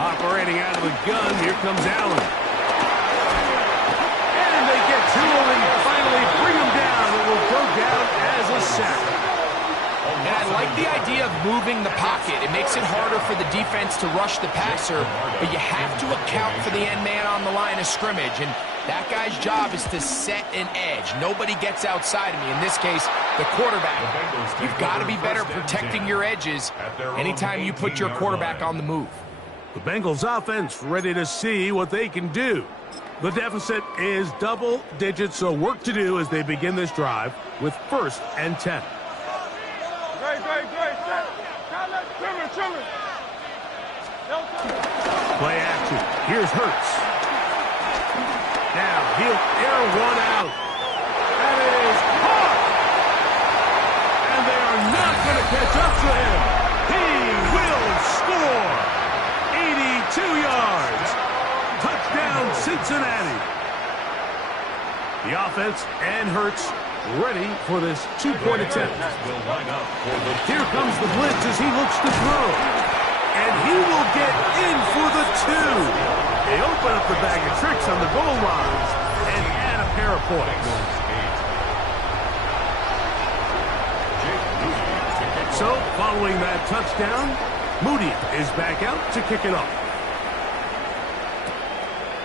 Operating out of the gun, here comes Allen. And they get to him and finally bring him down. It will go down as a sack. And I like the idea of moving the pocket. It makes it harder for the defense to rush the passer, but you have to account for the end man on the line of scrimmage, and that guy's job is to set an edge. Nobody gets outside of me. In this case, the quarterback. You've got to be better protecting your edges anytime you put your quarterback on the move. The Bengals offense ready to see what they can do. The deficit is double digits, so work to do as they begin this drive with 1st and 10. Play action. Here's Hurts. Now he'll air one out. That is caught. And they are not going to catch up to him. He will score. 82 yards. Touchdown, Cincinnati. The offense and Hurts ready for this 2-point attempt. Here comes the blitz as he looks to throw. And he will get in for the 2. They open up the bag of tricks on the goal line and add a pair of points. So, following that touchdown, Moody is back out to kick it off.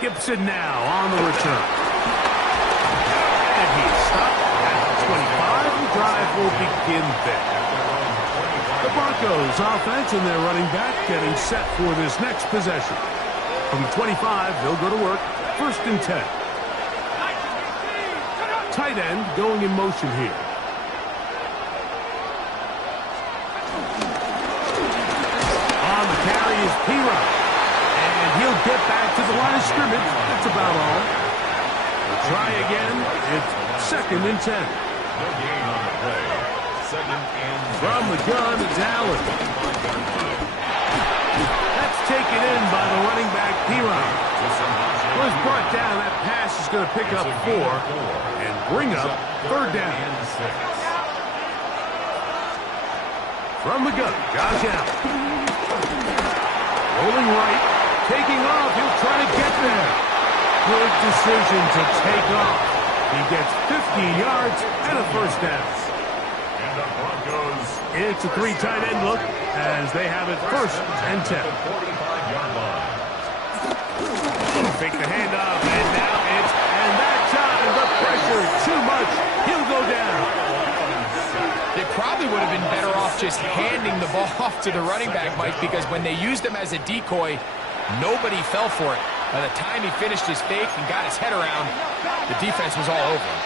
Gibson now on the return. And he's stopped at the 25. The drive will begin there. The Broncos offense and their running back getting set for this next possession. From the 25, they'll go to work. 1st and 10. Tight end going in motion here. On the carry is Piron. And he'll get back to the line of scrimmage. That's about all. We'll try again. It's 2nd and 10. No gain on the play. 2nd and 10. From the gun, it's Allen. That's taken in by the running back, Piron. Was brought down. That pass is going to pick up 4 and bring up 3rd down. From the gun, Josh Allen. Rolling right, taking off. He'll try to get there. Good decision to take off. He gets 15 yards and a 1st down. And the Broncos. It's a 3 tight end look as they have it 1st and 10. 45-yard line. Fake the handoff, and now and that time the pressure too much. He'll go down. They probably would have been better off just handing the ball off to the running back, Mike, because when they used him as a decoy, nobody fell for it. By the time he finished his fake and got his head around, the defense was all over him.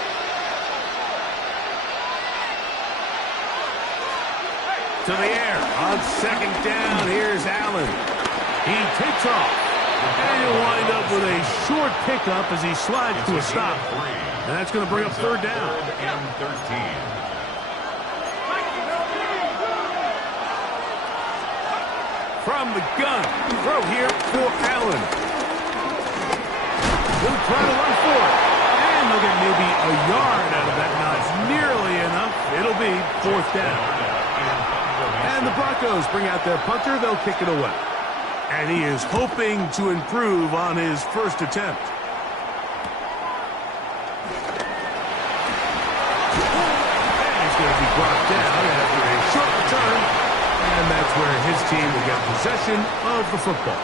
To the air on 2nd down. Here's Allen. He takes off. And he'll wind up with a short pickup as he slides to a stop. And that's going to bring up 3rd down. 3rd and 13. From the gun. Throw here for Allen. He'll try to run for it. And they'll get maybe a yard out of that. Not nearly enough. It'll be 4th down. And the Broncos bring out their punter. They'll kick it away. And he is hoping to improve on his 1st attempt. And he's going to be brought down after a short return. And that's where his team will get possession of the football.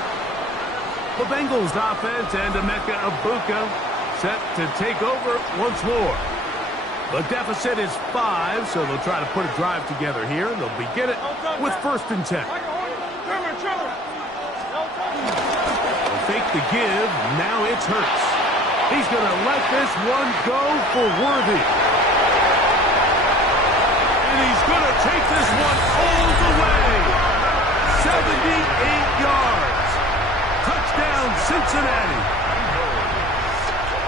The Bengals offense and Emeka Egbuka set to take over once more. The deficit is 5, so they'll try to put a drive together here. They'll begin it with 1st and 10. They'll fake the give. Now it's Hurts. He's going to let this one go for Worthy. And he's going to take this one all the way. 78 yards. Touchdown, Cincinnati.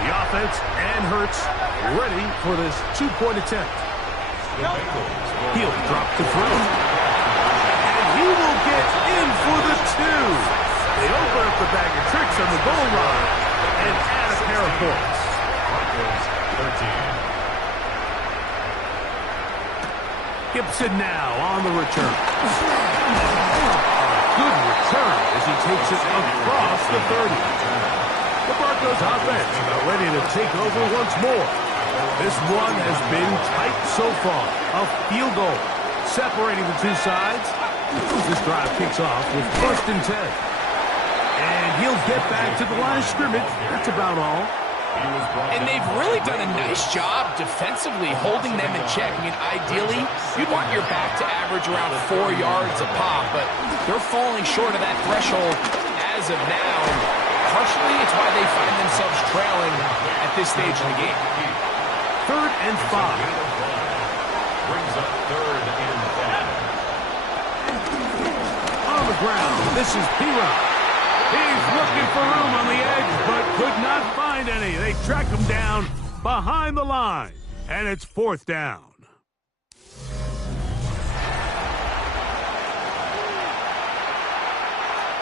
The offense and Hurts ready for this 2-point attempt. He'll drop to throw. And he will get in for the 2. They open up the bag of tricks on the goal line and add a pair of points. Broncos 13. Gibson now on the return. Good return as he takes it across the 30. The Broncos offense about ready to take over once more. This one has been tight so far. A field goal separating the two sides. This drive kicks off with 1st and 10. And he'll get back to the line of scrimmage. That's about all. And they've really done a nice job defensively holding them in check. I mean, ideally, you'd want your back to average around 4 yards a pop, but they're falling short of that threshold as of now. And partially, it's why they find themselves trailing at this stage of the game. 3rd and 5. Brings up 3rd and 10. On the ground, this is P-Rock. He's looking for room on the edge, but could not find any. They track him down behind the line, and it's 4th down.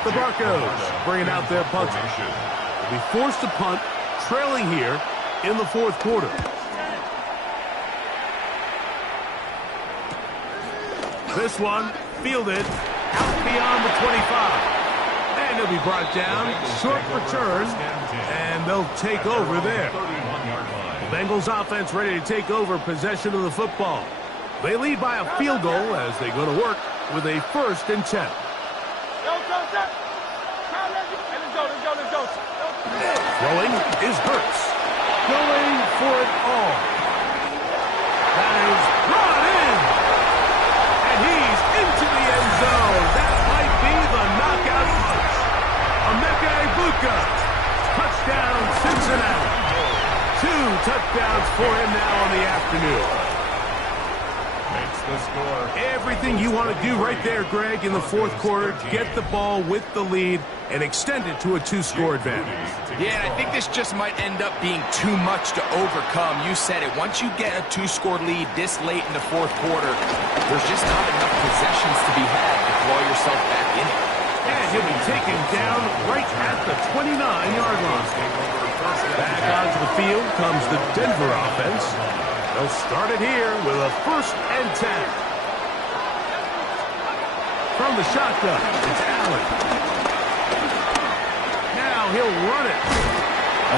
The Broncos bringing out their punter. They'll be forced to punt, trailing here in the 4th quarter. This one fielded out beyond the 25. And he'll be brought down, short return, and they'll take over there. The Bengals offense ready to take over possession of the football. They lead by a field goal as they go to work with a 1st and 10. Throwing is Hurts. Going for it all. That is brought in. And he's into the end zone. That might be the knockout punch. Emeka Egbuka. Touchdown, Cincinnati. 2 touchdowns for him now on the afternoon. Makes the score. Everything you want to do right there, Greg, in the 4th quarter. Get the ball with the lead and extend it to a 2-score advantage. Yeah, and I think this just might end up being too much to overcome. You said it. Once you get a 2-score lead this late in the 4th quarter, there's just not enough possessions to be had to claw yourself back in it. And he'll be taken down right at the 29-yard line. Back onto the field comes the Denver offense. They'll start it here with a 1st and 10. From the shotgun, it's Allen. Now he'll run it.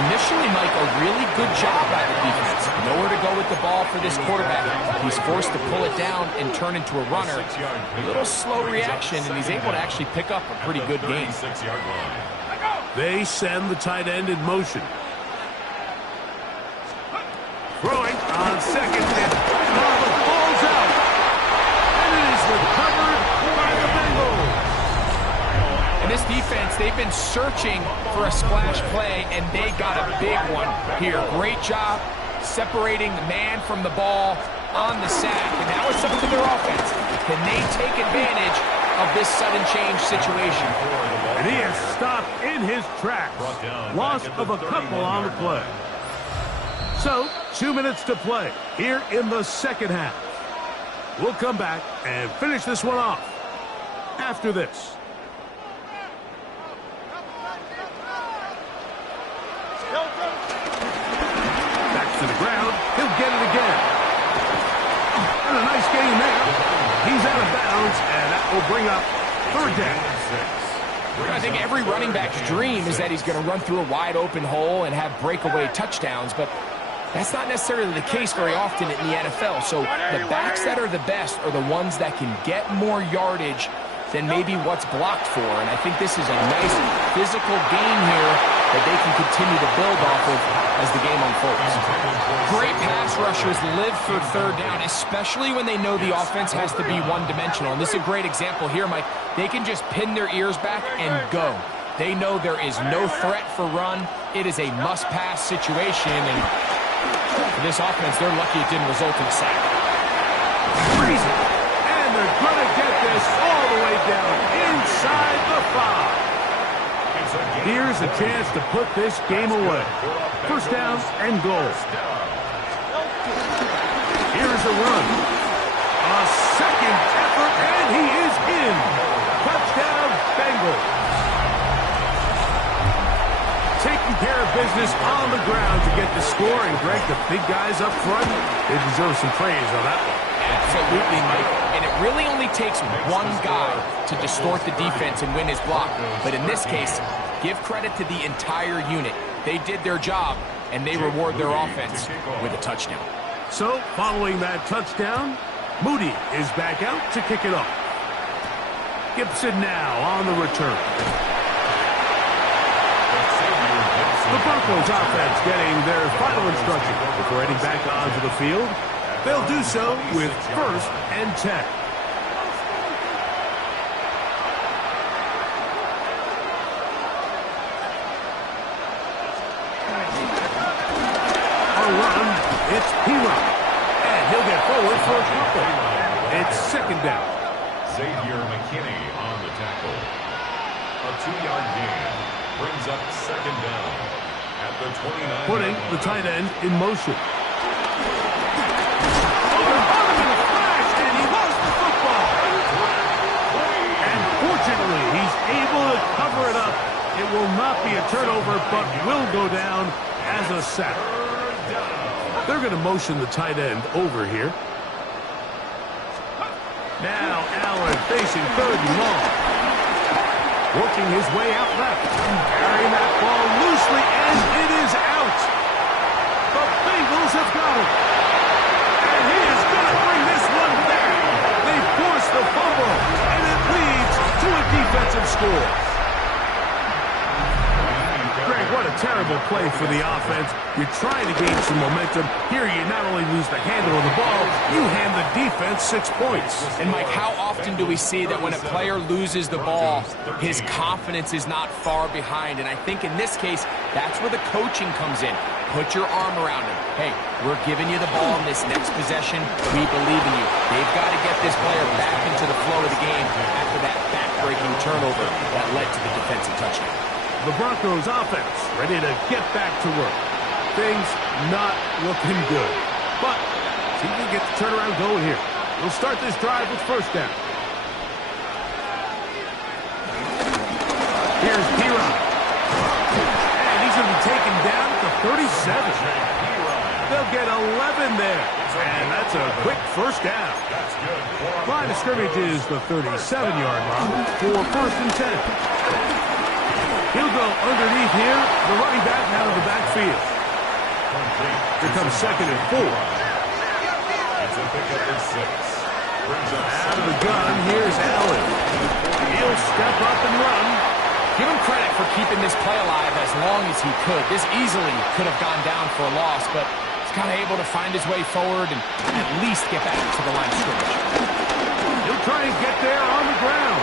Initially, Mike, a really good job by the defense. Nowhere to go with the ball for this quarterback. He's forced to pull it down and turn into a runner. A little slow reaction, and he's able to actually pick up a pretty good game. They send the tight end in motion. Throwing on 2nd and the ball's out. And it is recovered by the Bengals. And this defense, they've been searching for a splash play, and they got a big one here. Great job separating the man from the ball on the sack. And now it's up to their offense. Can they take advantage of this sudden change situation? And he is stopped in his tracks. Loss of a couple on the play. So, 2 minutes to play here in the 2nd half. We'll come back and finish this one off after this. Back to the ground. He'll get it again. And a nice gain there. He's out of bounds, and that will bring up 3rd down. I think every running back's dream is that he's going to run through a wide open hole and have breakaway touchdowns, but that's not necessarily the case very often in the NFL. So the backs that are the best are the ones that can get more yardage than maybe what's blocked for. And I think this is a nice physical game here that they can continue to build off of as the game unfolds. Great pass rushers live for 3rd down, especially when they know the offense has to be one-dimensional. And this is a great example here, Mike. They can just pin their ears back and go. They know there is no threat for run. It is a must-pass situation, and for this offense, they're lucky it didn't result in a sack. Freezing. And they're going to get this all the way down inside the 5. Here's a chance to put this game away. 1st down and goal. Here's a run. A 2nd effort, and he is in. Touchdown, Bengals. Taking care of business on the ground score, and Greg, the big guys up front, they deserve some praise on that one. Absolutely, Mike. And it really only takes one guy to distort the defense and win his block. But in this case, give credit to the entire unit. They did their job, and they reward their offense with a touchdown. So, following that touchdown, Moody is back out to kick it off. Gibson now on the return. The Broncos offense getting their final instruction before heading back onto the field. They'll do so with 1st and 10. A run, it's P-Run. And he'll get forward for a couple. It's 2nd down. Xavier McKinney on the tackle. A 2-yard gain brings up 2nd down at the 29. Putting the tight end in motion. Fortunately, he's able to cover it up. It will not be a turnover, but will go down as a sack. They're going to motion the tight end over here. Now Allen facing 3rd and long. Working his way out left. Carrying that ball loosely, and it is out. The Bengals have got it. And he is going to bring this one back. They force the fumble, and it leads to a defensive score. Greg, what a terrible play for the offense. You're trying to gain some momentum. Here you not only lose the handle of the ball, you hand the defense 6 points. And Mike, how often do we see that when a player loses the ball, his confidence is not far behind? And I think in this case, that's where the coaching comes in. Put your arm around him. Hey, we're giving you the ball in this next possession. We believe in you. They've got to get this player back into the flow of the game after that back-breaking turnover that led to the defensive touchdown. The Broncos offense ready to get back to work. Things not looking good. But see if we can get the turnaround going here. We'll start this drive with 1st down. Here's P-Run. And he's going to be taken down at the 37. They'll get 11 there. And that's a quick 1st down. Line of scrimmage is the 37-yard line for 1st and 10. He'll go underneath here. The running back out of the backfield. Here comes 2nd and 4. Out of the gun, here's Allen. He'll step up and run. Give him credit for keeping this play alive as long as he could. This easily could have gone down for a loss, but he's kind of able to find his way forward and at least get back to the line of scrimmage. He'll try and get there on the ground.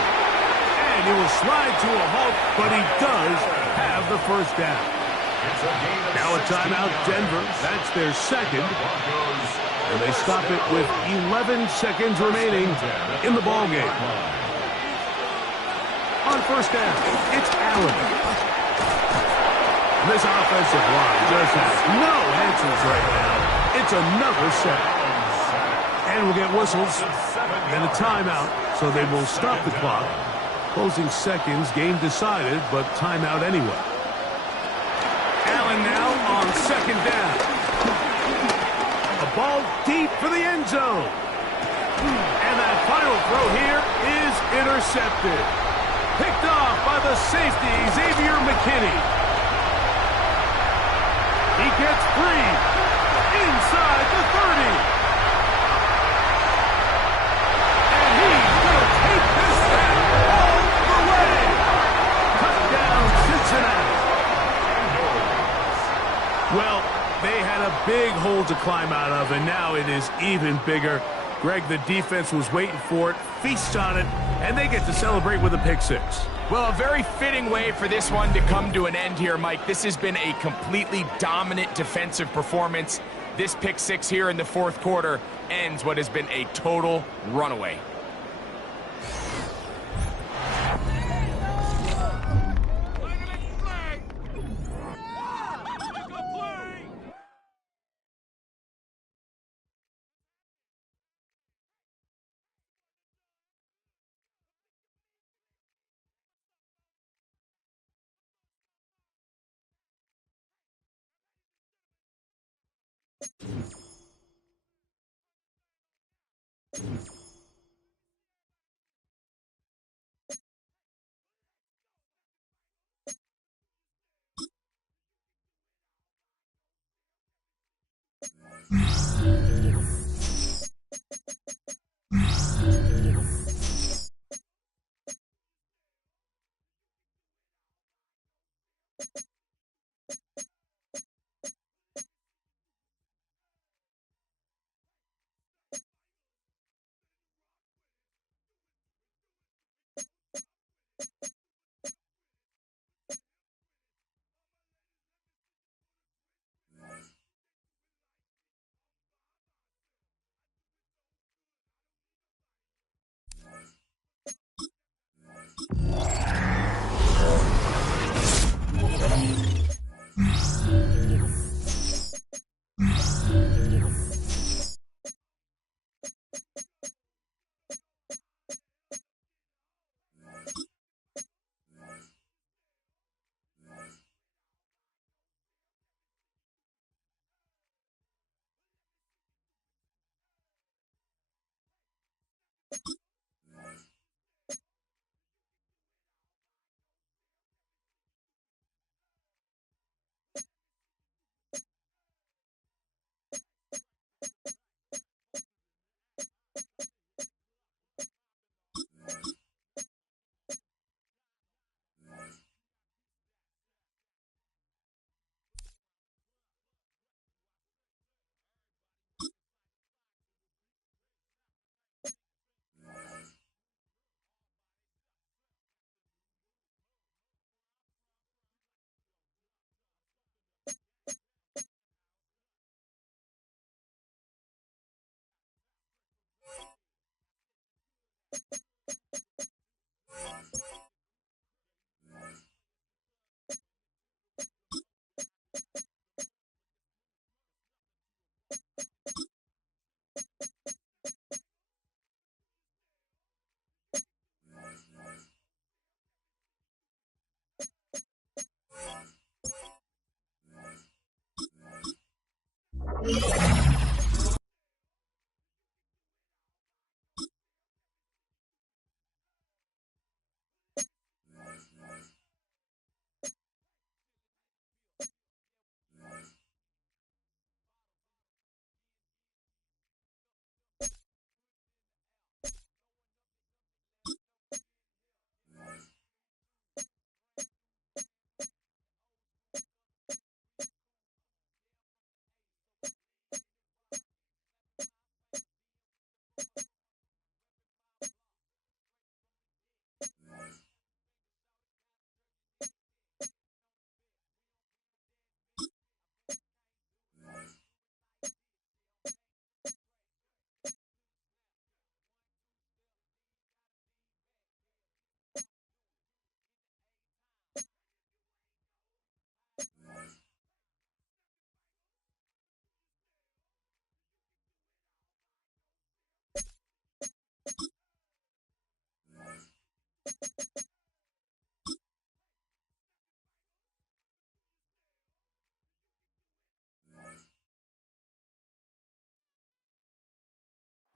And he will slide to a halt, but he does have the 1st down. Now a timeout, Denver. That's their 2nd. And they stop it with 11 seconds remaining in the ballgame. On 1st down, it's Allen. This offensive line just has no answers right now. It's another sack. And we'll get whistles and a timeout, so they will stop the clock. Closing seconds, game decided, but timeout anyway. Allen now on 2nd down. A ball deep for the end zone. And that final throw here is intercepted. Picked off by the safety, Xavier McKinney. He gets free inside the 30. And he's going to take this back all the way. Touchdown, Cincinnati. Well, they had a big hole to climb out of, and now it is even bigger. Greg, the defense was waiting for it, feasts on it, and they get to celebrate with a pick 6. Well, a very fitting way for this one to come to an end here, Mike. This has been a completely dominant defensive performance. This pick 6 here in the 4th quarter ends what has been a total runaway.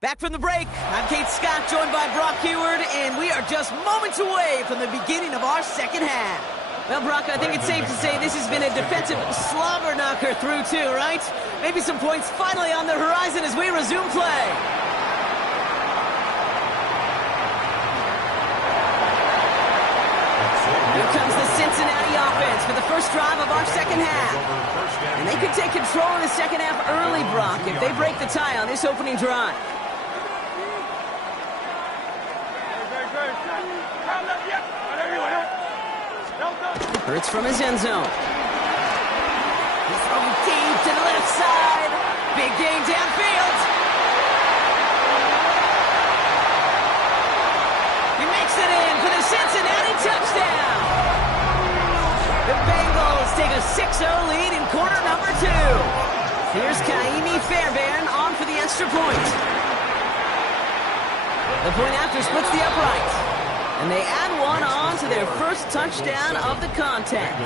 Back from the break, I'm Kate Scott, joined by Brock Heward, and we are just moments away from the beginning of our second half. Well, Brock, I think it's safe to say this has been a defensive slobber knocker through two, right? Maybe some points finally on the horizon as we resume play. Here comes the Cincinnati offense for the first drive of our second half. And they could take control of the second half early, Brock, if they break the tie on this opening drive. Hurts from his end zone. He's throwing deep to the left side. Big gain downfield. He makes it in for the Cincinnati touchdown. The Bengals take a 6-0 lead in quarter number 2. Here's Kaimi Fairbairn on for the extra point. The point after splits the upright. And they add one on to their first touchdown of the contest.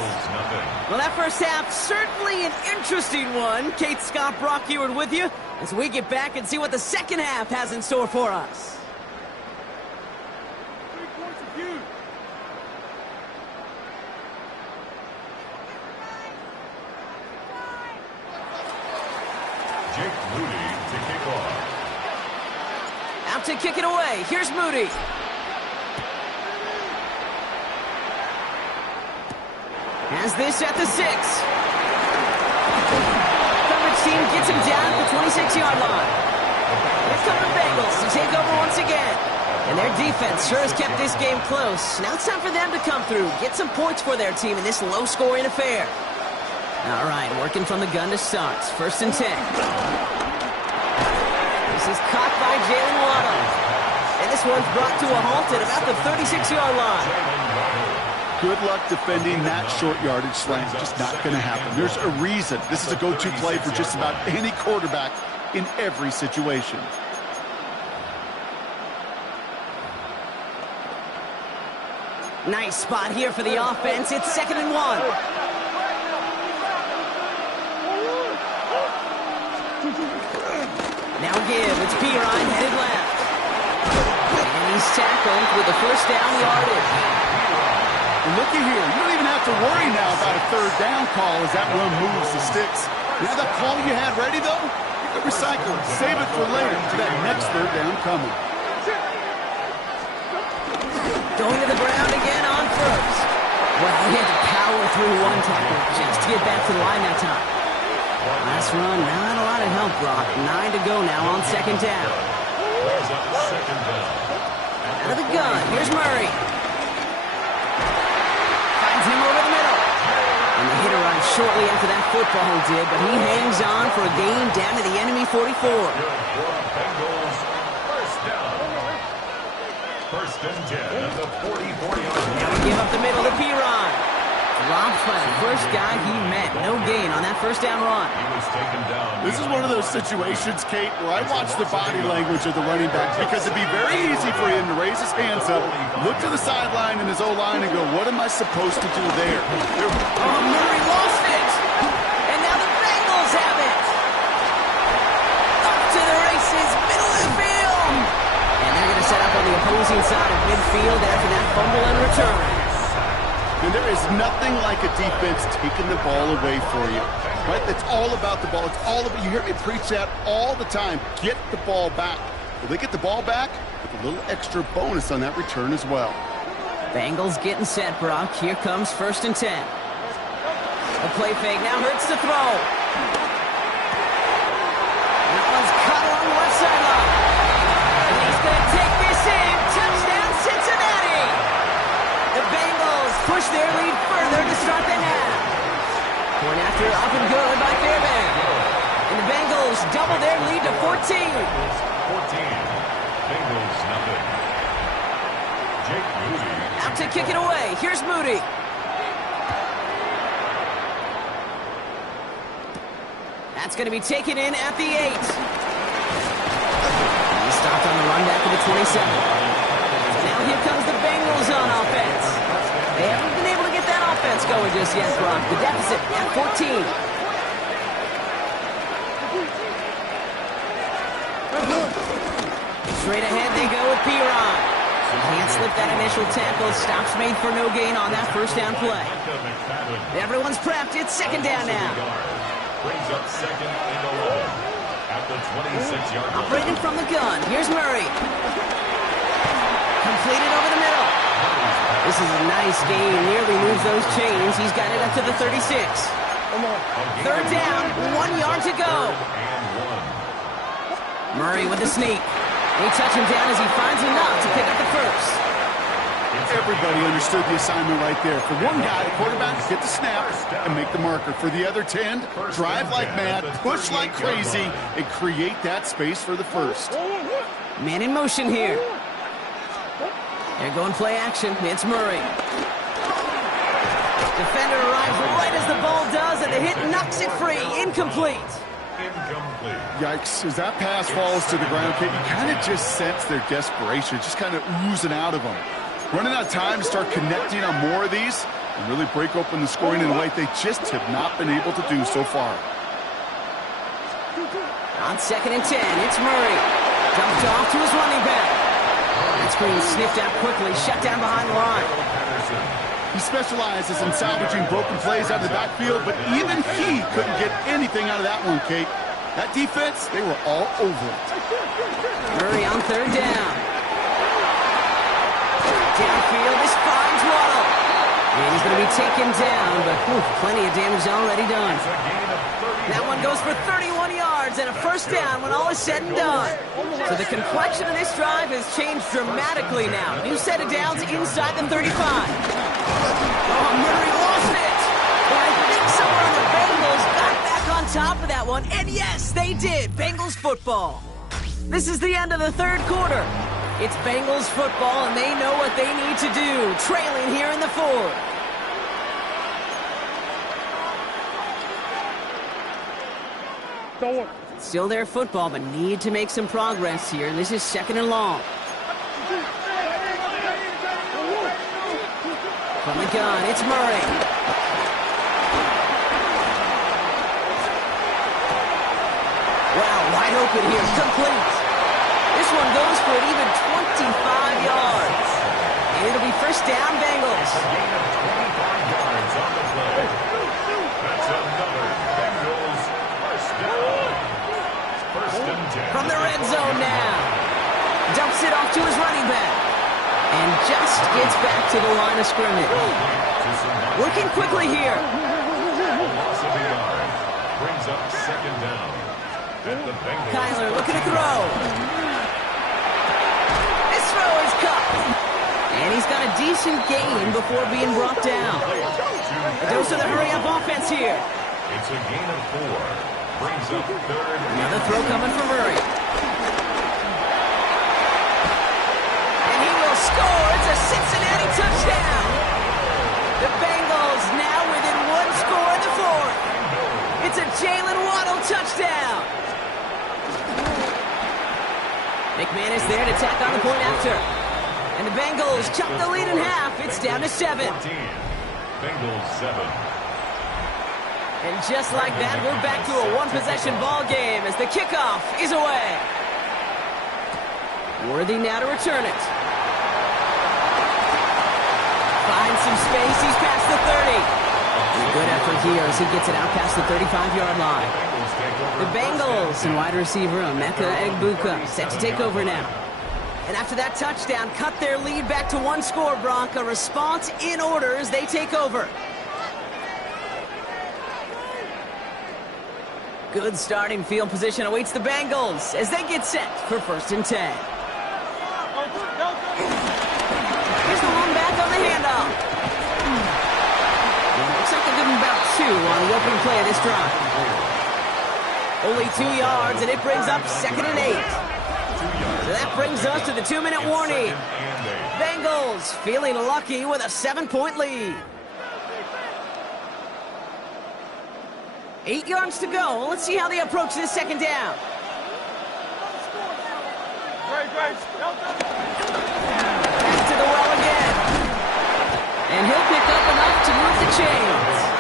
Well, that first half, certainly an interesting one. Kate Scott, Brock Eward with you as we get back and see what the second half has in store for us. Jake Moody to kick off. Out to kick it away. Here's Moody. Has this at the 6. Coverage team gets him down at the 26-yard line. Here come the Bengals to take over once again. And their defense sure has kept this game close. Now it's time for them to come through, get some points for their team in this low-scoring affair. All right, working from the gun to start. 1st and 10. This is caught by Jalen Waddle. And this one's brought to a halt at about the 36-yard line. Good luck defending that short yardage slant. Just not going to happen. There's a reason this is a go-to play for just about any quarterback in every situation. Nice spot here for the offense. It's 2nd and 1. Now give. It's Pirine headed left. And he's tackled with the first down yardage. Looky here. You don't even have to worry now about a 3rd down call as that run moves the sticks. You have that call you had ready, though? You can recycle it. Save it for later to that next 3rd down coming. Going to the ground again on 1st. Well, he had to power through one tackle just to get back to the line that time. Last run, not a lot of help, Brock. 9 to go now on 2nd down. Out of the gun, here's Murray. Finds him over the middle. And the hitter runs shortly after that football did, but he hangs on for a gain down to the enemy 44. Bengals, 1st down. 1st and 10 at the 44-yard line. Now we give up the middle to Pirine. Dropped by the first guy he met. No gain on that 1st down run. He was taken down. This is one of those situations, Kate, where I watch the body language of the running back because it'd be very easy for him to raise his hands up, look to the sideline in his O-line and go, what am I supposed to do there? Oh, Murray lost it. And now the Bengals have it. Up to the races, middle of the field. And they're going to set up on the opposing side of midfield after that fumble and return. And there is nothing like a defense taking the ball away for you, right? It's all about the ball. It's all about, you hear me preach that all the time. Get the ball back. Well, they get the ball back with a little extra bonus on that return as well. Bengals getting set, Brock. Here comes 1st and 10. A play fake now hurts to throw. That one's caught along the left sideline. And he's going to take this in. Touchdown, Cincinnati. The Bengals push their lead further to start the half. Going after up and good by Fairbairn. And the Bengals double their lead to 14. 14. Bengals nothing. Jake Moody. Out to kick it away. Here's Moody. That's going to be taken in at the 8. He stopped on the run back to the 27. So now here comes the Bengals on offense. They haven't been able to get that offense going just yet, Brock. The deficit at 14. Straight ahead they go with Pirine. Can't slip that initial tackle. Stops made for no gain on that 1st down play. Everyone's prepped. It's 2nd down now. Brings up 2nd and 11 at the 26-yard line. Operating from the gun. Here's Murray. Completed over the middle. This is a nice gain. Nearly moves those chains. He's got it up to the 36. 3rd down. 1 yard to go. Murray with the sneak. They touch him down as he finds enough to pick up the 1st. Everybody understood the assignment right there. For one guy, the quarterback, get the snap and make the marker. For the other 10, drive like mad, push like crazy, and create that space for the 1st. Man in motion here. They're going play action. It's Murray. Defender arrives right as the ball does, and the hit knocks it free. Incomplete. Yikes. As that pass falls to the ground, Kate, you kind of just sense their desperation, just kind of oozing out of them. Running out of time to start connecting on more of these and really break open the scoring in a way they just have not been able to do so far. On 2nd and 10, it's Murray. Dumped off to his running back. That screen sniffed out quickly, shut down behind the line. He specializes in salvaging broken plays out of the backfield, but even he couldn't get anything out of that one, Kate. That defense, they were all over it. Murray on 3rd down. Downfield, this finds Waddle. And he's going to be taken down, but plenty of damage already done. That one goes for 31 yards and a first down when all is said and done. So the complexion of this drive has changed dramatically now. New set of downs inside the 35. Oh, Murray lost it. But I think someone on the Bengals got back on top of that one. And yes, they did. Bengals football. This is the end of the 3rd quarter. It's Bengals football, and they know what they need to do, trailing here in the 4th. Still their football, but need to make some progress here. This is 2nd and long. From the gun, it's Murray. Wow, wide open here, complete. This one goes for an even 25 yards. And it'll be first down, Bengals. Gain of 25 yards on the play. That's another Bengals first down. First and 10. From the red zone now. Dumps it off to his running back. And just gets back to the line of scrimmage. Working quickly here. Loss of a yard. Brings up 2nd down. Kyler looking to throw. This throw is cut. And he's got a decent gain before being brought down. A dose of the hurry-up offense here. It's a gain of 4. Brings up 3rd. Another throw coming from Murray. And he will score. It's a Cincinnati touchdown. The Bengals now within 1 score in the 4th. It's a Jalen Waddle touchdown. McManus there to tack on the point after. And the Bengals chop the lead in half. It's down to 7. Bengals 7. And just like that, we're back to a one-possession ball game as the kickoff is away. Worthy now to return it. Finds some space. He's past the 30. Good effort here as he gets it out past the 35-yard line. The Bengals and wide receiver Emeka Egbuka set to take over now. And after that touchdown, cut their lead back to 1 score, Bronc. A response in order as they take over. Good starting field position awaits the Bengals as they get set for 1st and 10. Here's the one back on the handoff. Looks like they're giving about 2 on the opening play of this drive. Only 2 yards, and it brings up 2nd and 8. So that brings us to the 2-minute warning. Bengals feeling lucky with a 7-point lead. 8 yards to go. Let's see how they approach this 2nd down. Back to the well again. And he'll pick up enough to move the chains.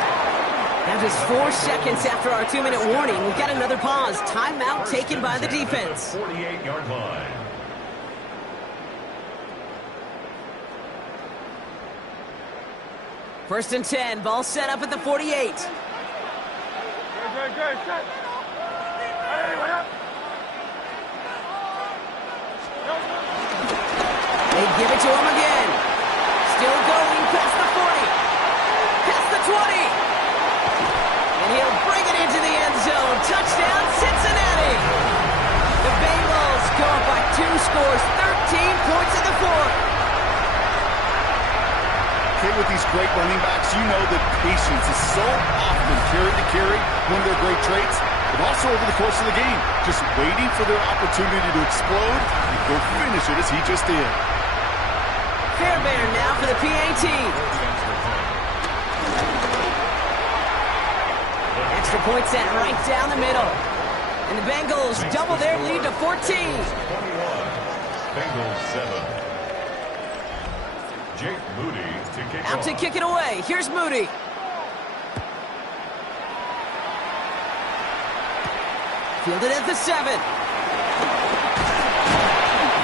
Now just 4 seconds after our 2-minute warning, we've got another pause. Timeout taken by the defense. 48-yard line. First and 10, ball set up at the 48. They give it to him again. Still going past the 40. Past the 20. And he'll bring it into the end zone. Touchdown, Cincinnati. The Bengals go up by 2 scores, 13 points in the 4th. Okay, with these great running backs, you know that patience is so often carry to carry, one of their great traits, but also over the course of the game, just waiting for their opportunity to explode and go finish it as he just did. Fairbairn now for the PAT. Extra point set right down the middle. And the Bengals double their lead to 14. 21. Bengals 7. Jake Moody to kick Out off. to kick it away. Here's Moody. Fielded at the 7.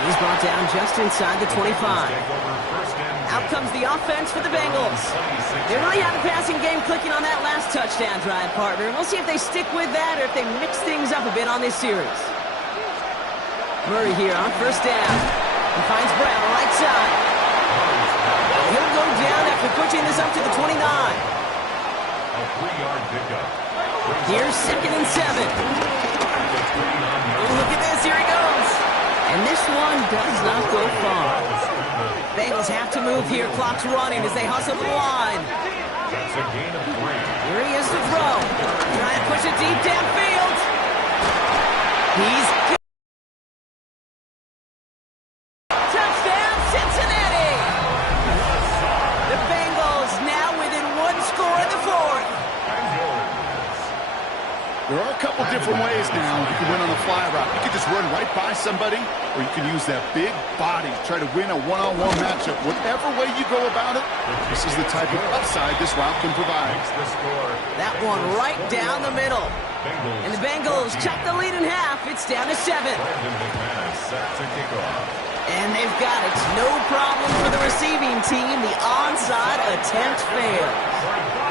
He's brought down just inside the 25. Out comes the offense for the Bengals. They really have the passing game clicking on that last touchdown drive, partner. We'll see if they stick with that or if they mix things up a bit on this series. Murray here on first down. He finds Brown right side. He'll go down after pushing this up to the 29. A 3-yard pickup. Here's 2nd and 7. Oh, look at this. Here he goes. And this one does not go far. Bengals have to move here. Clock's running as they hustle the line. That's a gain of 3. Here he is to throw. Trying to push it deep downfield. He's touchdown, Cincinnati. The Bengals now within 1 score in the 4th. There are a couple different ways now. You can win on the fly route. You can just run right by somebody, or you can use that big body, try to win a one-on-one matchup. Whatever way you go about it, this is the type of upside this route can provide. That one right down the middle. And the Bengals cut the lead in half. It's down to 7. And they've got it. No problem for the receiving team. The onside attempt fails.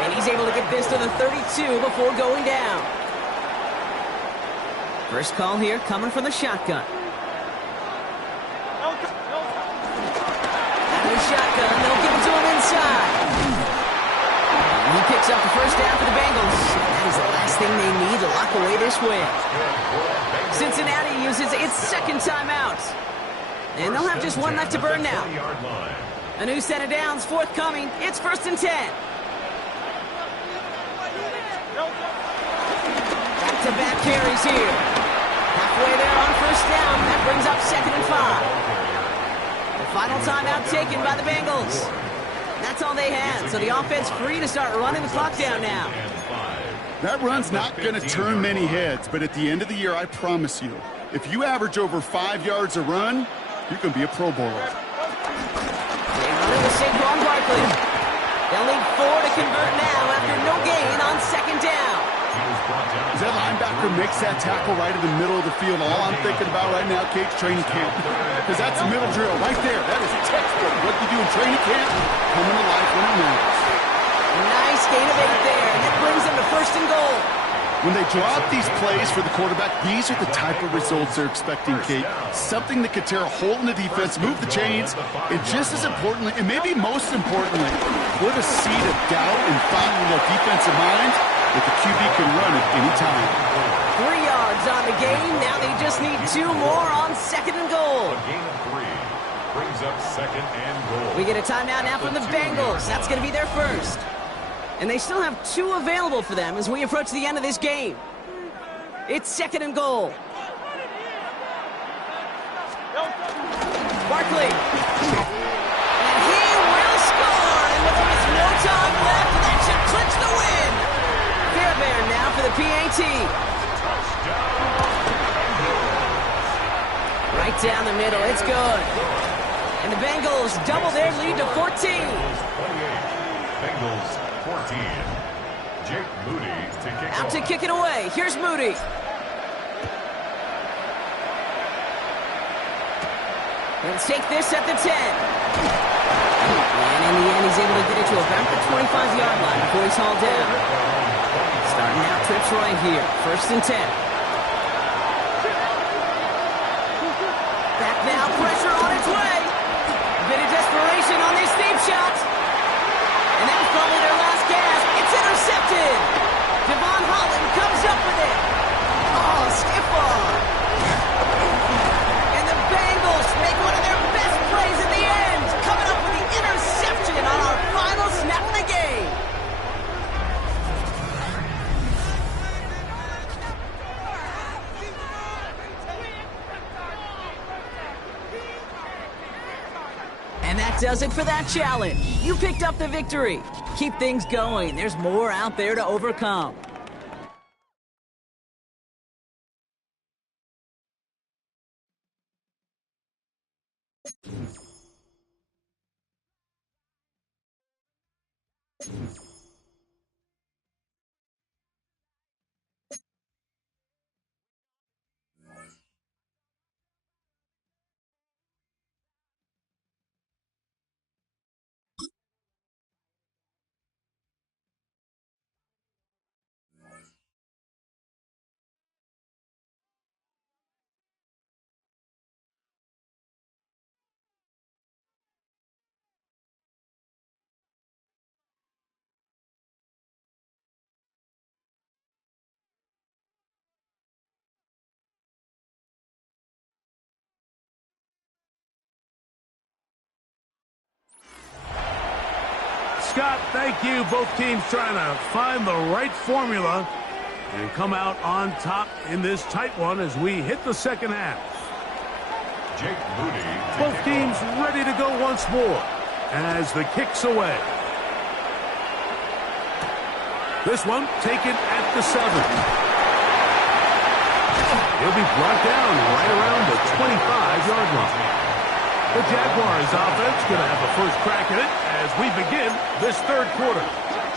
And he's able to get this to the 32 before going down. First call here coming from the shotgun. Out of the shotgun, they'll give it to him inside. And he picks up the first down for the Bengals. That is the last thing they need to lock away this win. Cincinnati uses its 2nd timeout. And they'll have just one left to burn now. A new set of downs forthcoming. It's 1st and 10. Back-to-back carries here. Halfway there on first down. That brings up 2nd and 5. The final timeout taken by the Bengals. That's all they had. So the offense free to start running the clock down now. That run's not going to turn many heads, but at the end of the year, I promise you, if you average over 5 yards a run, you're going to be a Pro Bowler. They run it with Saquon Barkley. They'll need 4 to convert now after no gain on 2nd down. As that linebacker makes that tackle right in the middle of the field, all I'm thinking about right now, Kate's training camp. Because that's a middle drill right there. That is textbook. What you do in training camp, coming to life when it matters. Nice gain of 8 there, and that brings them to 1st and goal. When they draw up these plays for the quarterback, these are the type of results they're expecting, Kate. Something that could tear a hole in the defense, move the chains, and just as importantly, and maybe most importantly, put a seed of doubt and thought in their defensive minds that the QB can run at any time. 3 yards on the game. Now they just need 2 more on 2nd and goal. A gain of 3 brings up 2nd and goal. We get a timeout now from the Bengals. That's going to be their first. And they still have 2 available for them as we approach the end of this game. It's 2nd and goal. Barkley. And he will score. And with almost no time left, that should clinch the win. Fairbairn now for the PAT. Right down the middle. It's good. And the Bengals double their lead to 14. Bengals 14. Jake Moody to kick Out off. to kick it away. Here's Moody. Let's take this at the 10. And in the end, he's able to get it to about the 25-yard line before he's hauled down. Starting out trips right here. 1st and 10. Back now, pressure on its way. A bit of desperation on these deep shots. And that was probably their last gasp. It's intercepted. Devon Holland comes up with it. Oh, stiff arm. And the Bengals make one of their best plays in the end, coming up with the interception on our final snap of the game. And that does it for that challenge. You picked up the victory. Keep things going. There's more out there to overcome. Scott, thank you. Both teams trying to find the right formula and come out on top in this tight one as we hit the second half. Jake Moody. Both teams ready to go once more as the kick's away. This one taken at the 7. He'll be brought down right around the 25-yard line. The Jaguars offense going to have the first crack at it as we begin this third quarter.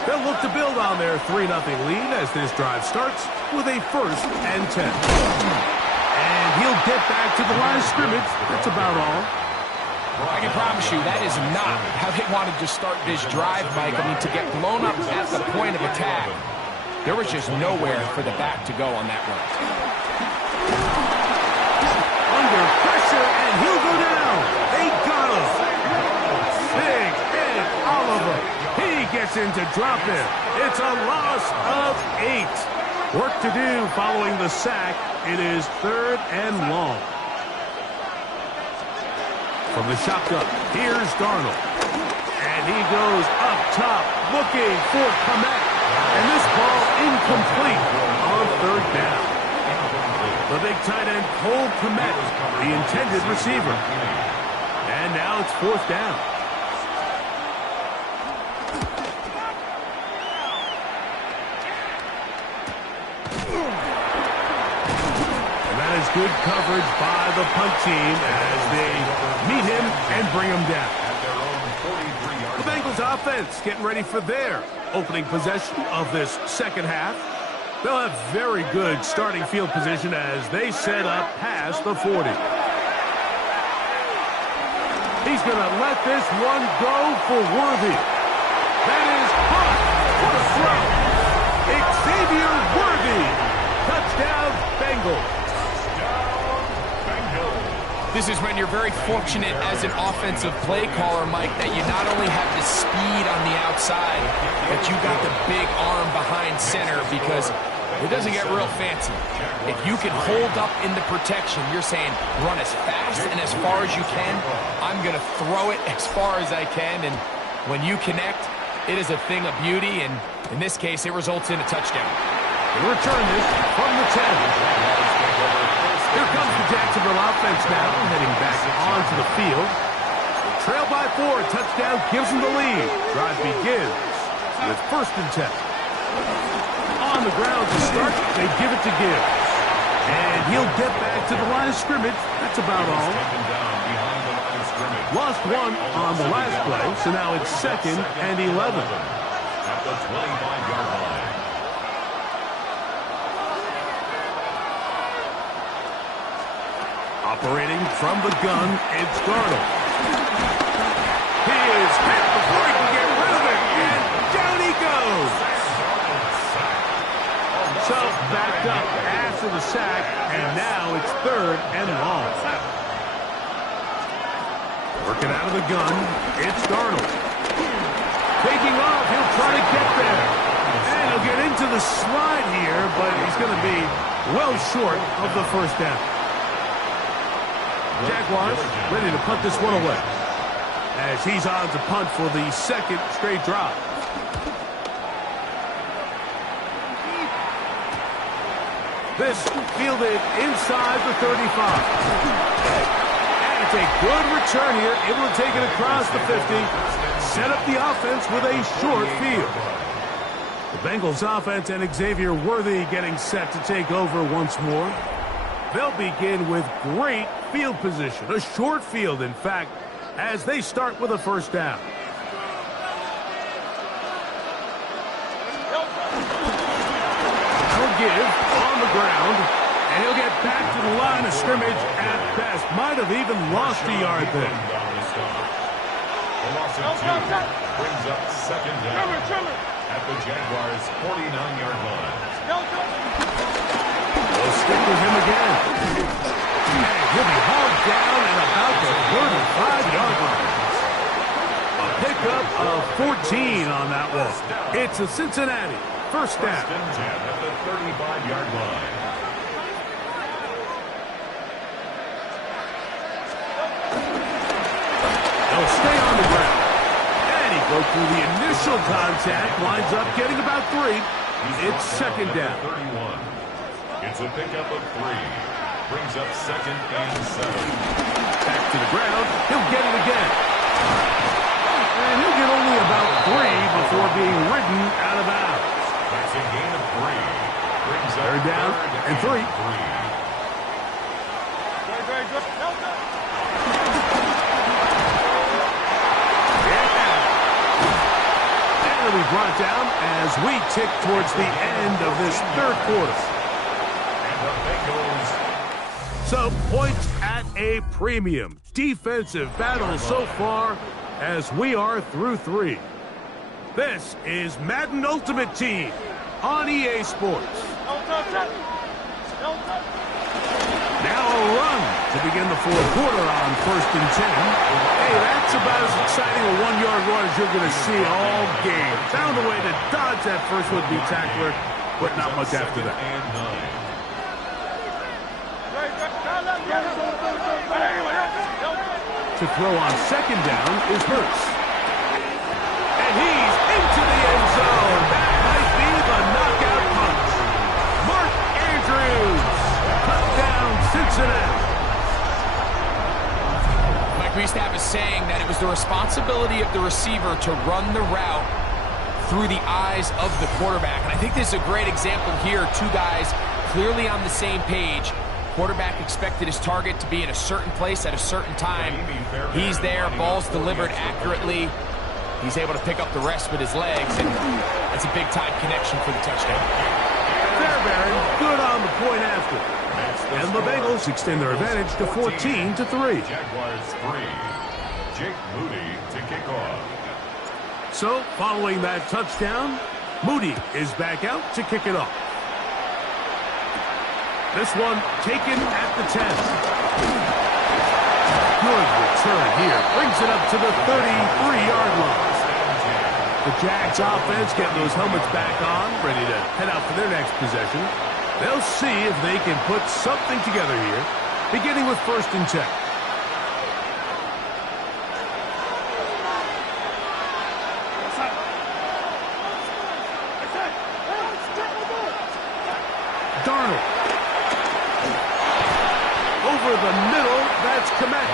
They'll look to build on their 3-0 lead as this drive starts with a 1st and 10. And he'll get back to the line of scrimmage. That's about all. I can promise you that is not how they wanted to start this drive, Mike. I mean, to get blown up at the point of attack, there was just nowhere for the back to go on that run. Under pressure, and he'll go down. They got him. Big Ed Oliver. He gets into drop in. It's a loss of 8. Work to do following the sack. It is 3rd and long. From the shotgun, here's Darnold. And he goes up top, looking for Komet. And this ball incomplete on 3rd down. The big tight end, Cole Komet, the intended receiver. And now it's 4th down. And that is good coverage by the punt team as they meet him and bring him down. The Bengals offense getting ready for their opening possession of this second half. They'll have very good starting field position as they set up past the 40. He's going to let this one go for Worthy. That is caught for the throw. Xavier Worthy. Touchdown, Bengals. This is when you're very fortunate as an offensive play caller, Mike, that you not only have the speed on the outside, but you got the big arm behind center because it doesn't get real fancy. If you can hold up in the protection, you're saying run as fast and as far as you can. I'm going to throw it as far as I can, and when you connect, it is a thing of beauty, and in this case, it results in a touchdown. They return this from the 10. Here comes the Jacksonville offense now, heading back onto the field. Trail by 4, touchdown gives them the lead. Drive begins with 1st and 10. On the ground to start, they give it to Gibbs. And he'll get back to the line of scrimmage. That's about all. Lost 1 on the last play, so now it's 2nd and 11. At the 25-yard line. Operating from the gun, it's Darnold. He is hit before he can get rid of it, and down he goes. So backed up after the sack, and now it's 3rd and long. Working out of the gun, it's Darnold. Taking off, he'll try to get there. And he'll get into the slide here, but he's going to be well short of the 1st down. Jaguars ready to punt this one away as he's on to punt for the 2nd straight drive. This fielded inside the 35. And it's a good return here, able to take it across the 50. Set up the offense with a short field. The Bengals offense and Xavier Worthy getting set to take over once more. They'll begin with great field position, a short field, in fact, as they start with a 1st down. give on the ground. And he'll get back to the line of scrimmage at best. Might have even lost a yard there. The loss of 2 brings up second down at the Jaguars' 49-yard line. They'll stick with him again. And he'll be hauled down at about the 35-yard line. A pickup of 14 on that one. It's a Cincinnati first down. First and 10 at the 35-yard line. They'll stay on the ground. And he broke through the initial contact, winds up getting about 3. It's second down. 31. It's a pickup of 3. Brings up second and 7. Back to the ground. He'll get it again. And he'll get only about 3 before being ridden out of bounds. That's a gain of 3. Brings up third down and 3. Be brought down as we tick towards the end of this third quarter. And the Bengals. So, points at a premium. Defensive battle so far as we are through 3. This is Madden Ultimate Team on EA Sports. Now a run to begin the fourth quarter on first and 10. Hey, that's about as exciting a 1-yard run as you're going to see all game. Found a way to dodge that first would-be tackler, but not much after that. To throw on second down is Hurts. And he's into the end zone. That might be the knockout punch. Mark Andrews. Touchdown, Cincinnati. Mike, we used to have a saying that it was the responsibility of the receiver to run the route through the eyes of the quarterback. And I think this is a great example here. 2 guys clearly on the same page. Quarterback expected his target to be in a certain place at a certain time. He's there. Ball's delivered accurately. He's able to pick up the rest with his legs, and that's a big-time connection for the touchdown. Fairbairn, good on the point after. And the Bengals extend their advantage to 14-3. Jaguars 3. Jake Moody to kick off. So, following that touchdown, Moody is back out to kick it off. This one taken at the 10. Good return here. Brings it up to the 33-yard line. The Jags offense getting those helmets back on, ready to head out for their next possession. They'll see if they can put something together here, beginning with first and 10. Darnold. Over the middle, that's Komet.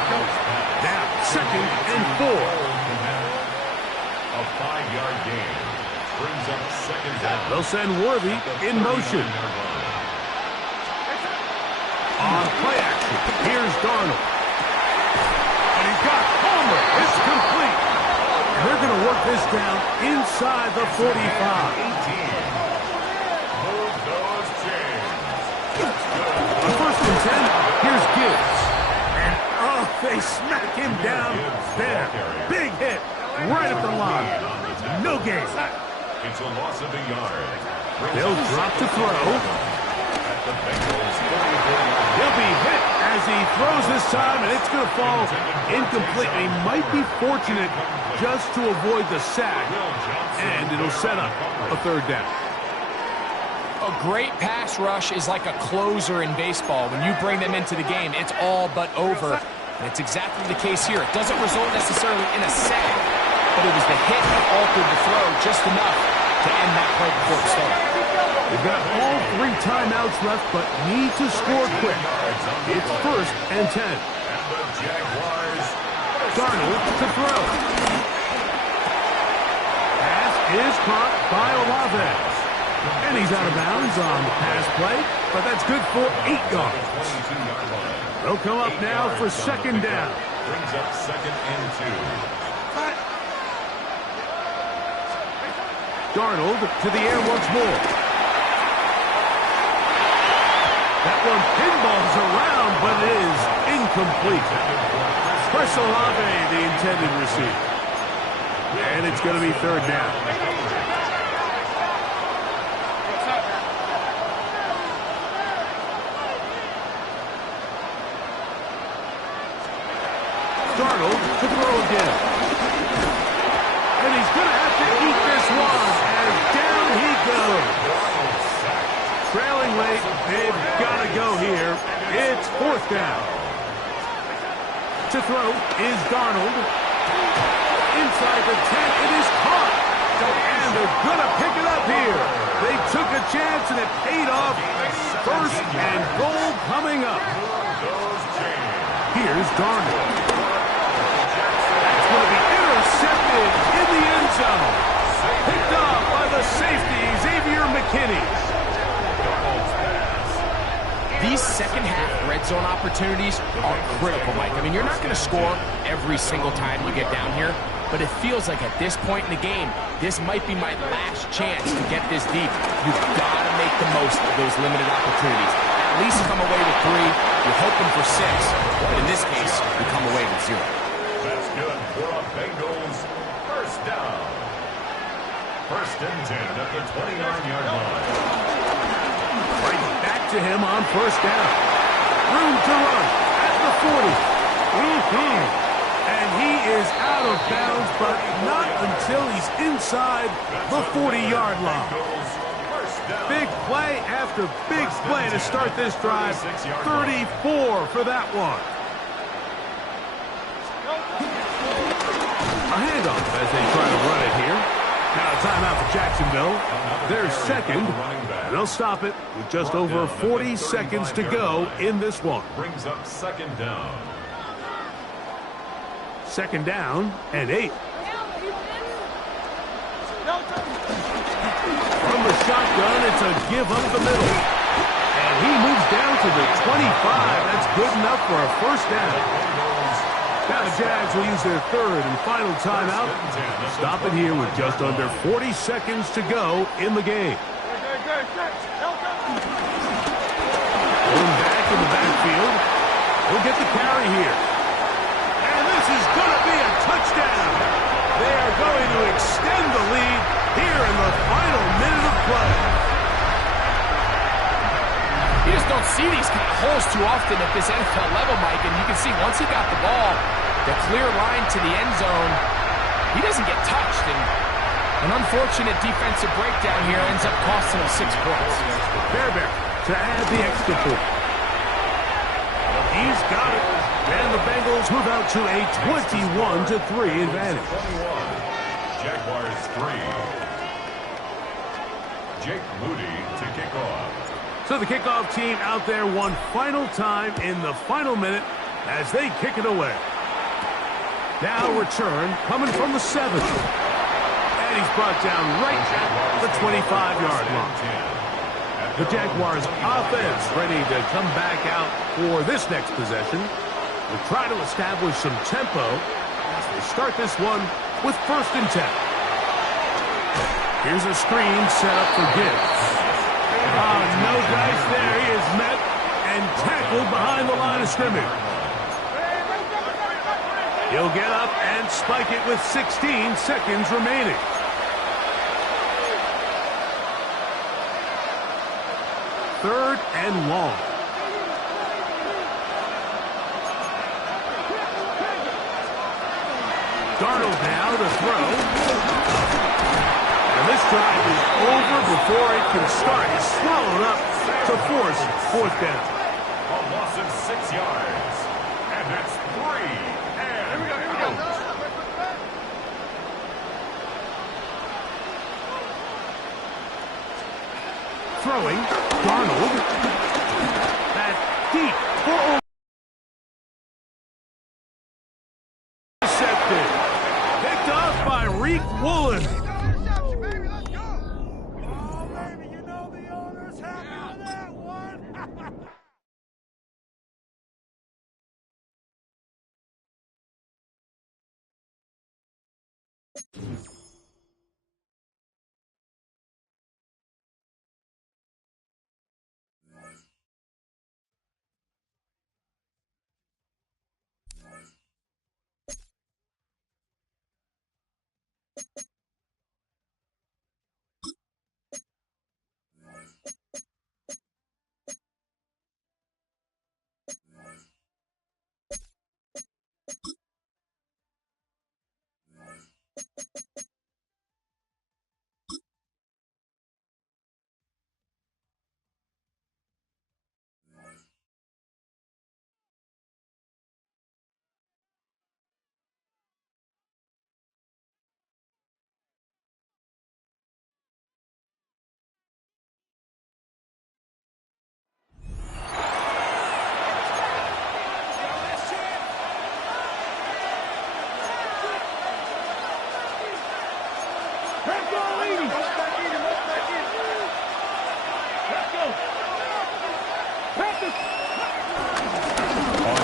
Now, second and 4. A 5-yard gain. Brings up second down. They'll send Worthy in motion. On play action, here's Darnold. And he's got Homer. It's complete. And they're going to work this down inside the 45. Move those chains. On first and 10, here's Gibbs. And, oh, they smack him down there. Big hit right at the line. No gain. It's a loss of a yard. They'll drop to throw. He'll be hit as he throws this time, and it's going to fall incomplete. He might be fortunate just to avoid the sack, and it'll set up a third down. A great pass rush is like a closer in baseball. When you bring them into the game, it's all but over. And it's exactly the case here. It doesn't result necessarily in a sack, but it was the hit that altered the throw just enough to end that play before it started. They've got all 3 timeouts left, but need to score quick. It's first and 10. Darnold to throw. Pass is caught by Olave. And he's out of bounds on the pass play, but that's good for 8 yards. They'll come up now for second down. Brings up second and 2. Darnold to the air once more. one pinballs around, but it is incomplete. Chris Olave, the intended receiver. And it's going to be third down. Darnold to throw again. And he's going to have to eat this one as down he goes. Trailing late, they've got to go here. It's fourth down. To throw is Darnold. Inside the 10, it is caught. And they're going to pick it up here. They took a chance and it paid off. First and goal coming up. Here's Darnold. That's going to be intercepted in the end zone. Picked off by the safety, Xavier McKinney. These second-half red zone opportunities are critical, Mike. I mean, you're not going to score every single time you get down here, but it feels like at this point in the game, this might be my last chance to get this deep. You've got to make the most of those limited opportunities. At least come away with 3. You're hoping for 6, but in this case, you come away with 0. That's good for a Bengals first down. First and 10 at the 29-yard line. Right back to him on first down. Room to run at the 40. And he is out of bounds, but not until he's inside the 40-yard line. Big play after big play to start this drive. 34 for that one. A handoff as they try to run it here. Now a timeout for Jacksonville. They're second, and they'll stop it with just over 40 seconds to go in this one. Brings up second down. Second down and 8. From the shotgun, it's a give up the middle. And he moves down to the 25. That's good enough for a first down. Now the Jags will use their third and final timeout. Stop it here with just under 40 seconds to go in the game. Going back in the backfield. He'll get the carry here. And this is going to be a touchdown. They are going to extend the lead here in the final minute of play. You just don't see these kind of holes too often at this NFL level, Mike, and you can see once he got the ball, the clear line to the end zone, he doesn't get touched, and an unfortunate defensive breakdown here ends up costing him 6 points. Fairbairn to add the extra point. He's got it, and the Bengals move out to a 21-3 advantage. Jaguars 3. Jake Moody to kick off. So the kickoff team out there one final time in the final minute as they kick it away. Now return coming from the 7. And he's brought down right at the 25-yard line. The Jaguars offense ready to come back out for this next possession. They'll try to establish some tempo as they start this one with first and 10. Here's a screen set up for Gibbs. Oh, no dice there. He is met and tackled behind the line of scrimmage. He'll get up and spike it with 16 seconds remaining. Third and long. Darnold now to throw. And this drive is over before it can start. He's swallowed up to force fourth down. A loss of 6 yards. And it's 3 and out. Throwing, Darnold. That deep for intercepted. Picked off by Reek Woolen.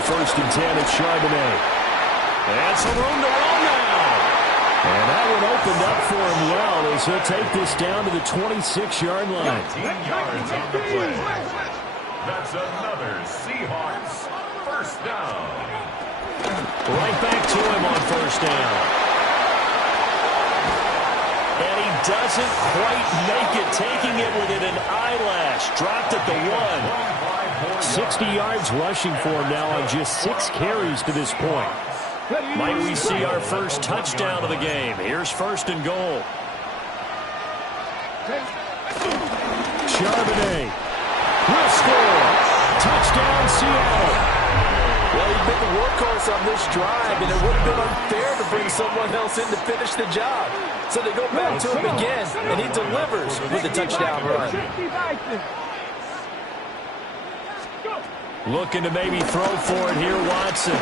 First and 10, it's Charbonnet. And some room to run now. And that one opened up for him well as he'll take this down to the 26-yard line. 10 yards on the play. That's another Seahawks first down. Right back to him on first down. And he doesn't quite make it, taking it within an eyelash. Dropped at the 1. 60 yards rushing for him now on just 6 carries to this point. Might we see our first touchdown of the game? Here's first and goal. Charbonnet will score. Touchdown, Seattle. Well, he's been the workhorse on this drive, and it would have been unfair to bring someone else in to finish the job. So they go back to him again, and he delivers with a touchdown run. Looking to maybe throw for it here, Watson.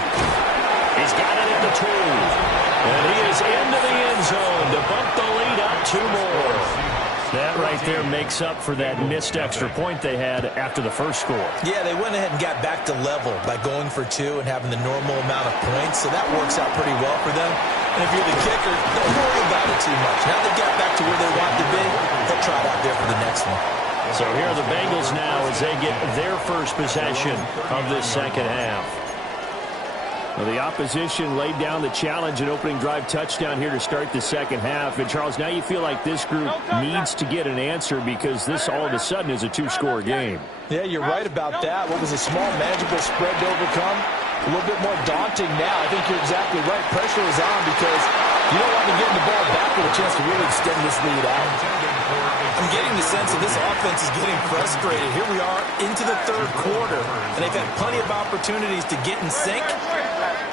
He's got it at the 2. And he is into the end zone to bump the lead up 2 more. That right there makes up for that missed extra point they had after the first score. Yeah, they went ahead and got back to level by going for 2 and having the normal amount of points, so that works out pretty well for them. And if you're the kicker, don't worry about it too much. Now they got back to where they want to be, they'll try it out there for the next one. So here are the Bengals now as they get their first possession of this second half. Well, the opposition laid down the challenge and opening drive touchdown here to start the second half. And, Charles, now you feel like this group needs to get an answer because this all of a sudden is a 2-score game. Yeah, you're right about that. What was a small, manageable spread to overcome, a little bit more daunting now. I think you're exactly right. Pressure is on because you don't want to get the ball back with a chance to really extend this lead out. I'm getting the sense that this offense is getting frustrated. Here we are into the third quarter, and they've had plenty of opportunities to get in sync.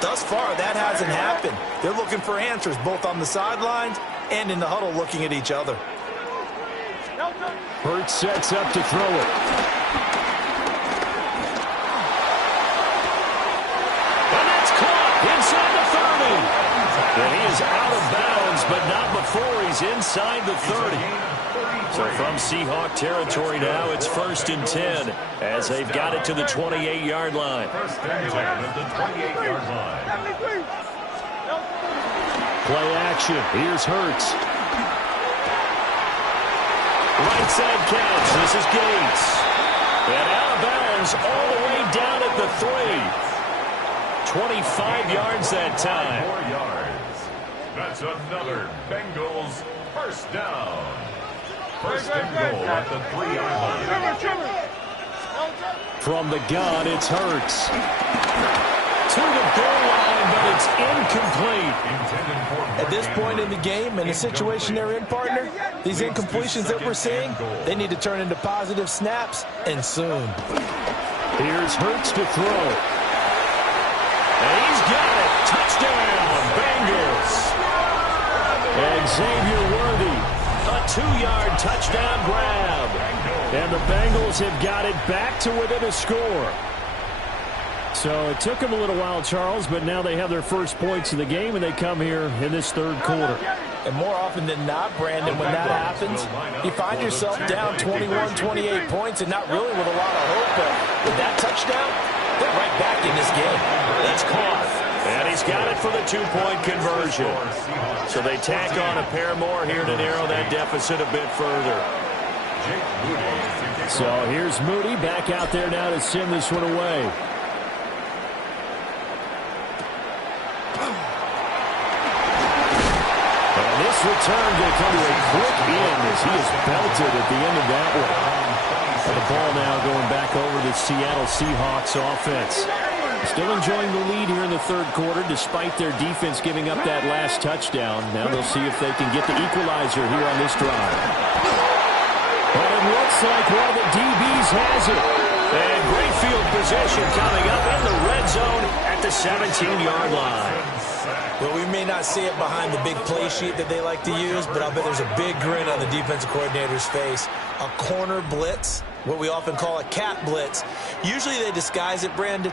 Thus far, that hasn't happened. They're looking for answers both on the sidelines and in the huddle looking at each other. Hurts sets up to throw it. And that's caught inside the 30. And he is out of bounds, but not before he's inside the 30. So from Seahawk territory now, it's first and 10 as they've got it to the 28-yard line. First and 10 at the 28-yard line. Play action. Here's Hurts. Right side catch. This is Gates. And out of bounds all the way down at the 3. 25 yards that time. 4 yards. That's another Bengals first down. First and goal at the 3-yard line. From the gun, it's Hurts. To the goal line, but it's incomplete. At this point in the game, and the situation they're in, partner, these incompletions that we're seeing, they need to turn into positive snaps, and soon. Here's Hurts to throw. And he's got it. Touchdown, Bengals. And Xavier Worthy. A 2-yard touchdown grab. And the Bengals have got it back to within a score. So it took them a little while, Charles, but now they have their first points of the game, and they come here in this third quarter. And more often than not, Brandon, when that happens, you find yourself down 21, 28 points and not really with a lot of hope. But with that touchdown, they're right back in this game. That's caught. And he's got it for the 2-point conversion. So they tack on a pair more here to narrow that deficit a bit further. So here's Moody back out there now to send this one away. And this return going to come to a quick end as he is belted at the end of that one. And the ball now going back over to the Seattle Seahawks offense. Still enjoying the lead here in the third quarter despite their defense giving up that last touchdown. Now they'll see if they can get the equalizer here on this drive. But it looks like one of the DBs has it. And great field position coming up in the red zone at the 17-yard line. Well, we may not see it behind the big play sheet that they like to use, but I'll bet there's a big grin on the defensive coordinator's face. A corner blitz, what we often call a cat blitz. Usually they disguise it, Brandon.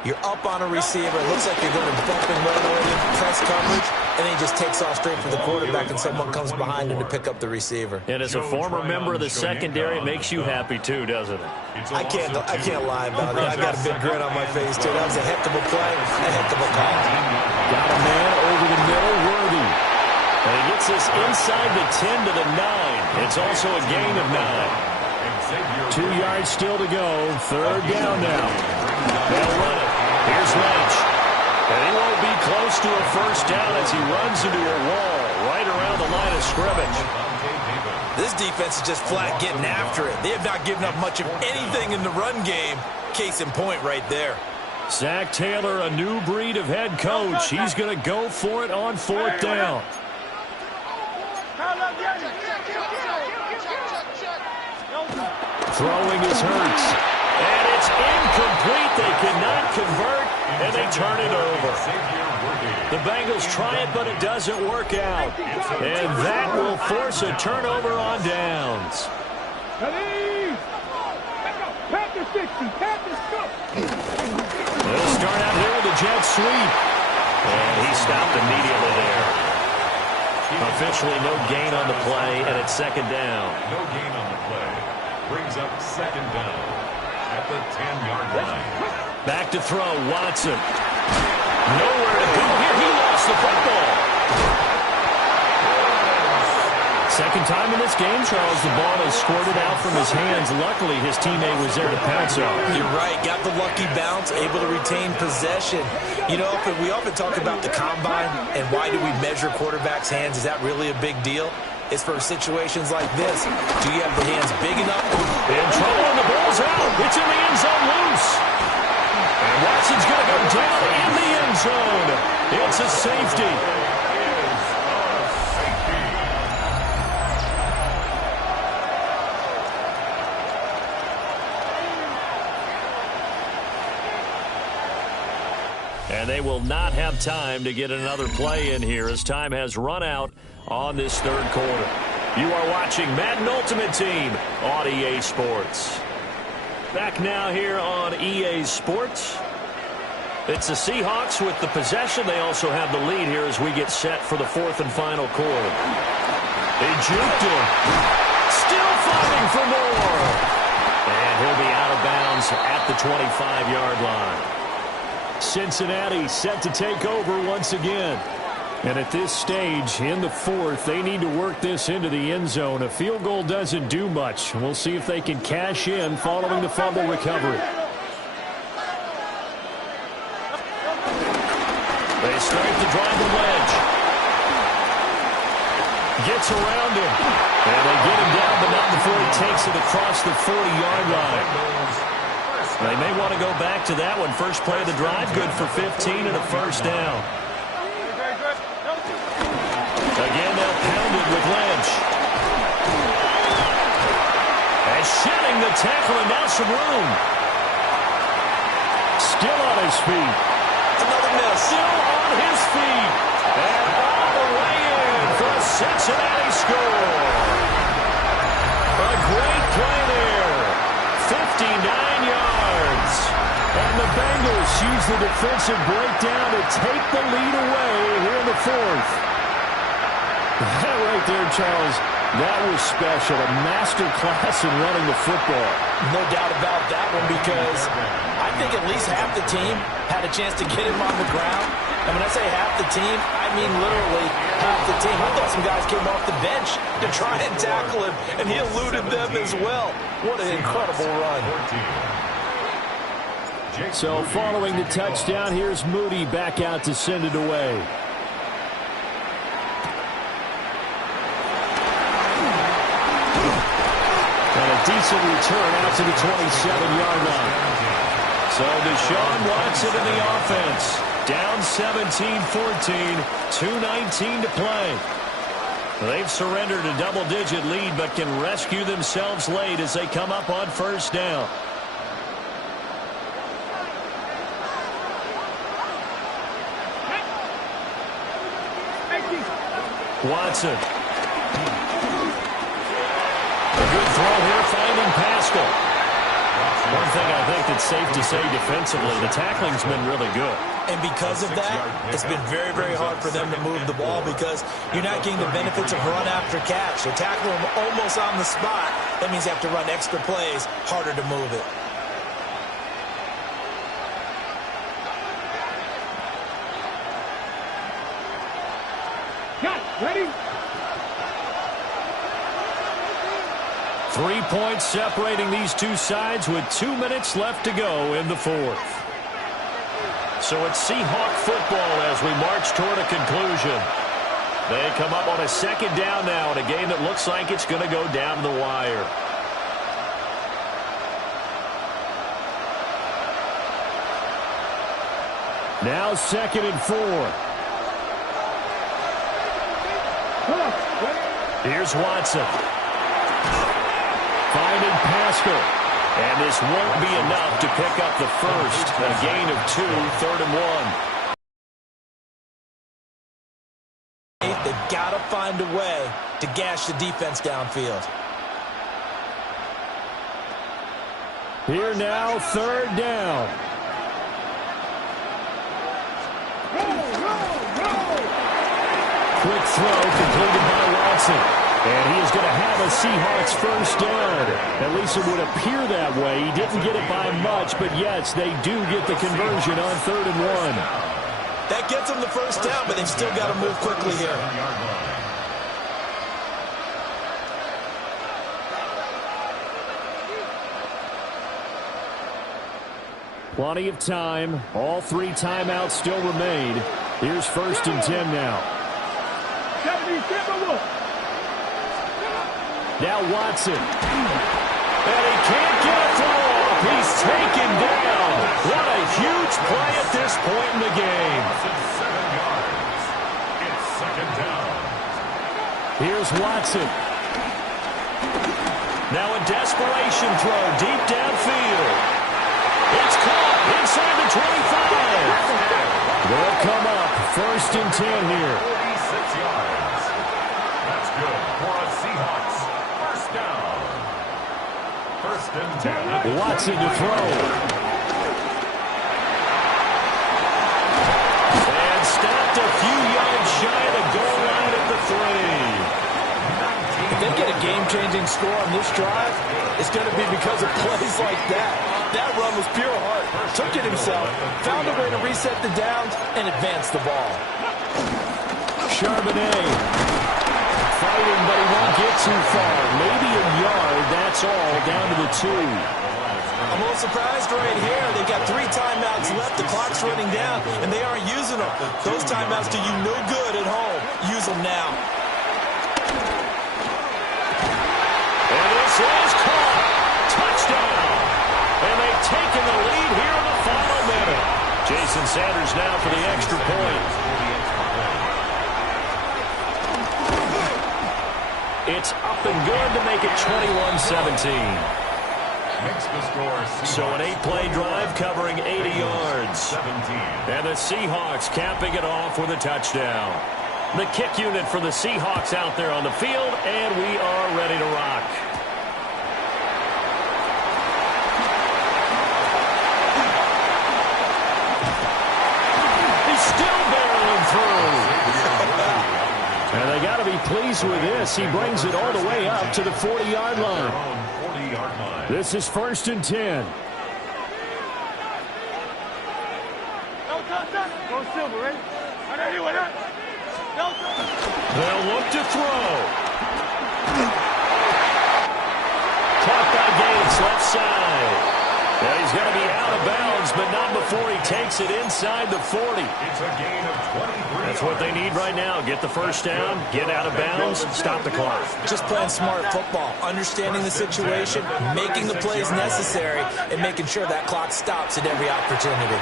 You're up on a receiver. It looks like you're going to bump and run over the press coverage, and then he just takes off straight for the quarterback, and someone comes behind him to pick up the receiver. And as a former member of the secondary, it makes you happy too, doesn't it? I can't lie about it. I got a big grin on my face, too. That was a heck of a play, a heck of a call. Got a man over the middle, Worthy. And he gets this inside the 10 to the 9. It's also a gain of 9. 2 yards still to go. Third down now. They'll run it. Here's Lynch. And he won't be close to a first down as he runs into a wall right around the line of scrimmage. This defense is just flat getting after it. They have not given up much of anything in the run game. Case in point right there. Zach Taylor, a new breed of head coach. He's going to go for it on fourth down. Throwing is Hurts. And it's incomplete. They cannot convert, and they turn it over. The Bengals try it, but it doesn't work out. And that will force a turnover on downs. They'll start out here with a jet sweep. And he stopped immediately there. Officially no gain on the play, and it's second down. No gain on the play. Brings up second down at the 10-yard line. Back to throw, Watson. Nowhere to go here. He lost the football. Second time in this game, Charles, the ball is squirted out from his hands. Luckily, his teammate was there to pounce on. You're right. Got the lucky bounce, able to retain possession. You know, we often talk about the combine and why do we measure quarterbacks' hands. Is that really a big deal? It's for situations like this. Do you have the hands big enough? In trouble, and the ball's out. It's in the end zone loose. And Watson's going to go down in the end zone. It's a safety. And they will not have time to get another play in here as time has run out on this third quarter. You are watching Madden Ultimate Team on EA Sports. Back now here on EA Sports. It's the Seahawks with the possession. They also have the lead here as we get set for the fourth and final quarter. They juked him. Still fighting for more. And he'll be out of bounds at the 25-yard line. Cincinnati set to take over once again. And at this stage, in the fourth, they need to work this into the end zone. A field goal doesn't do much. We'll see if they can cash in following the fumble recovery. They start to drive the wedge. Gets around him. And they get him down, but not before he takes it across the 40-yard line. They may want to go back to that one. First play of the drive, good for 15 and a first down. Again, they'll pound it with Lynch. And shedding the tackle, and now some room. Still on his feet. Another miss. Still on his feet. And all the way in for a Cincinnati score. A great play there. 59 yards. And the Bengals use the defensive breakdown to take the lead away here in the fourth. That right there, Charles, that was special. A master class in running the football. No doubt about that one, because I think at least half the team had a chance to get him on the ground. And when I say half the team, I mean literally half the team. I thought some guys came off the bench to try and tackle him, and he eluded them as well. What an incredible run. So following the touchdown, here's Moody back out to send it away. decent return out to the 27-yard line. So Deshaun Watson in the offense. Down 17-14, 2:19 to play. They've surrendered a double-digit lead, but can rescue themselves late as they come up on first down. Watson. A good throw here, finding Pascal. One thing I think that's safe to say defensively, the tackling's been really good. And because of that, it's been very, very hard for them to move the ball because you're not getting the benefits of run after catch. They tackle them almost on the spot. That means you have to run extra plays, harder to move it. Ready? 3 points separating these two sides with 2 minutes left to go in the fourth. So it's Seahawk football as we march toward a conclusion. They come up on a second down now in a game that looks like it's going to go down to the wire. Now 2nd and 4. Here's Watson. Finding Pascal. And this won't be enough to pick up the first. A gain of 2, 3rd and 1. They've got to find a way to gash the defense downfield. Here now, 3rd down. Quick throw completed by Watson. And he is going to have a Seahawks first down. At least it would appear that way. He didn't get it by much, but yes, they do get the conversion on 3rd and 1. That gets them the first down, but they've still got to move quickly here. Plenty of time. All 3 timeouts still remain. Here's 1st and 10 now. Now Watson. And he can't get a throw off. He's taken down. What a huge play at this point in the game. 7 yards. It's 2nd down. Here's Watson. Now a desperation throw deep downfield. It's caught inside the 25. They'll come up 1st and 10 here. 46 yards. That's good for a Seahawks first down. 1st and 10. Watson to throw. And stopped a few yards shy of the goal line at the 3. If they get a game-changing score on this drive, it's going to be because of plays like that. That run was pure heart. Took it himself, found a way to reset the downs, and advance the ball. Charbonnet fighting, but he won't get too far. Maybe a yard, that's all, down to the 2. I'm a little surprised right here. They've got 3 timeouts left. The clock's running down, and they aren't using them. Those timeouts do you no good at home. Use them now. And this is caught. Touchdown. And they've taken the lead here in the final minute. Jason Sanders now for the extra point. It's up and good to make it 21-17. So an 8-play drive covering 80 yards. And the Seahawks capping it off with a touchdown. The kick unit for the Seahawks out there on the field, and we are ready to rock. He's still barreling through. And they got to be pleased with this. He brings it all the way up to the 40-yard line. This is 1st and 10. Go Silver, ready? They'll look to throw. Caught by Gates, left side. Now he's going to be out of bounds, but not before he takes it inside the 40. It's a gain of 23. That's what they need right now. Get the first down, get out of bounds, downs, stop the clock. Just playing smart football, understanding the situation, making the plays necessary, and making sure that clock stops at every opportunity.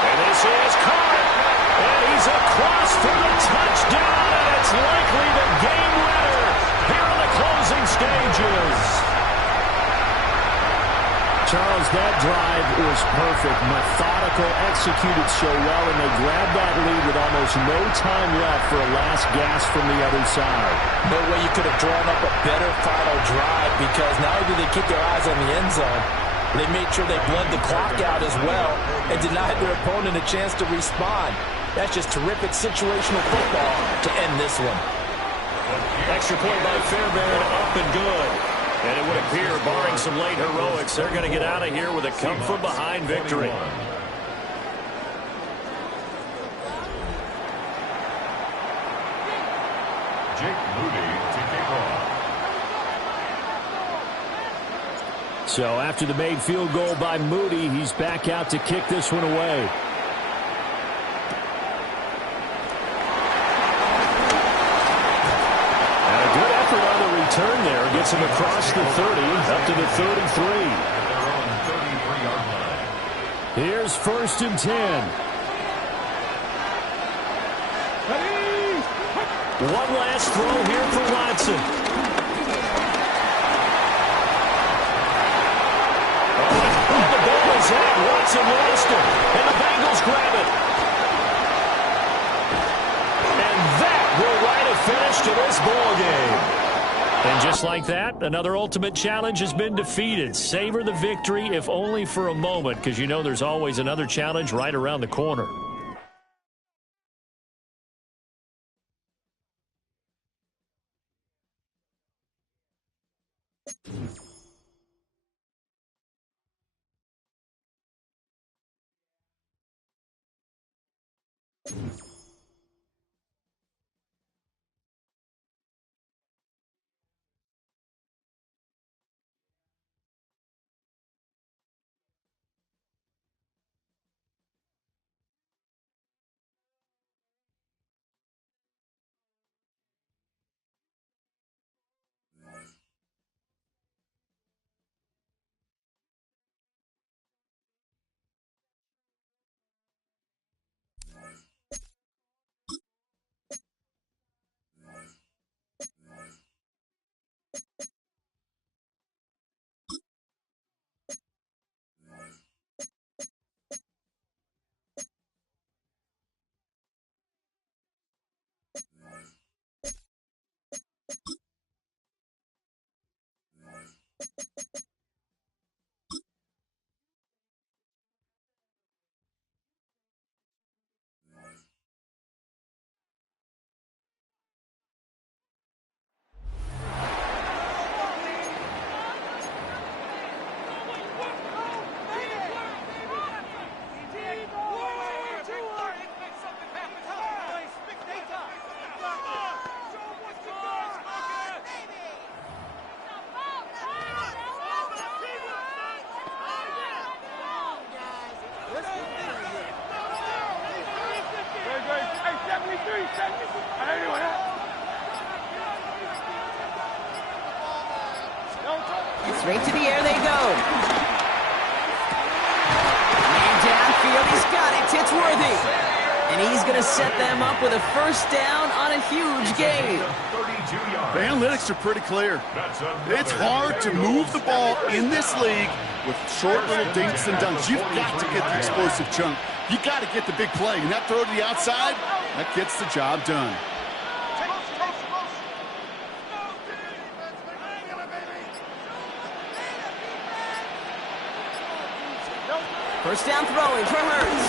And this is caught. And he's across for the touchdown, and it's likely the game winner here in the closing stages. Charles, that drive was perfect. Methodical, executed so well, and they grabbed that lead with almost no time left for a last gasp from the other side. No way you could have drawn up a better final drive, because not only did they keep their eyes on the end zone, they made sure they bled the clock out as well and denied their opponent a chance to respond. That's just terrific situational football to end this one. Extra point by Fairbairn, up and good. And it would appear, barring some late heroics, they're going to get out of here with a come-from-behind victory. Jake Moody to kick off. So after the made field goal by Moody, he's back out to kick this one away. Turn there, gets him across the 30, up to the 33. Here's 1st and 10. One last throw here for Watson. Oh, the ball is out. Watson lost it, and the Bengals grab it. And that will write a finish to this ball game. And just like that, another ultimate challenge has been defeated. Savor the victory, if only for a moment, because you know there's always another challenge right around the corner. Straight to the air they go. Man downfield, he's got it. Titsworthy. And he's going to set them up with a first down on a huge gain. The analytics are pretty clear. It's hard to move the ball in this league with short little dinks and dunks. You've got to get the explosive chunk. You got to get the big play. And that throw to the outside, that gets the job done. First down throwing for Hurts.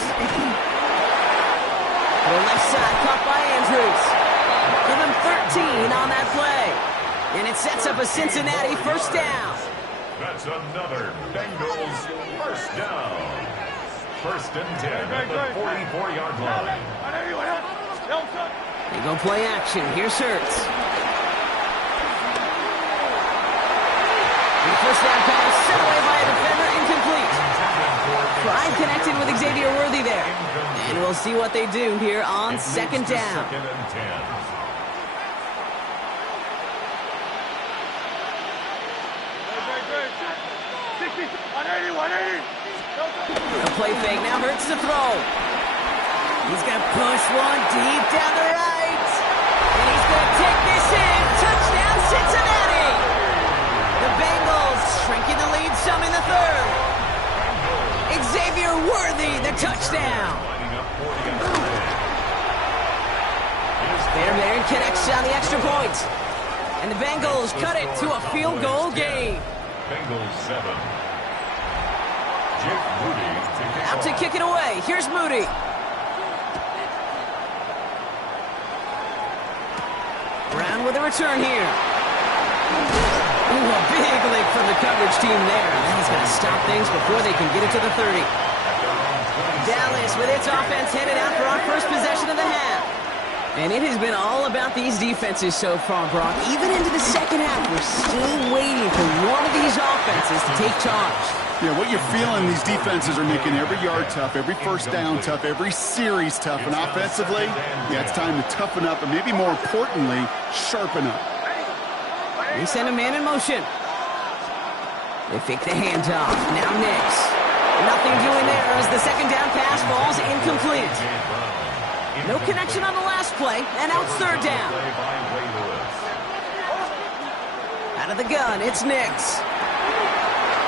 To the left side, caught by Andrews. Give him 13 on that play. And it sets up a Cincinnati first down. That's another Bengals first down. 1st and 10 at the 44-yard line. They go play action. Here's Hurts. The first down pass set away by a defender, incomplete. Pride connected with Xavier Worthy there. And we'll see what they do here on second down. Second and 10. The play fake now hurts the throw. He's going to push one deep down the right. And he's going to take this in. Touchdown, Cincinnati. The Bengals shrinking the lead some in the third. Xavier Worthy, the touchdown. Bear connects on the extra point. And the Bengals cut it to a field goal game. Bengals 7. Jake Moody Out to kick it away. Here's Moody. Brown with a return here. Ooh, a big lick from the coverage team there. And he's going to stop things before they can get it to the 30. Dallas with its offense headed out for our first possession of the half. And it has been all about these defenses so far, Brock. Even into the second half, we're still waiting for one of these offenses to take charge. Yeah, what you're feeling, these defenses are making every yard tough, every first down tough, every series tough. And offensively, yeah, it's time to toughen up and maybe more importantly, sharpen up. They send a man in motion. They fake the handoff. Now Nix. Nothing doing there as the second down pass falls incomplete. No connection on the last play, and out third down. Out of the gun, it's Nix.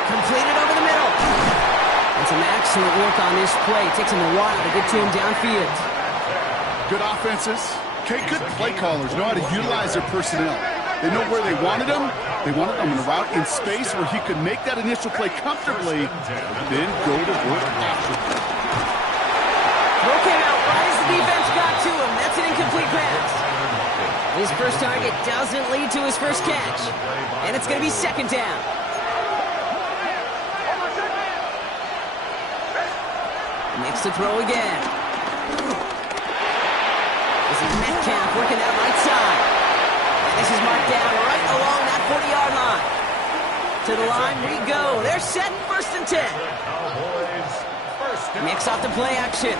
Completed over the middle. And some excellent work on this play. It takes him a while to get to him downfield. Good offenses. Okay, good play callers know how to utilize their personnel. They know where they wanted him. They wanted him in a route in space where he could make that initial play comfortably, then go to work after. Throw came out right as the defense got to him. That's an incomplete pass. His first target doesn't lead to his first catch. And it's going to be second down. Next to throw again. This is Metcalf working that right side. And this is marked down right along that 40-yard line. To the line we go. They're setting first and 10. Mix off the play action.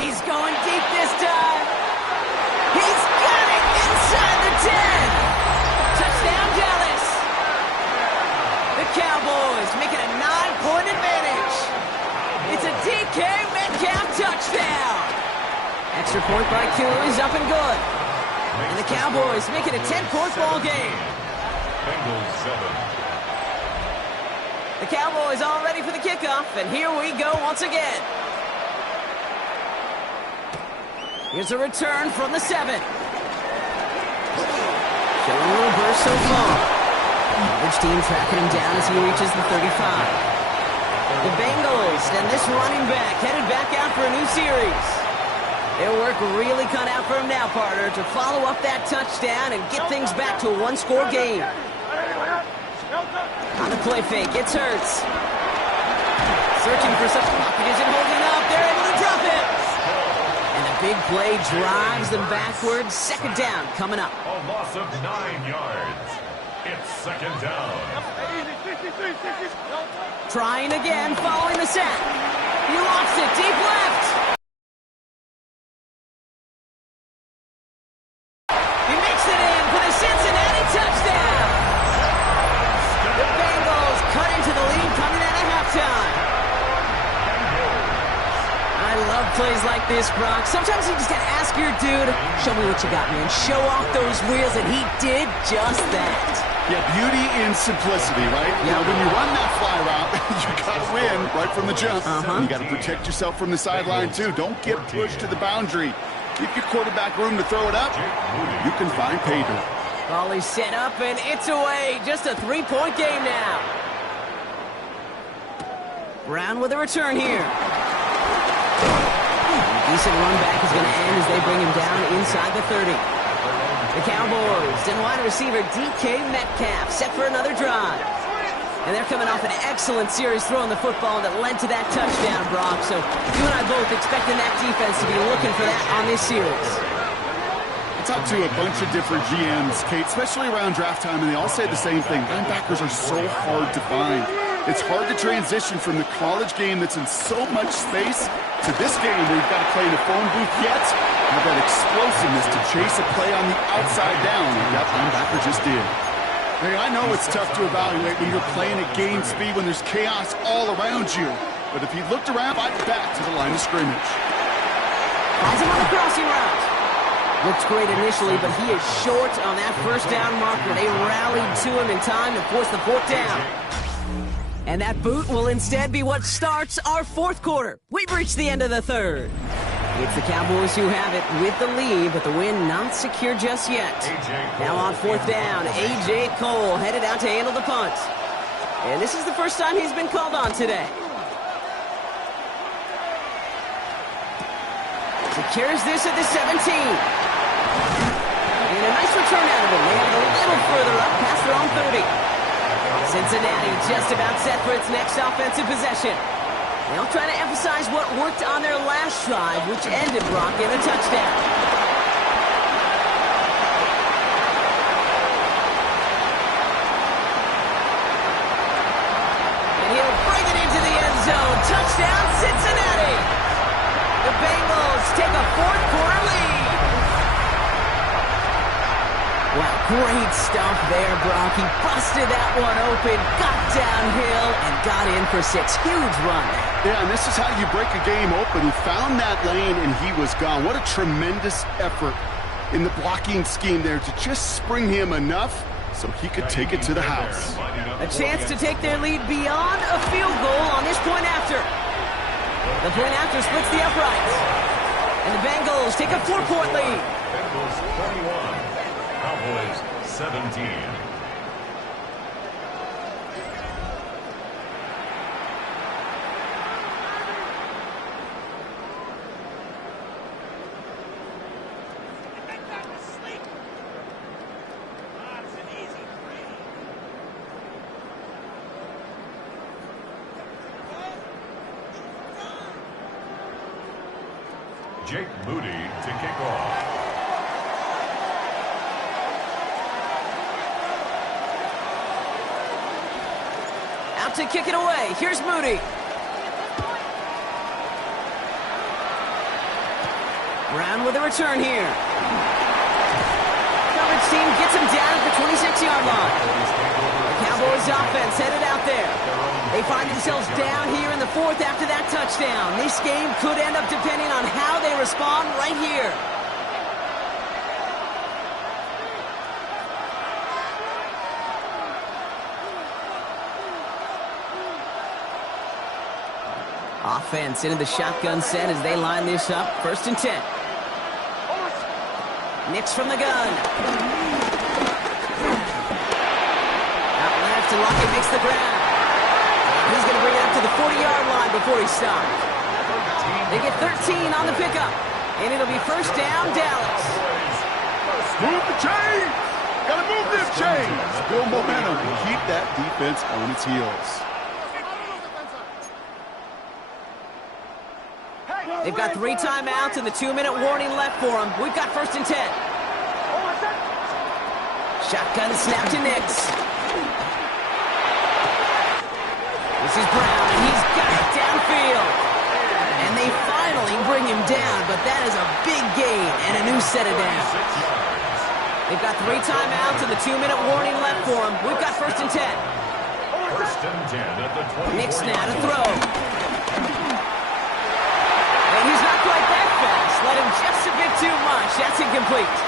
He's going deep this time. He's got it inside the 10. Touchdown, Dallas. The Cowboys making a 9-point advantage. It's a DK Metcalf touchdown. Extra point by Q is up and good. And the Cowboys make it a 10-point ball game. Bengals 7. The Cowboys all ready for the kickoff, and here we go once again. Here's a return from the 7. Showing a little burst so far. Coverage team tracking him down as he reaches the 35. The Bengals and this running back headed back out for a new series. Their work really cut out for him now, partner, to follow up that touchdown and get things back to a one-score game. On the play fake, it's Hurts. Searching for some pocket isn't holding up. They're able to drop it. And the big play drives them backwards. Second down coming up. A loss of 9 yards. It's second down. Trying again, following the sack. He lost it deep left. He makes it in for the Cincinnati touchdown. The Bengals cut into the lead coming out of halftime. I love plays like this, Brock. Sometimes you just got to ask your dude, show me what you got, man. Show off those wheels, and he did just that. Yeah, beauty in simplicity, right? Yep. Now, when you run that fly route, you got to win right from the jump. You got to protect yourself from the sideline, too. Don't get pushed to the boundary. Give your quarterback room to throw it up. You can find pay dirt. Ball is set up, and it's away. Just a 3-point game now. Brown with a return here. Decent run back is going to end as they bring him down inside the 30. The Cowboys and wide receiver DK Metcalf set for another drive. And they're coming off an excellent series throwing the football that led to that touchdown, Brock. So you and I both expecting that defense to be looking for that on this series. I talked to a bunch of different GMs, Kate, especially around draft time, and they all say the same thing. Linebackers are so hard to find. It's hard to transition from the college game that's in so much space to this game where you've got to play in a phone booth yet have that explosiveness to chase a play on the outside down, and that linebacker just did. Hey, I know it's tough to evaluate when you're playing at game speed when there's chaos all around you, but if he looked around, fight back to the line of scrimmage. Finds him on the crossing route. Looked great initially, but he is short on that first down marker. They rallied to him in time to force the fourth down. And that boot will instead be what starts our fourth quarter. We've reached the end of the third. It's the Cowboys who have it with the lead, but the win not secure just yet. Now on fourth down, A.J. Cole headed out to handle the punt. And this is the first time he's been called on today. Secures this at the 17. And a nice return out of him. They have it a little further up past their own 30. Cincinnati just about set for its next offensive possession. They'll try to emphasize what worked on their last drive, which ended Brock in a touchdown. And he'll bring it into the end zone. Touchdown, Cincinnati! The Bengals take a fourth quarter lead. Wow, great stuff there, Brock. He busted that one open, got downhill, and got in for 6. Huge run. Yeah, and this is how you break a game open. He found that lane, and he was gone. What a tremendous effort in the blocking scheme there to just spring him enough so he could take it to the house. A chance to take their lead beyond a field goal on this point after. The point after splits the uprights. And the Bengals take a 4-point lead. Bengals 21. Cowboys 17. Jake Moody to kick off. Out to kick it away. Here's Moody. Brown with a return here. Coverage team gets him down at the 26-yard line. The Cowboys offense headed out there. They find themselves down here in the fourth after that touchdown. This game could end up depending on how they respond right here. Offense into the shotgun set as they line this up. 1st and 10. Nix from the gun. Out left, and Lockett makes the grab. He's going to bring it up to the 40-yard line before he stops. They get 13 on the pickup, and it'll be first down, Dallas. Move the chains! Gotta move this chains! Build momentum and keep that defense on its heels. They've got 3 timeouts and the 2-minute warning left for them. We've got 1st and 10. Shotgun snap to Nix. This is Brown, and he's got it downfield. And they finally bring him down, but that is a big gain and a new set of downs. They've got 3 timeouts and the 2-minute warning left for them. We've got 1st and 10. 1st and 10 at the 20. Nix now to throw. And he's not quite that fast. Let him just a bit too much. That's incomplete.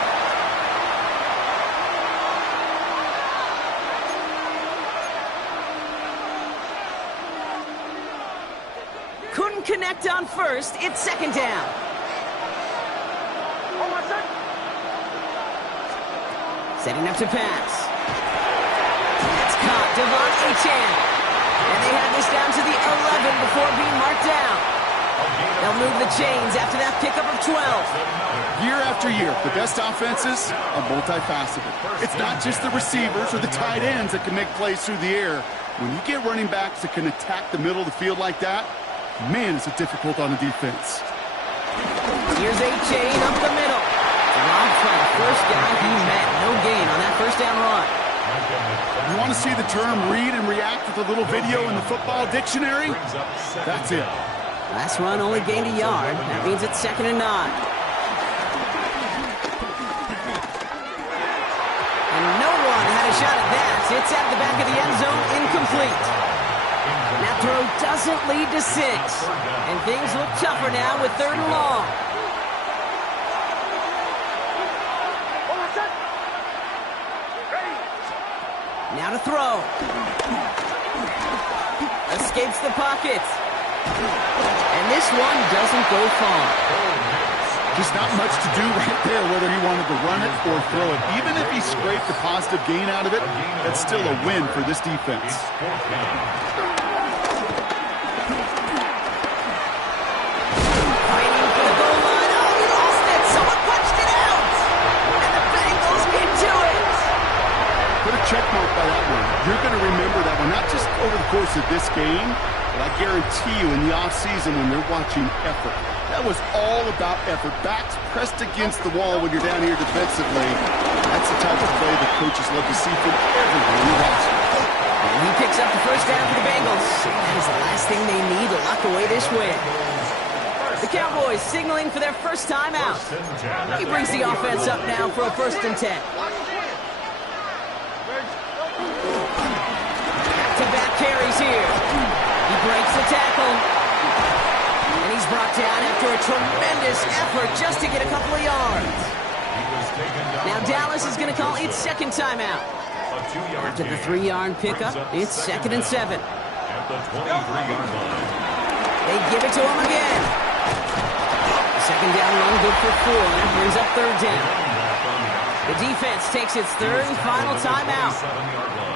Couldn't connect on first. It's 2nd down. Setting up to pass. It's caught. Devon Achane. And they have this down to the 11 before being marked down. They'll move the chains after that pickup of 12. Year after year, the best offenses are multifaceted. It's not just the receivers or the tight ends that can make plays through the air. When you get running backs that can attack the middle of the field like that, man, is it difficult on the defense. Here's Achane up the middle. Rob Fry, first guy he met. No gain on that first down run. You want to see the term read and react with a little video in the football dictionary? That's it. Last run only gained a yard. That means it's 2nd and 9. And no one had a shot at that. It's at the back of the end zone, incomplete. That throw doesn't lead to 6. And things look tougher now with 3rd and long. Now to throw. Escapes the pocket. And this one doesn't go far. Just not much to do right there, whether he wanted to run it or throw it. Even if he scraped a positive gain out of it, that's still a win for this defense. Fighting for the goal line. Oh, he lost it. Someone punched it out. And the Bengals get to it. Put a check mark by that one. You're going to remember that one, not just over the course of this game, but I guarantee you in the offseason when they're watching effort. That was all about effort. Backs pressed against the wall when you're down here defensively. That's the type of play that coaches love to see from everyone who watches. And he picks up the first down for the Bengals. That is the last thing they need to lock away this win. The Cowboys signaling for their first time out. He brings the offense up now for a 1st and 10. Back-to-back carries here. He breaks the tackle. And he's brought down after a tremendous effort just to get a couple of yards. Now Dallas is going to call its 2nd timeout. After the 3-yard pickup, it's 2nd and 7. At the 23-yard line. They give it to him again. Second down run, good for 4. That brings up 3rd down. The defense takes its 3rd and final timeout.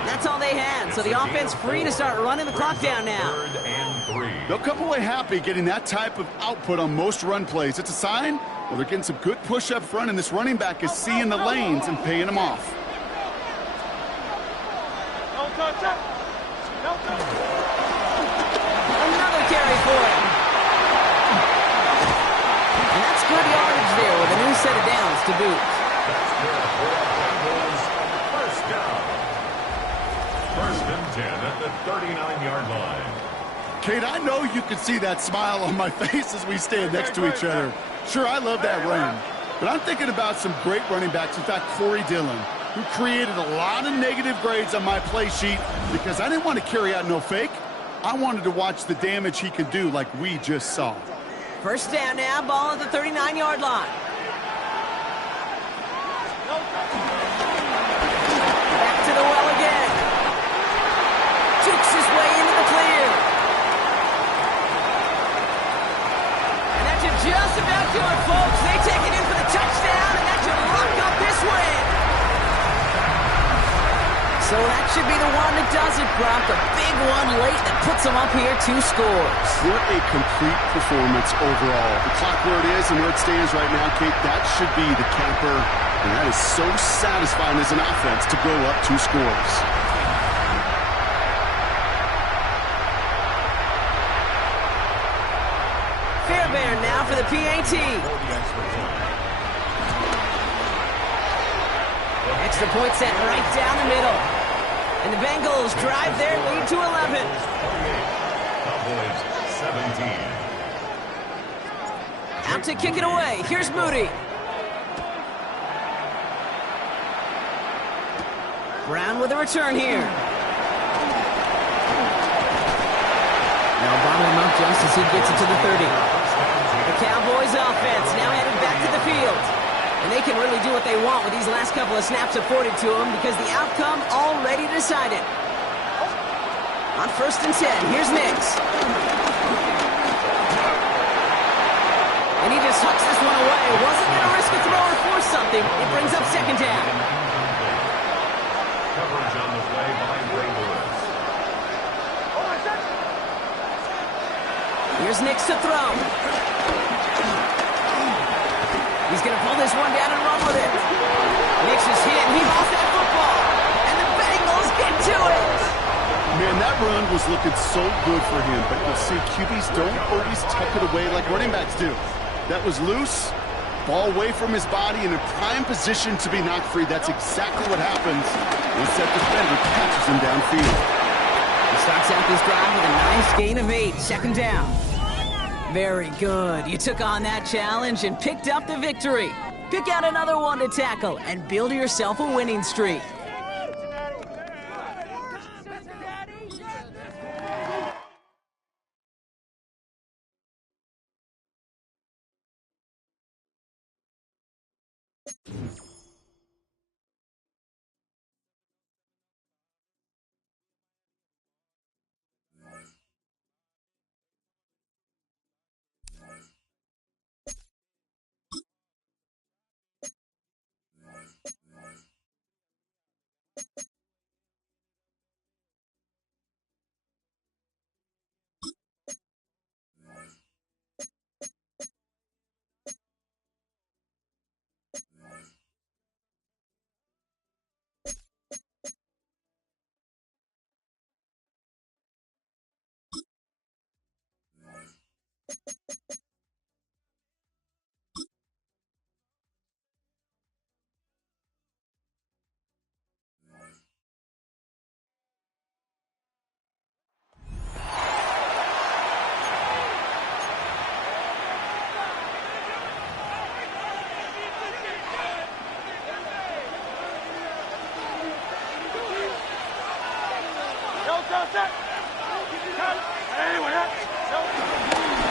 That's all they had, so the offense free to start running the clock down now. They'll come away happy getting that type of output on most run plays. It's a sign, well, they're getting some good push up front, and this running back is seeing the lanes and paying them off. Another carry for him. And that's good yardage there with a new set of downs to boot. First down. 1st and 10 at the 39-yard line. Kate, I know you can see that smile on my face as we stand next to each other. Sure, I love that run. But I'm thinking about some great running backs. In fact, Corey Dillon, who created a lot of negative grades on my play sheet because I didn't want to carry out no fake. I wanted to watch the damage he could do like we just saw. First down now, ball at the 39-yard line. Back to the well again. Jukes his way into the clear. And that should just about do it, folks. They take it in for the touchdown, and that should lock up this win. So that should be the one that does it, Brock. A big one late that puts them up here 2 scores. What a complete performance overall. The clock where it is and where it stands right now, Kate, that should be the capper. And that is so satisfying as an offense to go up 2 scores. Fairbairn now for the PAT. Extra point set right down the middle. And the Bengals drive their lead to 11. Cowboys 17. Out to kick it away. Here's Moody. Brown with a return here. Now bottling him up just as he gets it to the 30. The Cowboys offense now headed back to the field. And they can really do what they want with these last couple of snaps afforded to them because the outcome already decided. On 1st and 10, here's Nix. And he just hucks this one away. Wasn't going to risk a throw or force something. It brings up 2nd down. Coverage on the play by Ray Lewis. Here's Nix to throw. He's going to pull this one down and run with it. Nix is hit, and he lost that football. And the Bengals get to it. Man, that run was looking so good for him, but you'll see QBs don't always tuck it away like running backs do. That was loose, Ball away from his body in a prime position to be knocked free. That's exactly what happens once that defender catches him downfield. He starts out this drive with a nice gain of 8, second down. Very good. You took on that challenge and picked up the victory. Pick out another one to tackle and build yourself a winning streak.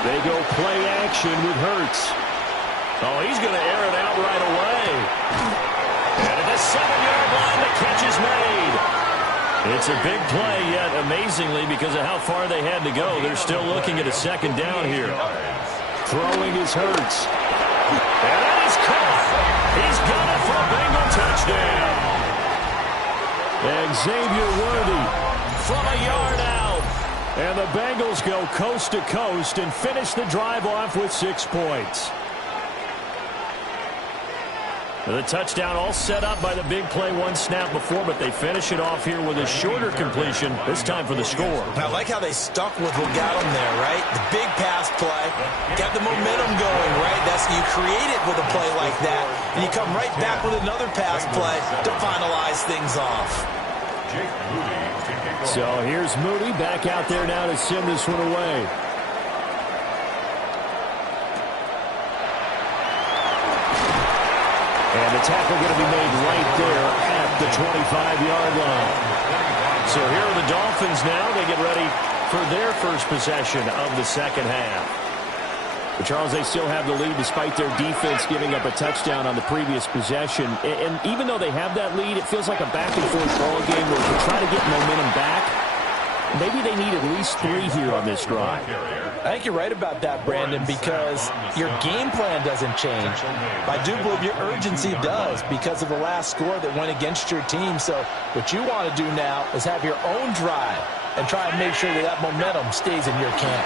They go play action with Hurts. Oh, he's going to air it out right away. And at the 7-yard line, the catch is made. It's a big play, yet amazingly, because of how far they had to go, they're still looking at a second down here. Throwing is Hurts. And that is caught. He's got it for a Bengal touchdown. And Xavier Worthy from a yard out. And the Bengals go coast to coast and finish the drive off with 6 points. The touchdown all set up by the big play one snap before, but they finish it off here with a shorter completion, this time for the score. I like how they stuck with what got them there, right? The big pass play, got the momentum going, right? That's you create it with a play like that, and you come right back with another pass play to finalize things off. So here's Moody back out there now to send this one away. And the tackle going to be made right there at the 25-yard line. So here are the Dolphins now. They get ready for their first possession of the second half. But Charles, they still have the lead despite their defense giving up a touchdown on the previous possession. And even though they have that lead, it feels like a back-and-forth ball game where to try to get momentum back, maybe they need at least 3 here on this drive. I think you're right about that, Brandon, because your game plan doesn't change. I do believe your urgency does because of the last score that went against your team. So what you want to do now is have your own drive and try and make sure that that momentum stays in your camp.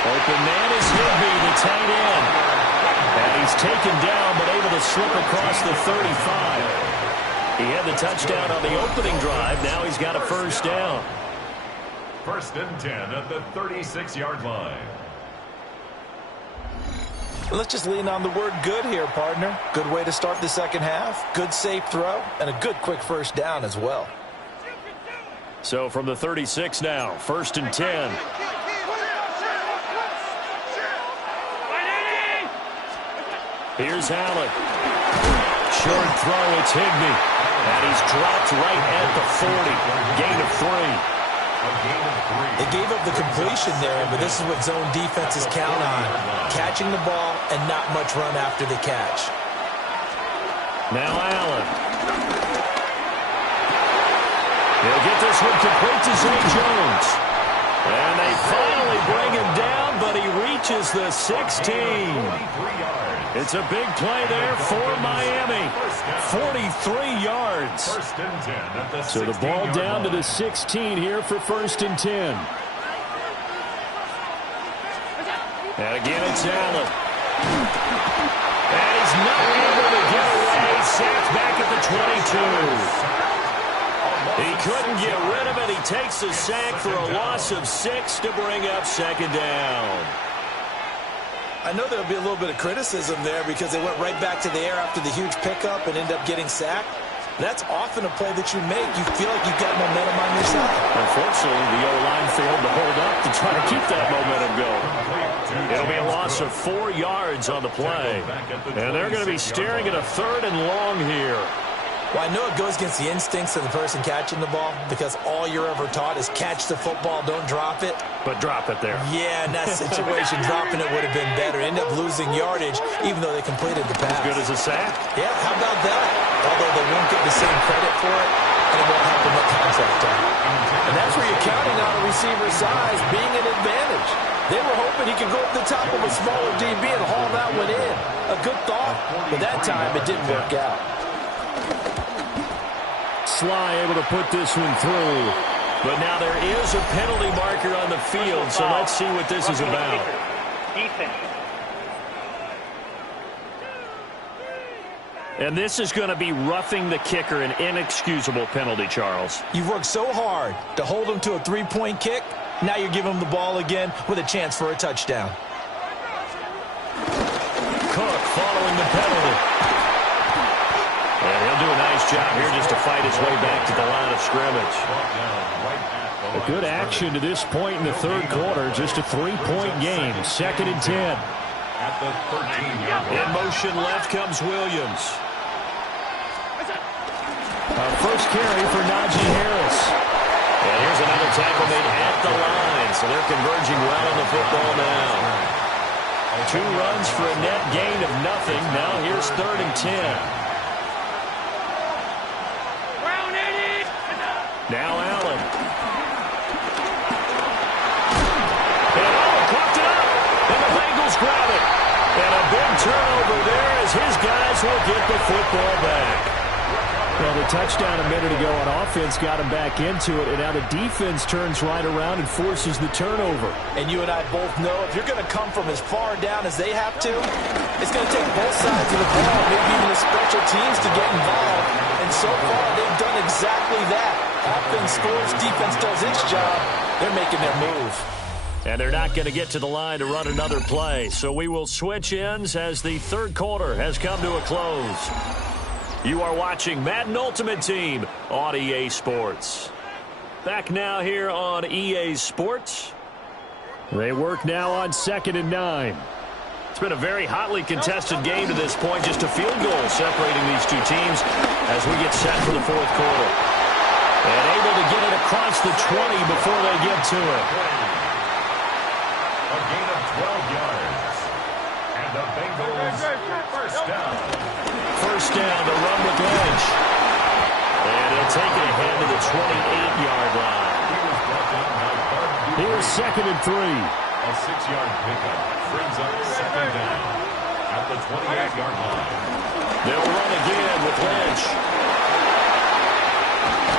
Open man is Higbee, the tight end. And he's taken down but able to slip across the 35. He had the touchdown on the opening drive. Now he's got a first down. First and 10 at the 36-yard line. Let's just lean on the word good here, partner. Good way to start the second half. Good safe throw and a good quick first down as well. So from the 36 now, first and 10. Here's Allen. Short throw, it's Higbee. And he's dropped right at the 40. Gain of 3. They gave up the completion there, but this is what zone defenses count on. Catching the ball and not much run after the catch. Now Allen. He'll get this one complete to Zay Jones. And they finally bring him down, but he reaches the 16. It's a big play there for Miami. 43 yards. So the ball down to the 16 here for first and 10. And again, it's Allen. And he's not able to get away. Sacked back at the 22. He couldn't get rid of it. He takes the sack for a loss of 6 to bring up second down. I know there'll be a little bit of criticism there because they went right back to the air after the huge pickup and ended up getting sacked. That's often a play that you make. You feel like you've got momentum on your side. Unfortunately, the O-line failed to hold up to try to keep that momentum going. It'll be a loss of 4 yards on the play. And they're going to be staring at a 3rd and long here. Well, I know it goes against the instincts of the person catching the ball because all you're ever taught is catch the football, don't drop it. But drop it there. Yeah, in that situation, dropping it would have been better. End up losing yardage, even though they completed the pass. As good as a sack? Yeah, how about that? Although they won't get the same credit for it, and it won't happen at contract time. And that's where you're counting on a receiver's size being an advantage. They were hoping he could go up the top of a smaller DB and haul that one in. A good thought, but that time it didn't work out. Sly able to put this one through. But now there is a penalty marker on the field, so let's see what this is about. Defense. And this is going to be roughing the kicker, an inexcusable penalty, Charles. You've worked so hard to hold him to a 3-point kick. Now you're giving him the ball again with a chance for a touchdown. Cook following the penalty. And he'll do a nice job here just to fight his way back to the line of scrimmage. A good action to this point in the 3rd quarter. Just a 3-point game. 2nd and 10. At the 13-yard line. In motion left comes Williams. First carry for Najee Harris. And here's another tackle made at the line. So they're converging well on the football now. 2 runs for a net gain of nothing. Now here's 3rd and 10. Now Allen. And Allen clocked it up. And the Bengals grab it. And a big turnover there as his guys will get the football back. Well, the touchdown a minute ago on offense got him back into it, and now the defense turns right around and forces the turnover. And you and I both know if you're going to come from as far down as they have to, it's going to take both sides of the ball, maybe even the special teams to get involved. And so far, they've done exactly that. Offense scores, defense does its job. They're making their move. And they're not going to get to the line to run another play. So we will switch ends as the 3rd quarter has come to a close. You are watching Madden Ultimate Team on EA Sports. Back now here on EA Sports. They work now on 2nd and 9. It's been a very hotly contested game to this point. Just a field goal separating these two teams as we get set for the 4th quarter. And able to get it across the 20 before they get to it. A gain of 12 yards. And the Bengals first down. First down to run with Lynch. And he'll take it ahead to the 28-yard line. Here's 2nd and 3. A 6-yard pickup brings up 2nd down at the 28-yard line. They'll run again with Lynch.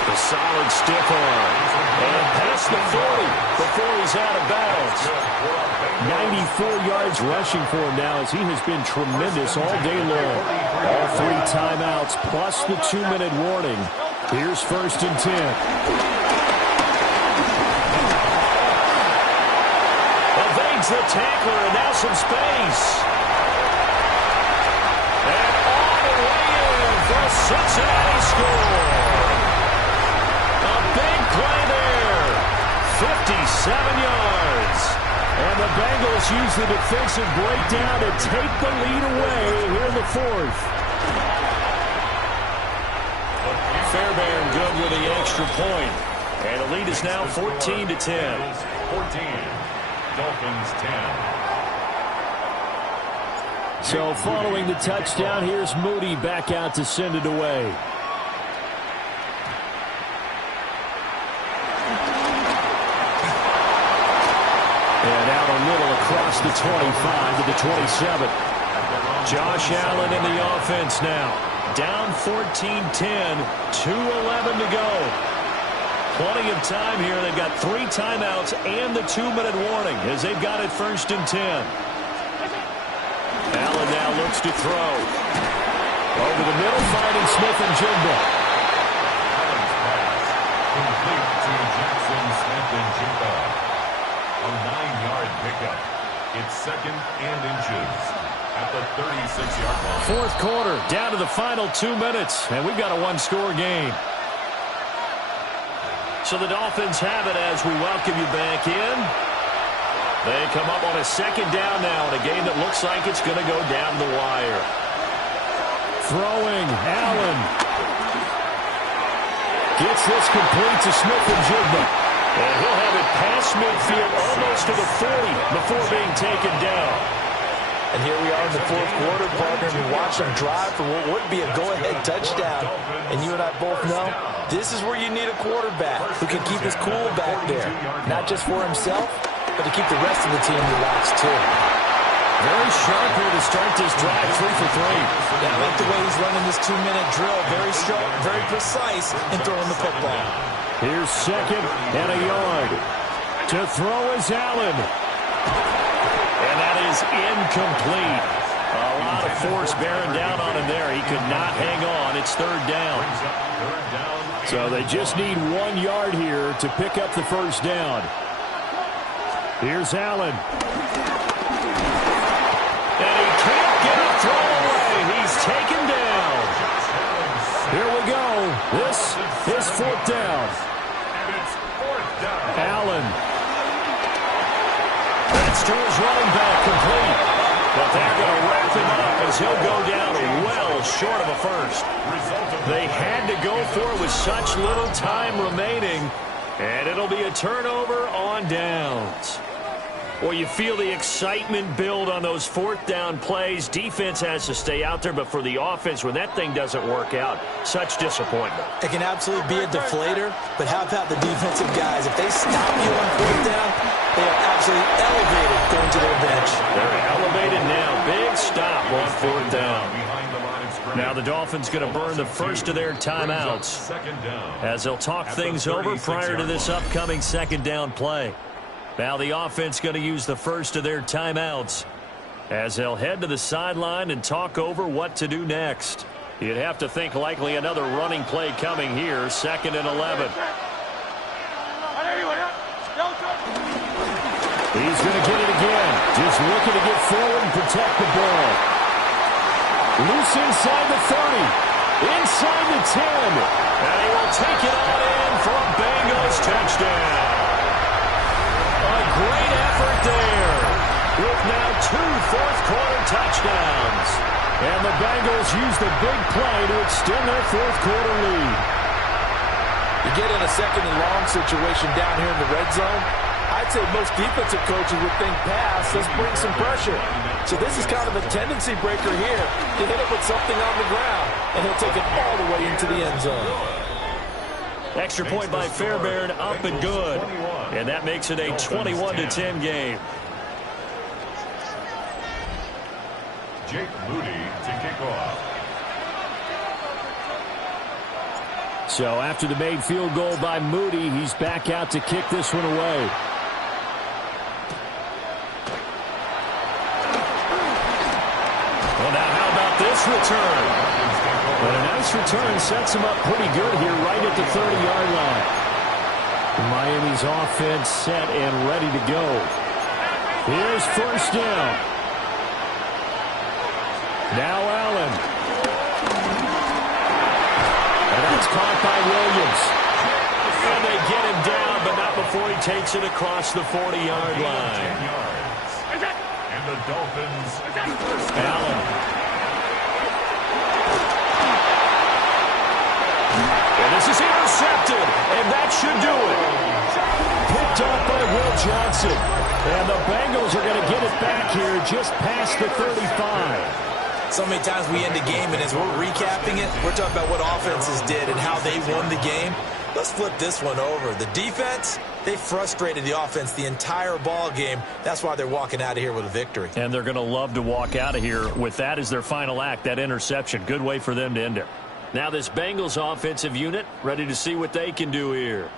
The solid stiff arm. And past the 40 before he's out of bounds. 94 yards rushing for him now as he has been tremendous all day long. All 3 timeouts plus the 2-minute warning. Here's 1st and 10. Evades the tackler and now some space. And all the way in for a Cincinnati score. A big play there. 57 yards. And the Bengals use the defensive breakdown to take the lead away here in the 4th. Fairbairn good with the extra point. And the lead is now 14-10. 14. Dolphins 10. So following the touchdown, here's Moody back out to send it away. And out a little across the 25 to the 27. Josh Allen in the offense now. Down 14-10, 2:11 to go. Plenty of time here. They've got 3 timeouts and the 2-minute warning as they've got it 1st and 10. Allen now looks to throw. Over the middle, finding Smith and Jigba. Allen's pass complete to Jackson Smith and Jigba. A 9-yard pickup. It's 2nd and inches at the 36-yard line. Fourth quarter, down to the final 2 minutes, and we've got a one-score game. So the Dolphins have it as we welcome you back in. They come up on a second down now in a game that looks like it's going to go down the wire. Throwing, Allen. Gets this complete to Smith-Njigba. And he'll have it past midfield almost to the 40 before being taken down. And here we are in the fourth quarter, partner, and we watch them drive for what would be a go-ahead touchdown. And you and I both know this is where you need a quarterback who can keep his cool back there. Not just for himself, but to keep the rest of the team relaxed, too. Very sharp here to start this drive, 3 for 3. Yeah, I like the way he's running this 2-minute drill. Very sharp, very precise in throwing the football. Here's 2nd and a yard. To throw is Allen. And that is incomplete. A lot of force bearing down on him there. He could not hang on. It's 3rd down. So they just need 1 yard here to pick up the first down. Here's Allen. And he can't get a throw away. He's taken down. Here we go. This is 4th down. Allen. That's to his running back, complete. But they're going to wrap him up as he'll go down well short of a first. They had to go for it with such little time remaining. And it'll be a turnover on downs. Well, you feel the excitement build on those 4th down plays. Defense has to stay out there, but for the offense, when that thing doesn't work out, such disappointment. It can absolutely be a deflator, but how about the defensive guys? If they stop you on 4th down, they are absolutely elevated going to their bench. They're elevated now. Big stop on 4th down. Now the Dolphins going to burn the first of their timeouts as they'll talk things over prior to this upcoming 2nd down play. Now the offense going to use the first of their timeouts as they'll head to the sideline and talk over what to do next. You'd have to think likely another running play coming here, 2nd and 11. He's going to get it again. Just looking to get forward and protect the ball. Loose inside the 30. Inside the 10. And he will take it on in for a Bengals touchdown. A great effort there with now 2 fourth-quarter touchdowns. And the Bengals use the big play to extend their fourth-quarter lead. You get in a 2nd and long situation down here in the red zone, I'd say most defensive coaches would think pass, let's bring some pressure. So this is kind of a tendency breaker here to hit it with something on the ground, and he'll take it all the way into the end zone. Extra point by Fairbairn, up and good. And that makes it a 21-10 game. Jake Moody to kick off. So after the made field goal by Moody, he's back out to kick this one away. Well, now how about this return? But a nice return sets him up pretty good here right at the 30-yard line. Miami's offense set and ready to go. Here's first down. Now Allen. And that's caught by Williams. And they get him down, but not before he takes it across the 40-yard line. And the Dolphins. Allen. And this is intercepted, and that should do it. Picked up by Will Johnson. And the Bengals are going to get it back here just past the 35. So many times we end a game, and as we're recapping it, we're talking about what offenses did and how they won the game. Let's flip this one over. The defense, they frustrated the offense the entire ball game. That's why they're walking out of here with a victory. And they're going to love to walk out of here with that as their final act, that interception. Good way for them to end it. Now this Bengals offensive unit ready to see what they can do here.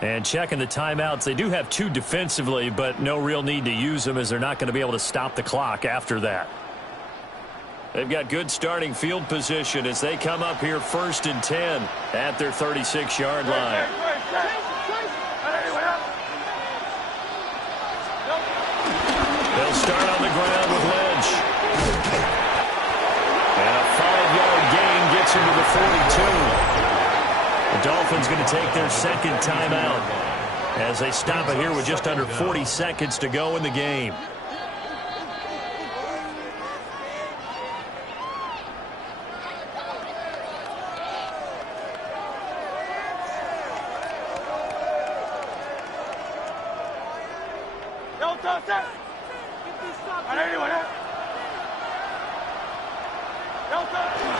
And checking the timeouts. They do have 2 defensively, but no real need to use them as they're not going to be able to stop the clock after that. They've got good starting field position as they come up here 1st and 10 at their 36-yard line. They'll start on the ground with Lynch. And a 5-yard gain gets him to the 42. The Dolphins going to take their second timeout as they stop it here with just under 40 seconds to go in the game.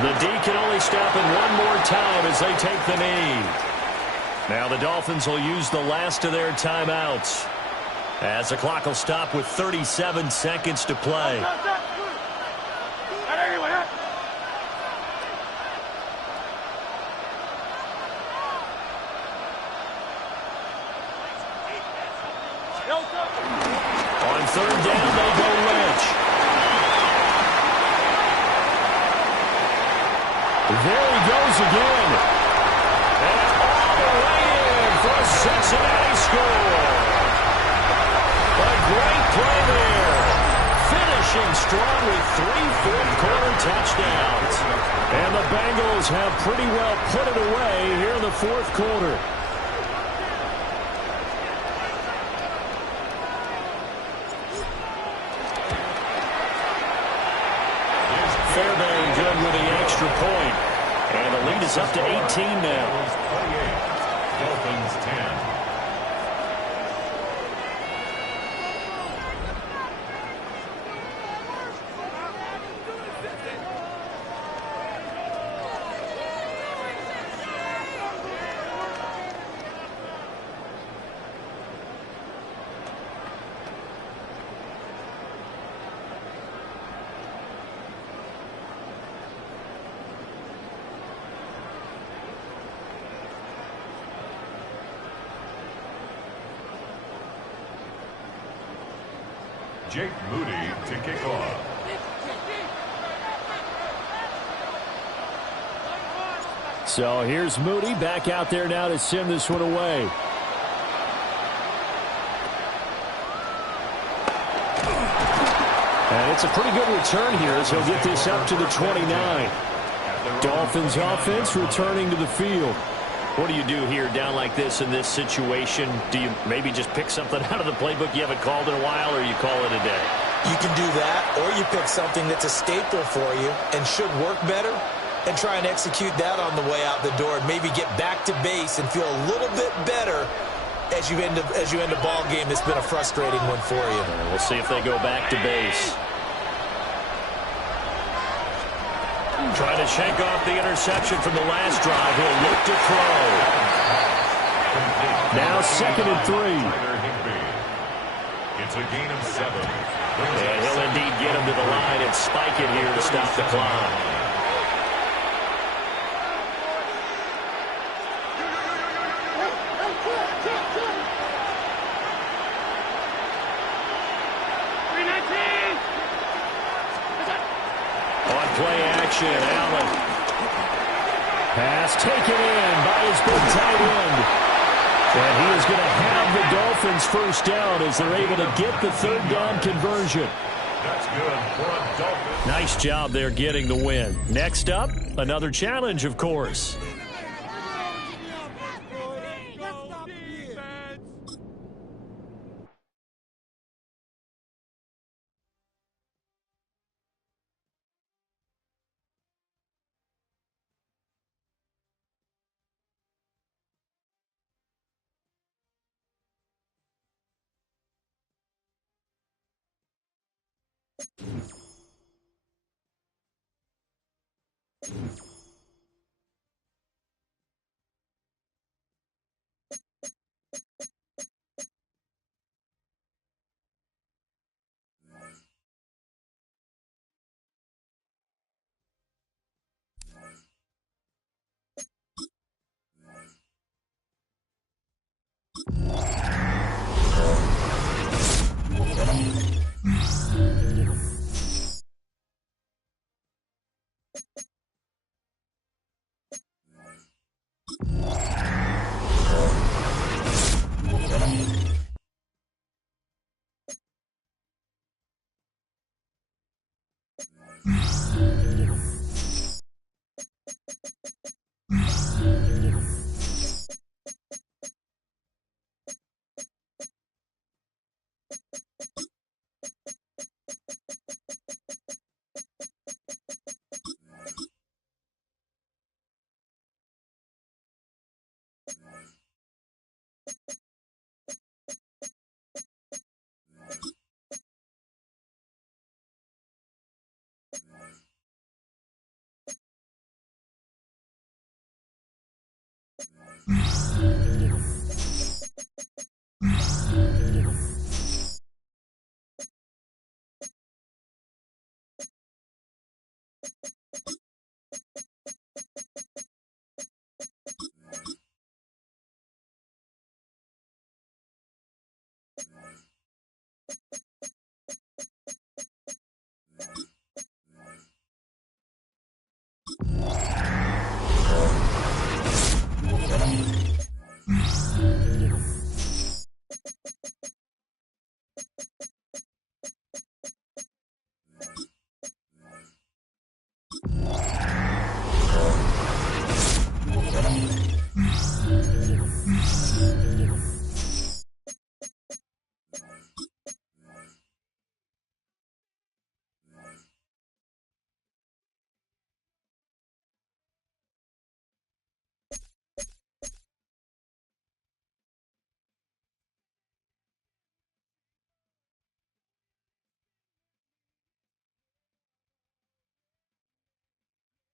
The D can only stop it one more time as they take the knee. Now the Dolphins will use the last of their timeouts as the clock will stop with 37 seconds to play. On third down, they go Lynch. There he goes again. And all the way in for a Cincinnati score. A great play there. Finishing strong with 3 fourth-quarter touchdowns. And the Bengals have pretty well put it away here in the fourth quarter. Fairbairn good with the extra point. And the lead is up to 18 now. Dolphins 10. Jake Moody to kick off. So here's Moody back out there now to send this one away. And it's a pretty good return here as he'll get this up to the 29. Dolphins offense returning to the field. What do you do here down like this in this situation? Do you maybe just pick something out of the playbook you haven't called in a while, or you call it a day? You can do that, or you pick something that's a staple for you and should work better and try and execute that on the way out the door and maybe get back to base and feel a little bit better as you end a ball game that's been a frustrating one for you. And we'll see if they go back to base. Trying to shake off the interception from the last drive. He'll look to throw. Now 2nd and 3. It's a gain of 7. And he'll indeed get him to the line and spike it here to stop the clock. Play action, Allen. Pass taken in by his big tight end. And he is going to have the Dolphins first down as they're able to get the third down conversion. That's good for a Dolphin. Nice job there getting the win. Next up, another challenge, of course.